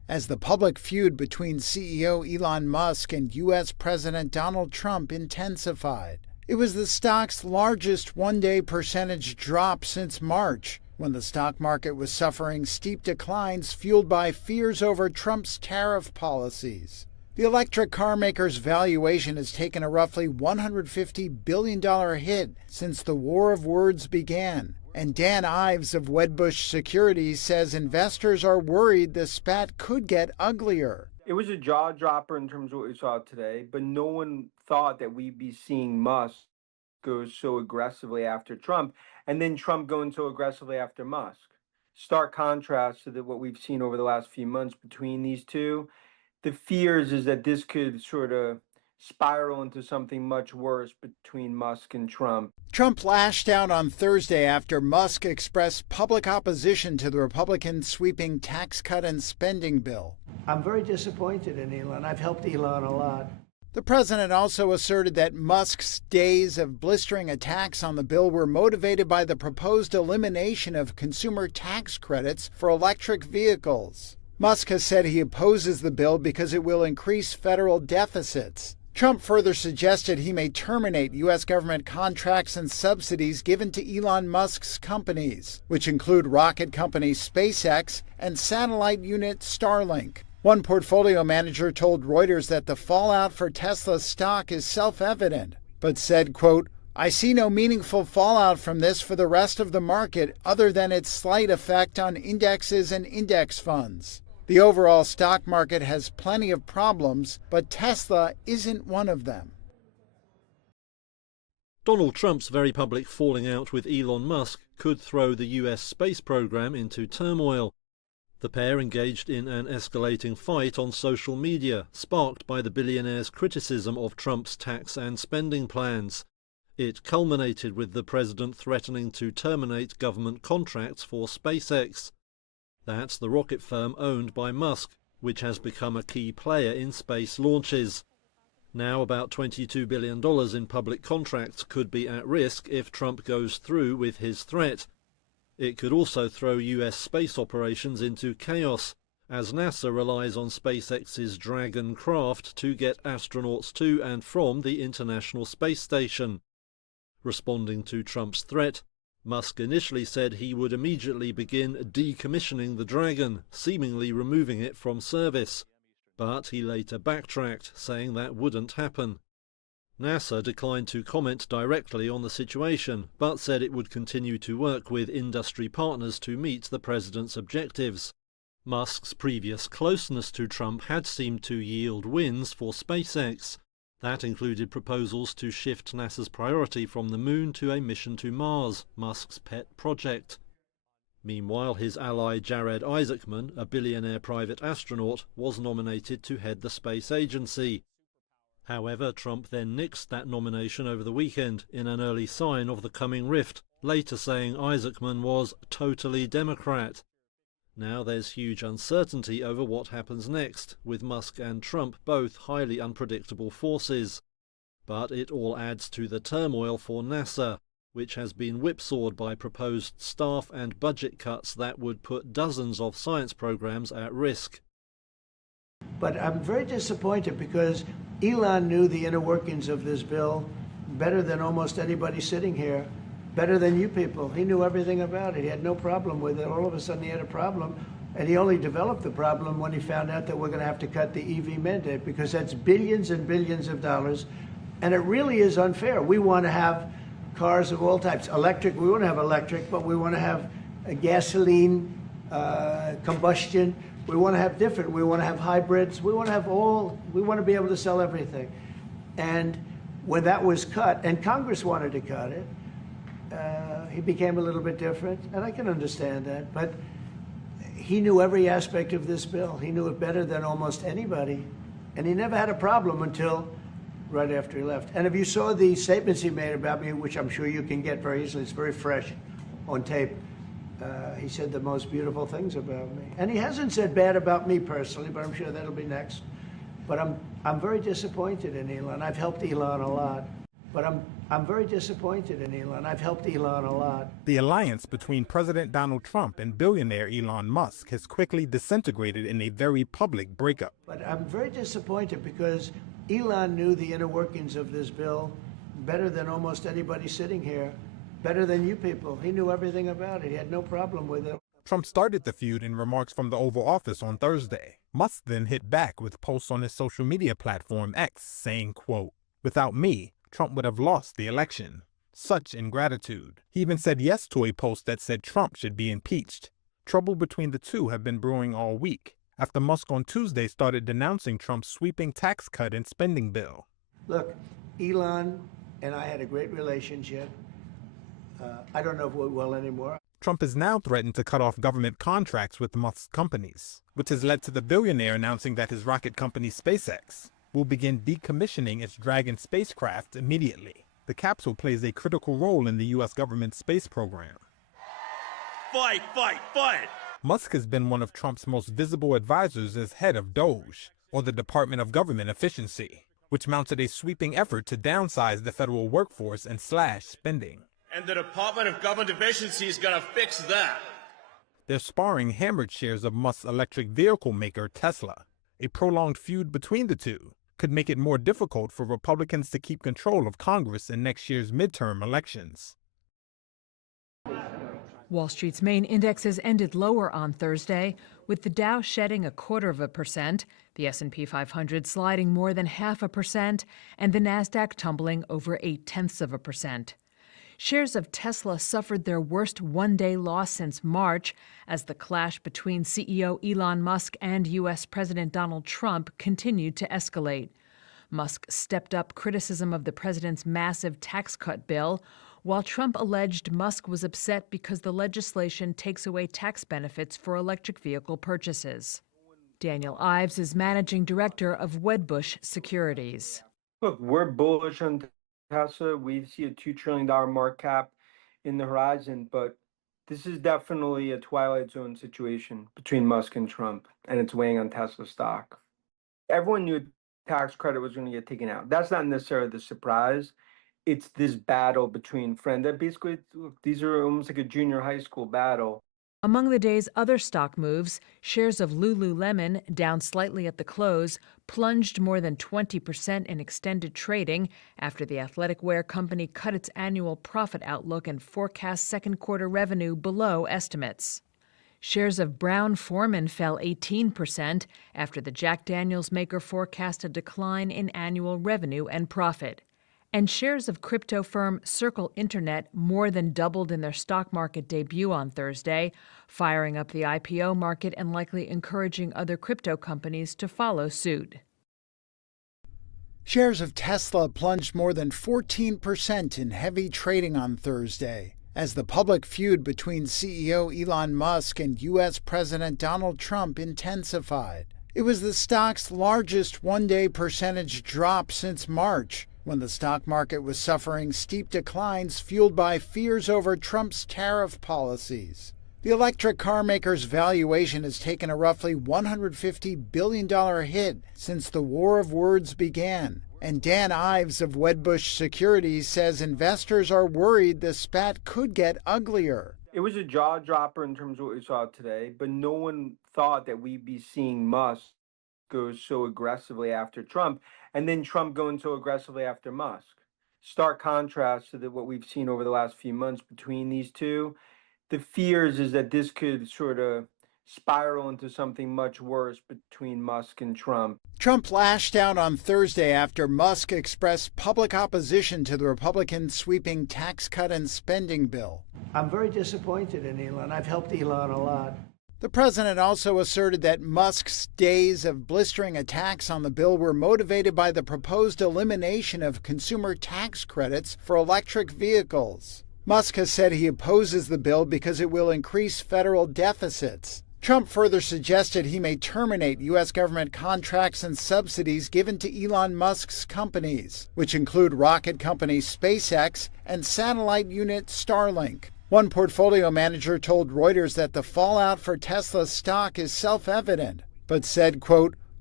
as the public feud between CEO Elon Musk and U.S. President Donald Trump intensified. It was the stock's largest one-day percentage drop since March, when the stock market was suffering steep declines fueled by fears over Trump's tariff policies. The electric car maker's valuation has taken a roughly $150 billion hit since the war of words began. And Dan Ives of Wedbush Securities says investors are worried the spat could get uglier. It was a jaw dropper in terms of what we saw today, but no one thought that we'd be seeing Musk go so aggressively after Trump, and then Trump going so aggressively after Musk. Stark contrast to what we've seen over the last few months between these two. The fears is that this could sort of spiral into something much worse between Musk and Trump. Trump lashed out on Thursday after Musk expressed public opposition to the Republicans' sweeping tax cut and spending bill. I'm very disappointed in Elon. I've helped Elon a lot. The president also asserted that Musk's days of blistering attacks on the bill were motivated by the proposed elimination of consumer tax credits for electric vehicles. Musk has said he opposes the bill because it will increase federal deficits. Trump further suggested he may terminate U.S. government contracts and subsidies given to Elon Musk's companies, which include rocket company SpaceX and satellite unit Starlink. One portfolio manager told Reuters that the fallout for Tesla's stock is self-evident, but said, quote, "I see no meaningful fallout from this for the rest of the market other than its slight effect on indexes and index funds. The overall stock market has plenty of problems, but Tesla isn't one of them." Donald Trump's very public falling out with Elon Musk could throw the US space program into turmoil. The pair engaged in an escalating fight on social media, sparked by the billionaire's criticism of Trump's tax and spending plans. It culminated with the president threatening to terminate government contracts for SpaceX. That's the rocket firm owned by Musk, which has become a key player in space launches. Now about $22 billion in public contracts could be at risk if Trump goes through with his threat. It could also throw US space operations into chaos, as NASA relies on SpaceX's Dragon craft to get astronauts to and from the International Space Station. Responding to Trump's threat, Musk initially said he would immediately begin decommissioning the Dragon, seemingly removing it from service. But he later backtracked, saying that wouldn't happen. NASA declined to comment directly on the situation, but said it would continue to work with industry partners to meet the president's objectives. Musk's previous closeness to Trump had seemed to yield wins for SpaceX. That included proposals to shift NASA's priority from the moon to a mission to Mars, Musk's pet project. Meanwhile, his ally Jared Isaacman, a billionaire private astronaut, was nominated to head the space agency. However, Trump then nixed that nomination over the weekend in an early sign of the coming rift, later saying Isaacman was totally Democrat. Now there's huge uncertainty over what happens next, with Musk and Trump both highly unpredictable forces. But it all adds to the turmoil for NASA, which has been whipsawed by proposed staff and budget cuts that would put dozens of science programs at risk. But I'm very disappointed because Elon knew the inner workings of this bill better than almost anybody sitting here, better than you people. He knew everything about it. He had no problem with it. All of a sudden he had a problem, and he only developed the problem when he found out that we're going to have to cut the EV mandate, because that's billions and billions of dollars, and it really is unfair. We want to have cars of all types. Electric, we want to have electric, but we want to have a gasoline, combustion. We want to have different. We want to have hybrids. We want to have all. We want to be able to sell everything. And when that was cut, and Congress wanted to cut it, he became a little bit different, and I can understand that. But he knew every aspect of this bill. He knew it better than almost anybody, and he never had a problem until right after he left. And if you saw the statements he made about me, which I'm sure you can get very easily, it's very fresh on tape. He said the most beautiful things about me. And he hasn't said bad about me personally, but I'm sure that'll be next. But I'm very disappointed in Elon. I've helped Elon a lot. But I'm very disappointed in Elon. I've helped Elon a lot. The alliance between President Donald Trump and billionaire Elon Musk has quickly disintegrated in a very public breakup. But I'm very disappointed because Elon knew the inner workings of this bill better than almost anybody sitting here, better than you people. He knew everything about it. He had no problem with it. Trump started the feud in remarks from the Oval Office on Thursday. Musk then hit back with posts on his social media platform X saying, quote, "Without me, Trump would have lost the election. Such ingratitude." He even said yes to a post that said Trump should be impeached. Trouble between the two have been brewing all week, after Musk on Tuesday started denouncing Trump's sweeping tax cut and spending bill. Look, Elon and I had a great relationship. I don't know if we're well anymore. Trump has now threatened to cut off government contracts with Musk's companies, which has led to the billionaire announcing that his rocket company SpaceX will begin decommissioning its Dragon spacecraft immediately. The capsule plays a critical role in the U.S. government's space program. Fight, fight, fight! Musk has been one of Trump's most visible advisors as head of DOGE, or the Department of Government Efficiency, which mounted a sweeping effort to downsize the federal workforce and slash spending. And the Department of Government Efficiency is gonna fix that. Their sparring hammered shares of Musk's electric vehicle maker Tesla. A prolonged feud between the two could make it more difficult for Republicans to keep control of Congress in next year's midterm elections. Wall Street's main indexes ended lower on Thursday, with the Dow shedding 0.25%, the S&P 500 sliding more than 0.5%, and the Nasdaq tumbling over 0.8%. Shares of Tesla suffered their worst one-day loss since March as the clash between CEO Elon Musk and U.S. President Donald Trump continued to escalate. Musk stepped up criticism of the president's massive tax cut bill, while Trump alleged Musk was upset because the legislation takes away tax benefits for electric vehicle purchases. Daniel Ives is managing director of Wedbush Securities. Look, we're bullish on Tesla. We see a $2 trillion market cap in the horizon, but this is definitely a twilight zone situation between Musk and Trump, and it's weighing on Tesla stock. Everyone knew tax credit was going to get taken out. That's not necessarily the surprise. It's this battle between friends. That basically, these are almost like a junior high school battle. Among the day's other stock moves, shares of Lululemon, down slightly at the close, plunged more than 20% in extended trading after the athletic wear company cut its annual profit outlook and forecast second quarter revenue below estimates. Shares of Brown-Forman fell 18% after the Jack Daniels maker forecast a decline in annual revenue and profit. And shares of crypto firm Circle Internet more than doubled in their stock market debut on Thursday, firing up the IPO market and likely encouraging other crypto companies to follow suit. Shares of Tesla plunged more than 14% in heavy trading on Thursday as the public feud between CEO Elon Musk and U.S. President Donald Trump intensified. It was the stock's largest one-day percentage drop since March, when the stock market was suffering steep declines fueled by fears over Trump's tariff policies. The electric car maker's valuation has taken a roughly $150 billion hit since the war of words began. And Dan Ives of Wedbush Securities says investors are worried the spat could get uglier. It was a jaw dropper in terms of what we saw today, but no one thought that we'd be seeing Musk go so aggressively after Trump, and then Trump going so aggressively after Musk. Stark contrast to what we've seen over the last few months between these two. The fears is that this could sort of spiral into something much worse between Musk and Trump. Trump lashed out on Thursday after Musk expressed public opposition to the Republican sweeping tax cut and spending bill. I'm very disappointed in Elon. I've helped Elon a lot. The president also asserted that Musk's days of blistering attacks on the bill were motivated by the proposed elimination of consumer tax credits for electric vehicles. Musk has said he opposes the bill because it will increase federal deficits. Trump further suggested he may terminate U.S. government contracts and subsidies given to Elon Musk's companies, which include rocket company SpaceX and satellite unit Starlink. One portfolio manager told Reuters that the fallout for Tesla's stock is self-evident, but said, quote,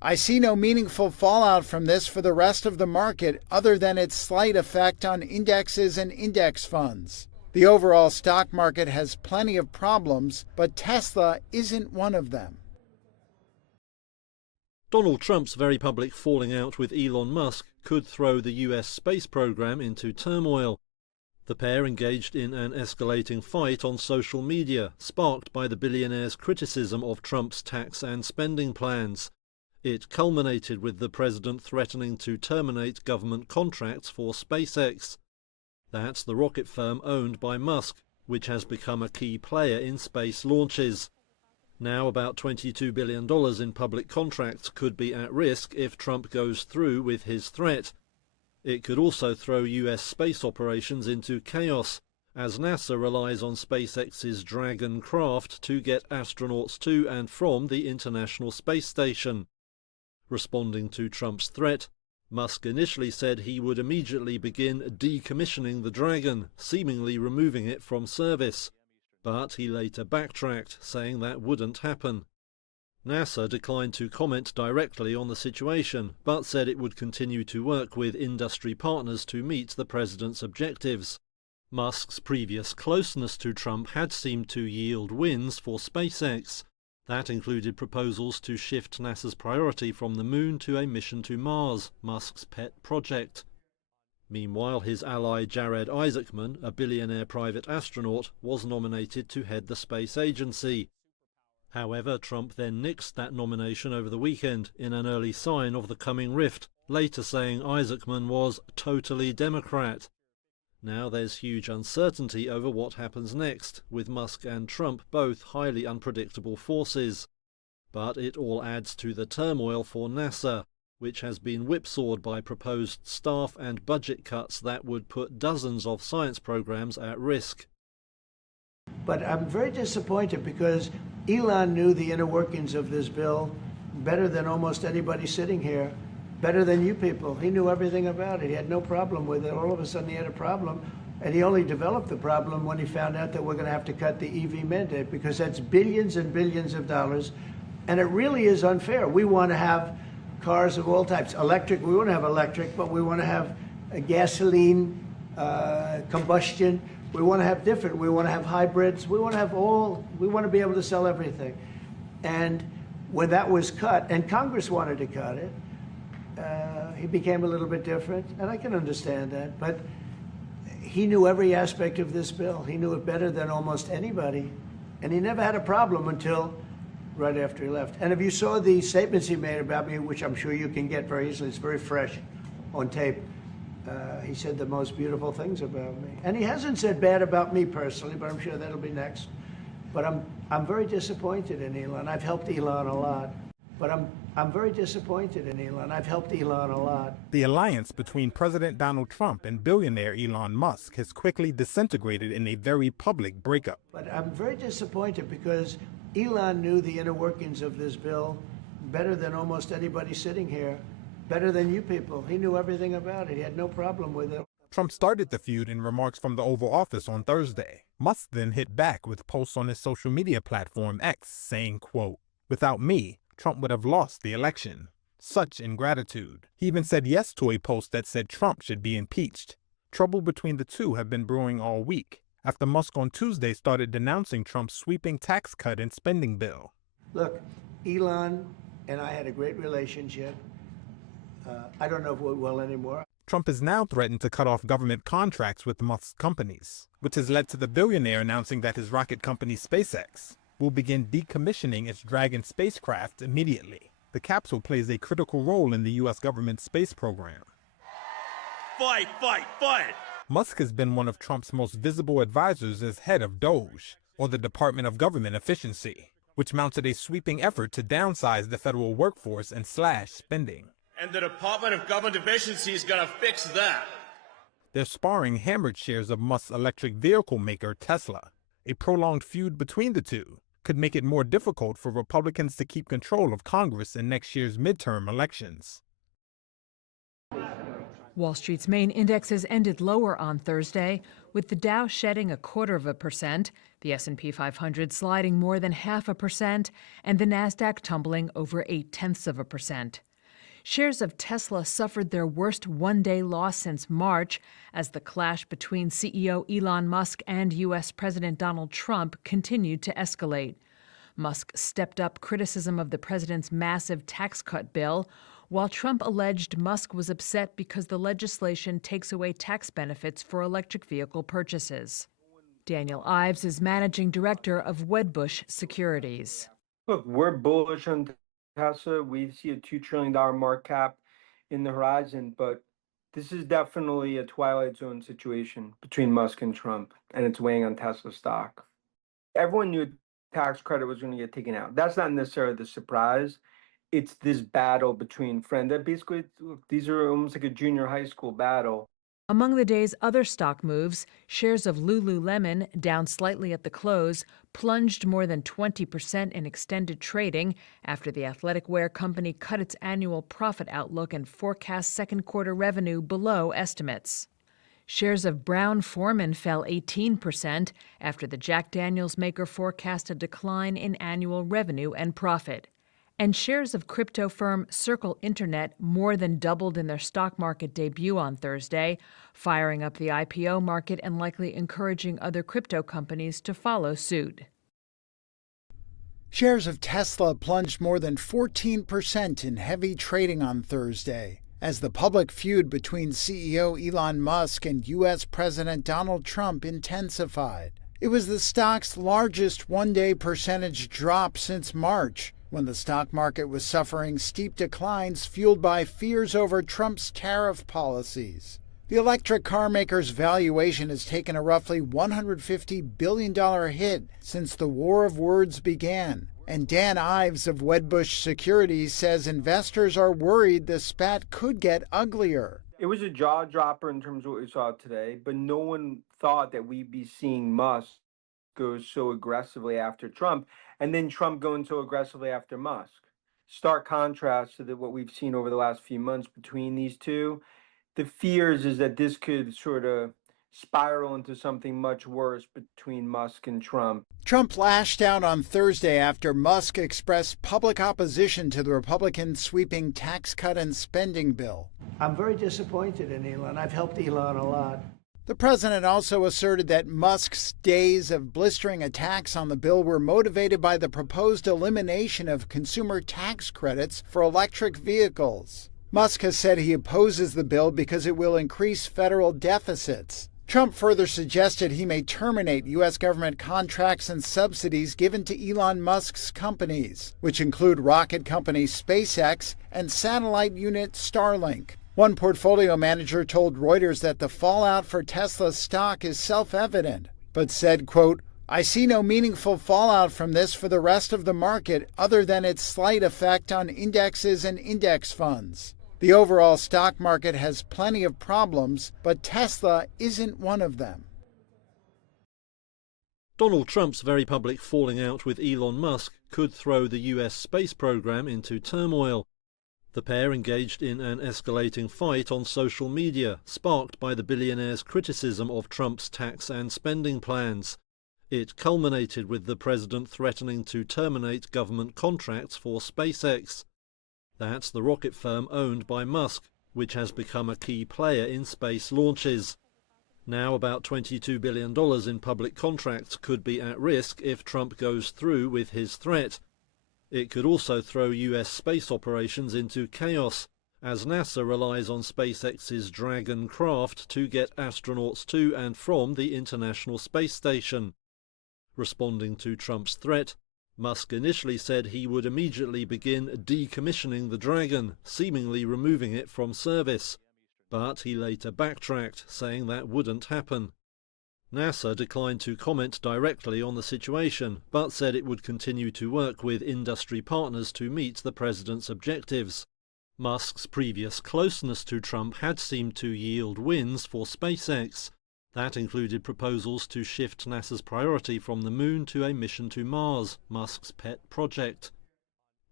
I see no meaningful fallout from this for the rest of the market other than its slight effect on indexes and index funds. The overall stock market has plenty of problems, but Tesla isn't one of them. Donald Trump's very public falling out with Elon Musk could throw the US space program into turmoil. The pair engaged in an escalating fight on social media, sparked by the billionaire's criticism of Trump's tax and spending plans. It culminated with the president threatening to terminate government contracts for SpaceX. That's the rocket firm owned by Musk, which has become a key player in space launches. Now about $22 billion in public contracts could be at risk if Trump goes through with his threat. It could also throw US space operations into chaos, as NASA relies on SpaceX's Dragon craft to get astronauts to and from the International Space Station. Responding to Trump's threat, Musk initially said he would immediately begin decommissioning the Dragon, seemingly removing it from service. But he later backtracked, saying that wouldn't happen. NASA declined to comment directly on the situation, but said it would continue to work with industry partners to meet the president's objectives. Musk's previous closeness to Trump had seemed to yield wins for SpaceX. That included proposals to shift NASA's priority from the moon to a mission to Mars, Musk's pet project. Meanwhile, his ally Jared Isaacman, a billionaire private astronaut, was nominated to head the space agency. However, Trump then nixed that nomination over the weekend in an early sign of the coming rift, later saying Isaacman was totally Democrat. Now there's huge uncertainty over what happens next, with Musk and Trump both highly unpredictable forces. But it all adds to the turmoil for NASA, which has been whipsawed by proposed staff and budget cuts that would put dozens of science programs at risk. But I'm very disappointed because Elon knew the inner workings of this bill better than almost anybody sitting here, better than you people. He knew everything about it. He had no problem with it. All of a sudden he had a problem, and he only developed the problem when he found out that we're going to have to cut the EV mandate, because that's billions and billions of dollars, and it really is unfair. We want to have cars of all types. Electric, we want to have electric, but we want to have a gasoline, combustion. We want to have different. We want to have hybrids. We want to have all. We want to be able to sell everything. And when that was cut, and Congress wanted to cut it, he became a little bit different, and I can understand that. But he knew every aspect of this bill. He knew it better than almost anybody, and he never had a problem until right after he left. And if you saw the statements he made about me, which I'm sure you can get very easily, it's very fresh on tape, he said the most beautiful things about me. And he hasn't said bad about me personally, but I'm sure that'll be next. But I'm very disappointed in Elon. I've helped Elon a lot. But I'm very disappointed in Elon. I've helped Elon a lot. The alliance between President Donald Trump and billionaire Elon Musk has quickly disintegrated in a very public breakup. But I'm very disappointed because Elon knew the inner workings of this bill better than almost anybody sitting here, better than you people. He knew everything about it. He had no problem with it. Trump started the feud in remarks from the Oval Office on Thursday. Musk then hit back with posts on his social media platform X saying, quote, "Without me, Trump would have lost the election. Such ingratitude." He even said yes to a post that said Trump should be impeached. Trouble between the two have been brewing all week, after Musk on Tuesday started denouncing Trump's sweeping tax cut and spending bill. Look, Elon and I had a great relationship. I don't know if we will anymore. Trump has now threatened to cut off government contracts with Musk's companies, which has led to the billionaire announcing that his rocket company SpaceX will begin decommissioning its Dragon spacecraft immediately. The capsule plays a critical role in the U.S. government's space program. Fight, fight, fight! Musk has been one of Trump's most visible advisors as head of DOGE, or the Department of Government Efficiency, which mounted a sweeping effort to downsize the federal workforce and slash spending. And the Department of Government Efficiency is going to fix that. Their sparring hammered shares of Musk's electric vehicle maker Tesla. A prolonged feud between the two could make it more difficult for Republicans to keep control of Congress in next year's midterm elections. Wall Street's main indexes ended lower on Thursday, with the Dow shedding 0.25%, the S&P 500 sliding more than 0.5%, and the Nasdaq tumbling over 0.8%. Shares of Tesla suffered their worst one-day loss since March as the clash between CEO Elon Musk and U.S. President Donald Trump continued to escalate. Musk stepped up criticism of the president's massive tax cut bill, while Trump alleged Musk was upset because the legislation takes away tax benefits for electric vehicle purchases. Daniel Ives is managing director of Wedbush Securities. Look, we're bullish on Tesla. We see a $2 trillion market cap in the horizon, but this is definitely a Twilight Zone situation between Musk and Trump, and it's weighing on Tesla stock. Everyone knew tax credit was going to get taken out. That's not necessarily the surprise. It's this battle between friends. That basically, these are almost like a junior high school battle. Among the day's other stock moves, shares of Lululemon, down slightly at the close, plunged more than 20% in extended trading after the athletic wear company cut its annual profit outlook and forecast second quarter revenue below estimates. Shares of Brown-Forman fell 18% after the Jack Daniels maker forecast a decline in annual revenue and profit. And shares of crypto firm Circle Internet more than doubled in their stock market debut on Thursday, firing up the IPO market and likely encouraging other crypto companies to follow suit. Shares of Tesla plunged more than 14% in heavy trading on Thursday as the public feud between CEO Elon Musk and U.S. President Donald Trump intensified. It was the stock's largest one-day percentage drop since March, when the stock market was suffering steep declines fueled by fears over Trump's tariff policies. The electric car maker's valuation has taken a roughly $150 billion hit since the war of words began. And Dan Ives of Wedbush Securities says investors are worried the spat could get uglier. It was a jaw dropper in terms of what we saw today, but no one thought that we'd be seeing Musk go so aggressively after Trump, and then Trump going so aggressively after Musk. Stark contrast to what we've seen over the last few months between these two. The fears is that this could sort of spiral into something much worse between Musk and Trump. Trump lashed out on Thursday after Musk expressed public opposition to the Republican sweeping tax cut and spending bill. I'm very disappointed in Elon. I've helped Elon a lot. The president also asserted that Musk's days of blistering attacks on the bill were motivated by the proposed elimination of consumer tax credits for electric vehicles. Musk has said he opposes the bill because it will increase federal deficits. Trump further suggested he may terminate U.S. government contracts and subsidies given to Elon Musk's companies, which include rocket company SpaceX and satellite unit Starlink. One portfolio manager told Reuters that the fallout for Tesla's stock is self-evident, but said, quote, "I see no meaningful fallout from this for the rest of the market other than its slight effect on indexes and index funds. The overall stock market has plenty of problems, but Tesla isn't one of them." Donald Trump's very public falling out with Elon Musk could throw the US space program into turmoil. The pair engaged in an escalating fight on social media, sparked by the billionaire's criticism of Trump's tax and spending plans. It culminated with the president threatening to terminate government contracts for SpaceX. That's the rocket firm owned by Musk, which has become a key player in space launches. Now about $22 billion in public contracts could be at risk if Trump goes through with his threat. It could also throw US space operations into chaos, as NASA relies on SpaceX's Dragon craft to get astronauts to and from the International Space Station. Responding to Trump's threat, Musk initially said he would immediately begin decommissioning the Dragon, seemingly removing it from service. But he later backtracked, saying that wouldn't happen. NASA declined to comment directly on the situation, but said it would continue to work with industry partners to meet the president's objectives. Musk's previous closeness to Trump had seemed to yield wins for SpaceX. That included proposals to shift NASA's priority from the moon to a mission to Mars, Musk's pet project.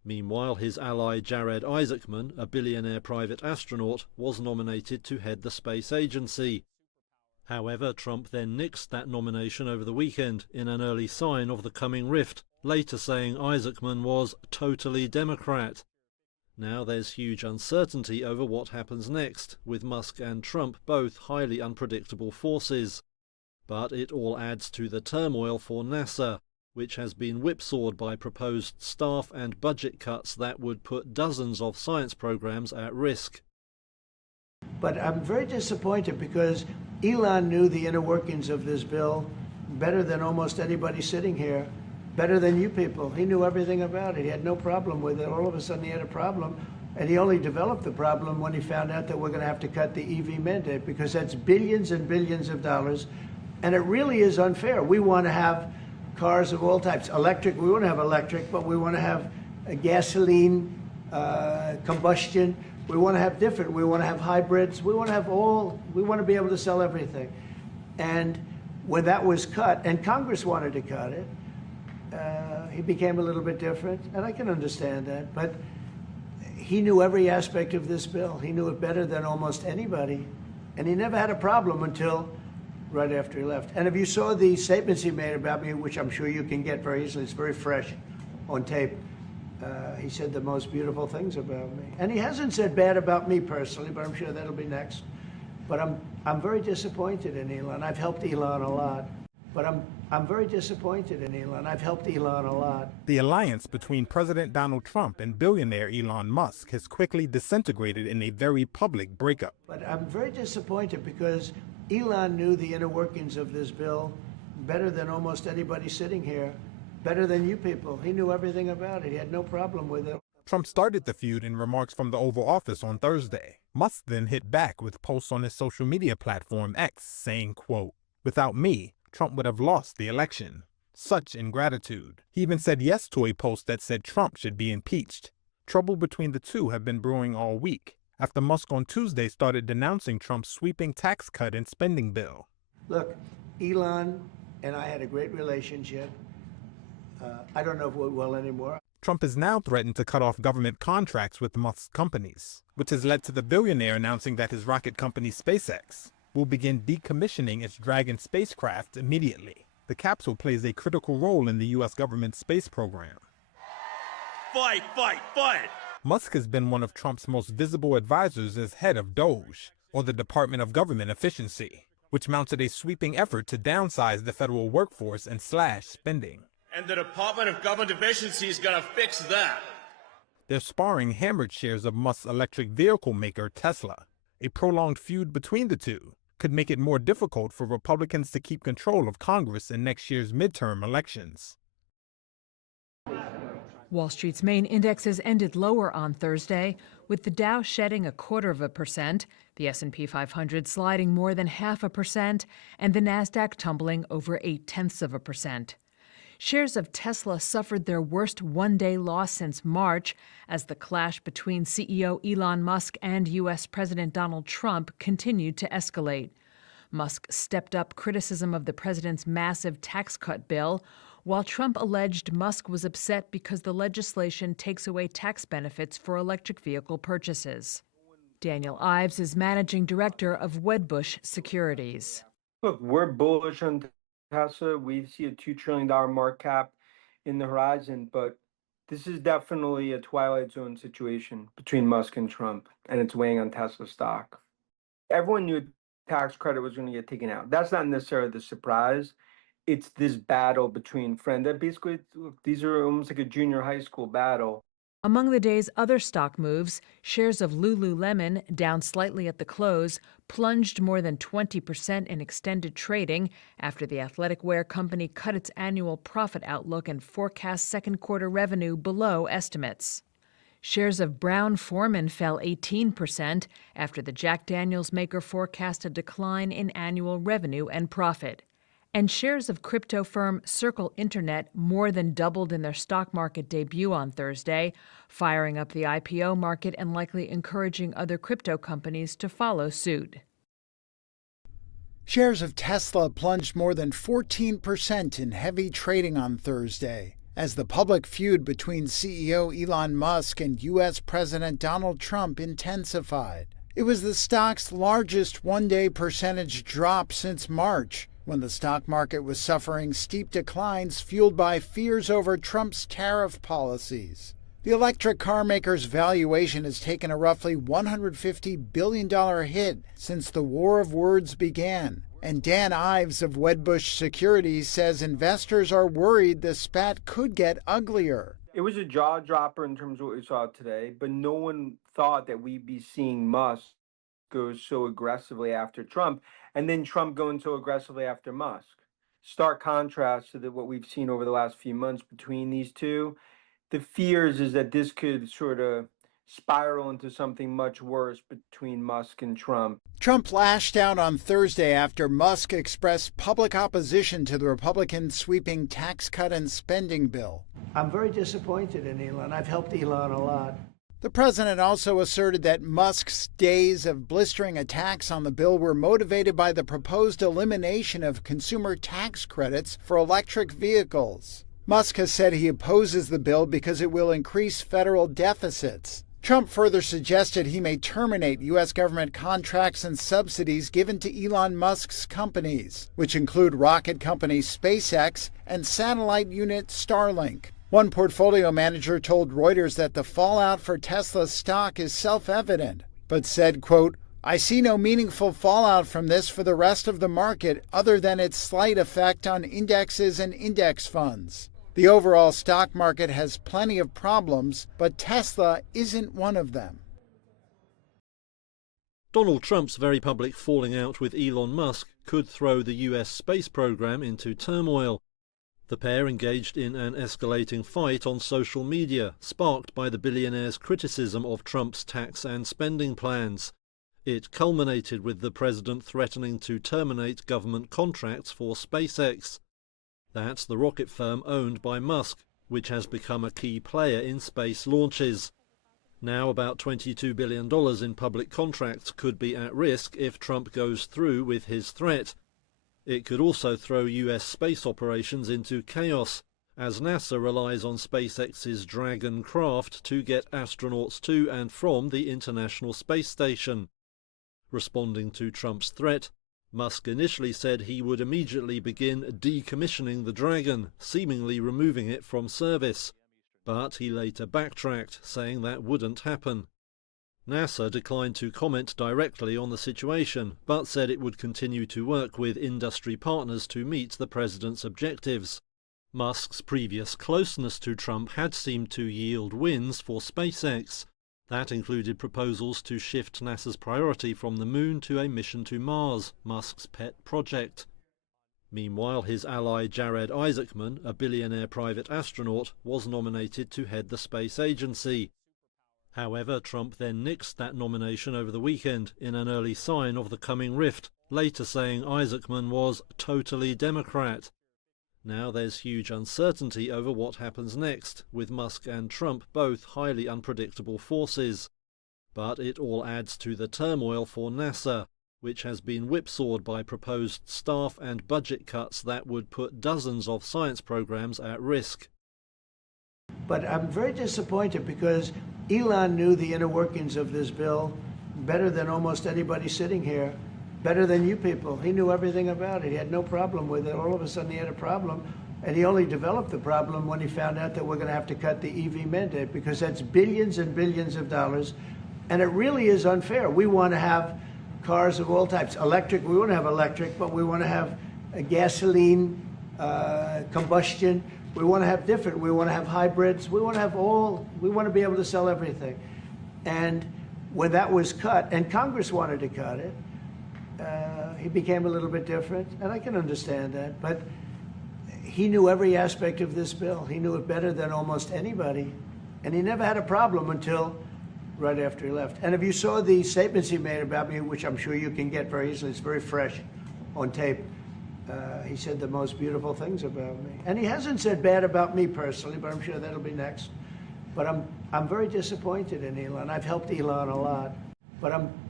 Meanwhile, his ally Jared Isaacman, a billionaire private astronaut, was nominated to head the space agency. However, Trump then nixed that nomination over the weekend in an early sign of the coming rift, later saying Isaacman was totally Democrat. Now there's huge uncertainty over what happens next, with Musk and Trump both highly unpredictable forces. But it all adds to the turmoil for NASA, which has been whipsawed by proposed staff and budget cuts that would put dozens of science programs at risk. But I'm very disappointed because Elon knew the inner workings of this bill better than almost anybody sitting here, better than you people. He knew everything about it. He had no problem with it. All of a sudden he had a problem, and he only developed the problem when he found out that we're going to have to cut the EV mandate, because that's billions and billions of dollars, and it really is unfair. We want to have cars of all types. Electric, we want to have electric, but we want to have a gasoline, combustion. We want to have different. We want to have hybrids. We want to have all. We want to be able to sell everything. And when that was cut, and Congress wanted to cut it, he became a little bit different, and I can understand that. But he knew every aspect of this bill. He knew it better than almost anybody, and he never had a problem until right after he left. And if you saw the statements he made about me, which I'm sure you can get very easily, it's very fresh on tape, he said the most beautiful things about me. And he hasn't said bad about me personally, but I'm sure that'll be next. But I'm very disappointed in Elon. I've helped Elon a lot. But I'm very disappointed in Elon. I've helped Elon a lot. The alliance between President Donald Trump and billionaire Elon Musk has quickly disintegrated in a very public breakup. But I'm very disappointed because Elon knew the inner workings of this bill better than almost anybody sitting here, better than you people. He knew everything about it. He had no problem with it. Trump started the feud in remarks from the Oval Office on Thursday. Musk then hit back with posts on his social media platform X saying, quote, "Without me, Trump would have lost the election. Such ingratitude." He even said yes to a post that said Trump should be impeached. Trouble between the two have been brewing all week, after Musk on Tuesday started denouncing Trump's sweeping tax cut and spending bill. Look, Elon and I had a great relationship. I don't know if we will anymore. Trump has now threatened to cut off government contracts with Musk's companies, which has led to the billionaire announcing that his rocket company SpaceX will begin decommissioning its Dragon spacecraft immediately. The capsule plays a critical role in the U.S. government space program. Fight, fight, fight! Musk has been one of Trump's most visible advisors as head of DOGE, or the Department of Government Efficiency, which mounted a sweeping effort to downsize the federal workforce and slash spending. And the Department of Government Efficiency is going to fix that. Their sparring hammered shares of Musk's electric vehicle maker Tesla. A prolonged feud between the two could make it more difficult for Republicans to keep control of Congress in next year's midterm elections. Wall Street's main indexes ended lower on Thursday, with the Dow shedding 0.25%, the S&P 500 sliding more than 0.5%, and the Nasdaq tumbling over 0.8%. Shares of Tesla suffered their worst one-day loss since March as the clash between CEO Elon Musk and U.S. President Donald Trump continued to escalate. Musk stepped up criticism of the president's massive tax cut bill, while Trump alleged Musk was upset because the legislation takes away tax benefits for electric vehicle purchases. Daniel Ives is managing director of Wedbush Securities. Look, we're bullish on Tesla. We see a $2 trillion market cap in the horizon, but this is definitely a twilight zone situation between Musk and Trump, and it's weighing on Tesla stock. Everyone knew tax credit was going to get taken out. That's not necessarily the surprise. It's this battle between friends. That basically, look, these are almost like a junior high school battle. Among the day's other stock moves, shares of Lululemon, down slightly at the close, plunged more than 20% in extended trading after the athletic wear company cut its annual profit outlook and forecast second quarter revenue below estimates. Shares of Brown-Forman fell 18% after the Jack Daniels maker forecast a decline in annual revenue and profit. And shares of crypto firm Circle Internet more than doubled in their stock market debut on Thursday, firing up the IPO market and likely encouraging other crypto companies to follow suit. Shares of Tesla plunged more than 14% in heavy trading on Thursday, as the public feud between CEO Elon Musk and U.S. President Donald Trump intensified. It was the stock's largest one-day percentage drop since March, when the stock market was suffering steep declines fueled by fears over Trump's tariff policies. The electric car maker's valuation has taken a roughly $150 billion hit since the war of words began. And Dan Ives of Wedbush Securities says investors are worried the spat could get uglier. It was a jaw dropper in terms of what we saw today, but no one thought that we'd be seeing Musk go so aggressively after Trump, and then Trump going so aggressively after Musk. Stark contrast to what we've seen over the last few months between these two. The fears is that this could sort of spiral into something much worse between Musk and Trump. Trump lashed out on Thursday after Musk expressed public opposition to the Republicans' sweeping tax cut and spending bill. I'm very disappointed in Elon. I've helped Elon a lot. The president also asserted that Musk's days of blistering attacks on the bill were motivated by the proposed elimination of consumer tax credits for electric vehicles. Musk has said he opposes the bill because it will increase federal deficits. Trump further suggested he may terminate U.S. government contracts and subsidies given to Elon Musk's companies, which include rocket company SpaceX and satellite unit Starlink. One portfolio manager told Reuters that the fallout for Tesla's stock is self-evident, but said, quote, "I see no meaningful fallout from this for the rest of the market other than its slight effect on indexes and index funds. The overall stock market has plenty of problems, but Tesla isn't one of them." Donald Trump's very public falling out with Elon Musk could throw the US space program into turmoil. The pair engaged in an escalating fight on social media, sparked by the billionaire's criticism of Trump's tax and spending plans. It culminated with the president threatening to terminate government contracts for SpaceX. That's the rocket firm owned by Musk, which has become a key player in space launches. Now about $22 billion in public contracts could be at risk if Trump goes through with his threat. It could also throw US space operations into chaos, as NASA relies on SpaceX's Dragon craft to get astronauts to and from the International Space Station. Responding to Trump's threat, Musk initially said he would immediately begin decommissioning the Dragon, seemingly removing it from service. But he later backtracked, saying that wouldn't happen. NASA declined to comment directly on the situation, but said it would continue to work with industry partners to meet the president's objectives. Musk's previous closeness to Trump had seemed to yield wins for SpaceX. That included proposals to shift NASA's priority from the moon to a mission to Mars, Musk's pet project. Meanwhile, his ally Jared Isaacman, a billionaire private astronaut, was nominated to head the space agency. However, Trump then nixed that nomination over the weekend in an early sign of the coming rift, later saying Isaacman was totally Democrat. Now there's huge uncertainty over what happens next, with Musk and Trump both highly unpredictable forces. But it all adds to the turmoil for NASA, which has been whipsawed by proposed staff and budget cuts that would put dozens of science programs at risk. But I'm very disappointed because Elon knew the inner workings of this bill better than almost anybody sitting here, better than you people. He knew everything about it. He had no problem with it. All of a sudden he had a problem, and he only developed the problem when he found out that we're going to have to cut the EV mandate, because that's billions and billions of dollars, and it really is unfair. We want to have cars of all types. Electric, we want to have electric, but we want to have a gasoline, combustion. We want to have different. We want to have hybrids. We want to have all. We want to be able to sell everything. And when that was cut, and Congress wanted to cut it, he became a little bit different, and I can understand that. But he knew every aspect of this bill. He knew it better than almost anybody, and he never had a problem until right after he left. And if you saw the statements he made about me, which I'm sure you can get very easily, it's very fresh on tape. He said the most beautiful things about me. And he hasn't said bad about me personally, but I'm sure that'll be next. But I'm very disappointed in Elon. I've helped Elon a lot. But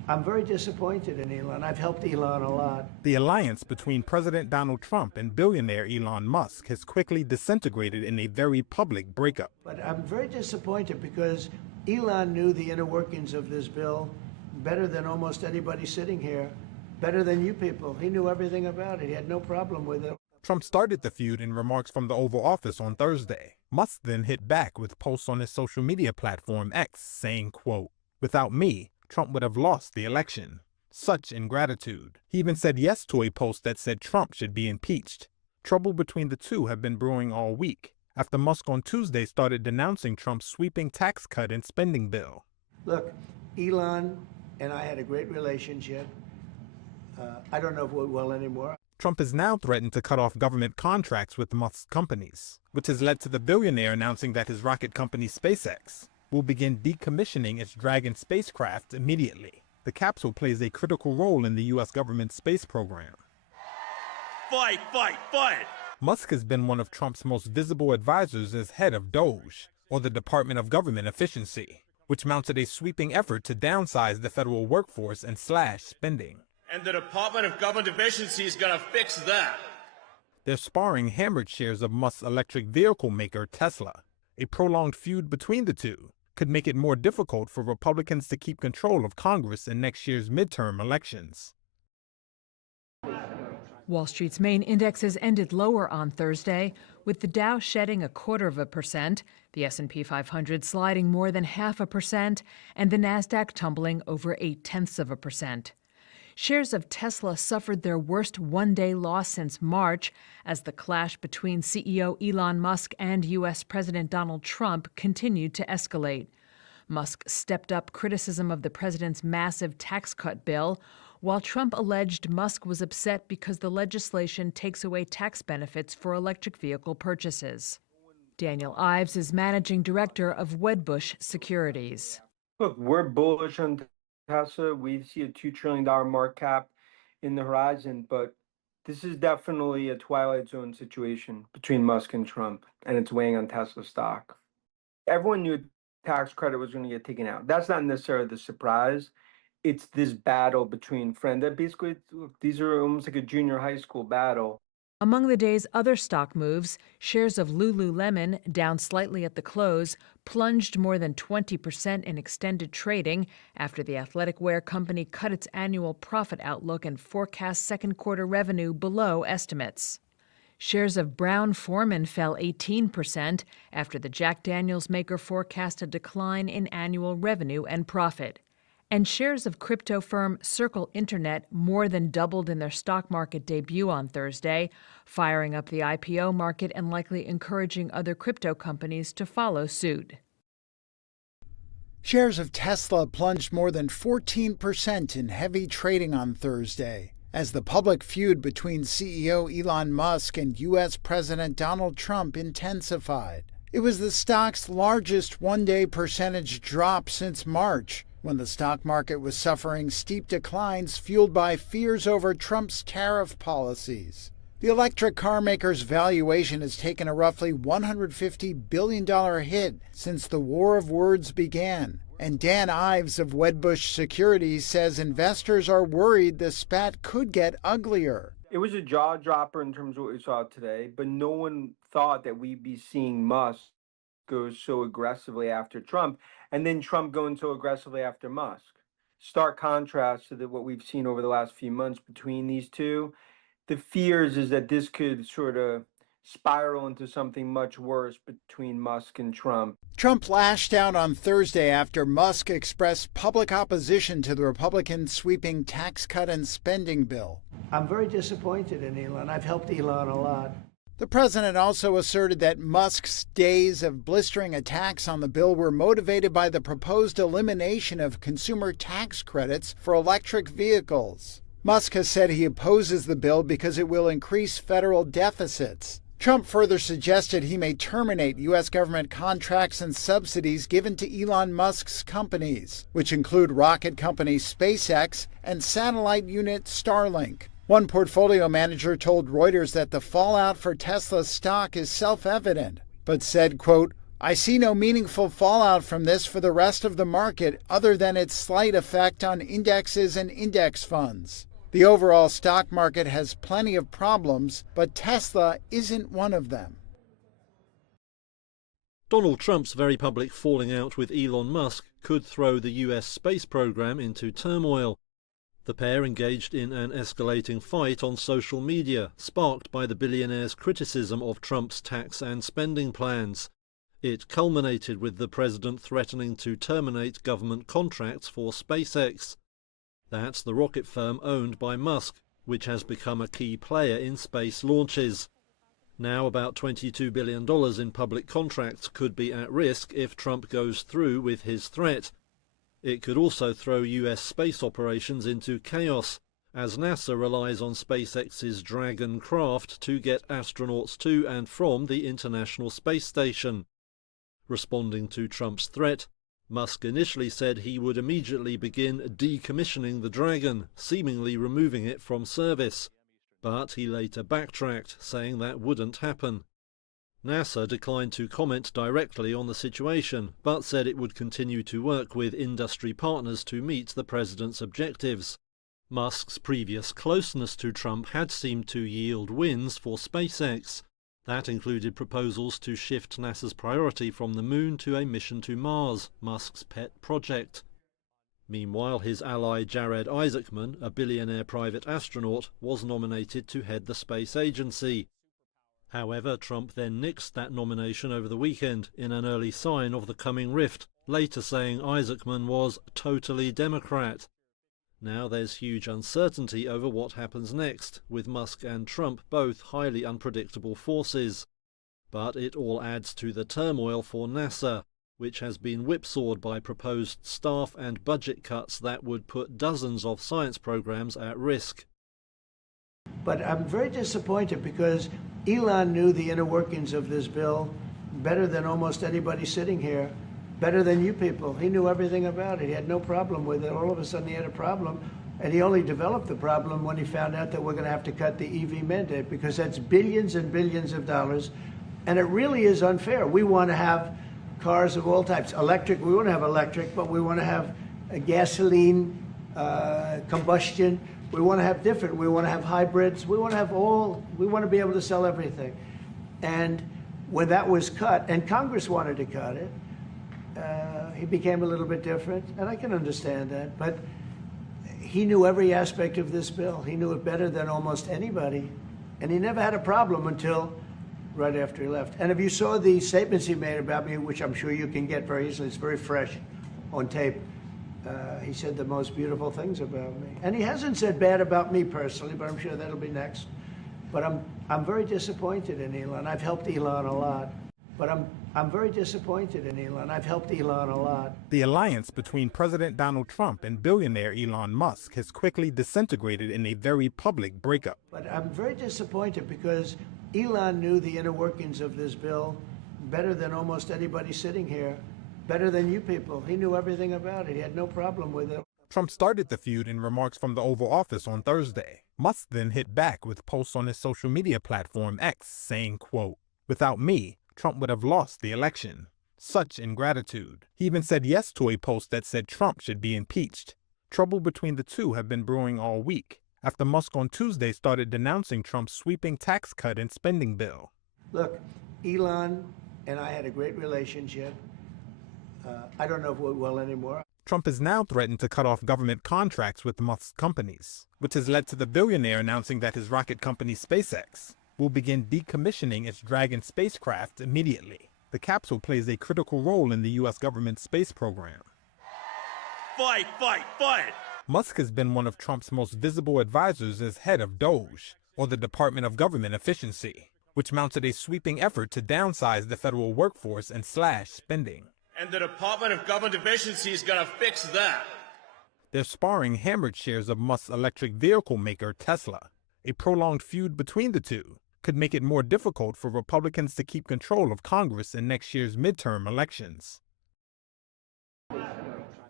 I'm very disappointed in Elon. I've helped Elon a lot. The alliance between President Donald Trump and billionaire Elon Musk has quickly disintegrated in a very public breakup. But I'm very disappointed because Elon knew the inner workings of this bill better than almost anybody sitting here, better than you people. He knew everything about it. He had no problem with it. Trump started the feud in remarks from the Oval Office on Thursday. Musk then hit back with posts on his social media platform X saying, quote, "Without me, Trump would have lost the election. Such ingratitude." He even said yes to a post that said Trump should be impeached. Trouble between the two have been brewing all week, after Musk on Tuesday started denouncing Trump's sweeping tax cut and spending bill. Look, Elon and I had a great relationship. I don't know if we're well anymore. Trump has now threatened to cut off government contracts with Musk's companies, which has led to the billionaire announcing that his rocket company SpaceX will begin decommissioning its Dragon spacecraft immediately. The capsule plays a critical role in the U.S. government's space program. Fight, fight, fight! Musk has been one of Trump's most visible advisors as head of DOGE, or the Department of Government Efficiency, which mounted a sweeping effort to downsize the federal workforce and slash spending. And the Department of Government Efficiency is gonna fix that. Their sparring hammered shares of Musk's electric vehicle maker Tesla. A prolonged feud between the two could make it more difficult for Republicans to keep control of Congress in next year's midterm elections. Wall Street's main indexes ended lower on Thursday, with the Dow shedding 0.25%, the S&P 500 sliding more than 0.5%, and the Nasdaq tumbling over 0.8%. Shares of Tesla suffered their worst one-day loss since March as the clash between CEO Elon Musk and U.S. President Donald Trump continued to escalate. Musk stepped up criticism of the president's massive tax cut bill, while Trump alleged Musk was upset because the legislation takes away tax benefits for electric vehicle purchases. Daniel Ives is managing director of Wedbush Securities. Look, we're bullish on Tesla. We see a $2 trillion market cap in the horizon, but this is definitely a Twilight Zone situation between Musk and Trump, and it's weighing on Tesla stock. Everyone knew a tax credit was going to get taken out. That's not necessarily the surprise. It's this battle between friends. That basically, look, these are almost like a junior high school battle. Among the day's other stock moves, shares of Lululemon, down slightly at the close, plunged more than 20% in extended trading after the athletic wear company cut its annual profit outlook and forecast second quarter revenue below estimates. Shares of Brown-Forman fell 18% after the Jack Daniels maker forecast a decline in annual revenue and profit. And shares of crypto firm Circle Internet more than doubled in their stock market debut on Thursday, firing up the IPO market and likely encouraging other crypto companies to follow suit. Shares of Tesla plunged more than 14% in heavy trading on Thursday, as the public feud between CEO Elon Musk and U.S. President Donald Trump intensified. It was the stock's largest one-day percentage drop since March, when the stock market was suffering steep declines fueled by fears over Trump's tariff policies. The electric car maker's valuation has taken a roughly $150 billion hit since the war of words began. And Dan Ives of Wedbush Securities says investors are worried the spat could get uglier. It was a jaw dropper in terms of what we saw today, but no one thought that we'd be seeing Musk go so aggressively after Trump, and then Trump going so aggressively after Musk. Stark contrast to what we've seen over the last few months between these two. The fears is that this could sort of spiral into something much worse between Musk and Trump. Trump lashed out on Thursday after Musk expressed public opposition to the Republican sweeping tax cut and spending bill. I'm very disappointed in Elon. I've helped Elon a lot. The president also asserted that Musk's days of blistering attacks on the bill were motivated by the proposed elimination of consumer tax credits for electric vehicles. Musk has said he opposes the bill because it will increase federal deficits. Trump further suggested he may terminate U.S. government contracts and subsidies given to Elon Musk's companies, which include rocket company SpaceX and satellite unit Starlink. One portfolio manager told Reuters that the fallout for Tesla's stock is self-evident, but said, quote, I see no meaningful fallout from this for the rest of the market other than its slight effect on indexes and index funds. The overall stock market has plenty of problems, but Tesla isn't one of them. Donald Trump's very public falling out with Elon Musk could throw the US space program into turmoil. The pair engaged in an escalating fight on social media, sparked by the billionaire's criticism of Trump's tax and spending plans. It culminated with the president threatening to terminate government contracts for SpaceX. That's the rocket firm owned by Musk, which has become a key player in space launches. Now about $22 billion in public contracts could be at risk if Trump goes through with his threat. It could also throw US space operations into chaos, as NASA relies on SpaceX's Dragon craft to get astronauts to and from the International Space Station. Responding to Trump's threat, Musk initially said he would immediately begin decommissioning the Dragon, seemingly removing it from service. But he later backtracked, saying that wouldn't happen. NASA declined to comment directly on the situation, but said it would continue to work with industry partners to meet the president's objectives. Musk's previous closeness to Trump had seemed to yield wins for SpaceX. That included proposals to shift NASA's priority from the moon to a mission to Mars, Musk's pet project. Meanwhile, his ally Jared Isaacman, a billionaire private astronaut, was nominated to head the space agency. However, Trump then nixed that nomination over the weekend in an early sign of the coming rift, later saying Isaacman was totally Democrat. Now there's huge uncertainty over what happens next, with Musk and Trump both highly unpredictable forces. But it all adds to the turmoil for NASA, which has been whipsawed by proposed staff and budget cuts that would put dozens of science programs at risk. But I'm very disappointed because Elon knew the inner workings of this bill better than almost anybody sitting here, better than you people. He knew everything about it. He had no problem with it. All of a sudden he had a problem, and he only developed the problem when he found out that we're going to have to cut the EV mandate, because that's billions and billions of dollars, and it really is unfair. We want to have cars of all types. Electric, we want to have electric, but we want to have a gasoline, combustion. We want to have different. We want to have hybrids. We want to have all. We want to be able to sell everything. And when that was cut, and Congress wanted to cut it, he became a little bit different, and I can understand that. But he knew every aspect of this bill. He knew it better than almost anybody, and he never had a problem until right after he left. And if you saw the statements he made about me, which I'm sure you can get very easily, it's very fresh on tape. He said the most beautiful things about me. And he hasn't said bad about me personally, but I'm sure that'll be next. But I'm very disappointed in Elon. I've helped Elon a lot. But I'm very disappointed in Elon. I've helped Elon a lot. The alliance between President Donald Trump and billionaire Elon Musk has quickly disintegrated in a very public breakup. But I'm very disappointed because Elon knew the inner workings of this bill better than almost anybody sitting here, better than you people. He knew everything about it. He had no problem with it. Trump started the feud in remarks from the Oval Office on Thursday. Musk then hit back with posts on his social media platform X saying, quote, "Without me, Trump would have lost the election. Such ingratitude." He even said yes to a post that said Trump should be impeached. Trouble between the two have been brewing all week, after Musk on Tuesday started denouncing Trump's sweeping tax cut and spending bill. Look, Elon and I had a great relationship. I don't know if we will anymore. Trump has now threatened to cut off government contracts with Musk's companies, which has led to the billionaire announcing that his rocket company SpaceX will begin decommissioning its Dragon spacecraft immediately. The capsule plays a critical role in the U.S. government's space program. Fight, fight, fight! Musk has been one of Trump's most visible advisors as head of DOGE, or the Department of Government Efficiency, which mounted a sweeping effort to downsize the federal workforce and slash spending. And the Department of Government Efficiency is going to fix that. Their sparring hammered shares of Musk's electric vehicle maker Tesla. A prolonged feud between the two could make it more difficult for Republicans to keep control of Congress in next year's midterm elections.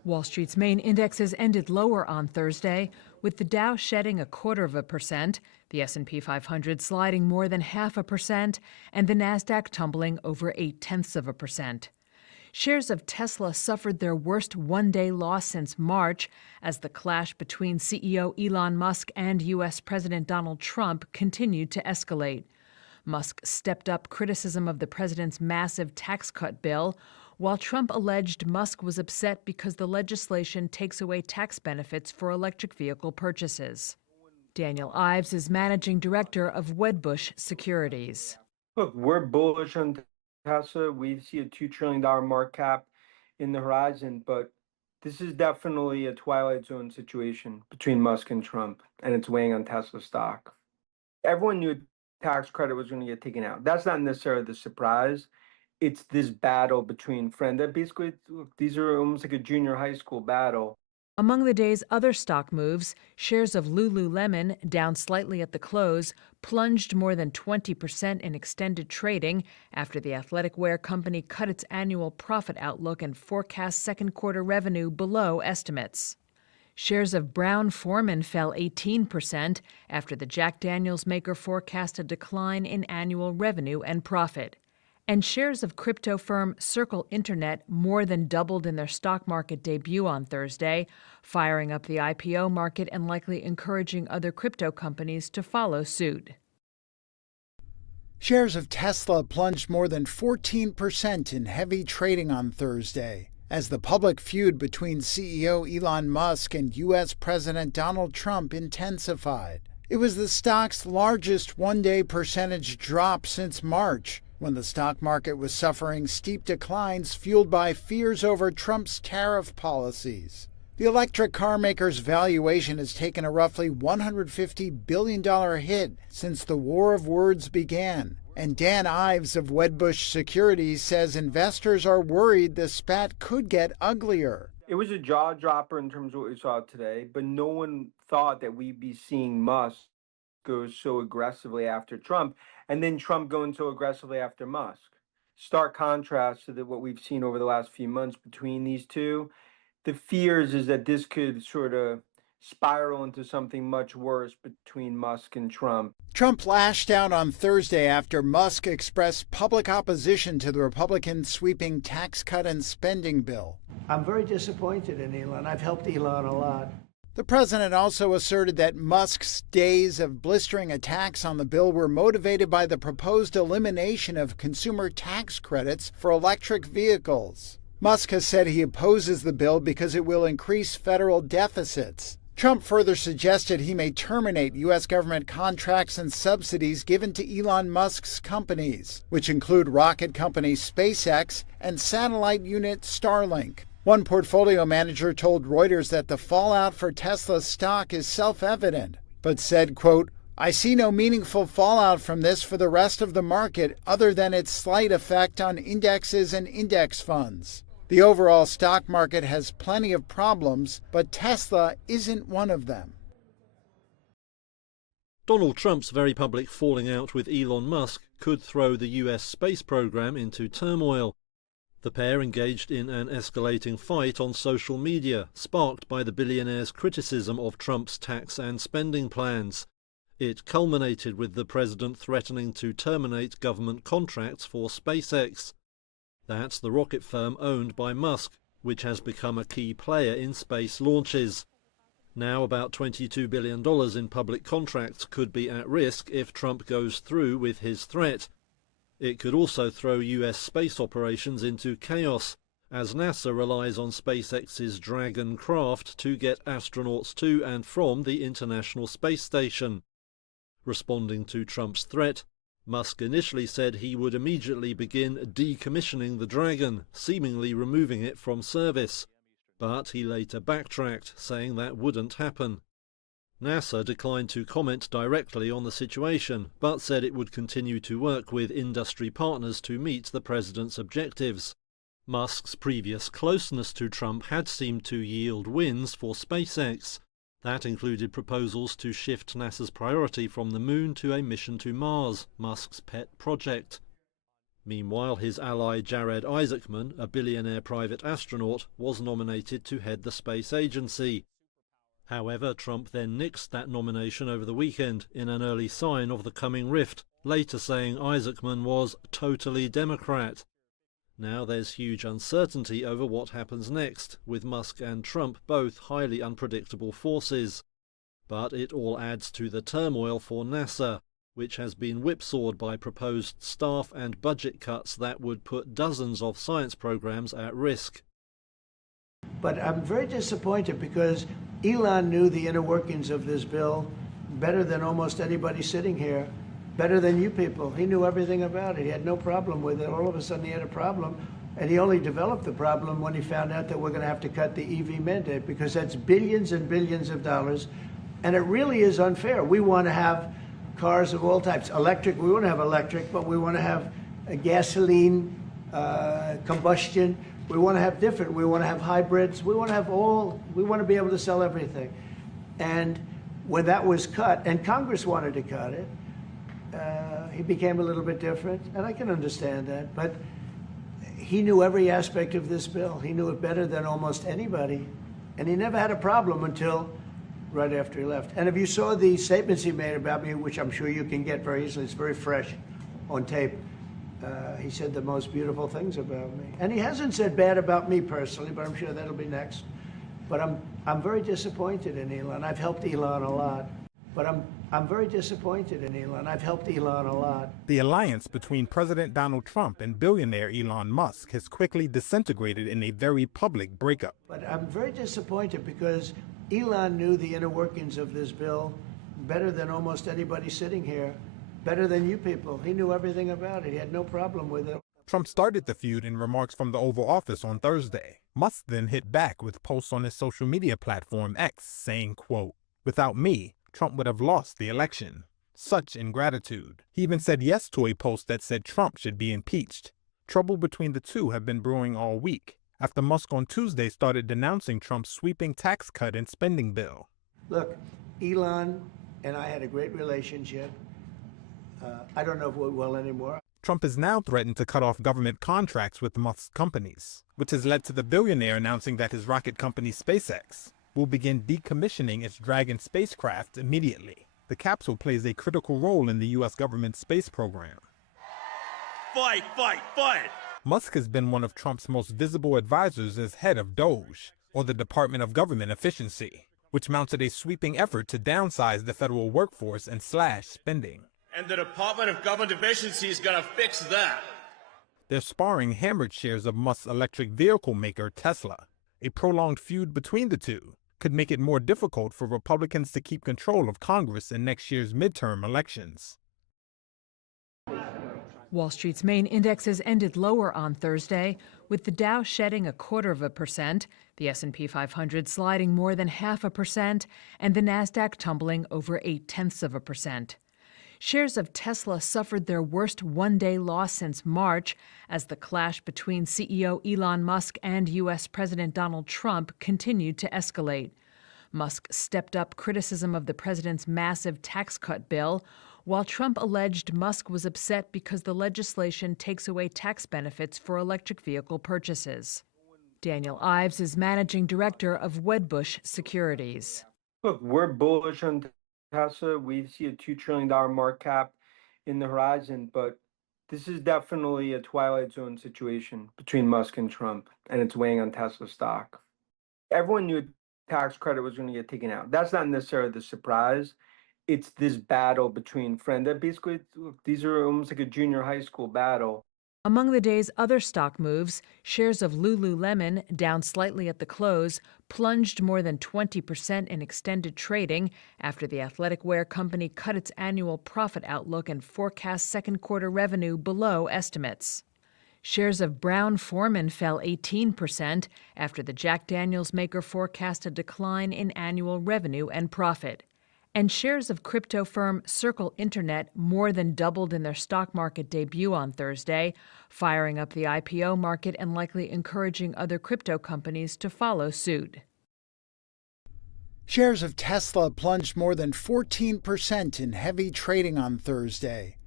Wall Street's main indexes ended lower on Thursday, with the Dow shedding 0.25%, the S&P 500 sliding more than 0.5%, and the Nasdaq tumbling over 0.8%. Shares of Tesla suffered their worst one-day loss since March as the clash between CEO Elon Musk and U.S. President Donald Trump continued to escalate. Musk stepped up criticism of the president's massive tax cut bill, while Trump alleged Musk was upset because the legislation takes away tax benefits for electric vehicle purchases. Daniel Ives is managing director of Wedbush Securities. Look, we're bullish on Tesla. We see a $2 trillion market cap in the horizon, but this is definitely a twilight zone situation between Musk and Trump, and it's weighing on Tesla stock. Everyone knew tax credit was going to get taken out. That's not necessarily the surprise. It's this battle between friends. That basically, these are almost like a junior high school battle. Among the day's other stock moves, shares of Lululemon, down slightly at the close, plunged more than 20% in extended trading after the athletic wear company cut its annual profit outlook and forecast second quarter revenue below estimates. Shares of Brown-Forman fell 18% after the Jack Daniels maker forecast a decline in annual revenue and profit. And shares of crypto firm Circle Internet more than doubled in their stock market debut on Thursday, firing up the IPO market and likely encouraging other crypto companies to follow suit. Shares of Tesla plunged more than 14% in heavy trading on Thursday as the public feud between CEO Elon Musk and U.S. President Donald Trump intensified. It was the stock's largest one-day percentage drop since March, when the stock market was suffering steep declines fueled by fears over Trump's tariff policies. The electric car maker's valuation has taken a roughly $150 billion hit since the war of words began. And Dan Ives of Wedbush Securities says investors are worried the spat could get uglier. It was a jaw dropper in terms of what we saw today, but no one thought that we'd be seeing Musk go so aggressively after Trump, and then Trump going so aggressively after Musk. Stark contrast to what we've seen over the last few months between these two. The fears is that this could sort of spiral into something much worse between Musk and Trump. Trump lashed out on Thursday after Musk expressed public opposition to the Republican sweeping tax cut and spending bill. I'm very disappointed in Elon. I've helped Elon a lot. The president also asserted that Musk's days of blistering attacks on the bill were motivated by the proposed elimination of consumer tax credits for electric vehicles. Musk has said he opposes the bill because it will increase federal deficits. Trump further suggested he may terminate U.S. government contracts and subsidies given to Elon Musk's companies, which include rocket company SpaceX and satellite unit Starlink. One portfolio manager told Reuters that the fallout for Tesla's stock is self-evident, but said, quote, "I see no meaningful fallout from this for the rest of the market other than its slight effect on indexes and index funds. The overall stock market has plenty of problems, but Tesla isn't one of them." Donald Trump's very public falling out with Elon Musk could throw the US space program into turmoil. The pair engaged in an escalating fight on social media, sparked by the billionaire's criticism of Trump's tax and spending plans. It culminated with the president threatening to terminate government contracts for SpaceX. That's the rocket firm owned by Musk, which has become a key player in space launches. Now about $22 billion in public contracts could be at risk if Trump goes through with his threat. It could also throw US space operations into chaos, as NASA relies on SpaceX's Dragon craft to get astronauts to and from the International Space Station. Responding to Trump's threat, Musk initially said he would immediately begin decommissioning the Dragon, seemingly removing it from service. But he later backtracked, saying that wouldn't happen. NASA declined to comment directly on the situation, but said it would continue to work with industry partners to meet the president's objectives. Musk's previous closeness to Trump had seemed to yield wins for SpaceX. That included proposals to shift NASA's priority from the moon to a mission to Mars, Musk's pet project. Meanwhile, his ally Jared Isaacman, a billionaire private astronaut, was nominated to head the space agency. However, Trump then nixed that nomination over the weekend in an early sign of the coming rift, later saying Isaacman was totally Democrat. Now there's huge uncertainty over what happens next, with Musk and Trump both highly unpredictable forces. But it all adds to the turmoil for NASA, which has been whipsawed by proposed staff and budget cuts that would put dozens of science programs at risk. But I'm very disappointed because Elon knew the inner workings of this bill better than almost anybody sitting here, better than you people. He knew everything about it. He had no problem with it. All of a sudden he had a problem, and he only developed the problem when he found out that we're going to have to cut the EV mandate, because that's billions and billions of dollars, and it really is unfair. We want to have cars of all types. Electric, we want to have electric, but we want to have a gasoline, combustion. We want to have different. We want to have hybrids. We want to have all. We want to be able to sell everything. And when that was cut, and Congress wanted to cut it, he became a little bit different, and I can understand that. But he knew every aspect of this bill. He knew it better than almost anybody, and he never had a problem until right after he left. And if you saw the statements he made about me, which I'm sure you can get very easily, it's very fresh on tape. He said the most beautiful things about me. And he hasn't said bad about me personally, but I'm sure that'll be next. But I'm very disappointed in Elon. I've helped Elon a lot. But I'm very disappointed in Elon. I've helped Elon a lot. The alliance between President Donald Trump and billionaire Elon Musk has quickly disintegrated in a very public breakup. But I'm very disappointed because Elon knew the inner workings of this bill better than almost anybody sitting here, better than you people. He knew everything about it. He had no problem with it. Trump started the feud in remarks from the Oval Office on Thursday. Musk then hit back with posts on his social media platform X saying, quote, "Without me, Trump would have lost the election. Such ingratitude." He even said yes to a post that said Trump should be impeached. Trouble between the two have been brewing all week, after Musk on Tuesday started denouncing Trump's sweeping tax cut and spending bill. Look, Elon and I had a great relationship. I don't know if we will anymore. Trump has now threatened to cut off government contracts with Musk's companies, which has led to the billionaire announcing that his rocket company SpaceX will begin decommissioning its Dragon spacecraft immediately. The capsule plays a critical role in the U.S. government space program. Fight, fight, fight! Musk has been one of Trump's most visible advisors as head of DOGE, or the Department of Government Efficiency, which mounted a sweeping effort to downsize the federal workforce and slash spending. And the Department of Government Efficiency is gonna fix that. Their sparring hammered shares of Musk's electric vehicle maker Tesla. A prolonged feud between the two could make it more difficult for Republicans to keep control of Congress in next year's midterm elections. Wall Street's main indexes ended lower on Thursday, with the Dow shedding 0.25%, the S&P 500 sliding more than 0.5%, and the Nasdaq tumbling over 0.8%. Shares of Tesla suffered their worst one-day loss since March as the clash between CEO Elon Musk and U.S. President Donald Trump continued to escalate. Musk stepped up criticism of the president's massive tax cut bill, while Trump alleged Musk was upset because the legislation takes away tax benefits for electric vehicle purchases. Daniel Ives is managing director of Wedbush Securities. Look, we're bullish on Tesla. We see a $2 trillion market cap in the horizon, but this is definitely a twilight zone situation between Musk and Trump, and it's weighing on Tesla stock. Everyone knew a tax credit was going to get taken out. That's not necessarily the surprise. It's this battle between friends. That basically, these are almost like a junior high school battle. Among the day's other stock moves, shares of Lululemon, down slightly at the close, plunged more than 20% in extended trading after the athletic wear company cut its annual profit outlook and forecast second quarter revenue below estimates. Shares of Brown-Forman fell 18% after the Jack Daniels maker forecast a decline in annual revenue and profit. And shares of crypto firm Circle Internet more than doubled in their stock market debut on Thursday, firing up the IPO market and likely encouraging other crypto companies to follow suit. Shares of Tesla plunged more than 14% in heavy trading on Thursday,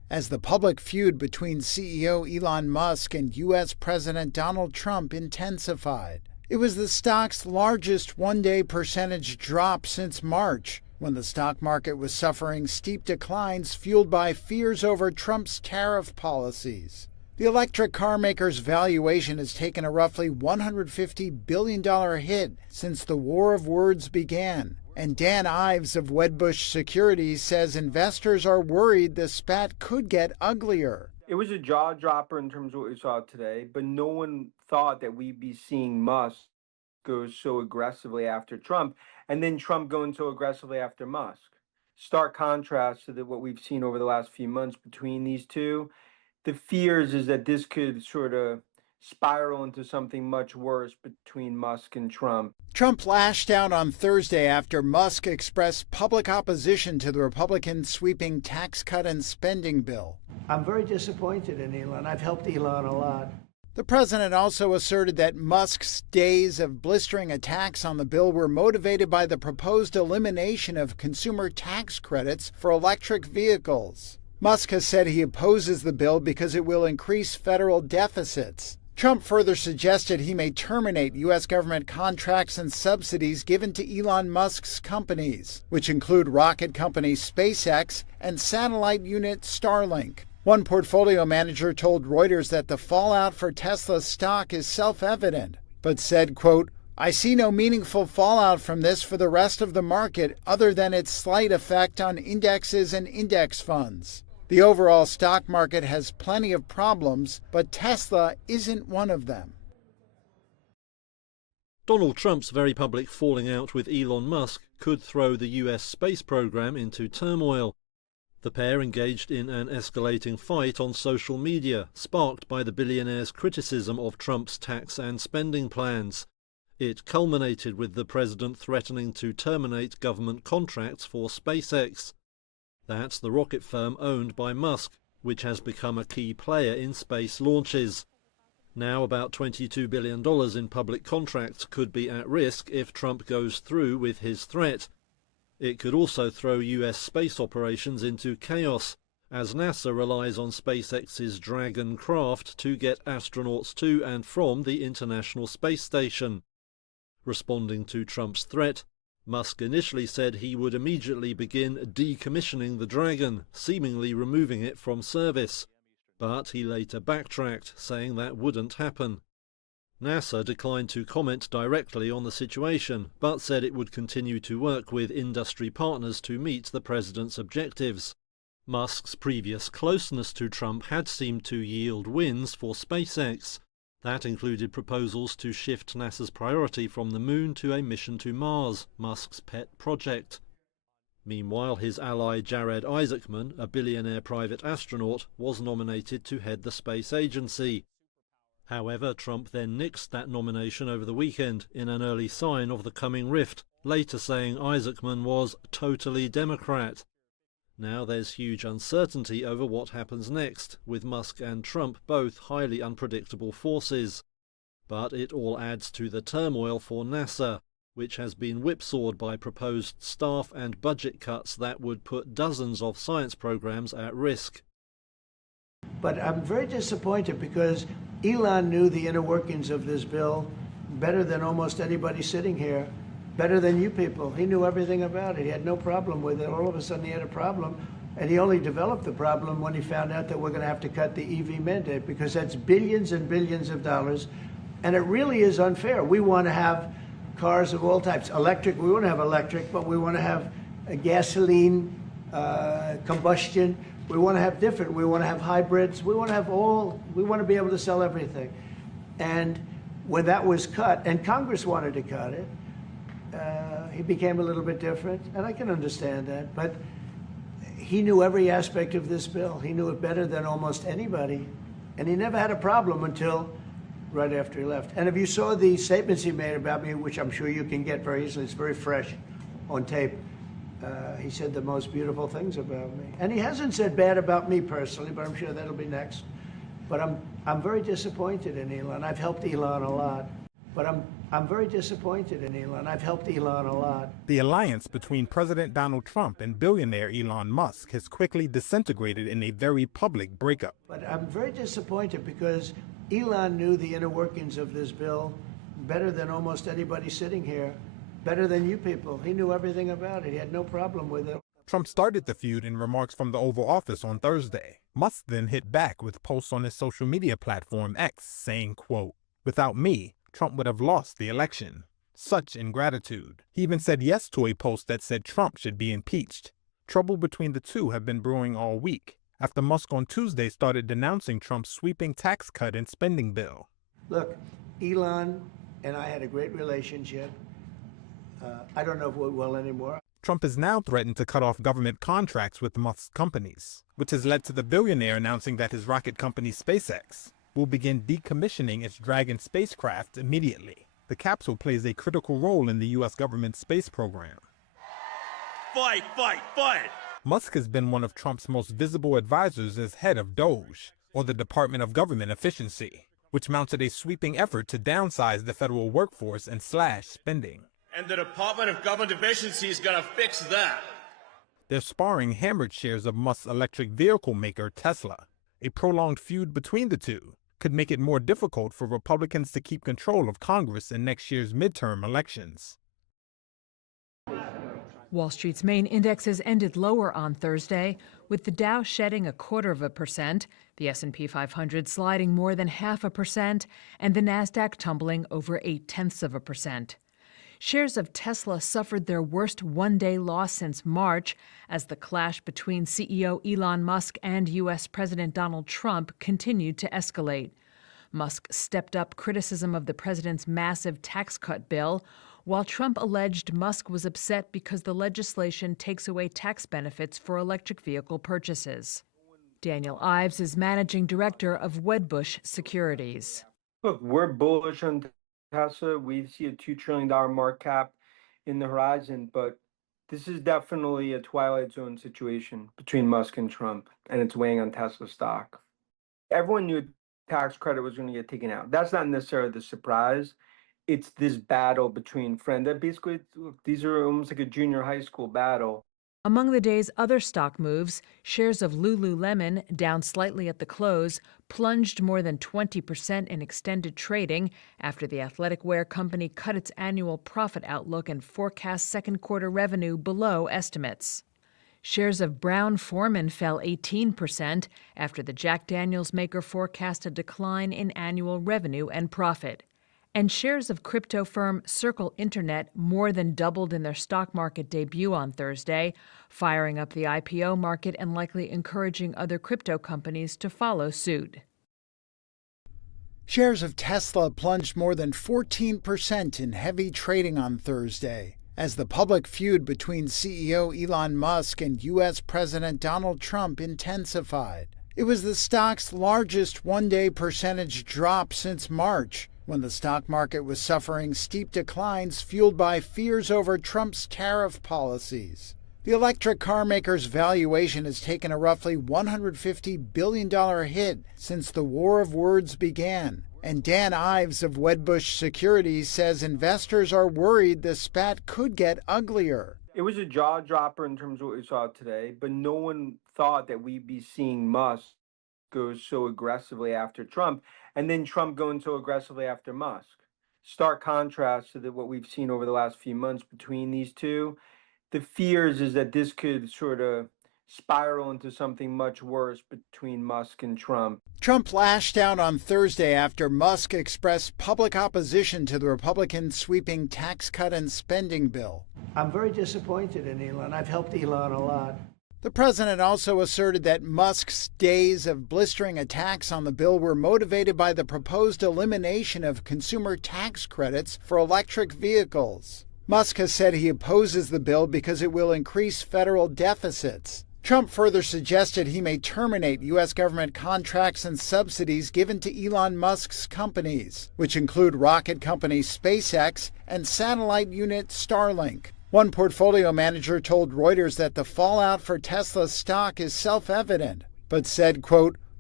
as the public feud between CEO Elon Musk and U.S. President Donald Trump intensified. It was the stock's largest one-day percentage drop since March, when the stock market was suffering steep declines fueled by fears over Trump's tariff policies. The electric car maker's valuation has taken a roughly $150 billion hit since the war of words began. And Dan Ives of Wedbush Securities says investors are worried the spat could get uglier. It was a jaw dropper in terms of what we saw today, but no one thought that we'd be seeing Musk go so aggressively after Trump, and then Trump going so aggressively after Musk. Stark contrast to what we've seen over the last few months between these two. The fears is that this could sort of spiral into something much worse between Musk and Trump. Trump lashed out on Thursday after Musk expressed public opposition to the Republicans' sweeping tax cut and spending bill. I'm very disappointed in Elon. I've helped Elon a lot. The president also asserted that Musk's days of blistering attacks on the bill were motivated by the proposed elimination of consumer tax credits for electric vehicles. Musk has said he opposes the bill because it will increase federal deficits. Trump further suggested he may terminate U.S. government contracts and subsidies given to Elon Musk's companies, which include rocket company SpaceX and satellite unit Starlink. One portfolio manager told Reuters that the fallout for Tesla's stock is self-evident, but said, quote, "I see no meaningful fallout from this for the rest of the market other than its slight effect on indexes and index funds. The overall stock market has plenty of problems, but Tesla isn't one of them." Donald Trump's very public falling out with Elon Musk could throw the US space program into turmoil. The pair engaged in an escalating fight on social media, sparked by the billionaire's criticism of Trump's tax and spending plans. It culminated with the president threatening to terminate government contracts for SpaceX. That's the rocket firm owned by Musk, which has become a key player in space launches. Now about $22 billion in public contracts could be at risk if Trump goes through with his threat. It could also throw US space operations into chaos, as NASA relies on SpaceX's Dragon craft to get astronauts to and from the International Space Station. Responding to Trump's threat, Musk initially said he would immediately begin decommissioning the Dragon, seemingly removing it from service. But he later backtracked, saying that wouldn't happen. NASA declined to comment directly on the situation, but said it would continue to work with industry partners to meet the president's objectives. Musk's previous closeness to Trump had seemed to yield wins for SpaceX. That included proposals to shift NASA's priority from the moon to a mission to Mars, Musk's pet project. Meanwhile, his ally Jared Isaacman, a billionaire private astronaut, was nominated to head the space agency. However, Trump then nixed that nomination over the weekend in an early sign of the coming rift, later saying Isaacman was totally Democrat. Now there's huge uncertainty over what happens next, with Musk and Trump both highly unpredictable forces. But it all adds to the turmoil for NASA, which has been whipsawed by proposed staff and budget cuts that would put dozens of science programs at risk. But I'm very disappointed because Elon knew the inner workings of this bill better than almost anybody sitting here, better than you people. He knew everything about it. He had no problem with it. All of a sudden he had a problem, and he only developed the problem when he found out that we're going to have to cut the EV mandate, because that's billions and billions of dollars, and it really is unfair. We want to have cars of all types. Electric, we want to have electric, but we want to have a gasoline, combustion. We want to have different. We want to have hybrids. We want to have all. We want to be able to sell everything. And when that was cut, and Congress wanted to cut it, he became a little bit different, and I can understand that. But he knew every aspect of this bill. He knew it better than almost anybody, and he never had a problem until right after he left. And if you saw the statements he made about me, which I'm sure you can get very easily, it's very fresh on tape. He said the most beautiful things about me. And he hasn't said bad about me personally, but I'm sure that'll be next. But I'm very disappointed in Elon. I've helped Elon a lot. But I'm very disappointed in Elon. I've helped Elon a lot. The alliance between President Donald Trump and billionaire Elon Musk has quickly disintegrated in a very public breakup. But I'm very disappointed because Elon knew the inner workings of this bill better than almost anybody sitting here, better than you people. He knew everything about it. He had no problem with it. Trump started the feud in remarks from the Oval Office on Thursday. Musk then hit back with posts on his social media platform X saying, quote, "Without me, Trump would have lost the election. Such ingratitude." He even said yes to a post that said Trump should be impeached. Trouble between the two have been brewing all week, after Musk on Tuesday started denouncing Trump's sweeping tax cut and spending bill. Look, Elon and I had a great relationship. I don't know if we're well anymore. Trump has now threatened to cut off government contracts with Musk's companies, which has led to the billionaire announcing that his rocket company SpaceX will begin decommissioning its Dragon spacecraft immediately. The capsule plays a critical role in the U.S. government space program. Fight, fight, fight! Musk has been one of Trump's most visible advisors as head of DOGE, or the Department of Government Efficiency, which mounted a sweeping effort to downsize the federal workforce and slash spending. And the Department of Government Efficiency is gonna fix that. Their sparring hammered shares of Musk's electric vehicle maker Tesla. A prolonged feud between the two could make it more difficult for Republicans to keep control of Congress in next year's midterm elections. Wall Street's main indexes ended lower on Thursday, with the Dow shedding 0.25%, the S&P 500 sliding more than 0.5%, and the Nasdaq tumbling over 0.8%. Shares of Tesla suffered their worst one-day loss since March as the clash between CEO Elon Musk and U.S. President Donald Trump continued to escalate. Musk stepped up criticism of the president's massive tax cut bill, while Trump alleged Musk was upset because the legislation takes away tax benefits for electric vehicle purchases. Daniel Ives is managing director of Wedbush Securities. Look, we're bullish on Tesla. We see a $2 trillion market cap in the horizon, but this is definitely a twilight zone situation between Musk and Trump, and it's weighing on Tesla stock. Everyone knew a tax credit was going to get taken out. That's not necessarily the surprise. It's this battle between friends. That basically, these are almost like a junior high school battle. Among the day's other stock moves, shares of Lululemon, down slightly at the close, plunged more than 20% in extended trading after the athletic wear company cut its annual profit outlook and forecast second quarter revenue below estimates. Shares of Brown-Forman fell 18% after the Jack Daniels maker forecast a decline in annual revenue and profit. And shares of crypto firm Circle Internet more than doubled in their stock market debut on Thursday, firing up the IPO market and likely encouraging other crypto companies to follow suit. Shares of Tesla plunged more than 14% in heavy trading on Thursday, as the public feud between CEO Elon Musk and U.S. President Donald Trump intensified. It was the stock's largest one-day percentage drop since March, when the stock market was suffering steep declines fueled by fears over Trump's tariff policies. The electric car maker's valuation has taken a roughly $150 billion hit since the war of words began. And Dan Ives of Wedbush Securities says investors are worried the spat could get uglier. It was a jaw dropper in terms of what we saw today, but no one thought that we'd be seeing Musk go so aggressively after Trump, and then Trump going so aggressively after Musk. Stark contrast to what we've seen over the last few months between these two. The fears is that this could sort of spiral into something much worse between Musk and Trump. Trump lashed out on Thursday after Musk expressed public opposition to the Republican sweeping tax cut and spending bill. I'm very disappointed in Elon. I've helped Elon a lot. The president also asserted that Musk's days of blistering attacks on the bill were motivated by the proposed elimination of consumer tax credits for electric vehicles. Musk has said he opposes the bill because it will increase federal deficits. Trump further suggested he may terminate U.S. government contracts and subsidies given to Elon Musk's companies, which include rocket company SpaceX and satellite unit Starlink. One portfolio manager told Reuters that the fallout for Tesla's stock is self-evident, but said, quote,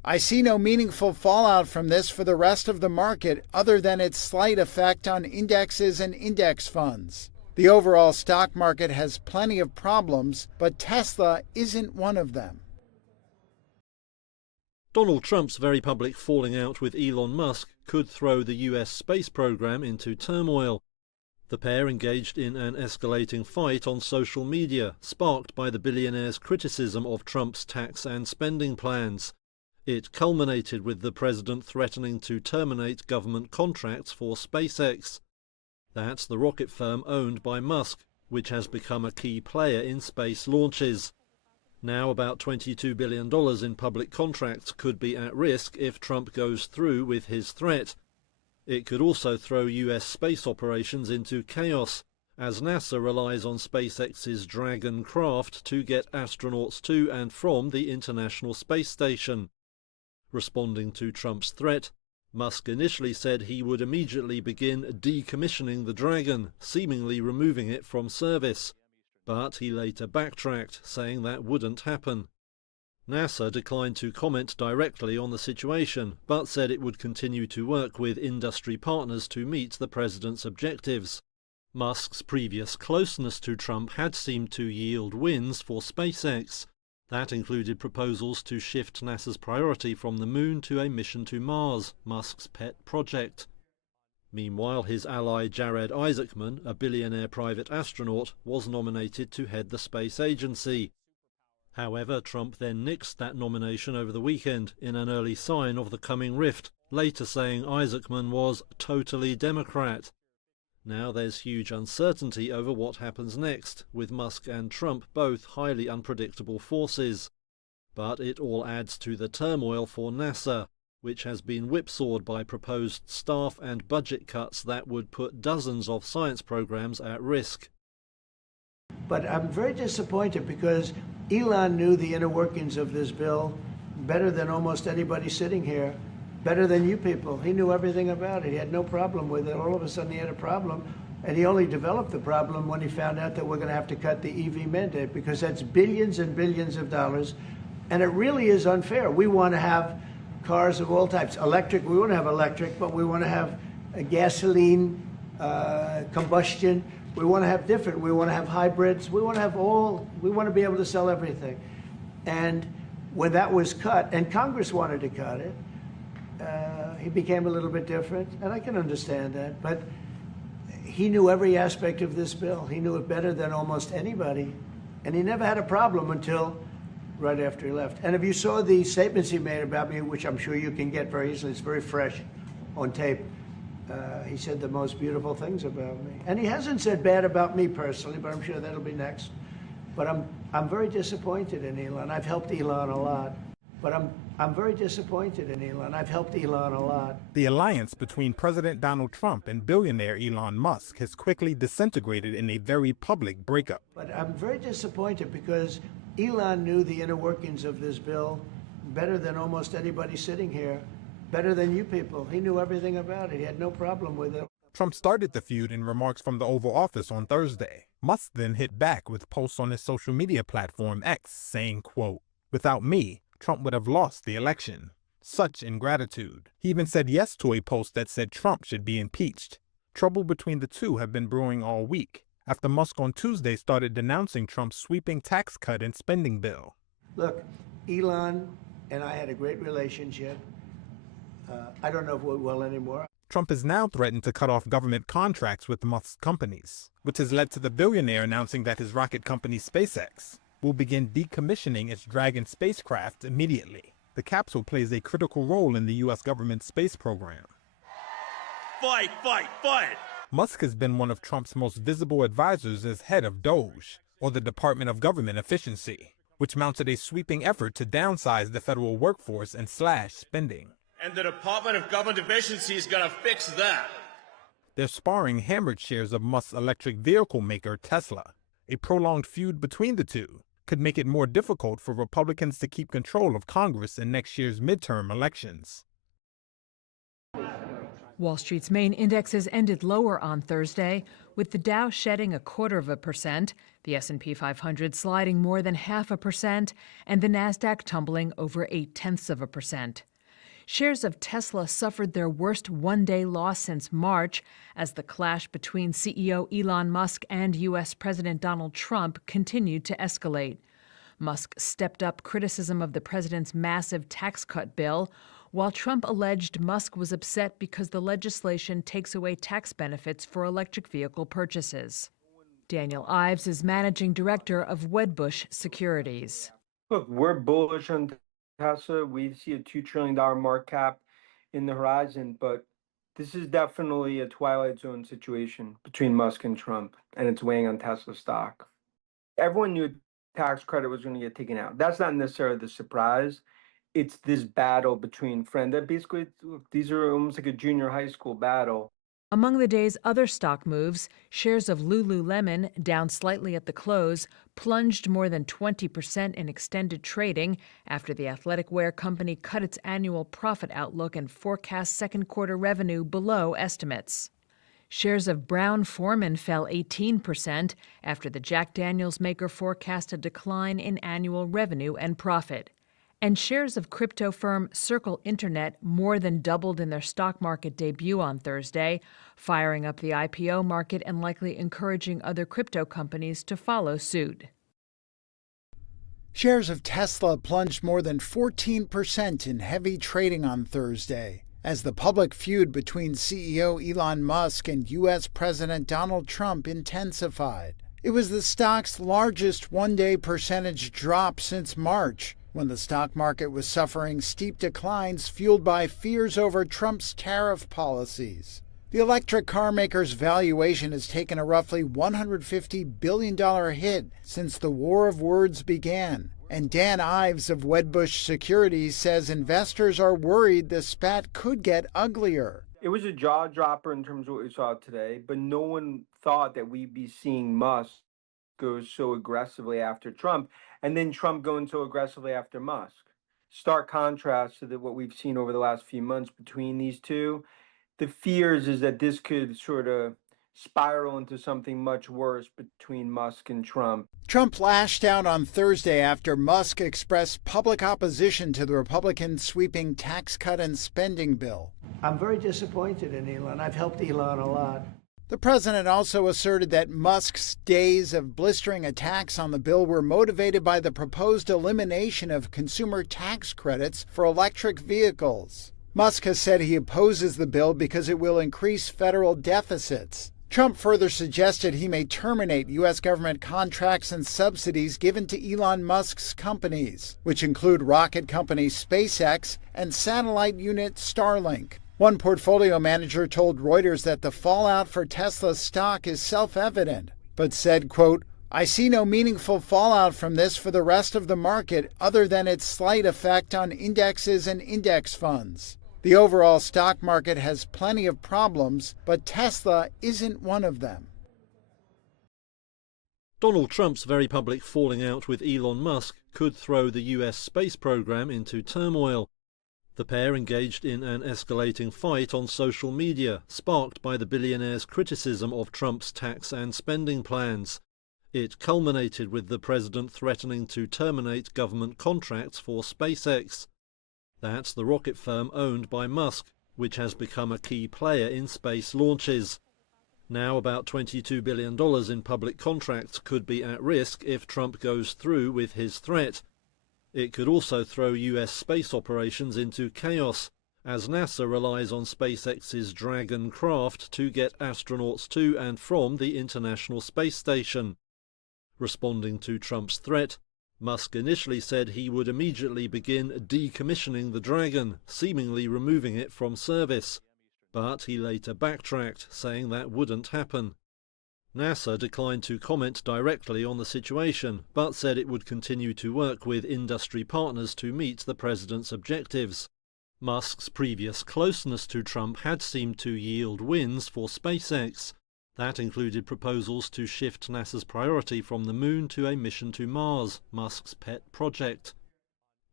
I see no meaningful fallout from this for the rest of the market other than its slight effect on indexes and index funds. The overall stock market has plenty of problems, but Tesla isn't one of them. Donald Trump's very public falling out with Elon Musk could throw the US space program into turmoil. The pair engaged in an escalating fight on social media, sparked by the billionaire's criticism of Trump's tax and spending plans. It culminated with the president threatening to terminate government contracts for SpaceX. That's the rocket firm owned by Musk, which has become a key player in space launches. Now about $22 billion in public contracts could be at risk if Trump goes through with his threat. It could also throw US space operations into chaos, as NASA relies on SpaceX's Dragon craft to get astronauts to and from the International Space Station. Responding to Trump's threat, Musk initially said he would immediately begin decommissioning the Dragon, seemingly removing it from service. But he later backtracked, saying that wouldn't happen. NASA declined to comment directly on the situation, but said it would continue to work with industry partners to meet the president's objectives. Musk's previous closeness to Trump had seemed to yield wins for SpaceX. That included proposals to shift NASA's priority from the moon to a mission to Mars, Musk's pet project. Meanwhile, his ally Jared Isaacman, a billionaire private astronaut, was nominated to head the space agency. However, Trump then nixed that nomination over the weekend in an early sign of the coming rift, later saying Isaacman was totally Democrat. Now there's huge uncertainty over what happens next, with Musk and Trump both highly unpredictable forces. But it all adds to the turmoil for NASA, which has been whipsawed by proposed staff and budget cuts that would put dozens of science programs at risk. But I'm very disappointed because Elon knew the inner workings of this bill better than almost anybody sitting here, better than you people. He knew everything about it. He had no problem with it. All of a sudden he had a problem, and he only developed the problem when he found out that we're going to have to cut the EV mandate, because that's billions and billions of dollars, and it really is unfair. We want to have cars of all types. Electric, we want to have electric, but we want to have a gasoline, combustion. We want to have different. We want to have hybrids. We want to have all. We want to be able to sell everything. And when that was cut, and Congress wanted to cut it, he became a little bit different, and I can understand that. But he knew every aspect of this bill. He knew it better than almost anybody, and he never had a problem until right after he left. And if you saw the statements he made about me, which I'm sure you can get very easily, it's very fresh on tape. He said the most beautiful things about me. And he hasn't said bad about me personally, but I'm sure that'll be next. But I'm very disappointed in Elon. I've helped Elon a lot. But I'm very disappointed in Elon. I've helped Elon a lot. The alliance between President Donald Trump and billionaire Elon Musk has quickly disintegrated in a very public breakup. But I'm very disappointed because Elon knew the inner workings of this bill better than almost anybody sitting here, better than you people. He knew everything about it. He had no problem with it. Trump started the feud in remarks from the Oval Office on Thursday. Musk then hit back with posts on his social media platform X saying, quote, "Without me, Trump would have lost the election. Such ingratitude." He even said yes to a post that said Trump should be impeached. Trouble between the two have been brewing all week, after Musk on Tuesday started denouncing Trump's sweeping tax cut and spending bill. Look, Elon and I had a great relationship. I don't know if we will anymore. Trump has now threatened to cut off government contracts with Musk's companies, which has led to the billionaire announcing that his rocket company SpaceX will begin decommissioning its Dragon spacecraft immediately. The capsule plays a critical role in the U.S. government's space program. Fight, fight, fight! Musk has been one of Trump's most visible advisors as head of DOGE, or the Department of Government Efficiency, which mounted a sweeping effort to downsize the federal workforce and slash spending. And the Department of Government Efficiency is gonna fix that. Their sparring hammered shares of Musk's electric vehicle maker Tesla. A prolonged feud between the two could make it more difficult for Republicans to keep control of Congress in next year's midterm elections. Wall Street's main indexes ended lower on Thursday, with the Dow shedding 0.25%, the S&P 500 sliding more than 0.5%, and the Nasdaq tumbling over 0.8%. Shares of Tesla suffered their worst one-day loss since March as the clash between CEO Elon Musk and U.S. President Donald Trump continued to escalate. Musk stepped up criticism of the president's massive tax cut bill, while Trump alleged Musk was upset because the legislation takes away tax benefits for electric vehicle purchases. Daniel Ives is managing director of Wedbush Securities. Look, we're bullish on Tesla. We see a $2 trillion market cap in the horizon, but this is definitely a twilight zone situation between Musk and Trump, and it's weighing on Tesla stock. Everyone knew tax credit was going to get taken out. That's not necessarily the surprise. It's this battle between friends. That basically, these are almost like a junior high school battle. Among the day's other stock moves, shares of Lululemon, down slightly at the close, plunged more than 20% in extended trading after the athletic wear company cut its annual profit outlook and forecast second quarter revenue below estimates. Shares of Brown-Forman fell 18% after the Jack Daniels maker forecast a decline in annual revenue and profit. And shares of crypto firm Circle Internet more than doubled in their stock market debut on Thursday, firing up the IPO market and likely encouraging other crypto companies to follow suit. Shares of Tesla plunged more than 14% in heavy trading on Thursday as the public feud between CEO Elon Musk and U.S. President Donald Trump intensified. It was the stock's largest one-day percentage drop since March, when the stock market was suffering steep declines fueled by fears over Trump's tariff policies. The electric car maker's valuation has taken a roughly $150 billion hit since the war of words began. And Dan Ives of Wedbush Securities says investors are worried the spat could get uglier. It was a jaw dropper in terms of what we saw today, but no one thought that we'd be seeing Musk go so aggressively after Trump, and then Trump going so aggressively after Musk. Stark contrast to what we've seen over the last few months between these two. The fears is that this could sort of spiral into something much worse between Musk and Trump. Trump lashed out on Thursday after Musk expressed public opposition to the Republican sweeping tax cut and spending bill. I'm very disappointed in Elon. I've helped Elon a lot. The president also asserted that Musk's days of blistering attacks on the bill were motivated by the proposed elimination of consumer tax credits for electric vehicles. Musk has said he opposes the bill because it will increase federal deficits. Trump further suggested he may terminate U.S. government contracts and subsidies given to Elon Musk's companies, which include rocket company SpaceX and satellite unit Starlink. One portfolio manager told Reuters that the fallout for Tesla's stock is self-evident, but said, quote, "I see no meaningful fallout from this for the rest of the market other than its slight effect on indexes and index funds. The overall stock market has plenty of problems, but Tesla isn't one of them." Donald Trump's very public falling out with Elon Musk could throw the US space program into turmoil. The pair engaged in an escalating fight on social media, sparked by the billionaire's criticism of Trump's tax and spending plans. It culminated with the president threatening to terminate government contracts for SpaceX. That's the rocket firm owned by Musk, which has become a key player in space launches. Now about $22 billion in public contracts could be at risk if Trump goes through with his threat. It could also throw US space operations into chaos, as NASA relies on SpaceX's Dragon craft to get astronauts to and from the International Space Station. Responding to Trump's threat, Musk initially said he would immediately begin decommissioning the Dragon, seemingly removing it from service. But he later backtracked, saying that wouldn't happen. NASA declined to comment directly on the situation, but said it would continue to work with industry partners to meet the president's objectives. Musk's previous closeness to Trump had seemed to yield wins for SpaceX. That included proposals to shift NASA's priority from the moon to a mission to Mars, Musk's pet project.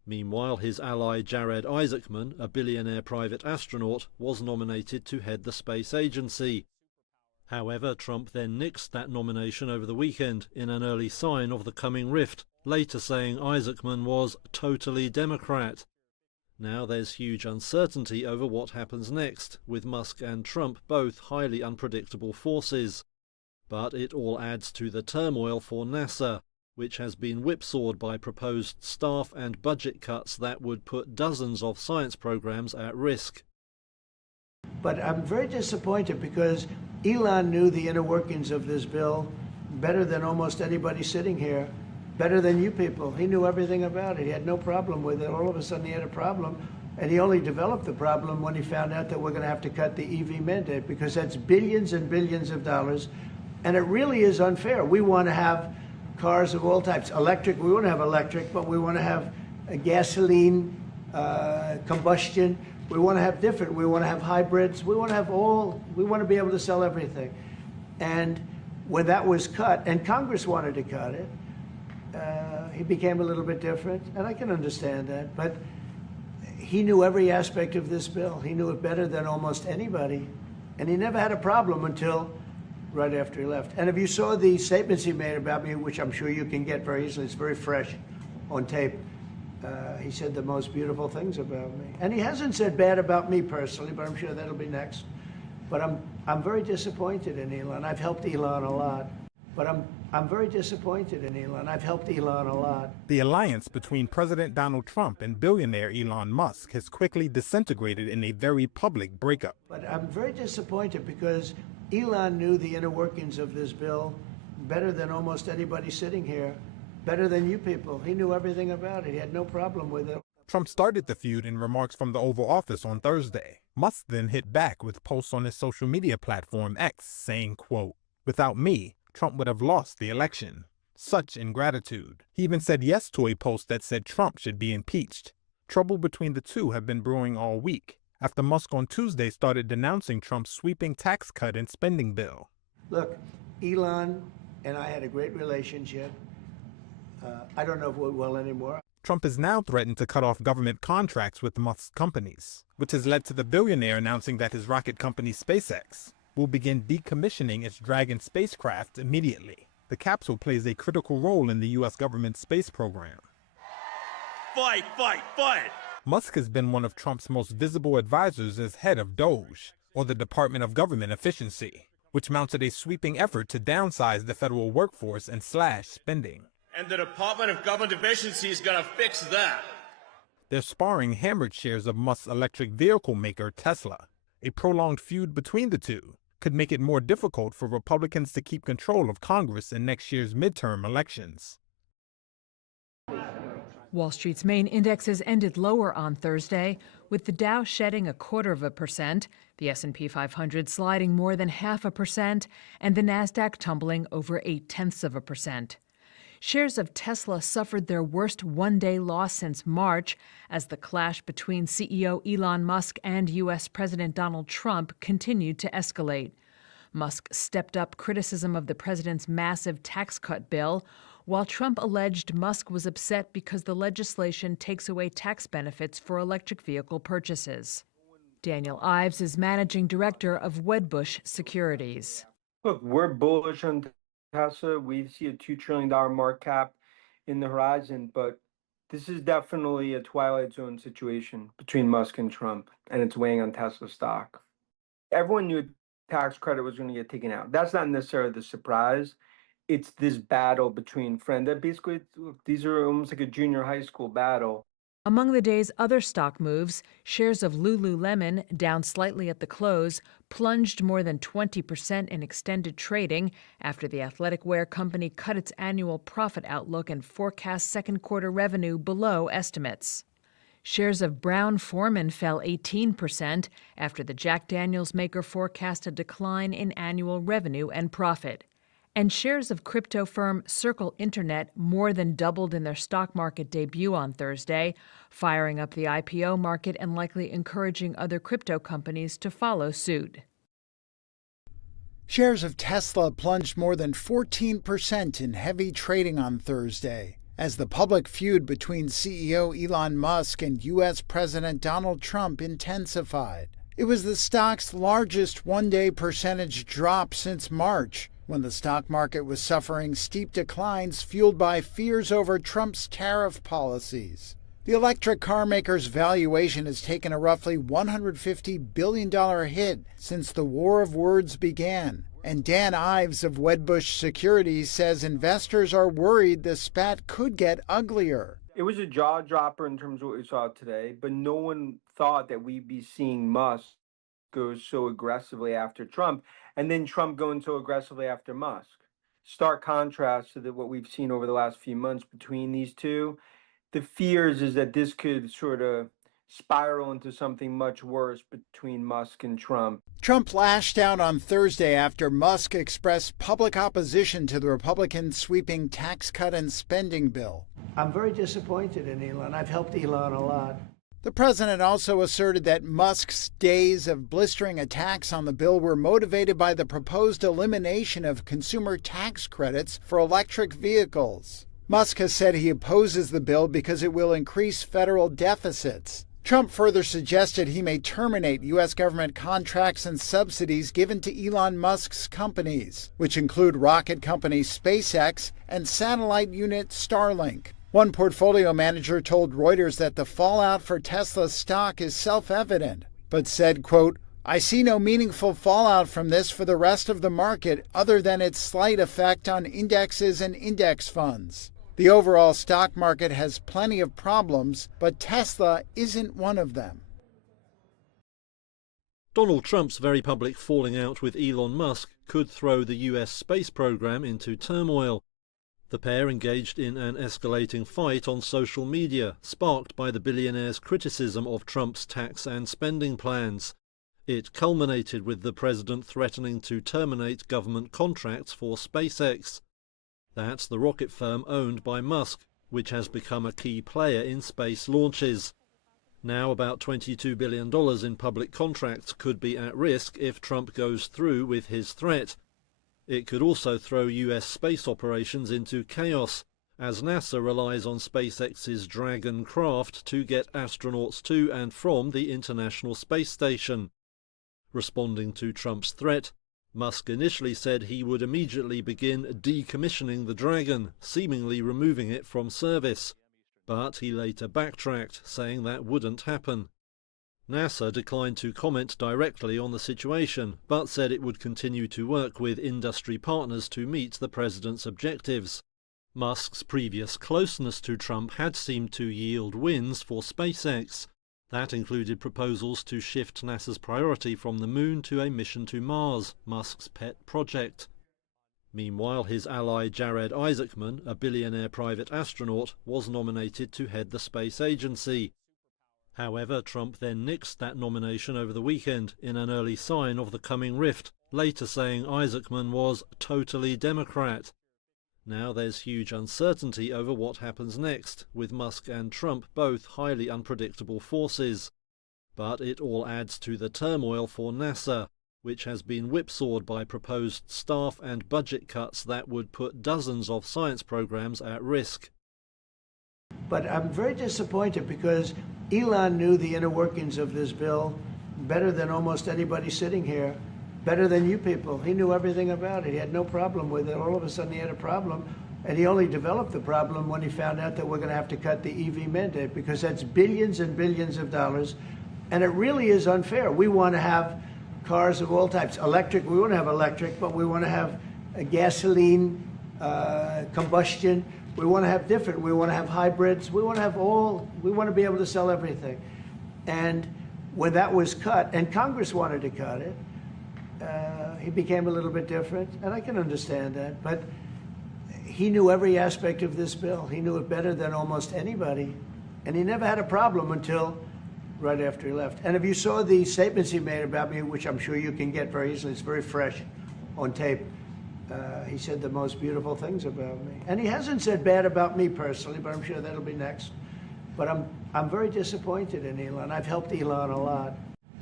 Meanwhile, his ally Jared Isaacman, a billionaire private astronaut, was nominated to head the space agency. However, Trump then nixed that nomination over the weekend in an early sign of the coming rift, later saying Isaacman was totally Democrat. Now there's huge uncertainty over what happens next, with Musk and Trump both highly unpredictable forces. But it all adds to the turmoil for NASA, which has been whipsawed by proposed staff and budget cuts that would put dozens of science programs at risk. But I'm very disappointed because Elon knew the inner workings of this bill better than almost anybody sitting here, better than you people. He knew everything about it. He had no problem with it. All of a sudden he had a problem, and he only developed the problem when he found out that we're going to have to cut the EV mandate, because that's billions and billions of dollars, and it really is unfair. We want to have cars of all types. Electric, we want to have electric, but we want to have a gasoline, combustion. We want to have different. We want to have hybrids. We want to have all. We want to be able to sell everything. And when that was cut, and Congress wanted to cut it, he became a little bit different, and I can understand that. But he knew every aspect of this bill. He knew it better than almost anybody, and he never had a problem until right after he left. And if you saw the statements he made about me, which I'm sure you can get very easily, it's very fresh on tape. He said the most beautiful things about me. And he hasn't said bad about me personally, but I'm sure that'll be next. But I'm very disappointed in Elon. I've helped Elon a lot. But I'm very disappointed in Elon. I've helped Elon a lot. The alliance between President Donald Trump and billionaire Elon Musk has quickly disintegrated in a very public breakup. But I'm very disappointed because Elon knew the inner workings of this bill better than almost anybody sitting here, better than you people. He knew everything about it. He had no problem with it. Trump started the feud in remarks from the Oval Office on Thursday. Musk then hit back with posts on his social media platform X saying, quote, "Without me, Trump would have lost the election. Such ingratitude." He even said yes to a post that said Trump should be impeached. Trouble between the two have been brewing all week, after Musk on Tuesday started denouncing Trump's sweeping tax cut and spending bill. Look, Elon and I had a great relationship. I don't know if we're well anymore. Trump has now threatened to cut off government contracts with Musk's companies, which has led to the billionaire announcing that his rocket company SpaceX will begin decommissioning its Dragon spacecraft immediately. The capsule plays a critical role in the U.S. government's space program. Fight, fight, fight! Musk has been one of Trump's most visible advisors as head of DOGE, or the Department of Government Efficiency, which mounted a sweeping effort to downsize the federal workforce and slash spending. And the Department of Government Efficiency is going to fix that. Their sparring hammered shares of Musk's electric vehicle maker Tesla. A prolonged feud between the two could make it more difficult for Republicans to keep control of Congress in next year's midterm elections. Wall Street's main indexes ended lower on Thursday, with the Dow shedding 0.25%, the S&P 500 sliding more than 0.5%, and the Nasdaq tumbling over 0.8%. Shares of Tesla suffered their worst one-day loss since March as the clash between CEO Elon Musk and U.S. President Donald Trump continued to escalate. Musk stepped up criticism of the president's massive tax cut bill, while Trump alleged Musk was upset because the legislation takes away tax benefits for electric vehicle purchases. Daniel Ives is managing director of Wedbush Securities. Look, we're bullish on Tesla. We see a $2 trillion market cap in the horizon, but this is definitely a twilight zone situation between Musk and Trump, and it's weighing on Tesla stock. Everyone knew a tax credit was going to get taken out. That's not necessarily the surprise. It's this battle between friends. That basically, these are almost like a junior high school battle. Among the day's other stock moves, shares of Lululemon, down slightly at the close, plunged more than 20% in extended trading after the athletic wear company cut its annual profit outlook and forecast second quarter revenue below estimates. Shares of Brown-Forman fell 18% after the Jack Daniels maker forecast a decline in annual revenue and profit. And shares of crypto firm Circle Internet more than doubled in their stock market debut on Thursday, firing up the IPO market and likely encouraging other crypto companies to follow suit. Shares of Tesla plunged more than 14% in heavy trading on Thursday, as the public feud between CEO Elon Musk and U.S. President Donald Trump intensified. It was the stock's largest one-day percentage drop since March, when the stock market was suffering steep declines fueled by fears over Trump's tariff policies. The electric car maker's valuation has taken a roughly $150 billion hit since the war of words began. And Dan Ives of Wedbush Securities says investors are worried the spat could get uglier. It was a jaw dropper in terms of what we saw today, but no one thought that we'd be seeing Musk go so aggressively after Trump, and then Trump going so aggressively after Musk. Stark contrast to what we've seen over the last few months between these two. The fears is that this could sort of spiral into something much worse between Musk and Trump. Trump lashed out on Thursday after Musk expressed public opposition to the Republicans' sweeping tax cut and spending bill. I'm very disappointed in Elon. I've helped Elon a lot. The president also asserted that Musk's days of blistering attacks on the bill were motivated by the proposed elimination of consumer tax credits for electric vehicles. Musk has said he opposes the bill because it will increase federal deficits. Trump further suggested he may terminate U.S. government contracts and subsidies given to Elon Musk's companies, which include rocket company SpaceX and satellite unit Starlink. One portfolio manager told Reuters that the fallout for Tesla's stock is self-evident, but said, quote, "I see no meaningful fallout from this for the rest of the market other than its slight effect on indexes and index funds. The overall stock market has plenty of problems, but Tesla isn't one of them." Donald Trump's very public falling out with Elon Musk could throw the US space program into turmoil. The pair engaged in an escalating fight on social media, sparked by the billionaire's criticism of Trump's tax and spending plans. It culminated with the president threatening to terminate government contracts for SpaceX. That's the rocket firm owned by Musk, which has become a key player in space launches. Now about $22 billion in public contracts could be at risk if Trump goes through with his threat. It could also throw US space operations into chaos, as NASA relies on SpaceX's Dragon craft to get astronauts to and from the International Space Station. Responding to Trump's threat, Musk initially said he would immediately begin decommissioning the Dragon, seemingly removing it from service. But he later backtracked, saying that wouldn't happen. NASA declined to comment directly on the situation, but said it would continue to work with industry partners to meet the president's objectives. Musk's previous closeness to Trump had seemed to yield wins for SpaceX. That included proposals to shift NASA's priority from the moon to a mission to Mars, Musk's pet project. Meanwhile, his ally Jared Isaacman, a billionaire private astronaut, was nominated to head the space agency. However, Trump then nixed that nomination over the weekend in an early sign of the coming rift, later saying Isaacman was totally Democrat. Now there's huge uncertainty over what happens next, with Musk and Trump both highly unpredictable forces. But it all adds to the turmoil for NASA, which has been whipsawed by proposed staff and budget cuts that would put dozens of science programs at risk. But I'm very disappointed because Elon knew the inner workings of this bill better than almost anybody sitting here, better than you people. He knew everything about it. He had no problem with it. All of a sudden he had a problem, and he only developed the problem when he found out that we're going to have to cut the EV mandate, because that's billions and billions of dollars, and it really is unfair. We want to have cars of all types. Electric, we want to have electric, but we want to have a gasoline, combustion. We want to have different. We want to have hybrids. We want to have all. We want to be able to sell everything. And when that was cut, and Congress wanted to cut it, he became a little bit different, and I can understand that. But he knew every aspect of this bill. He knew it better than almost anybody, and he never had a problem until right after he left. And if you saw the statements he made about me, which I'm sure you can get very easily, it's very fresh on tape. He said the most beautiful things about me. And he hasn't said bad about me personally, but I'm sure that'll be next. But I'm very disappointed in Elon. I've helped Elon a lot.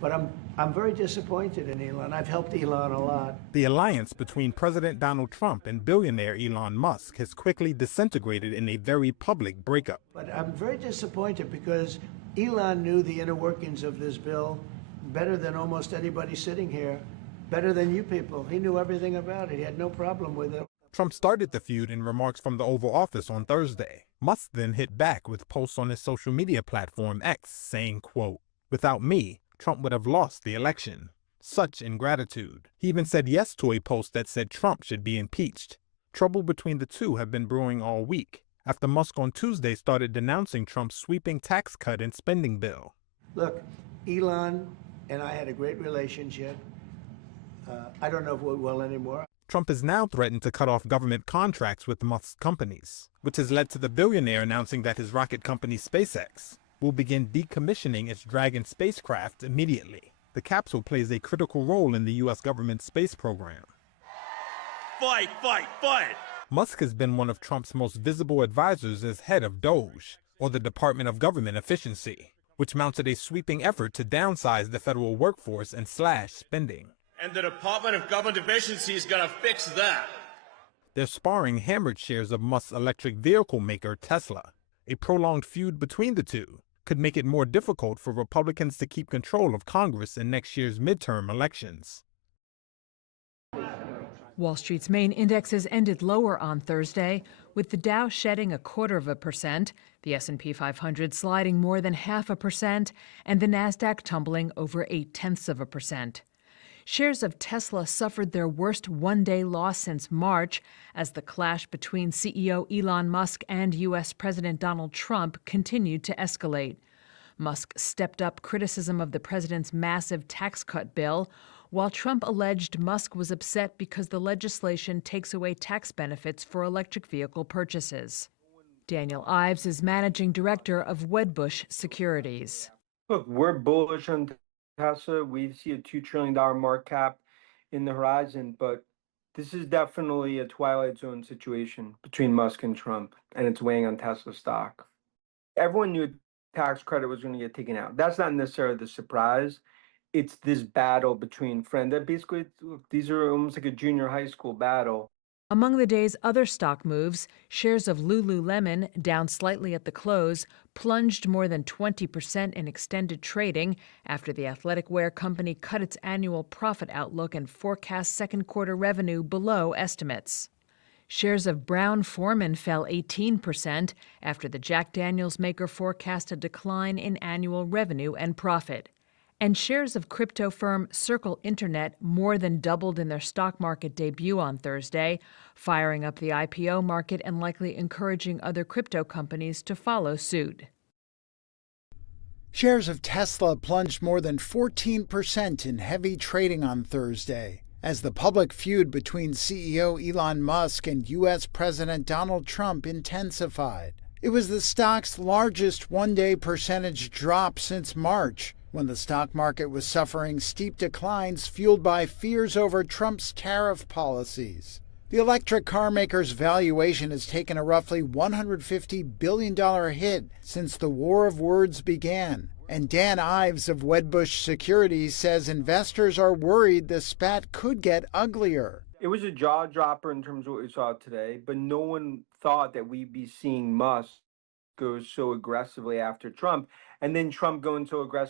But I'm very disappointed in Elon. I've helped Elon a lot. The alliance between President Donald Trump and billionaire Elon Musk has quickly disintegrated in a very public breakup. But I'm very disappointed because Elon knew the inner workings of this bill better than almost anybody sitting here, better than you people. He knew everything about it. He had no problem with it. Trump started the feud in remarks from the Oval Office on Thursday. Musk then hit back with posts on his social media platform X saying, quote, "Without me, Trump would have lost the election. Such ingratitude." He even said yes to a post that said Trump should be impeached. Trouble between the two have been brewing all week, after Musk on Tuesday started denouncing Trump's sweeping tax cut and spending bill. Look, Elon and I had a great relationship. I don't know if we will anymore. Trump has now threatened to cut off government contracts with Musk's companies, which has led to the billionaire announcing that his rocket company SpaceX will begin decommissioning its Dragon spacecraft immediately. The capsule plays a critical role in the U.S. government space program. Fight, fight, fight! Musk has been one of Trump's most visible advisors as head of DOGE, or the Department of Government Efficiency, which mounted a sweeping effort to downsize the federal workforce and slash spending. And the Department of Government Efficiency is gonna fix that. Their sparring hammered shares of Musk's electric vehicle maker Tesla. A prolonged feud between the two could make it more difficult for Republicans to keep control of Congress in next year's midterm elections. Wall Street's main indexes ended lower on Thursday, with the Dow shedding 0.25%, the S&P 500 sliding more than 0.5%, and the Nasdaq tumbling over 0.8%. Shares of Tesla suffered their worst one-day loss since March as the clash between CEO Elon Musk and U.S. President Donald Trump continued to escalate. Musk stepped up criticism of the president's massive tax cut bill, while Trump alleged Musk was upset because the legislation takes away tax benefits for electric vehicle purchases. Daniel Ives is managing director of Wedbush Securities. Look, we're bullish on Tesla. We see a $2 trillion market cap in the horizon, but this is definitely a twilight zone situation between Musk and Trump, and it's weighing on Tesla stock. Everyone knew a tax credit was going to get taken out. That's not necessarily the surprise. It's this battle between friends. That basically, look, these are almost like a junior high school battle. Among the day's other stock moves, shares of Lululemon, down slightly at the close, plunged more than 20% in extended trading after the athletic wear company cut its annual profit outlook and forecast second quarter revenue below estimates. Shares of Brown-Forman fell 18% after the Jack Daniels maker forecast a decline in annual revenue and profit. And shares of crypto firm Circle Internet more than doubled in their stock market debut on Thursday, firing up the IPO market and likely encouraging other crypto companies to follow suit. Shares of Tesla plunged more than 14% in heavy trading on Thursday, as the public feud between CEO Elon Musk and U.S. President Donald Trump intensified. It was the stock's largest one-day percentage drop since March, when the stock market was suffering steep declines fueled by fears over Trump's tariff policies. The electric car maker's valuation has taken a roughly $150 billion hit since the war of words began. And Dan Ives of Wedbush Securities says investors are worried the spat could get uglier. It was a jaw dropper in terms of what we saw today, but no one thought that we'd be seeing Musk go so aggressively after Trump, and then Trump going so aggressive